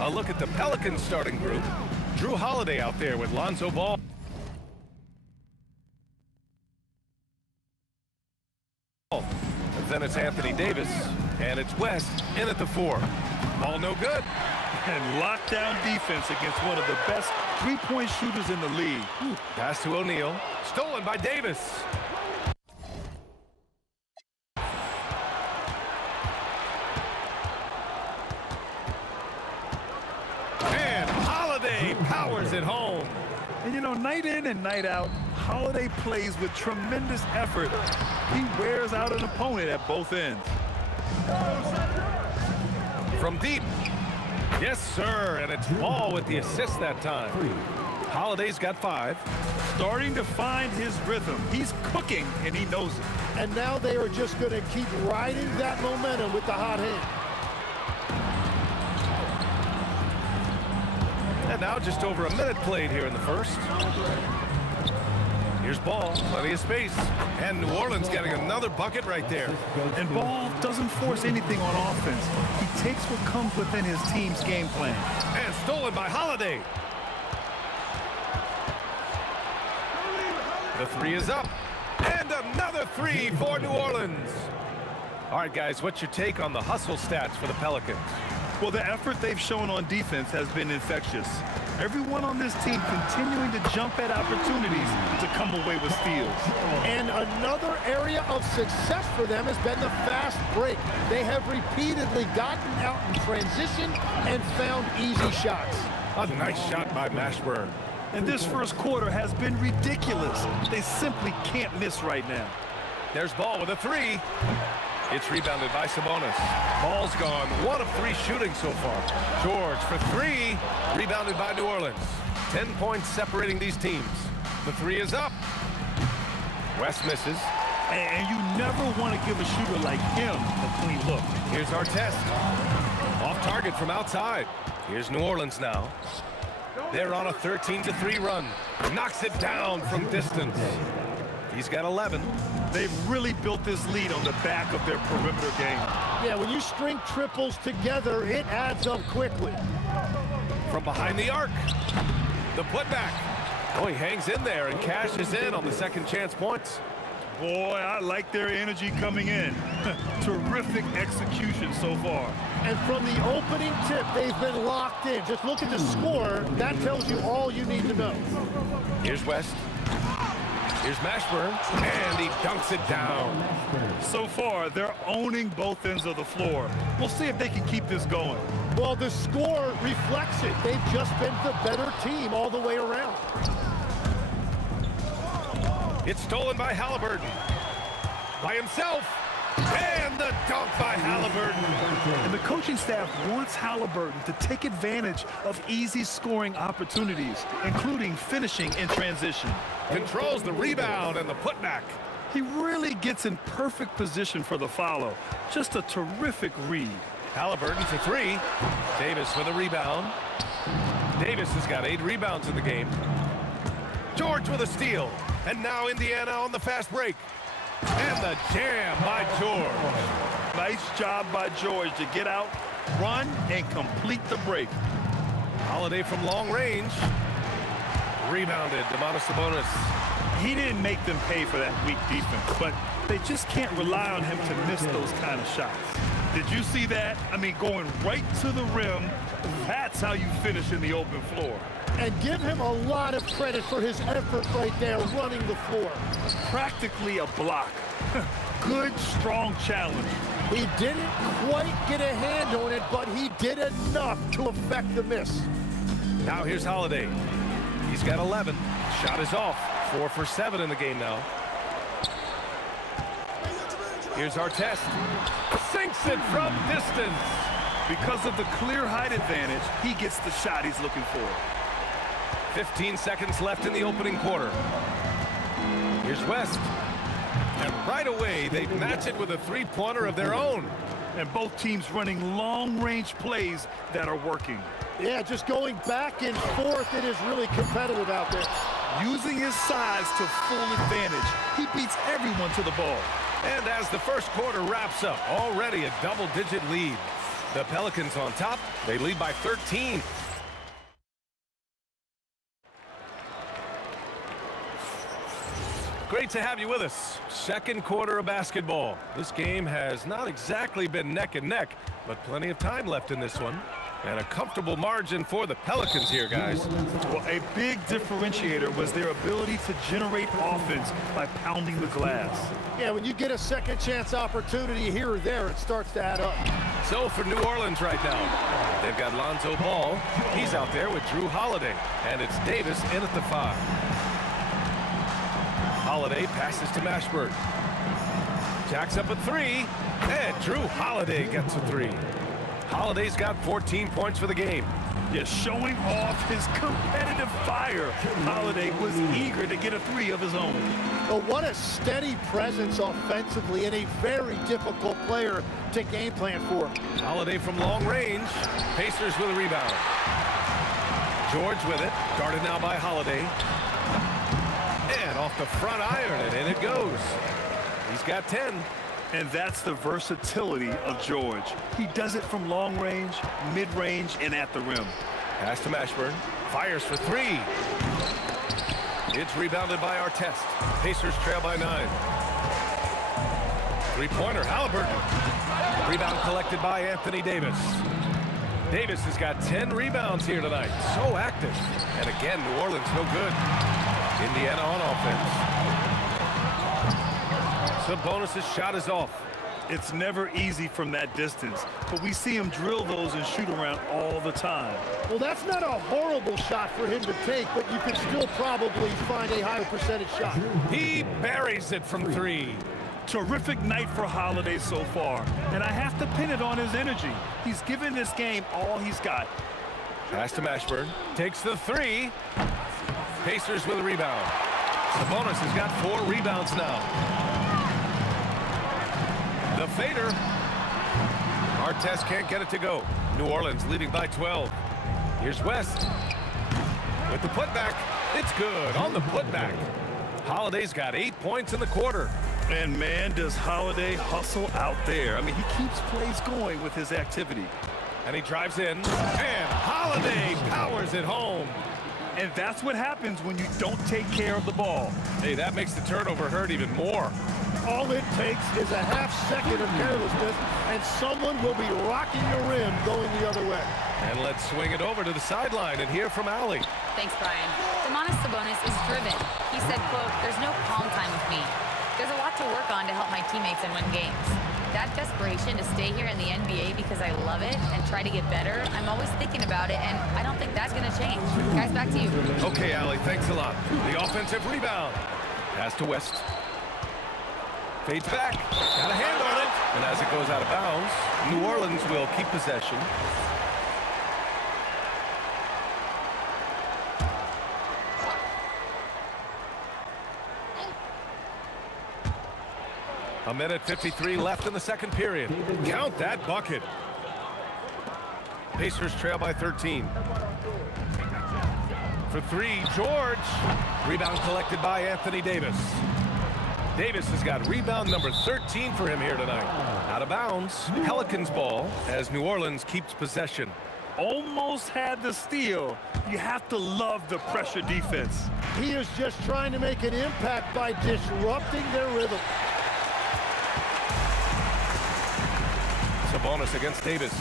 A look at the Pelicans starting group. Drew Holiday out there with Lonzo Ball. Then it's Anthony Davis. And it's West in at the 4. Ball no good. And lockdown defense against one of the best three-point shooters in the league. Pass to O'Neal. Stolen by Davis. And Holiday powers it home. And you know, night in and night out, Holiday plays with tremendous effort. He wears out an opponent at both ends. From deep. Yes, sir. And it's Ball with the assist that time. Holiday's got 5. Starting to find his rhythm. He's cooking, and he knows it. And now they are just going to keep riding that momentum with the hot hand. And now just over a minute played here in the first. Here's Ball, plenty of space. And New Orleans getting another bucket right there. And Ball doesn't force anything on offense. He takes what comes within his team's game plan. And stolen by Holiday. The 3 is up. And another 3 for New Orleans. All right, guys, what's your take on the hustle stats for the Pelicans? Well, the effort they've shown on defense has been infectious. Everyone on this team continuing to jump at opportunities to come away with steals. And another area of success for them has been the fast break. They have repeatedly gotten out in transition and found easy shots. A nice shot by Mashburn. And this first quarter has been ridiculous. They simply can't miss right now. There's Ball with a 3. It's rebounded by Sabonis. Ball's gone. 1 of 3 shooting so far. George for 3. Rebounded by New Orleans. 10 points separating these teams. The 3 is up. West misses. And you never want to give a shooter like him a clean look. Here's our test. Off target from outside. Here's New Orleans now. They're on a 13-3 run. Knocks it down from distance. He's got 11. They've really built this lead on the back of their perimeter game. Yeah, when you string triples together, it adds up quickly. From behind the arc. The putback. Oh, he hangs in there and cashes in on the second chance points. Boy, I like their energy coming in. Terrific execution so far. And from the opening tip, they've been locked in. Just look at the score. That tells you all you need to know. Here's West. Here's Mashburn, and he dunks it down. So far, they're owning both ends of the floor. We'll see if they can keep this going. Well, the score reflects it. They've just been the better team all the way around. It's stolen by Halliburton. By himself. And the dunk by Halliburton. And the coaching staff wants Halliburton to take advantage of easy scoring opportunities, including finishing in transition. Controls the rebound and the putback. He really gets in perfect position for the follow. Just a terrific read. Halliburton for 3. Davis for the rebound. Davis has got 8 rebounds in the game. George with a steal. And now Indiana on the fast break. And the jam by George. Nice job by George to get out, run, and complete the break. Holiday from long range. Rebounded, Domantas Sabonis. He didn't make them pay for that weak defense, but they just can't rely on him to miss those kind of shots. Did you see that? I mean, going right to the rim, that's how you finish in the open floor. And give him a lot of credit for his effort right there running the floor. Practically a block. Good, strong challenge. He didn't quite get a hand on it, but he did enough to affect the miss. Now here's Holiday. He's got 11. Shot is off. 4 for 7 in the game now. Here's our test. Sinks it from distance. Because of the clear height advantage, he gets the shot he's looking for. 15 seconds left in the opening quarter. Here's West. And right away, they match it with a three-pointer of their own. And both teams running long-range plays that are working. Yeah, just going back and forth, it is really competitive out there. Using his size to full advantage, he beats everyone to the ball. And as the first quarter wraps up, already a double-digit lead. The Pelicans on top. They lead by 13. Great to have you with us. Second quarter of basketball. This game has not exactly been neck and neck, but plenty of time left in this one. And a comfortable margin for the Pelicans here, guys. Well, a big differentiator was their ability to generate offense by pounding the glass. Yeah, when you get a second chance opportunity here or there, it starts to add up. So for New Orleans right now, they've got Lonzo Ball. He's out there with Drew Holiday. And it's Davis in at the 5. Holiday passes to Mashburn. Jacks up a 3. And Drew Holiday gets a 3. Holiday's got 14 points for the game. Yeah, showing off his competitive fire. Holiday was eager to get a 3 of his own. But what a steady presence offensively and a very difficult player to game plan for. Holiday from long range. Pacers with a rebound. George with it. Guarded now by Holiday. And off the front iron, and in it goes. He's got 10. And that's the versatility of George. He does it from long range, mid-range, and at the rim. Pass to Mashburn. Fires for 3. It's rebounded by Artest. Pacers trail by 9. Three-pointer, Halliburton. Rebound collected by Anthony Davis. Davis has got 10 rebounds here tonight. So active. And again, New Orleans no good. Indiana on offense. Sabonis' shot is off. It's never easy from that distance, but we see him drill those and shoot around all the time. Well, that's not a horrible shot for him to take, but you could still probably find a higher percentage shot. He buries it from 3. Terrific night for Holiday so far, and I have to pin it on his energy. He's given this game all he's got. Pass to Mashburn. Takes the 3. Pacers with a rebound. Sabonis has got 4 rebounds now. The fader. Artest can't get it to go. New Orleans leading by 12. Here's West. With the putback. It's good on the putback. Holiday's got 8 points in the quarter. And man, does Holiday hustle out there. I mean, he keeps plays going with his activity. And he drives in. And Holiday powers it home. And that's what happens when you don't take care of the ball. Hey, that makes the turnover hurt even more. All it takes is a half second of carelessness, and someone will be rocking the rim going the other way. And let's swing it over to the sideline and hear from Allie. Thanks, Brian. Domantas Sabonis is driven. He said, quote, "There's no calm time with me. There's a lot to work on to help my teammates and win games. That desperation to stay here in the NBA because I love it and try to get better, I'm always thinking about it, and I don't think that's going to change." Guys, back to you. Okay, Allie, thanks a lot. The offensive rebound. Pass to West. Fades back. Got a hand on it. And as it goes out of bounds, New Orleans will keep possession. A minute 53 left in the second period. Count that bucket. Pacers trail by 13. For 3, George. Rebound collected by Anthony Davis. Davis has got rebound number 13 for him here tonight. Out of bounds, Pelicans ball as New Orleans keeps possession. Almost had the steal. You have to love the pressure defense. He is just trying to make an impact by disrupting their rhythm. Sabonis against Davis.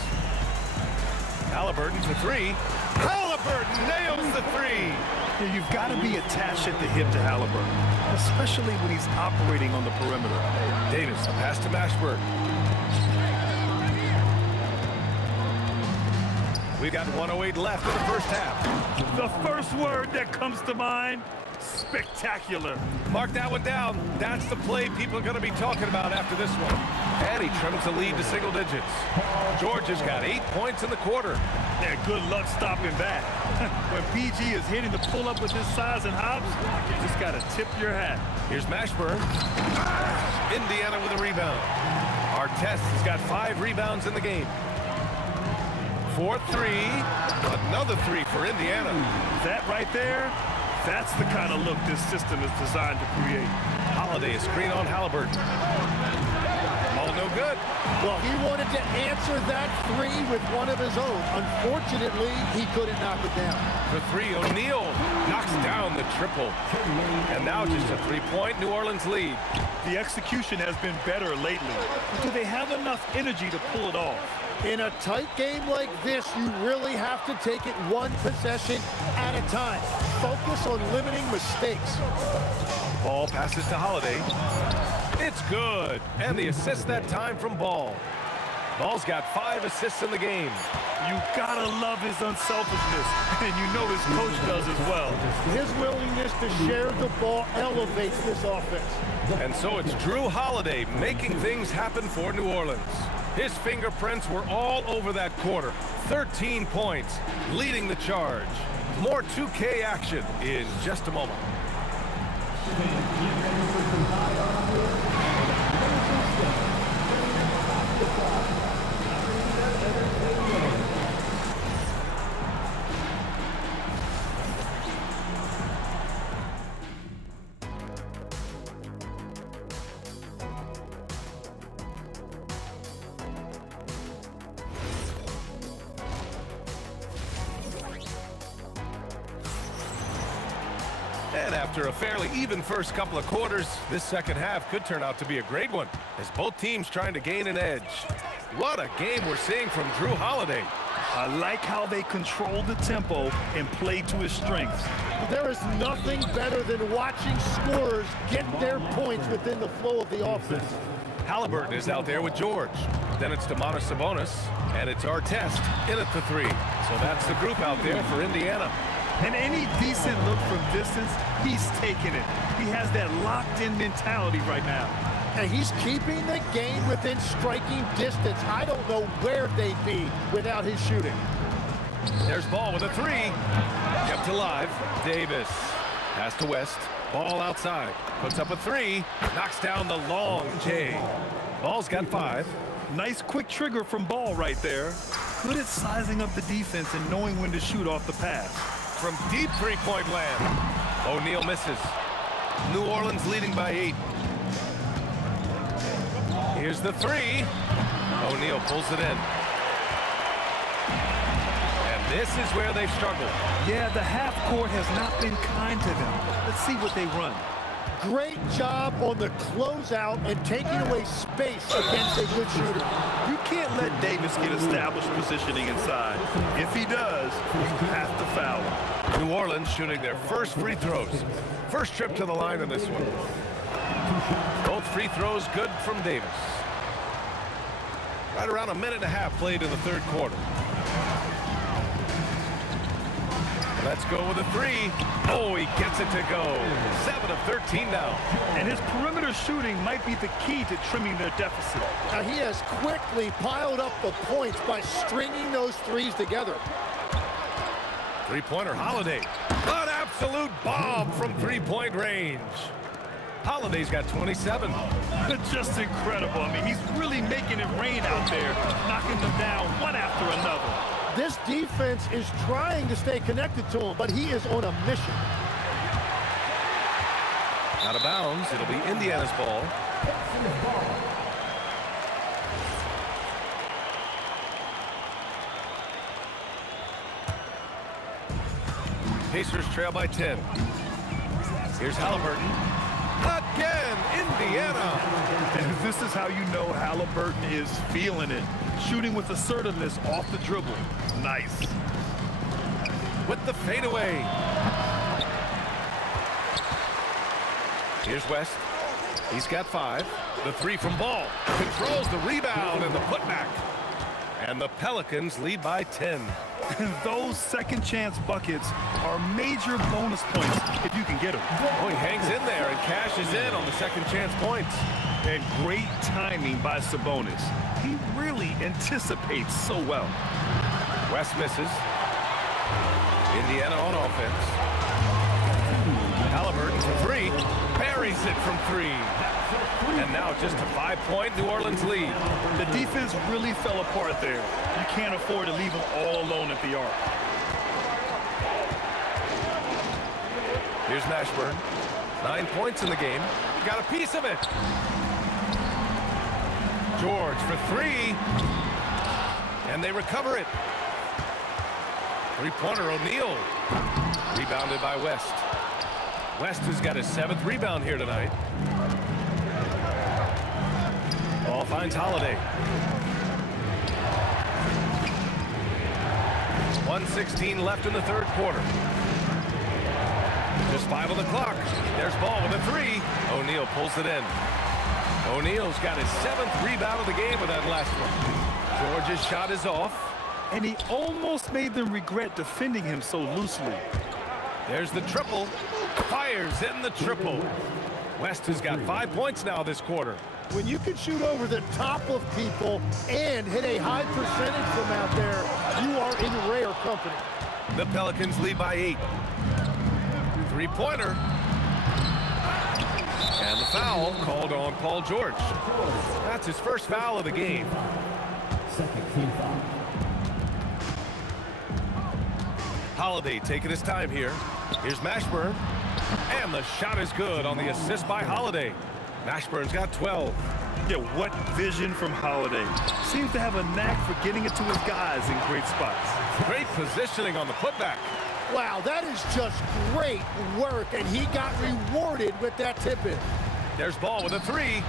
Halliburton for 3. Halliburton nails the 3. Yeah, you've got to be attached at the hip to Halliburton, especially when he's operating on the perimeter. Davis, a pass to Mashburn. We've got 1:08 left in the first half. The first word that comes to mind, spectacular. Mark that one down. That's the play people are going to be talking about after this one. And he trims the lead to single digits. George has got 8 points in the quarter. Yeah, good luck stopping that. When PG is hitting the pull-up with his size and hops, you just got to tip your hat. Here's Mashburn. Indiana with a rebound. Artest has got 5 rebounds in the game. 4-3. Another 3 for Indiana. That right there, that's the kind of look this system is designed to create. Holiday, a screen on Halliburton. good. Well, he wanted to answer that three with one of his own. Unfortunately, he couldn't knock it down. For three, O'Neal knocks down the triple. And now just a three-point New Orleans lead. The execution has been better lately. Do they have enough energy to pull it off? In a tight game like this, you really have to take it one possession at a time. Focus on limiting mistakes. Ball passes to Holiday. It's good. And the assist that time from Ball. Ball's got 5 assists in the game. You gotta love his unselfishness, and you know his coach does as well. His willingness to share the ball elevates this offense. And so it's Drew Holiday making things happen for New Orleans. His fingerprints were all over that quarter. 13 points, leading the charge. More 2K action in just a moment. And after a fairly even first couple of quarters, this second half could turn out to be a great one, as both teams trying to gain an edge. What a game we're seeing from Drew Holiday. I like how they control the tempo and play to his strengths. There is nothing better than watching scorers get their points within the flow of the offense. Halliburton is out there with George. Then it's Domantas Sabonis, and it's Artest in at the 3. So that's the group out there for Indiana. And any decent look from distance, he's taking it. He has that locked-in mentality right now. And he's keeping the game within striking distance. I don't know where they'd be without his shooting. There's Ball with a 3. Kept alive. Davis. Pass to West. Ball outside. Puts up a 3. Knocks down the long J. Ball's got 5. Nice quick trigger from Ball right there. Good at sizing up the defense and knowing when to shoot off the pass. From deep three-point land. O'Neal misses. New Orleans leading by 8. Here's the 3. O'Neal pulls it in. And this is where they've struggled. Yeah, the half court has not been kind to them. Let's see what they run. Great job on the closeout and taking away space against a good shooter. You can't let Davis get established positioning inside. If he does, you have to foul him. New Orleans shooting their first free throws. First trip to the line in this one. Both free throws good from Davis. Right around a minute and a half played in the third quarter. Let's go with a 3. Oh, he gets it to go. 7 of 13 now. And his perimeter shooting might be the key to trimming their deficit. Now he has quickly piled up the points by stringing those threes together. Three-pointer Holiday. An absolute bomb from three-point range. Holiday's got 27. Just incredible. I mean, he's really making it rain out there, knocking them down one after another. This defense is trying to stay connected to him, but he is on a mission. Out of bounds. It'll be Indiana's ball. Pacers trail by 10. Here's Halliburton. Again, Indiana. And this is how you know Halliburton is feeling it. Shooting with assertiveness off the dribble. Nice. With the fadeaway. Here's West. He's got 5. The 3 from Ball. Controls the rebound and the putback. And the Pelicans lead by 10. Those second chance buckets are major bonus points if you can get them. Oh, he hangs in there and cashes in on the second chance points. And great timing by Sabonis. He really anticipates so well. West misses. Indiana on offense. Halliburton for 3. Buries it from 3. And now just a 5-point New Orleans lead. The defense really fell apart there. You can't afford to leave them all alone at the arc. Here's Mashburn. 9 points in the game. Got a piece of it. George for three. And they recover it. Three-pointer O'Neal. Rebounded by West. West has got his 7th rebound here tonight. Ball finds Holiday. 1:16 left in the third quarter. Just 5 on the clock. There's Ball with a three. O'Neal pulls it in. O'Neal's got his 7th rebound of the game with that last one. George's shot is off. And he almost made them regret defending him so loosely. There's the triple. Fires in the triple. West has got 5 points now this quarter. When you can shoot over the top of people and hit a high percentage from out there, you are in rare company. The Pelicans lead by 8. Three-pointer. And the foul called on Paul George. That's his first foul of the game. Second team foul. Holiday taking his time here. Here's Mashburn. And the shot is good on the assist by Holiday. Mashburn's got 12. Yeah, what vision from Holiday. Seems to have a knack for getting it to his guys in great spots. Great positioning on the putback. Wow, that is just great work, and he got rewarded with that tip-in. There's Ball with a three.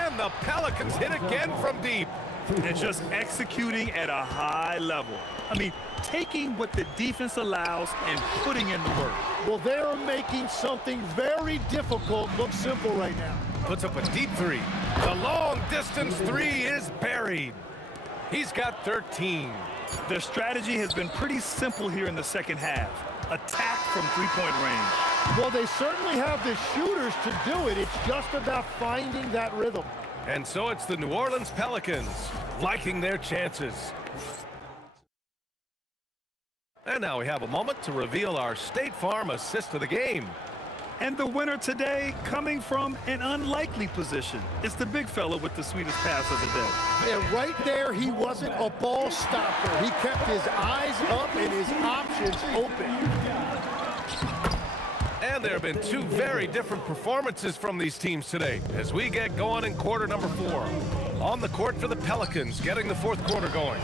And the Pelicans hit again from deep. And just executing at a high level. I mean, taking what the defense allows and putting in the work. Well, they're making something very difficult look simple right now. Puts up a deep three. The long distance three is buried. He's got 13. Their strategy has been pretty simple here in the second half. Attack from three-point range. Well, they certainly have the shooters to do it. It's just about finding that rhythm. And so it's the New Orleans Pelicans liking their chances. And now we have a moment to reveal our State Farm assist of the game. And the winner today coming from an unlikely position. It's the big fella with the sweetest pass of the day. And right there, he wasn't a ball stopper. He kept his eyes up and his options open. And there have been two very different performances from these teams today as we get going in quarter number 4. On the court for the Pelicans, getting the fourth quarter going.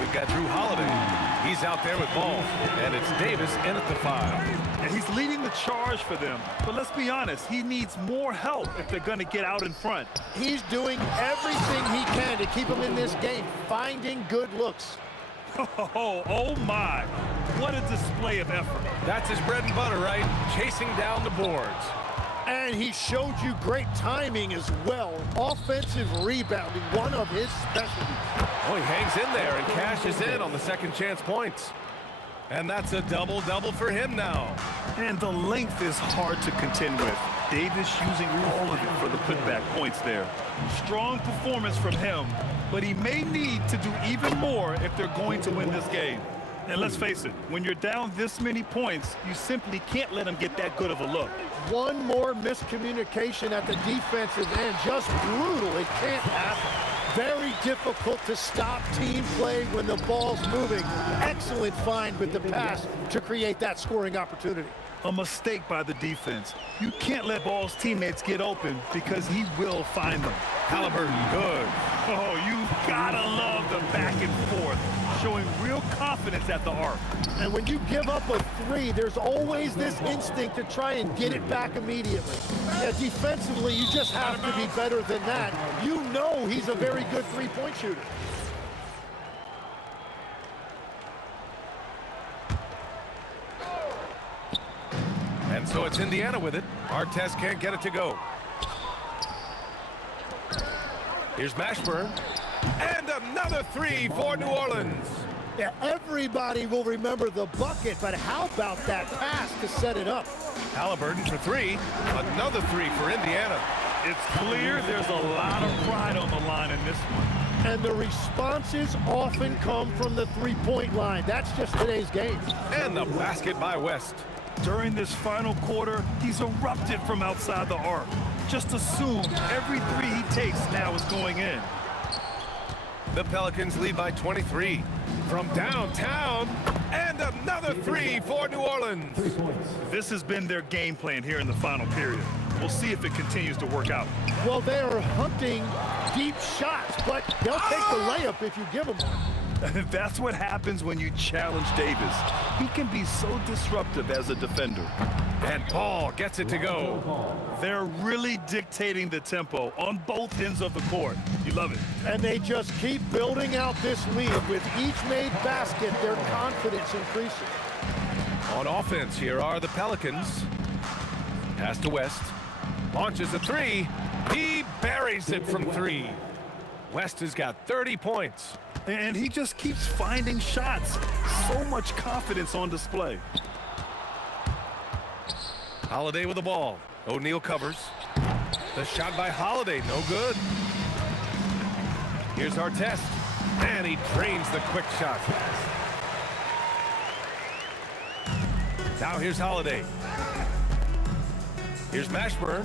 We've got Drew Holiday. He's out there with Ball, and it's Davis in at the 5. And he's leading the charge for them. But let's be honest, he needs more help if they're going to get out in front. He's doing everything he can to keep them in this game, finding good looks. Oh my. What a display of effort. That's his bread and butter, right? Chasing down the boards. And he showed you great timing as well. Offensive rebounding, one of his specialties. Oh, he hangs in there and cashes in on the second chance points. And that's a double-double for him now. And the length is hard to contend with. Davis using all of it for the putback points there. Strong performance from him, but he may need to do even more if they're going to win this game. And let's face it, when you're down this many points, you simply can't let him get that good of a look. One more miscommunication at the defensive end, just brutal. It can't happen. Very difficult to stop team play when the ball's moving. Excellent find with the pass to create that scoring opportunity. A mistake by the defense. You can't let Ball's teammates get open because he will find them. Halliburton, good. Oh, you gotta love the back and forth, showing real confidence at the arc. And when you give up a three, there's always this instinct to try and get it back immediately. Yeah, defensively, you just have to be better than that. You know he's a very good three-point shooter. And so it's Indiana with it. Artest can't get it to go. Here's Mashburn. And another three for New Orleans. Yeah, everybody will remember the bucket, but how about that pass to set it up? Halliburton for three. Another three for Indiana. It's clear there's a lot of pride on the line in this one. And the responses often come from the three-point line. That's just today's game. And the basket by West. During this final quarter, he's erupted from outside the arc. Just assume every three he takes now is going in. The Pelicans lead by 23. From downtown, and another three for New Orleans. This has been their game plan here in the final period. We'll see if it continues to work out. Well, they are hunting deep shots, but they'll take the layup if you give them one. That's what happens when you challenge Davis. He can be so disruptive as a defender. And Paul gets it to go. They're really dictating the tempo on both ends of the court. You love it. And they just keep building out this lead. With each made basket, their confidence increases. On offense, here are the Pelicans. Pass to West. Launches a three. He buries it from three. West has got 30 points. And he just keeps finding shots. So much confidence on display. Holiday with the ball. O'Neal covers. The shot by Holiday, no good. Here's Artest. And he drains the quick shot. Now here's Holiday. Here's Mashburn.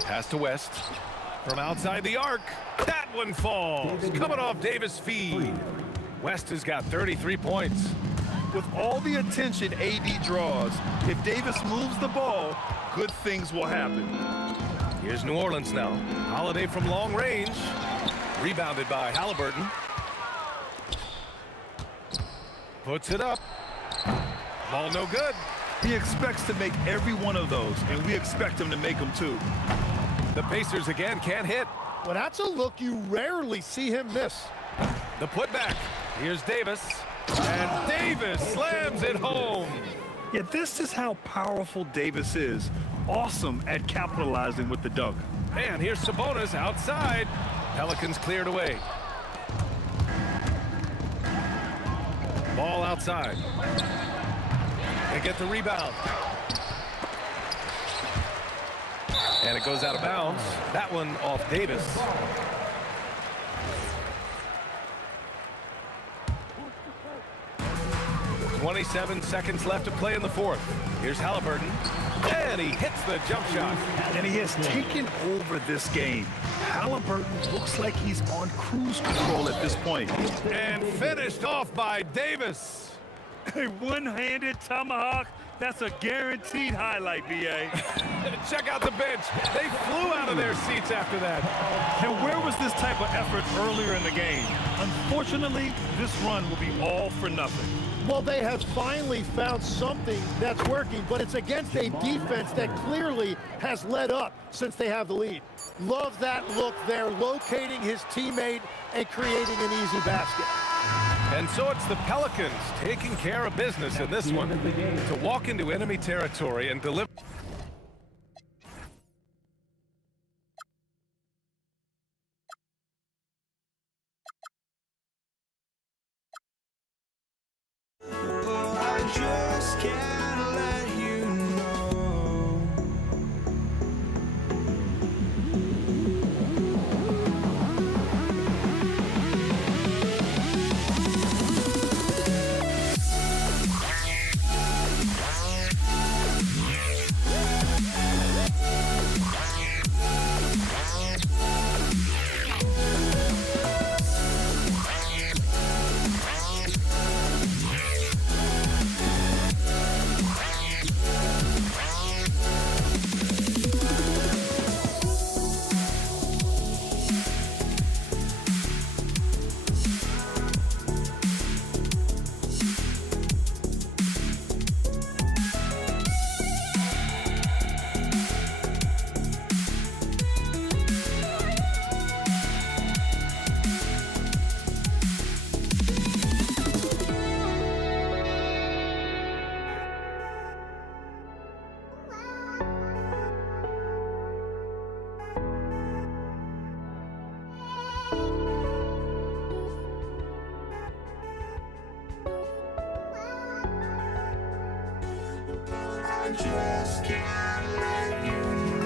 Pass to West. From outside the arc. That one falls. Coming off Davis' feed. West has got 33 points. With all the attention AD draws, if Davis moves the ball, good things will happen. Here's New Orleans now. Holiday from long range. Rebounded by Halliburton. Puts it up. Ball no good. He expects to make every one of those, and we expect him to make them too. The Pacers again can't hit. Well, that's a look you rarely see him miss. The putback. Here's Davis. And Davis slams it home. Yeah, this is how powerful Davis is. Awesome at capitalizing with the dunk. And here's Sabonis outside. Pelicans cleared away. Ball outside. They get the rebound. And it goes out of bounds. That one off Davis. .27 seconds left to play in the fourth. Here's Halliburton. And he hits the jump shot. And he has taken over this game. Halliburton looks like he's on cruise control at this point. And finished off by Davis. A one-handed tomahawk. That's a guaranteed highlight, B.A. Check out the bench. They flew out of their seats after that. And where was this type of effort earlier in the game? Unfortunately, this run will be all for nothing. Well, they have finally found something that's working, but it's against a defense that clearly has let up since they have the lead. Love that look there, locating his teammate and creating an easy basket. And so it's the Pelicans taking care of business in this one to walk into enemy territory and deliver. I just can't let you know. I just can't let you know.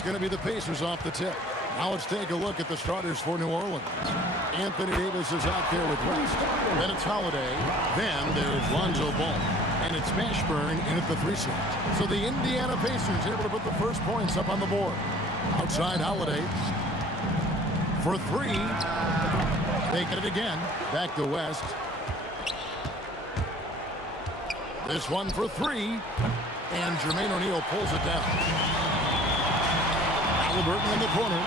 It's going to be the Pacers off the tip. Now let's take a look at the starters for New Orleans. Anthony Davis is out there with West. Then it's Holiday. Then there's Lonzo Ball. And it's Mashburn in at the 3 slot. So the Indiana Pacers able to put the first points up on the board. Outside Holiday. For 3. They get it again. Back to West. This one for 3. And Jermaine O'Neal pulls it down. Halliburton in the corner.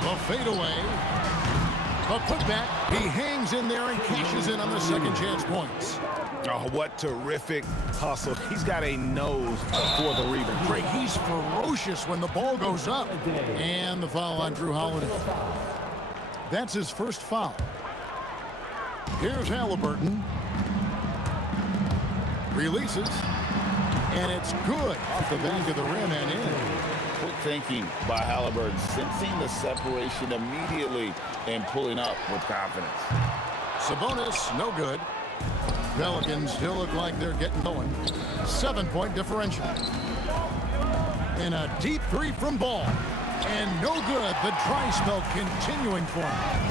The fadeaway. The putback. He hangs in there and cashes in on the second chance points. Oh, what terrific hustle. He's got a nose for the rebound. Great. He's ferocious when the ball goes up. And the foul on Drew Holiday. That's his first foul. Here's Halliburton. Releases. And it's good off the back of the rim and in. Quick thinking by Halliburton, sensing the separation immediately and pulling up with confidence. Sabonis, no good. Pelicans still look like they're getting going. 7-point differential. And a deep 3 from Ball. And no good. The dry spell continuing for him.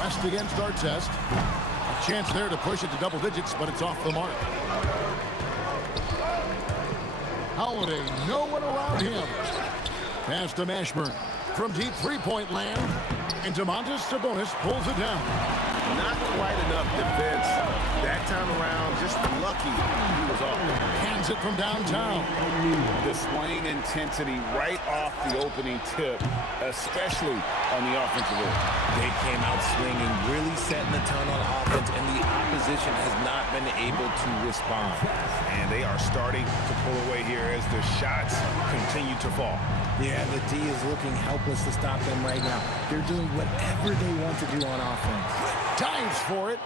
West against Artest. A chance there to push it to double digits, but it's off the mark. Holiday, no one around him. Pass to Mashburn. From deep 3-point land. And Domantas Sabonis pulls it down. Not quite enough defense. That time around, just lucky he was off. Hands it from downtown. Displaying intensity right off the opening tip, especially on the offensive end. They came out swinging, really setting the tone on offense, and the opposition has not been able to respond. And they are starting to pull away here as the shots continue to fall. Yeah, the D is looking helpless to stop them right now. They're doing whatever they want to do on offense. Dives for it.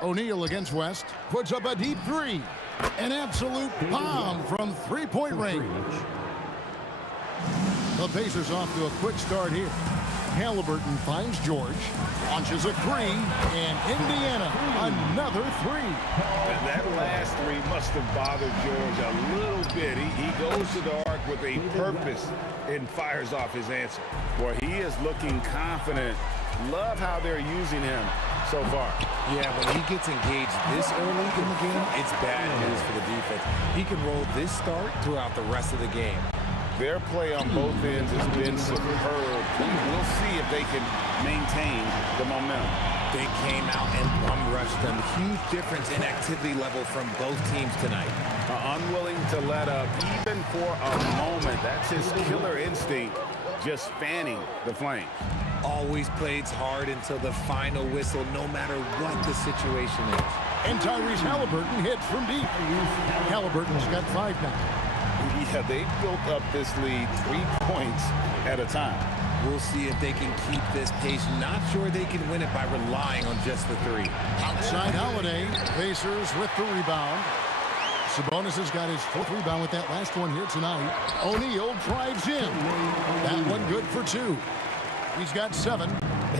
O'Neal against West. Puts up a deep three. An absolute bomb from three-point range. The Pacers off to a quick start here. Halliburton finds George, launches a three, and Indiana another three. And that last three must have bothered George a little bit. He goes to the arc with a purpose and fires off his answer. Boy, he is looking confident. Love how they're using him so far. Yeah, when he gets engaged this early in the game, it's bad news for the defense. He can roll this start throughout the rest of the game. Their play on both ends has been superb. We'll see if they can maintain the momentum. They came out and bum-rushed them. Huge difference in activity level from both teams tonight. Unwilling to let up even for a moment. That's his killer instinct, just fanning the flames. Always plays hard until the final whistle, no matter what the situation is. And Tyrese Halliburton hits from deep. Halliburton's got 5 now. Yeah, they built up this lead 3 points at a time. We'll see if they can keep this pace. Not sure they can win it by relying on just the three. Outside Holiday, Pacers with the rebound. Sabonis has got his 4th rebound with that last one here tonight. O'Neal drives in. That one good for 2. He's got 7.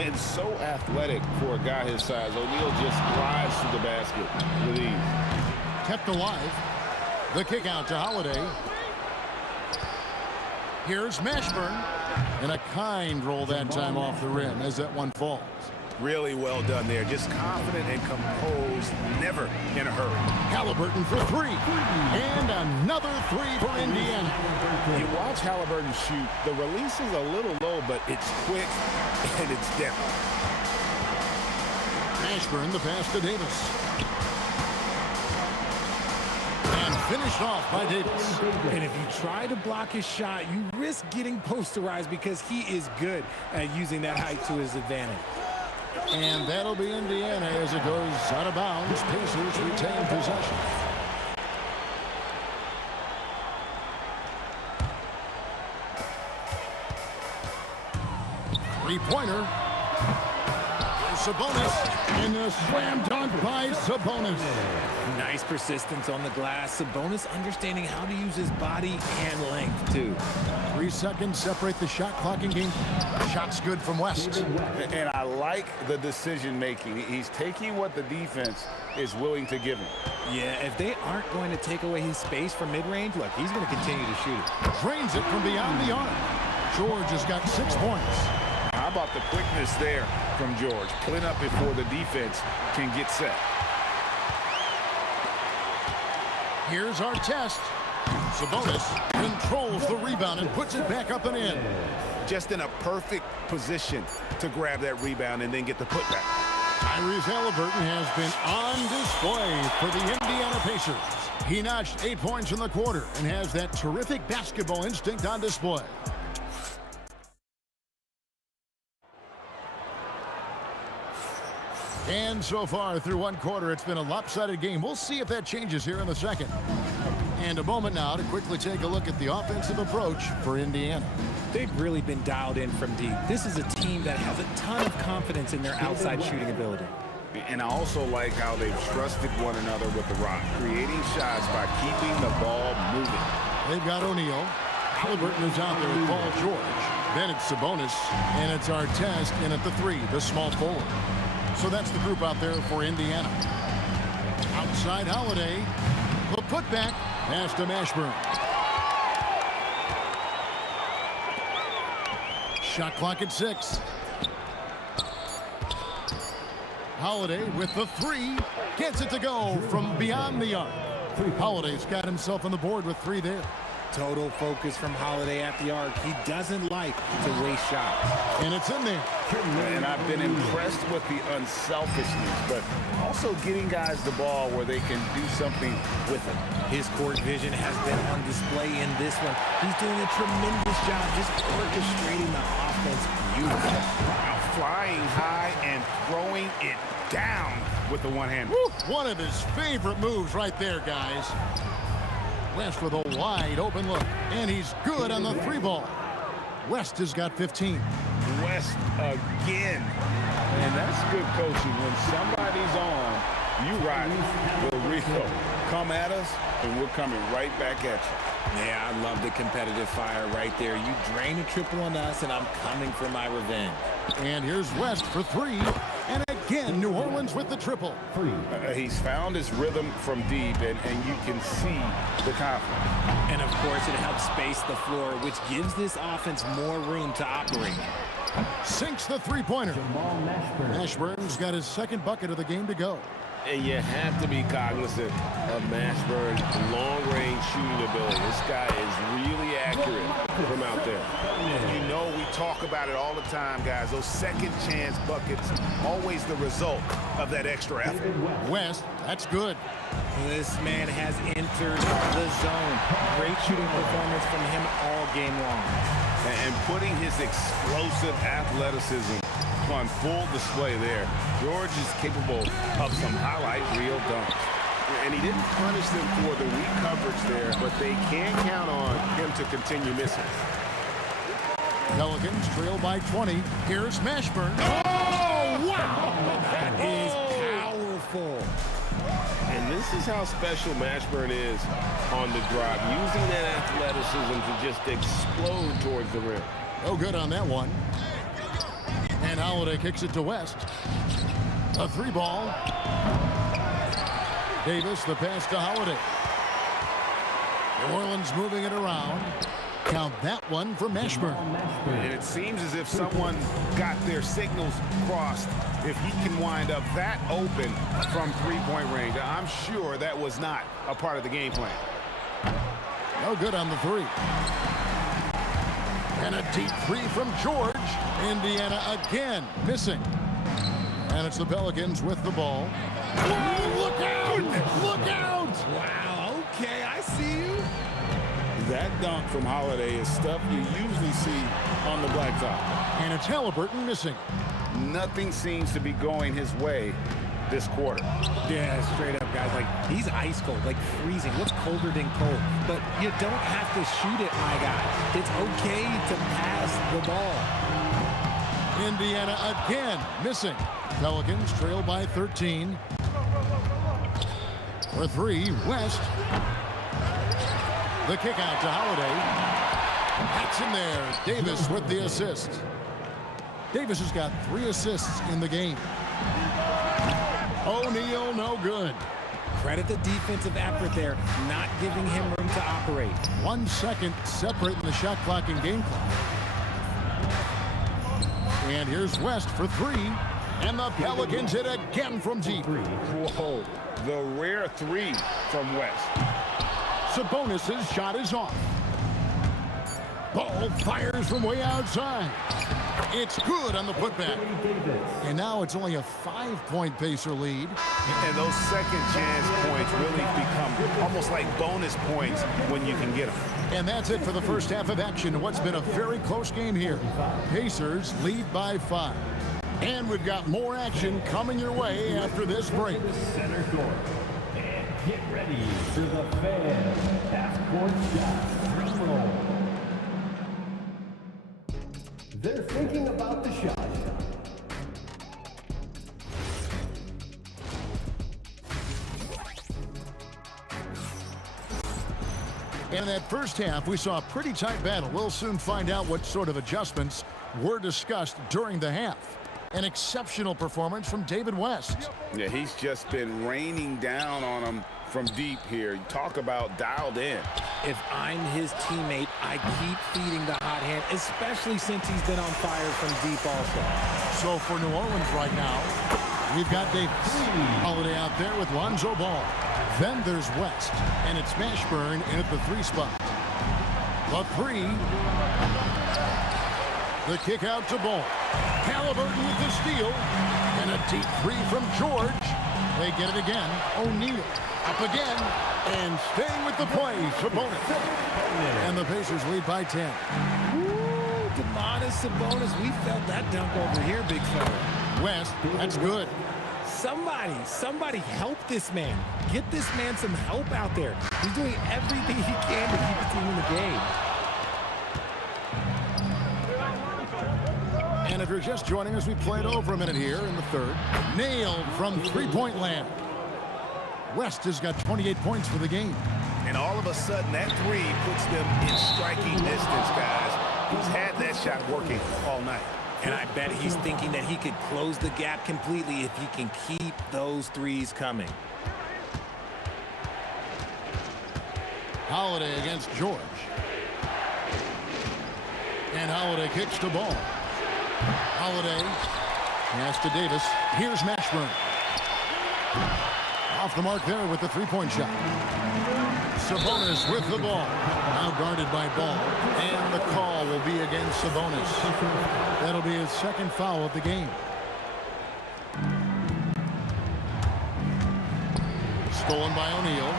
And so athletic for a guy his size. O'Neal just glides to the basket with ease. Kept alive. The kick out to Holiday. Here's Mashburn. And a kind roll that time off the rim as that one falls. Really well done there. Just confident and composed, never in a hurry. Halliburton for 3. And another 3 for Indiana. You watch Halliburton shoot. The release is a little low, but it's quick and it's depth. Mashburn, the pass to Davis. And finished off by Davis. And if you try to block his shot, you risk getting posterized because he is good at using that height to his advantage. And that'll be Indiana as it goes out of bounds. Pacers retain possession. Three-pointer. Sabonis. And a slam dunk by Sabonis. Nice persistence on the glass. Sabonis understanding how to use his body and length, too. 3 seconds separate the shot clock in game. Shot's good from West. And I like the decision-making. He's taking what the defense is willing to give him. Yeah, if they aren't going to take away his space from mid-range, look, he's going to continue to shoot it. Drains it from beyond the arc. George has got 6 points. How about the quickness there from George? Pulling up before the defense can get set. Here's our test. Sabonis controls the rebound and puts it back up and in. Just in a perfect position to grab that rebound and then get the putback. Tyrese Halliburton has been on display for the Indiana Pacers. He notched 8 points in the quarter and has that terrific basketball instinct on display. And so far through 1 quarter, it's been a lopsided game. We'll see if that changes here in the second. And a moment now to quickly take a look at the offensive approach for Indiana. They've really been dialed in from deep. This is a team that has a ton of confidence in their outside shooting ability. And I also like how they've trusted one another with the rock, creating shots by keeping the ball moving. They've got O'Neal. Halliburton is out there with Paul George. Then it's Sabonis, and it's Artest in at the 3, the small forward. So that's the group out there for Indiana. Outside Holiday. The putback. Pass to Mashburn. Shot clock at 6. Holiday with the 3. Gets it to go from beyond the arc. Holiday's got himself on the board with 3 there. Total focus from Holiday at the arc. He doesn't like to waste shots. And it's in there. And I've been impressed with the unselfishness, but also getting guys the ball where they can do something with it. His court vision has been on display in this one. He's doing a tremendous job just orchestrating the offense beautifully. Now flying high and throwing it down with the one hand. One of his favorite moves right there, guys. West with a wide open look, and he's good on the 3 ball. West has got 15. West again. And that's good coaching. When somebody's on, you ride it. The real. Come at us, and we're coming right back at you. Yeah, I love the competitive fire right there. You drain a triple on us, and I'm coming for my revenge. And here's West for 3. And again, New Orleans with the triple. He's found his rhythm from deep, and you can see the confidence. And, of course, it helps space the floor, which gives this offense more room to operate. Sinks the 3-pointer. Mashburn's got his 2nd bucket of the game to go. And you have to be cognizant of Mashburn's long-range shooting ability. This guy is really accurate from out there. And you know we talk about it all the time, guys. Those second-chance buckets, always the result of that extra effort. West, that's good. This man has entered the zone. Great shooting performance from him all game long. And putting his explosive athleticism on full display there. George is capable of some highlight reel dunks. And he didn't punish them for the weak coverage there, but they can count on him to continue missing. Pelicans trail by 20. Here's Mashburn. Oh, wow! That is powerful. And this is how special Mashburn is on the drive, using that athleticism to just explode towards the rim. No good on that one. And Holiday kicks it to West. A 3 ball. Davis, the pass to Holiday. New Orleans moving it around. Count that one for Mashburn. And it seems as if someone got their signals crossed. If he can wind up that open from 3-point range, I'm sure that was not a part of the game plan. No good on the 3. And a deep 3 from George. Indiana again missing. And it's the Pelicans with the ball. Whoa, look out! Look out! Wow, okay, I see you. That dunk from Holiday is stuff you usually see on the blacktop. And it's Halliburton missing. Nothing seems to be going his way this quarter. Yeah, straight up, guys. Like, he's ice cold, like freezing. What's colder than cold? But you don't have to shoot it, my guy. It's okay to pass the ball. Indiana again missing. Pelicans trail by 13. For 3, West. The kick out to Holiday. That's in there. Davis with the assist. Davis has got 3 assists in the game. O'Neal, no good. Credit the defensive effort there, not giving him room to operate. 1 second separating the shot clock and game clock. And here's West for 3. And the Pelicans hit again from deep. Whoa, the rare 3 from West. Sabonis' shot is off. Ball fires from way outside. It's good on the putback. And now it's only a 5-point Pacer lead. And those second chance points really become almost like bonus points when you can get them. And that's it for the first half of action. What's been a very close game here. Pacers lead by 5. And we've got more action coming your way after this break. Center court. And get ready for the fan half-court shot. Drum roll. They're thinking about the shot. And in that first half, we saw a pretty tight battle. We'll soon find out what sort of adjustments were discussed during the half. An exceptional performance from David West. Yeah, he's just been raining down on him from deep here. Talk about dialed in. If I'm his teammate, I keep feeding the hot hand, especially since he's been on fire from deep also. So for New Orleans right now, we've got Davis. Holiday out there with Lonzo Ball. Then there's West, and it's Mashburn in at the 3 spot. The 3. The kick out to Ball. Halliburton with the steal. And a deep 3 from George. They get it again. O'Neal up again. And staying with the play, Sabonis. And the Pacers lead by 10. Woo, Domantas Sabonis. We felt that dunk over here, big fella. West, that's good. Somebody help this man. Get this man some help out there. He's doing everything he can to keep the team in the game. And if you're just joining us, we played over a minute here in the third. Nailed from three-point land. West has got 28 points for the game. And all of a sudden, that three puts them in striking distance, guys. He's had that shot working all night. And I bet he's thinking that he could close the gap completely if he can keep those threes coming. Holiday against George. And Holiday kicks the ball. Holiday pass to Davis. Here's Mashburn. Off the mark there with the three-point shot. Sabonis with the ball. Now guarded by Ball. And the call will be against Sabonis. That'll be his second foul of the game. Stolen by O'Neal.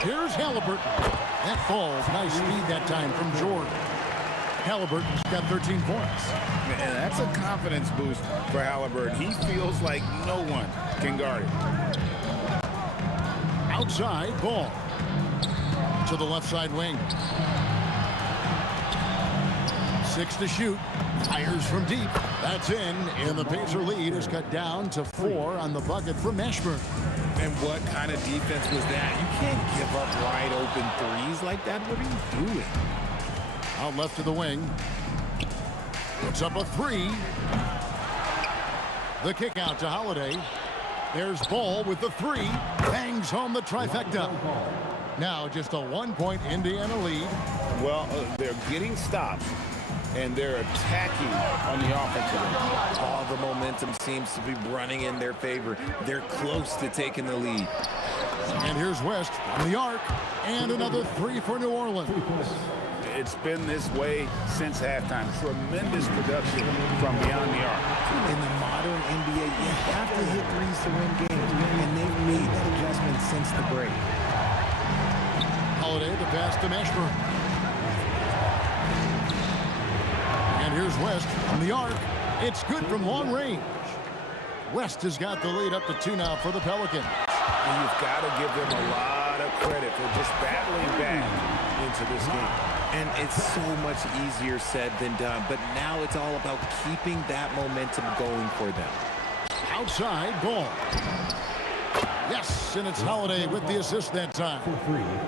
Here's Halliburton. That falls. Nice speed that time from George. Halliburton's got 13 points. And that's a confidence boost for Halliburton. He feels like no one can guard him. Outside, Ball. To the left side wing. 6 to shoot. Fires from deep. That's in. And the Pacer lead is cut down to 4 on the bucket from Mashburn. And what kind of defense was that? You can't give up wide open threes like that. What are you doing? Out left to the wing. Puts up a three. The kick out to Holiday. There's Ball with the three. Bangs home the trifecta. Now just a 1-point Indiana lead. Well, they're getting stops, and they're attacking on the offensive end. All the momentum seems to be running in their favor. They're close to taking the lead. And here's West from the arc. And another three for New Orleans. It's been this way since halftime. Tremendous production from beyond the arc. In the modern NBA, you have to hit threes to win games, and they've made that adjustment since the break. Holiday, the pass to Mashburn. And here's West from the arc. It's good from long range. West has got the lead up to 2 now for the Pelicans. And you've got to give them a lot of credit for just battling back into this game. And it's so much easier said than done, but now it's all about keeping that momentum going for them. Outside, Ball. Yes, and it's Holiday with the assist that time.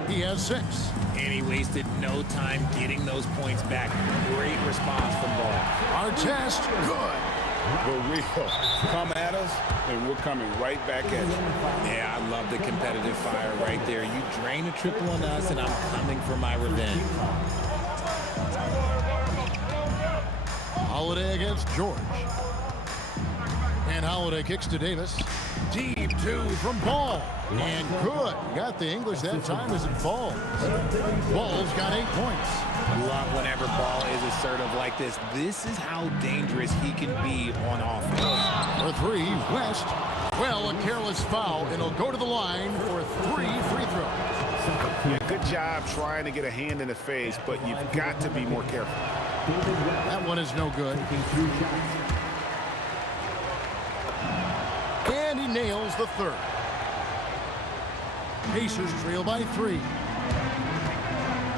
He has 6. And he wasted no time getting those points back. Great response from Ball. Artest, good. For real. Come at us, and we're coming right back at you. Yeah, I love the competitive fire right there. You drain a triple on us, and I'm coming for my revenge. Holiday against George. And Holiday kicks to Davis. Deep 2 from Ball. And good. Got the English that time as it falls. Ball's got 8 points. Love whenever Ball is assertive like this. This is how dangerous he can be on offense. For 3, West. Well, a careless foul, and he'll go to the line for 3 free throws. Yeah, good job trying to get a hand in the face, but you've got to be more careful. That one is no good. And he nails the third. Pacers trail by 3.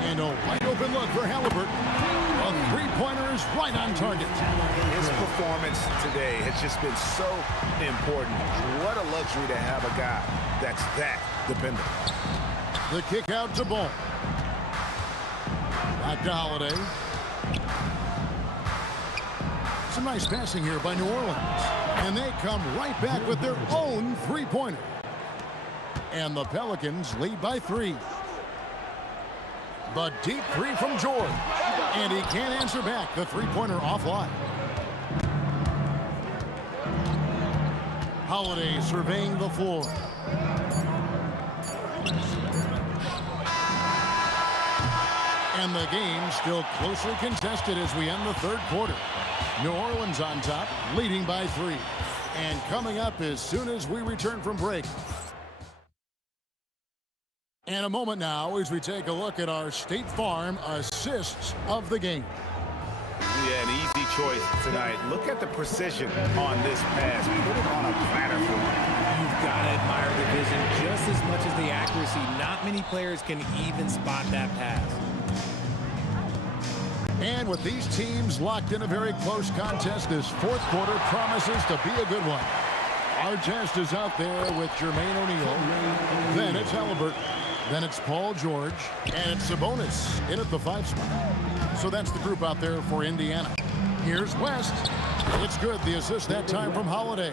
And a wide open look for Halliburton. A three-pointer is right on target. His performance today has just been so important. What a luxury to have a guy that's that dependable. The kick out to Ball. Back to Holiday. Some nice passing here by New Orleans. And they come right back with their own three-pointer. And the Pelicans lead by 3. The deep 3 from George. And he can't answer back. The three-pointer offline. Holiday surveying the floor. And the game still closely contested as we end the third quarter. New Orleans on top, leading by 3. And coming up as soon as we return from break. And a moment now as we take a look at our State Farm assists of the game. Yeah, an easy choice tonight. Look at the precision on this pass. Put it on a platter for him. You've got to admire the vision just as much as the accuracy. Not many players can even spot that pass. And with these teams locked in a very close contest, this fourth quarter promises to be a good one. Artest is out there with Jermaine O'Neal. Then it's Halliburton. Then it's Paul George. And it's Sabonis in at the 5 spot. So that's the group out there for Indiana. Here's West. It's good. The assist that time from Holiday.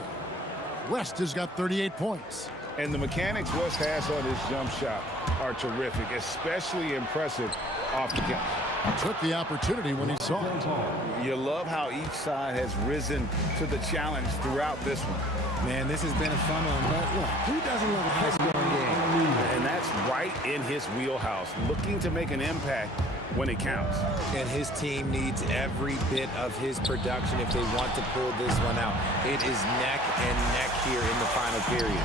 West has got 38 points. And the mechanics West has on his jump shot are terrific, especially impressive off the catch. Took the opportunity when he saw it. You love how each side has risen to the challenge throughout this one. Man, this has been a fun one, but look, who doesn't love a high-scoring game? And that's right in his wheelhouse, looking to make an impact when it counts. And his team needs every bit of his production if they want to pull this one out. It is neck and neck here in the final period.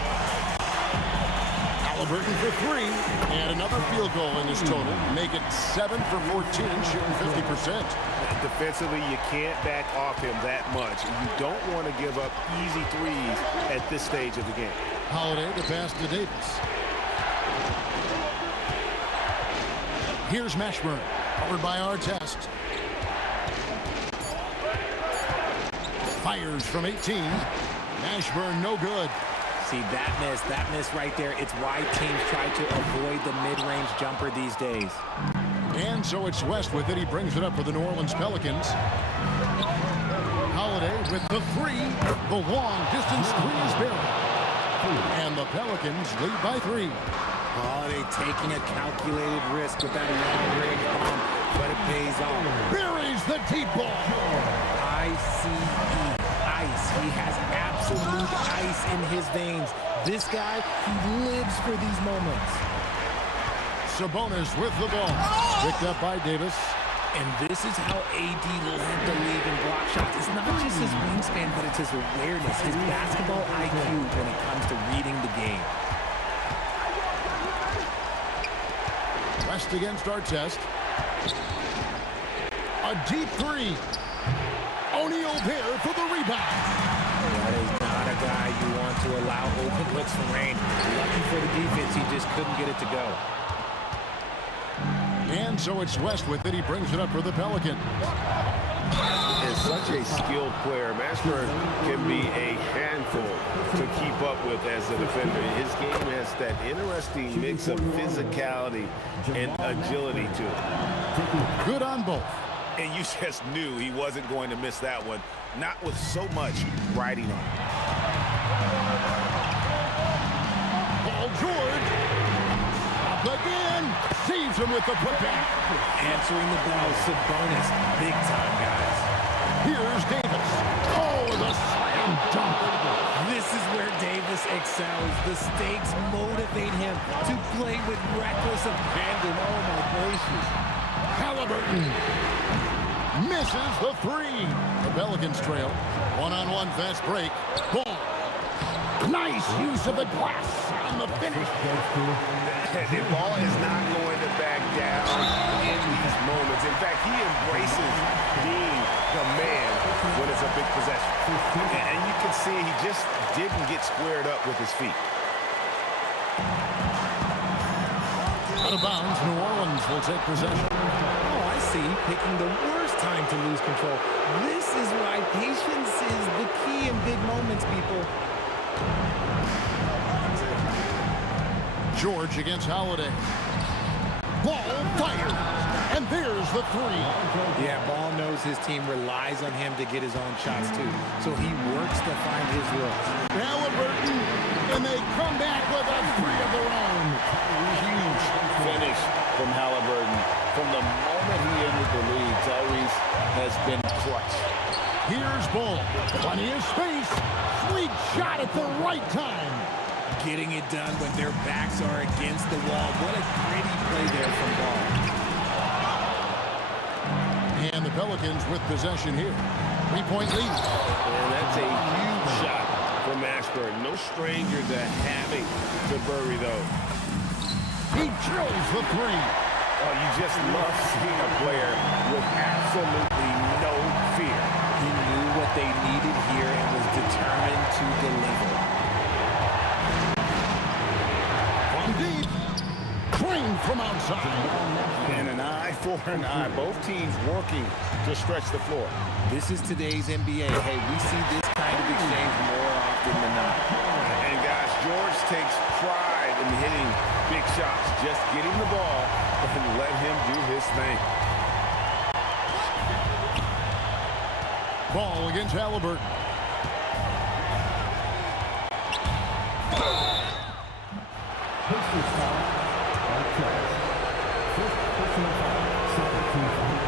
Halliburton for 3, and another field goal in this total. Make it 7 for 14, shooting 50%. Defensively, you can't back off him that much. You don't want to give up easy threes at this stage of the game. Holiday to pass to Davis. Here's Mashburn, covered by Artest. Fires from 18. Mashburn, no good. See, that miss right there, it's why teams try to avoid the mid-range jumper these days. And so it's West with it. He brings it up for the New Orleans Pelicans. Holiday with the 3. The long distance 3 is buried. And the Pelicans lead by 3. Holiday taking a calculated risk with that long-range bomb, but it pays off. Buries the deep ball. ICE, ice. He has absolute ice in his veins. This guy, he lives for these moments. Sabonis with the ball. Picked up by Davis. And this is how AD led the league in block shots. It's not just his wingspan, but it's his awareness, his basketball IQ when it comes to reading the game. West against Artest. A deep 3. O'Neal there for the rebound. That is not a guy you want to allow open looks for rain. Lucky for the defense, he just couldn't get it to go. And so it's West with it. He brings it up for the Pelicans. Is such a skilled player. Mashburn can be a handful to keep up with as a defender. His game has that interesting mix of physicality and agility to it. Good on both. And you just knew he wasn't going to miss that one, not with so much riding on. Paul George. Up again. Saves him with the putback. Answering the bell, Sabonis. Big time, guys. Here's Davis. Oh, the slam dunk. This is where Davis excels. The stakes motivate him to play with reckless abandon. Oh, my gracious. Halliburton misses the 3. The Pelicans trail. One-on-one fast break. Ball. Nice use of the glass on the finish. The ball is not going to back down in these moments. In fact, he embraces being the man when it's a big possession. And you can see he just didn't get squared up with his feet. Out of bounds, New Orleans will take possession. Oh, I see. Picking the worst time to lose control. This is why patience is the key in big moments, people. George against Holiday. Ball fired. And there's the 3. Yeah, Ball knows his team relies on him to get his own shots, too. So he works to find his looks. Halliburton, and they come back with a 3 of their own. Huge finish from Halliburton. From the moment he entered the league, Tyrese has been clutch. Here's Ball. Plenty of space. Sweet shot at the right time. Getting it done when their backs are against the wall. What a gritty play there from Ball. And the Pelicans with possession here. 3-point lead. And that's a huge shot from Mashburn. No stranger to having to bury those. He drills the 3. Oh, you just love seeing a player with absolutely no fear. they needed here and was determined to deliver. From deep, clean from outside. And an eye for an eye. Both teams working to stretch the floor. This is today's NBA. Hey, we see this kind of exchange more often than not. And guys, George takes pride in hitting big shots. Just get him the ball and let him do his thing. Ball against Halliburton.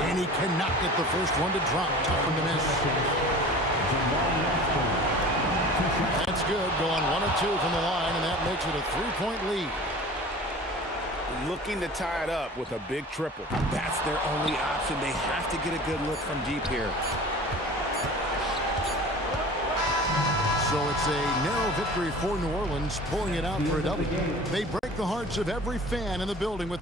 And he cannot get the first one to drop. Tough one to miss. That's good. Going 1 of 2 from the line, and that makes it a 3-point lead. Looking to tie it up with a big triple. That's their only option. They have to get a good look from deep here. So it's a narrow victory for New Orleans, pulling it out for a double. They break the hearts of every fan in the building with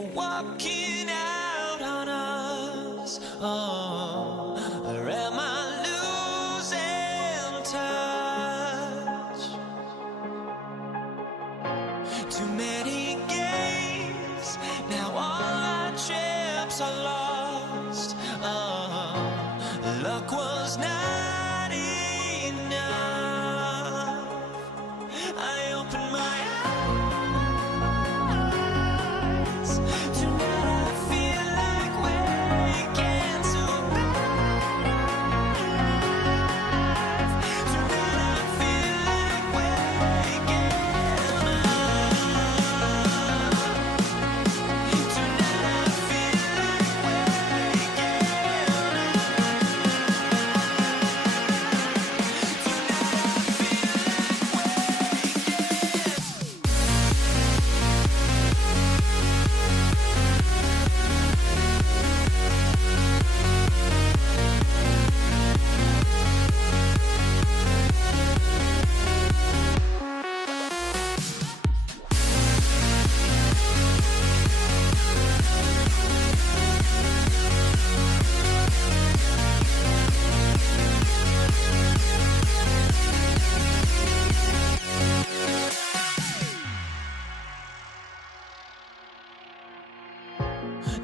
You're walking out on us. Oh, or am I losing touch? Too many games, now all our chips are lost. Oh, luck was not enough. I opened my eyes. Tonight I feel like waking to life. Tonight I feel like waking up. Tonight I feel like waking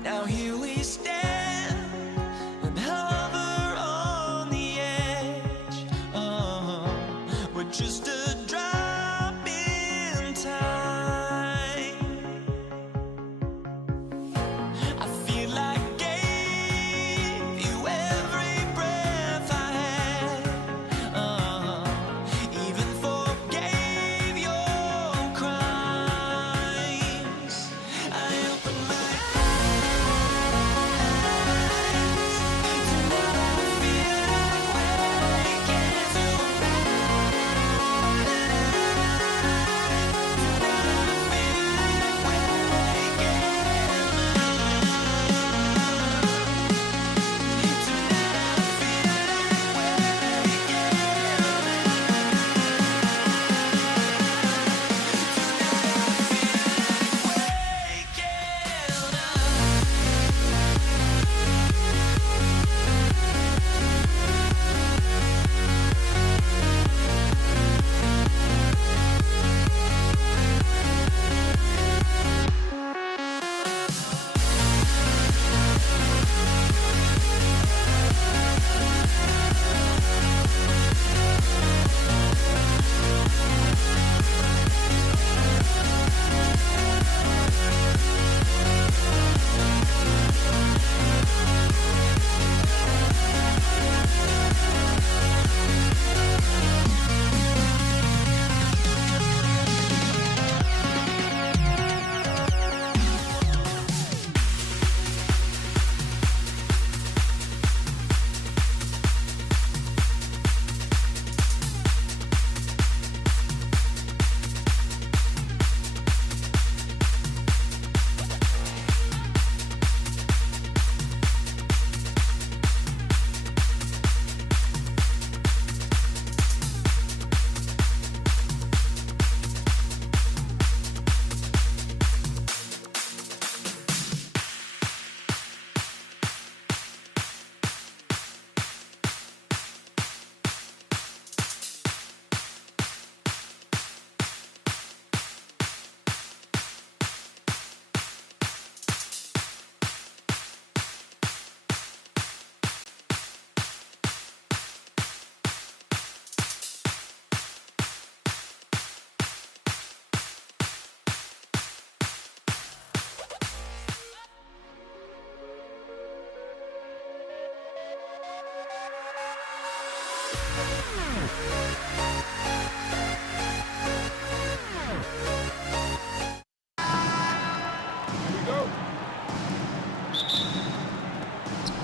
Now here we stand and hover on the edge. We're just a drop in time. I feel like I gave you every breath I had. Even forgave your crimes. I opened my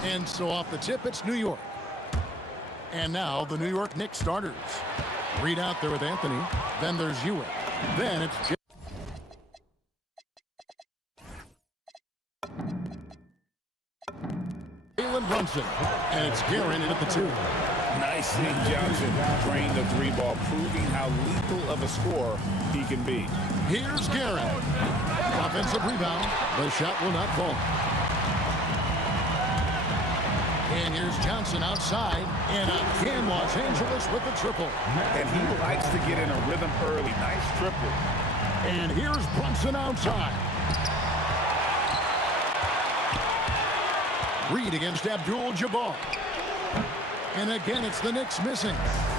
And so off the tip, it's New York. And now the New York Knicks starters. Reed out there with Anthony. Then there's Ewing. Then it's Jalen Brunson. And it's Guerin in at the 2. Nice seeing Johnson drain the 3-ball, proving how lethal of a scorer he can be. Here's Guerin. Offensive rebound. The shot will not fall. And here's Johnson outside. And again, Los Angeles with the triple. And he likes to get in a rhythm early. Nice triple. And here's Brunson outside. Reed against Abdul-Jabbar. And again, it's the Knicks missing.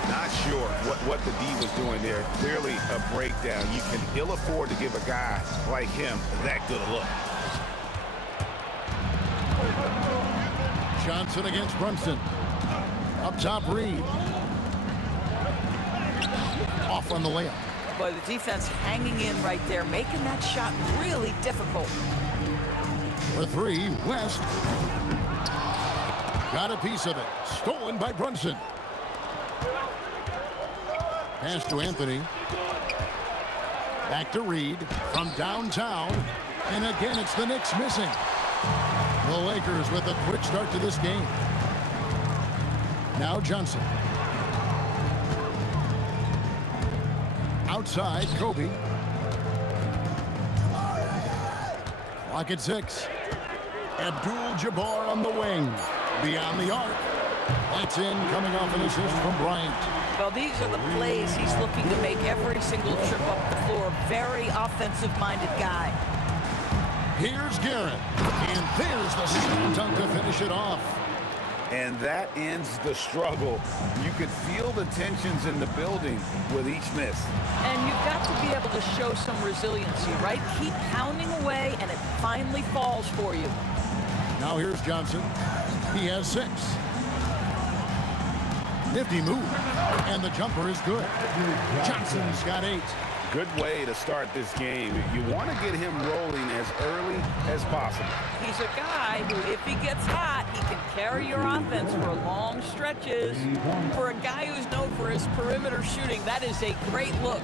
Not sure what the D was doing there. Clearly a breakdown. You can ill afford to give a guy like him that good a look. Johnson against Brunson. Up top, Reed. Off on the layup. Boy, the defense hanging in right there, making that shot really difficult. For three, West. Got a piece of it. Stolen by Brunson. Pass to Anthony. Back to Reed from downtown. And again, it's the Knicks missing. The Lakers with a quick start to this game. Now Johnson. Outside, Kobe. Clock at 6. Abdul-Jabbar on the wing. Beyond the arc. That's in, coming off an assist from Bryant. Well, these are the plays he's looking to make every single trip up the floor. Very offensive-minded guy. Here's Garrett. And there's the slam dunk to finish it off. And that ends the struggle. You could feel the tensions in the building with each miss. And you've got to be able to show some resiliency, right? Keep pounding away, and it finally falls for you. Now here's Johnson. He has 6. Nifty move. And the jumper is good. Johnson's got 8. Good way to start this game. You want to get him rolling as early as possible. He's a guy who, if he gets hot, he can carry your offense for long stretches. For a guy who's known for his perimeter shooting, that is a great look.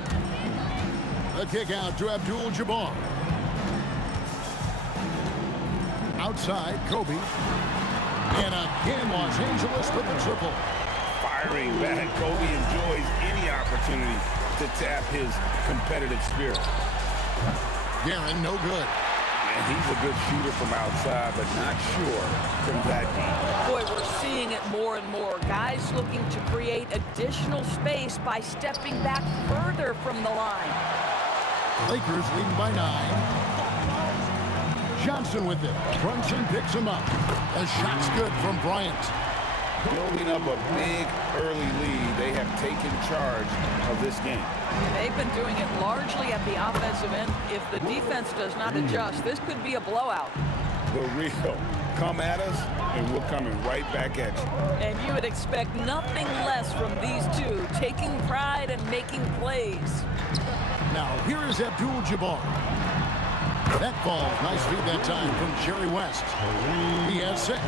A kick out to Abdul-Jabbar. Outside, Kobe. And again, Los Angeles with the triple. Firing back. Kobe enjoys any opportunity to tap his competitive spirit. Guerin, no good. And he's a good shooter from outside, but not sure from that deep. Boy, we're seeing it more and more. Guys looking to create additional space by stepping back further from the line. Lakers leading by 9. Johnson with it. Brunson picks him up. A shot's good from Bryant. Building up a big early lead. They have taken charge of this game. They've been doing it largely at the offensive end. If the defense does not adjust, this could be a blowout. The real. Come at us, and we're coming right back at you. And you would expect nothing less from these two, taking pride and making plays. Now, here is Abdul-Jabbar. That falls. Nice feed that time from Jerry West. He has 6.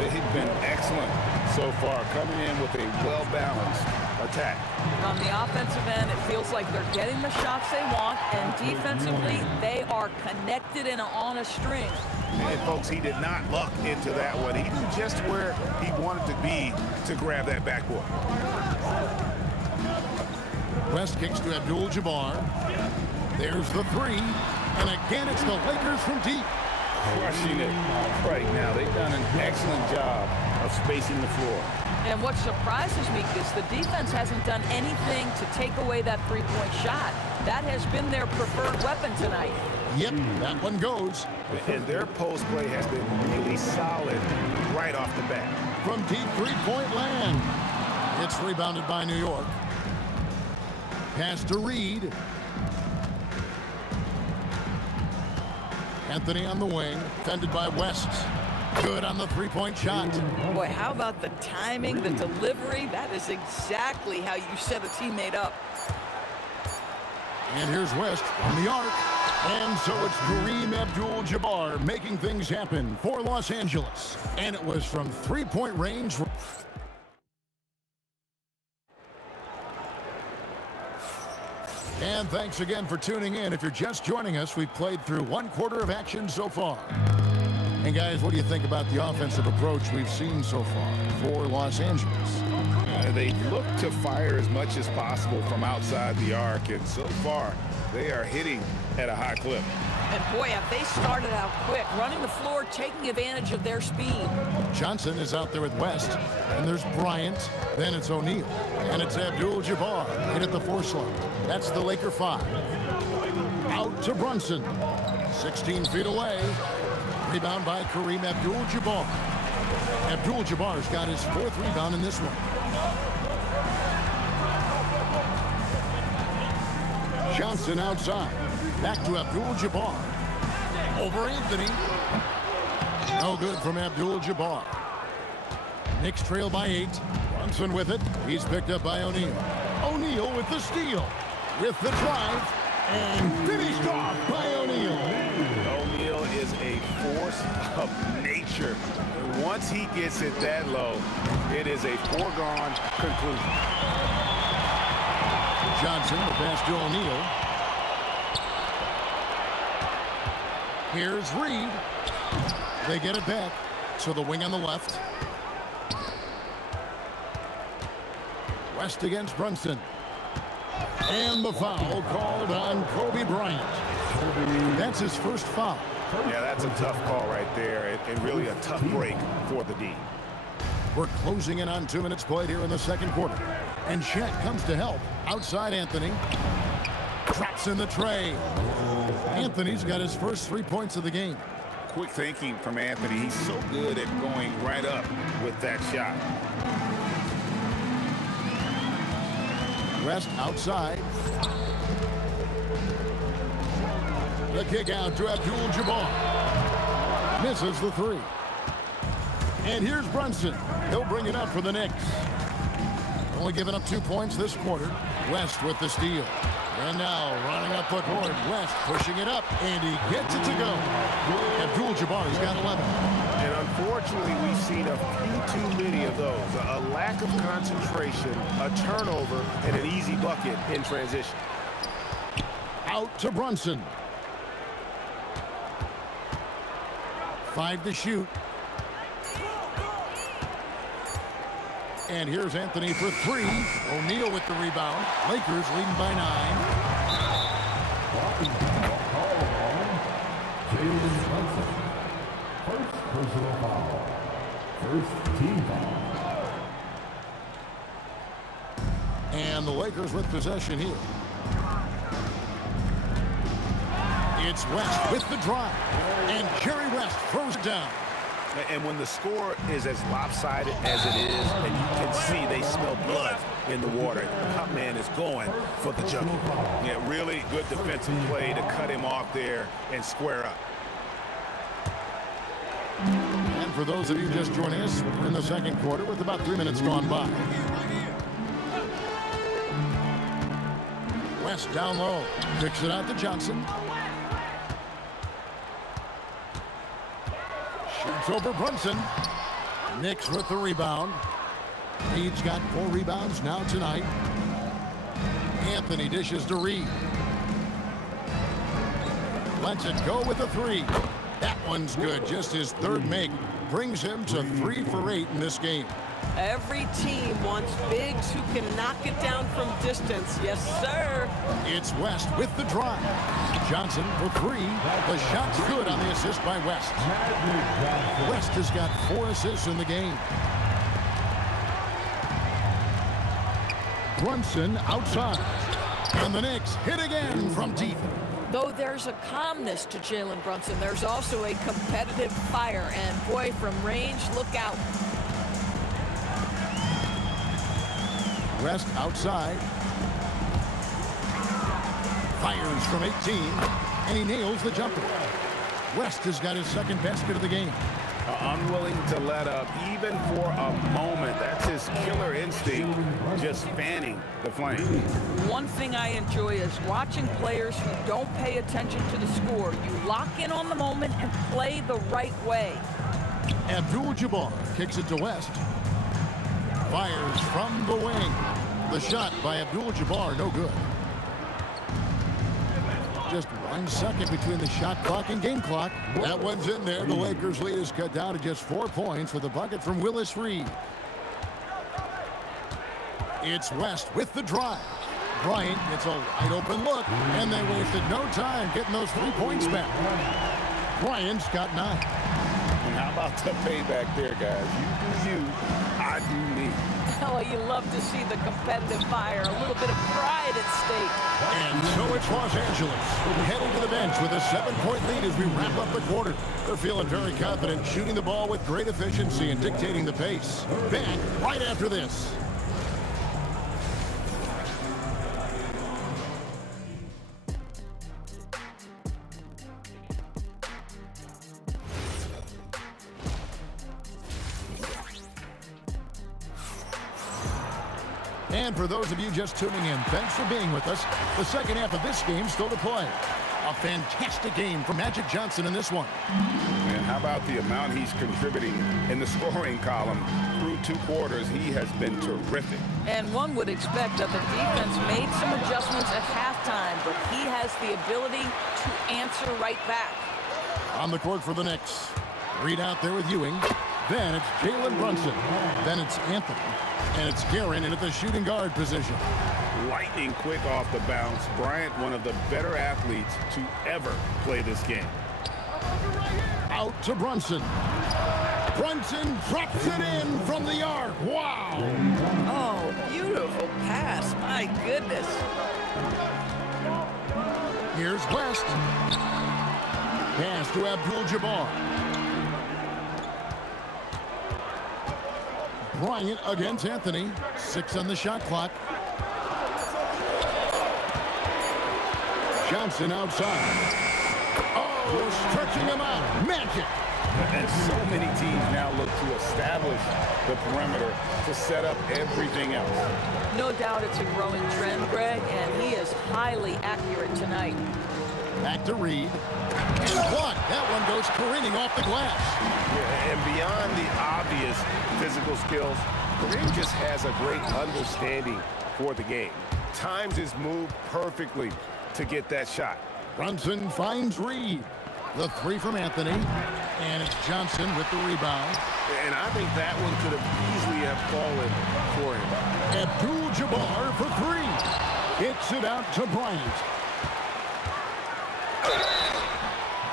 They've been excellent so far, coming in with a well-balanced attack. On the offensive end, it feels like they're getting the shots they want, and defensively, they are connected and on a string. And folks, he did not luck into that one. He knew just where he wanted to be to grab that backboard. West kicks to Abdul-Jabbar. There's the 3. And again, it's the Lakers from deep. Crushing it right now. They've done an excellent job of spacing the floor. And what surprises me is the defense hasn't done anything to take away that three-point shot. That has been their preferred weapon tonight. Yep, that one goes. And their post play has been really solid right off the bat. From deep three-point land. It's rebounded by New York. Pass to Reed. Anthony on the wing, fended by West. Good on the three-point shot. Boy, how about the timing, the delivery? That is exactly how you set a teammate up. And here's West on the arc. And so it's Kareem Abdul-Jabbar making things happen for Los Angeles. And it was from three-point range. And thanks again for tuning in. If you're just joining us, we've played through 1/4 of action so far. And guys, what do you think about the offensive approach we've seen so far for Los Angeles? They look to fire as much as possible from outside the arc, and so far, they are hitting at a high clip. And boy, have they started out quick, running the floor, taking advantage of their speed. Johnson is out there with West, and there's Bryant, then it's O'Neal, and it's Abdul-Jabbar in at the 4 slot. That's the Laker 5. Out to Brunson, 16 feet away. Rebound by Kareem Abdul-Jabbar. Abdul-Jabbar's got his 4th rebound in this one. Johnson outside. Back to Abdul-Jabbar. Over Anthony. No good from Abdul-Jabbar. Knicks trail by 8. Brunson with it. He's picked up by O'Neal. O'Neal with the steal. With the drive. And finished off by O'Neal. O'Neal is a force of nature. Once he gets it that low, it is a foregone conclusion. Johnson, the pass to O'Neal. Here's Reed. They get it back to the wing on the left. West against Brunson. And the foul called on Kobe Bryant. That's his first foul. Yeah, that's a tough call right there, and really a tough break for the D. We're closing in on 2 minutes played here in the second quarter. And Chet comes to help. Outside Anthony. Drops in the tray. Anthony's got his first 3 points of the game. Quick thinking from Anthony. He's so good at going right up with that shot. West outside. The kick out to Abdul-Jabbar. Misses the 3. And here's Brunson. He'll bring it up for the Knicks. Only giving up 2 points this quarter. West with the steal. And now running up the court. West pushing it up. And he gets it to go. Abdul-Jabbar's got 11. And unfortunately, we've seen a few too many of those. A lack of concentration, a turnover, and an easy bucket in transition. Out to Brunson. 5 to shoot. And here's Anthony for 3. O'Neal with the rebound. Lakers leading by 9. Jalen Brunson. First personal foul. First team foul. And the Lakers with possession here. It's West with the drive. And Jerry West throws it down. And when the score is as lopsided as it is, and you can see they smell blood in the water, the top man is going for the jumper. Yeah, really good defensive play to cut him off there and square up. And for those of you just joining us, we're in the second quarter with about 3 minutes gone by. West down low. Kicks it out to Johnson. Shoots over Brunson. Knicks with the rebound. Reed's got 4 rebounds now tonight. Anthony dishes to Reed. Lets it go with a 3. That one's good. Just his 3rd make. Brings him to 3 for 8 in this game. Every team wants bigs who can knock it down from distance. Yes, sir. It's West with the drive. Johnson for 3. The shot's good on the assist by West. West has got 4 assists in the game. Brunson outside. And the Knicks hit again from deep. Though there's a calmness to Jalen Brunson, there's also a competitive fire. And boy, from range, look out. West outside. Fires from 18. And he nails the jumper. West has got his 2nd basket of the game. Unwilling to let up even for a moment. That's his killer instinct, just fanning the flame. One thing I enjoy is watching players who don't pay attention to the score. You lock in on the moment and play the right way. Abdul-Jabbar kicks it to West. Fires from the wing. The shot by Abdul-Jabbar, no good. Just 1 second between the shot clock and game clock. That one's in there. The Lakers' lead is cut down to just 4 points with a bucket from Willis Reed. It's West with the drive. Bryant gets a wide open look, and they wasted no time getting those 3 points back. Bryant's got 9. And how about the payback there, guys? You do you, I do me. Oh, you love to see the competitive fire, a little bit of pride at stake. And so it's Los Angeles heading to the bench with a 7-point lead as we wrap up the quarter. They're feeling very confident, shooting the ball with great efficiency and dictating the pace. Back right after this. And for those of you just tuning in, thanks for being with us. The second half of this game still to play. A fantastic game from Magic Johnson in this one. And how about the amount he's contributing in the scoring column through 2 quarters? He has been terrific. And one would expect that the defense made some adjustments at halftime, but he has the ability to answer right back. On the court for the Knicks. Reed out there with Ewing. Then it's Jalen Brunson. Then it's Anthony. And it's Guerin in at the shooting guard position. Lightning quick off the bounce. Bryant, one of the better athletes to ever play this game. Out to Brunson. Brunson drops it in from the arc. Wow. Oh, beautiful pass. My goodness. Here's West. Pass to Abdul-Jabbar. Bryant against Anthony. 6 on the shot clock. Johnson outside. Oh, stretching him out. Magic. And so many teams now look to establish the perimeter to set up everything else. No doubt it's a growing trend, Greg, and he is highly accurate tonight. Back to Reed. And blocked. That one goes careening off the glass. Yeah, and beyond the obvious physical skills, Kareem just has a great understanding for the game. Times his move perfectly to get that shot. Brunson finds Reed. The 3 from Anthony. And it's Johnson with the rebound. And I think that one could have easily have fallen for him. Abdul-Jabbar for 3. Kicks it out to Bryant.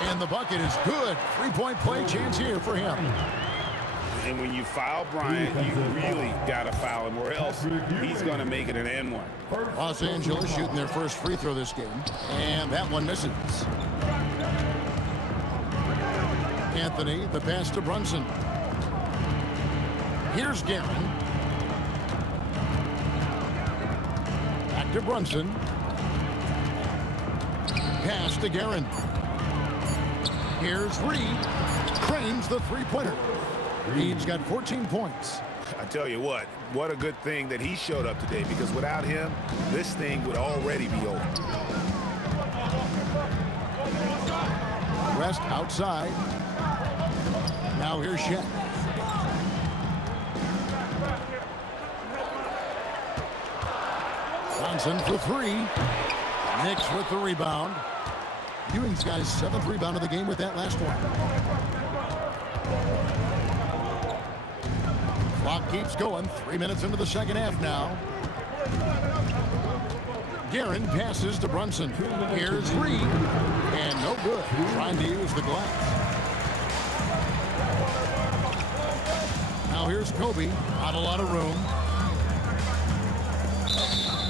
And the bucket is good. 3-point play chance here for him. And when you foul Bryant, you really got to foul him, or else he's going to make it an N1. Los Angeles shooting their first free throw this game. And that one misses. Anthony, the pass to Brunson. Here's Guerin. Back to Brunson. Pass to Guerin. Here's Reed. Cranes the 3-pointer. Reed's got 14 points. I tell you what a good thing that he showed up today, because without him, this thing would already be over. West outside. Now here's Shaq. Johnson for 3. Knicks with the rebound. Ewing's got his 7th rebound of the game with that last one. Clock keeps going. 3 minutes into the second half now. Guerin passes to Brunson. Here's Reed. And no good. Trying to use the glass. Now here's Kobe. Not a lot of room.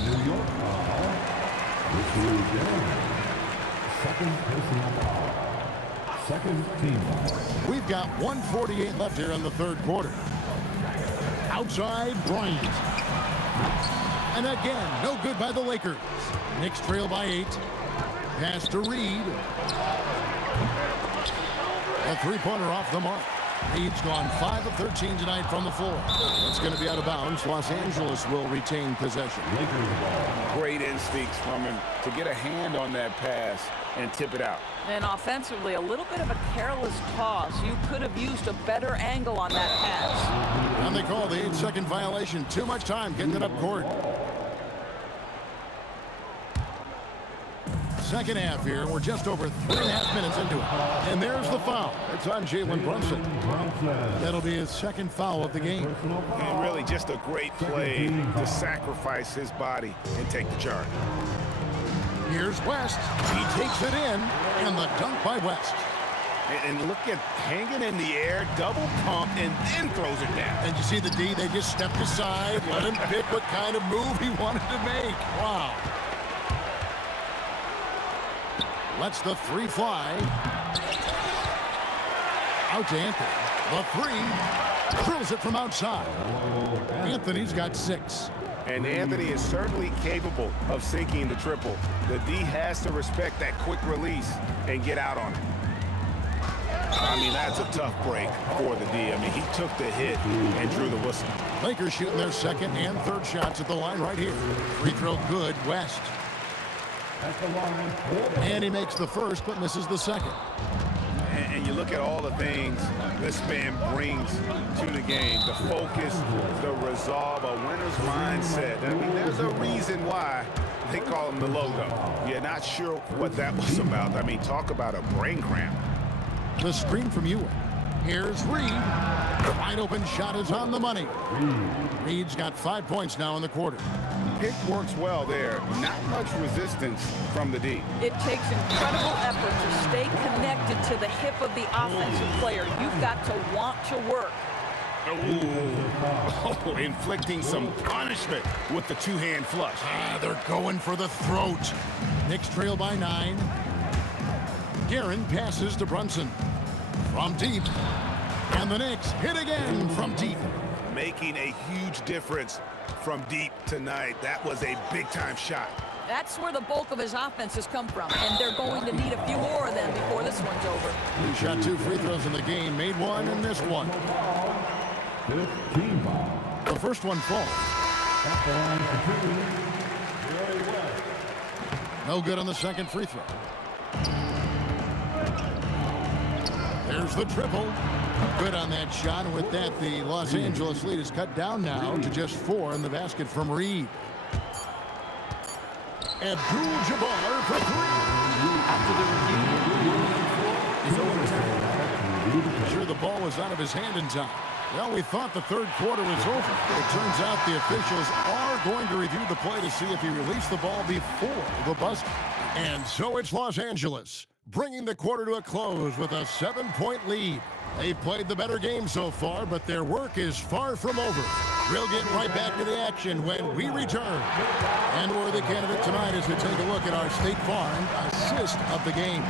New York foul. Second personal foul. Second team foul. We've got 1:48 left here in the third quarter. Outside, Bryant. And again, no good by the Lakers. Knicks trail by 8. Pass to Reed. A 3-pointer off the mark. Reed's gone 5 of 13 tonight from the floor. It's going to be out of bounds. Los Angeles will retain possession. Great instincts from him to get a hand on that pass and tip it out. And offensively, a little bit of a careless toss. You could have used a better angle on that pass. And they call the 8-second violation. Too much time getting it up court. second half here. We're just over 3.5 minutes into it. And there's the foul. It's on Jalen Brunson. That'll be his second foul of the game. And really just a great play to sacrifice his body and take the charge. Here's West. He takes it in, and the dunk by West. And look at hanging in the air, double pump, and then throws it down. And you see the D, they just stepped aside, let him pick what kind of move he wanted to make. Wow. Lets the three fly. Out to Anthony. The three. Drills it from outside. Anthony's got 6. And Anthony is certainly capable of sinking the triple. The D has to respect that quick release and get out on it. I mean, that's a tough break for the D. I mean, he took the hit and drew the whistle. Lakers shooting their second and third shots at the line right here. Free throw good, West. And he makes the first, but misses the second. And you look at all the things this man brings to the game. The focus, the resolve, a winner's mindset. I mean, there's a reason why they call him the logo. You're not sure what that was about. I mean, talk about a brain cramp. The screen from Ewing. Here's Reed. Wide open shot is on the money. Reed's got 5 points now in the quarter. Pick works well there. Not much resistance from the D. It takes incredible effort to stay connected to the hip of the offensive player. You've got to want to work. Oh, inflicting some punishment with the two-hand flush. They're going for the throat. Knicks trail by 9. Guerin passes to Brunson. From deep. And the Knicks hit again from deep. Making a huge difference from deep tonight. That was a big-time shot. That's where the bulk of his offense has come from, and they're going to need a few more of them before this one's over. He shot 2 free throws in the game, made 1 and missed 1. The first one falls. No good on the second free throw. There's the triple. Good on that shot. And with that, the Los Angeles lead is cut down now to just 4 in the basket from Reed. Abdul-Jabbar for 3. After the review, Sure, the ball was out of his hand in time. Well, we thought the third quarter was over. It turns out the officials are going to review the play to see if he released the ball before the buzzer. And so it's Los Angeles, bringing the quarter to a close with a 7-point lead. They've played the better game so far, but their work is far from over. We'll get right back to the action when we return. And worthy candidate tonight is to take a look at our State Farm assist of the game.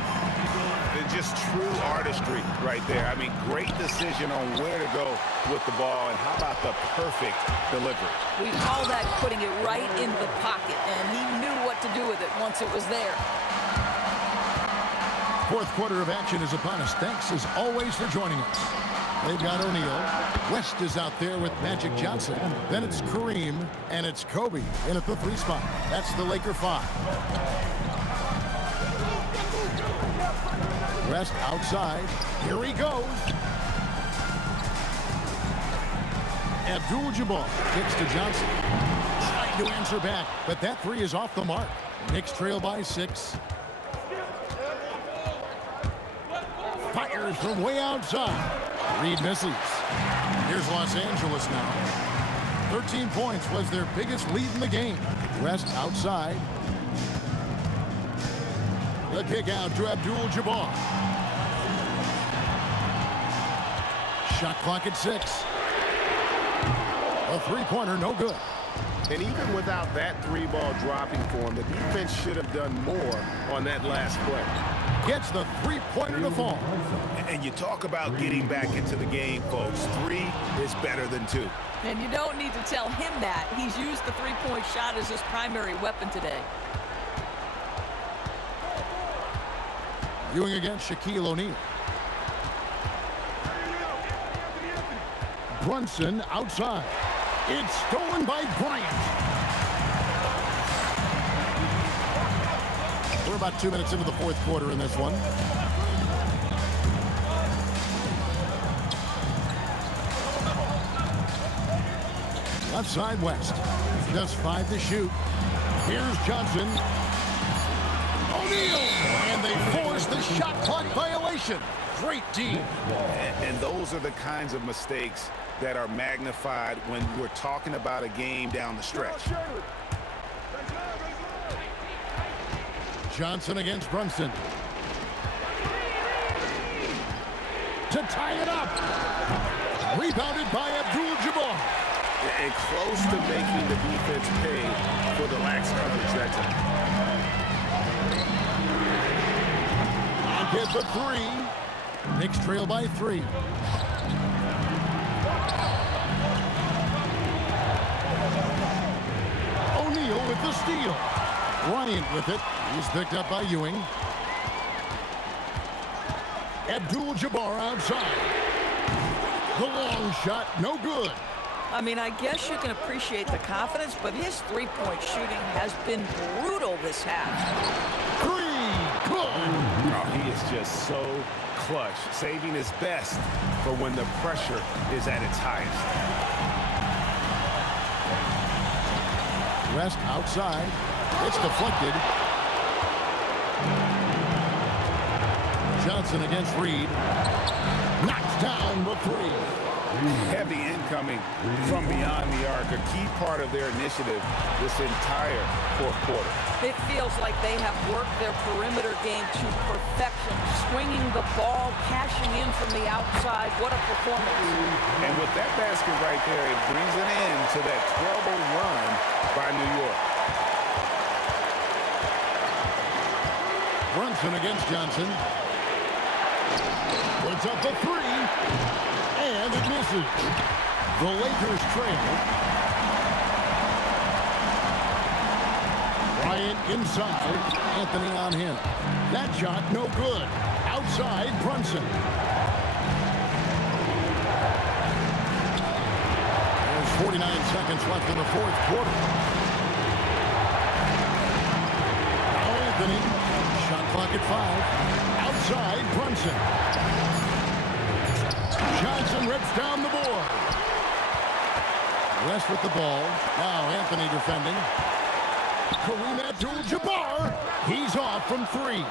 Just true artistry right there. I mean, great decision on where to go with the ball, and how about the perfect delivery? We call that putting it right in the pocket, and he knew what to do with it once it was there. Fourth quarter of action is upon us. Thanks, as always, for joining us. They've got O'Neal. West is out there with Magic Johnson. Then it's Kareem, and it's Kobe in at the 3 spot. That's the Laker 5. West outside. Here he goes. Abdul-Jabbar kicks to Johnson. Trying to answer back, but that 3 is off the mark. Knicks trail by 6. Fires from way outside. Reed misses. Here's Los Angeles now. 13 points was their biggest lead in the game. West outside. The kick out to Abdul-Jabbar. Shot clock at 6. A 3-pointer, no good. And even without that 3-ball dropping for him, the defense should have done more on that last play. Gets the 3-pointer to fall. And you talk about getting back into the game, folks. 3 is better than 2. And you don't need to tell him that. He's used the 3-point shot as his primary weapon today. Ewing against Shaquille O'Neal. Brunson outside. It's stolen by Bryant. We're about 2 minutes into the fourth quarter in this one. Left side West. Just 5 to shoot. Here's Johnson. O'Neal. And they force the shot clock violation. Great D. And those are the kinds of mistakes that are magnified when we're talking about a game down the stretch. Johnson against Brunson. To tie it up. Rebounded by Abdul-Jabbar. And close to making the defense pay for the lax coverage that time. Get the three. Knicks trail by 3. O'Neal with the steal. Bryant with it. He's picked up by Ewing. Abdul-Jabbar outside. The long shot, no good. I mean, I guess you can appreciate the confidence, but his three-point shooting has been brutal this half. 3, good. Oh, he is just so clutch, saving his best for when the pressure is at its highest. West outside. It's deflected. Johnson against Reed. Knocks down the 3. Heavy incoming from beyond the arc, a key part of their initiative this entire fourth quarter. It feels like they have worked their perimeter game to perfection, swinging the ball, cashing in from the outside. What a performance. And with that basket right there, it brings an end to that 12-0 run by New York. Brunson against Johnson. Puts up the 3. And it misses. The Lakers trail. Bryant inside. Anthony on him. That shot no good. Outside Brunson. There's 49 seconds left in the fourth quarter. Now Anthony. Shot clock at 5. Outside Brunson. Johnson rips down the board. West with the ball. Now Anthony defending. Kareem Abdul-Jabbar. He's off from 3.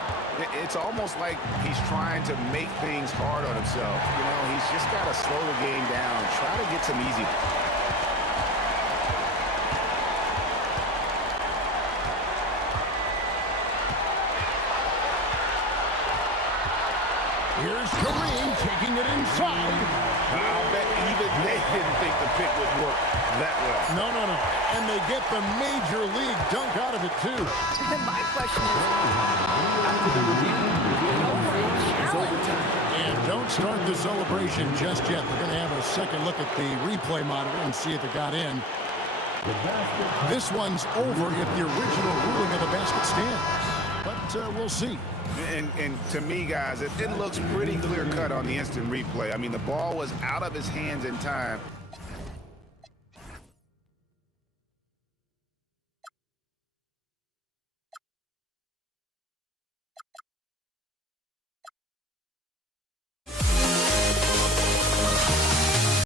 It's almost like he's trying to make things hard on himself. You know, he's just got to slow the game down, try to get some easy. Here's Kareem taking it inside. I'll bet even they didn't think the pick would work that well. No. And they get the major league dunk out of it, too. And my question is, after the review, and don't start the celebration just yet. We're going to have a second look at the replay monitor and see if it got in. This one's over if the original ruling of the basket stands. But we'll see. And to me, guys, it looks pretty clear-cut on the instant replay. I mean, the ball was out of his hands in time.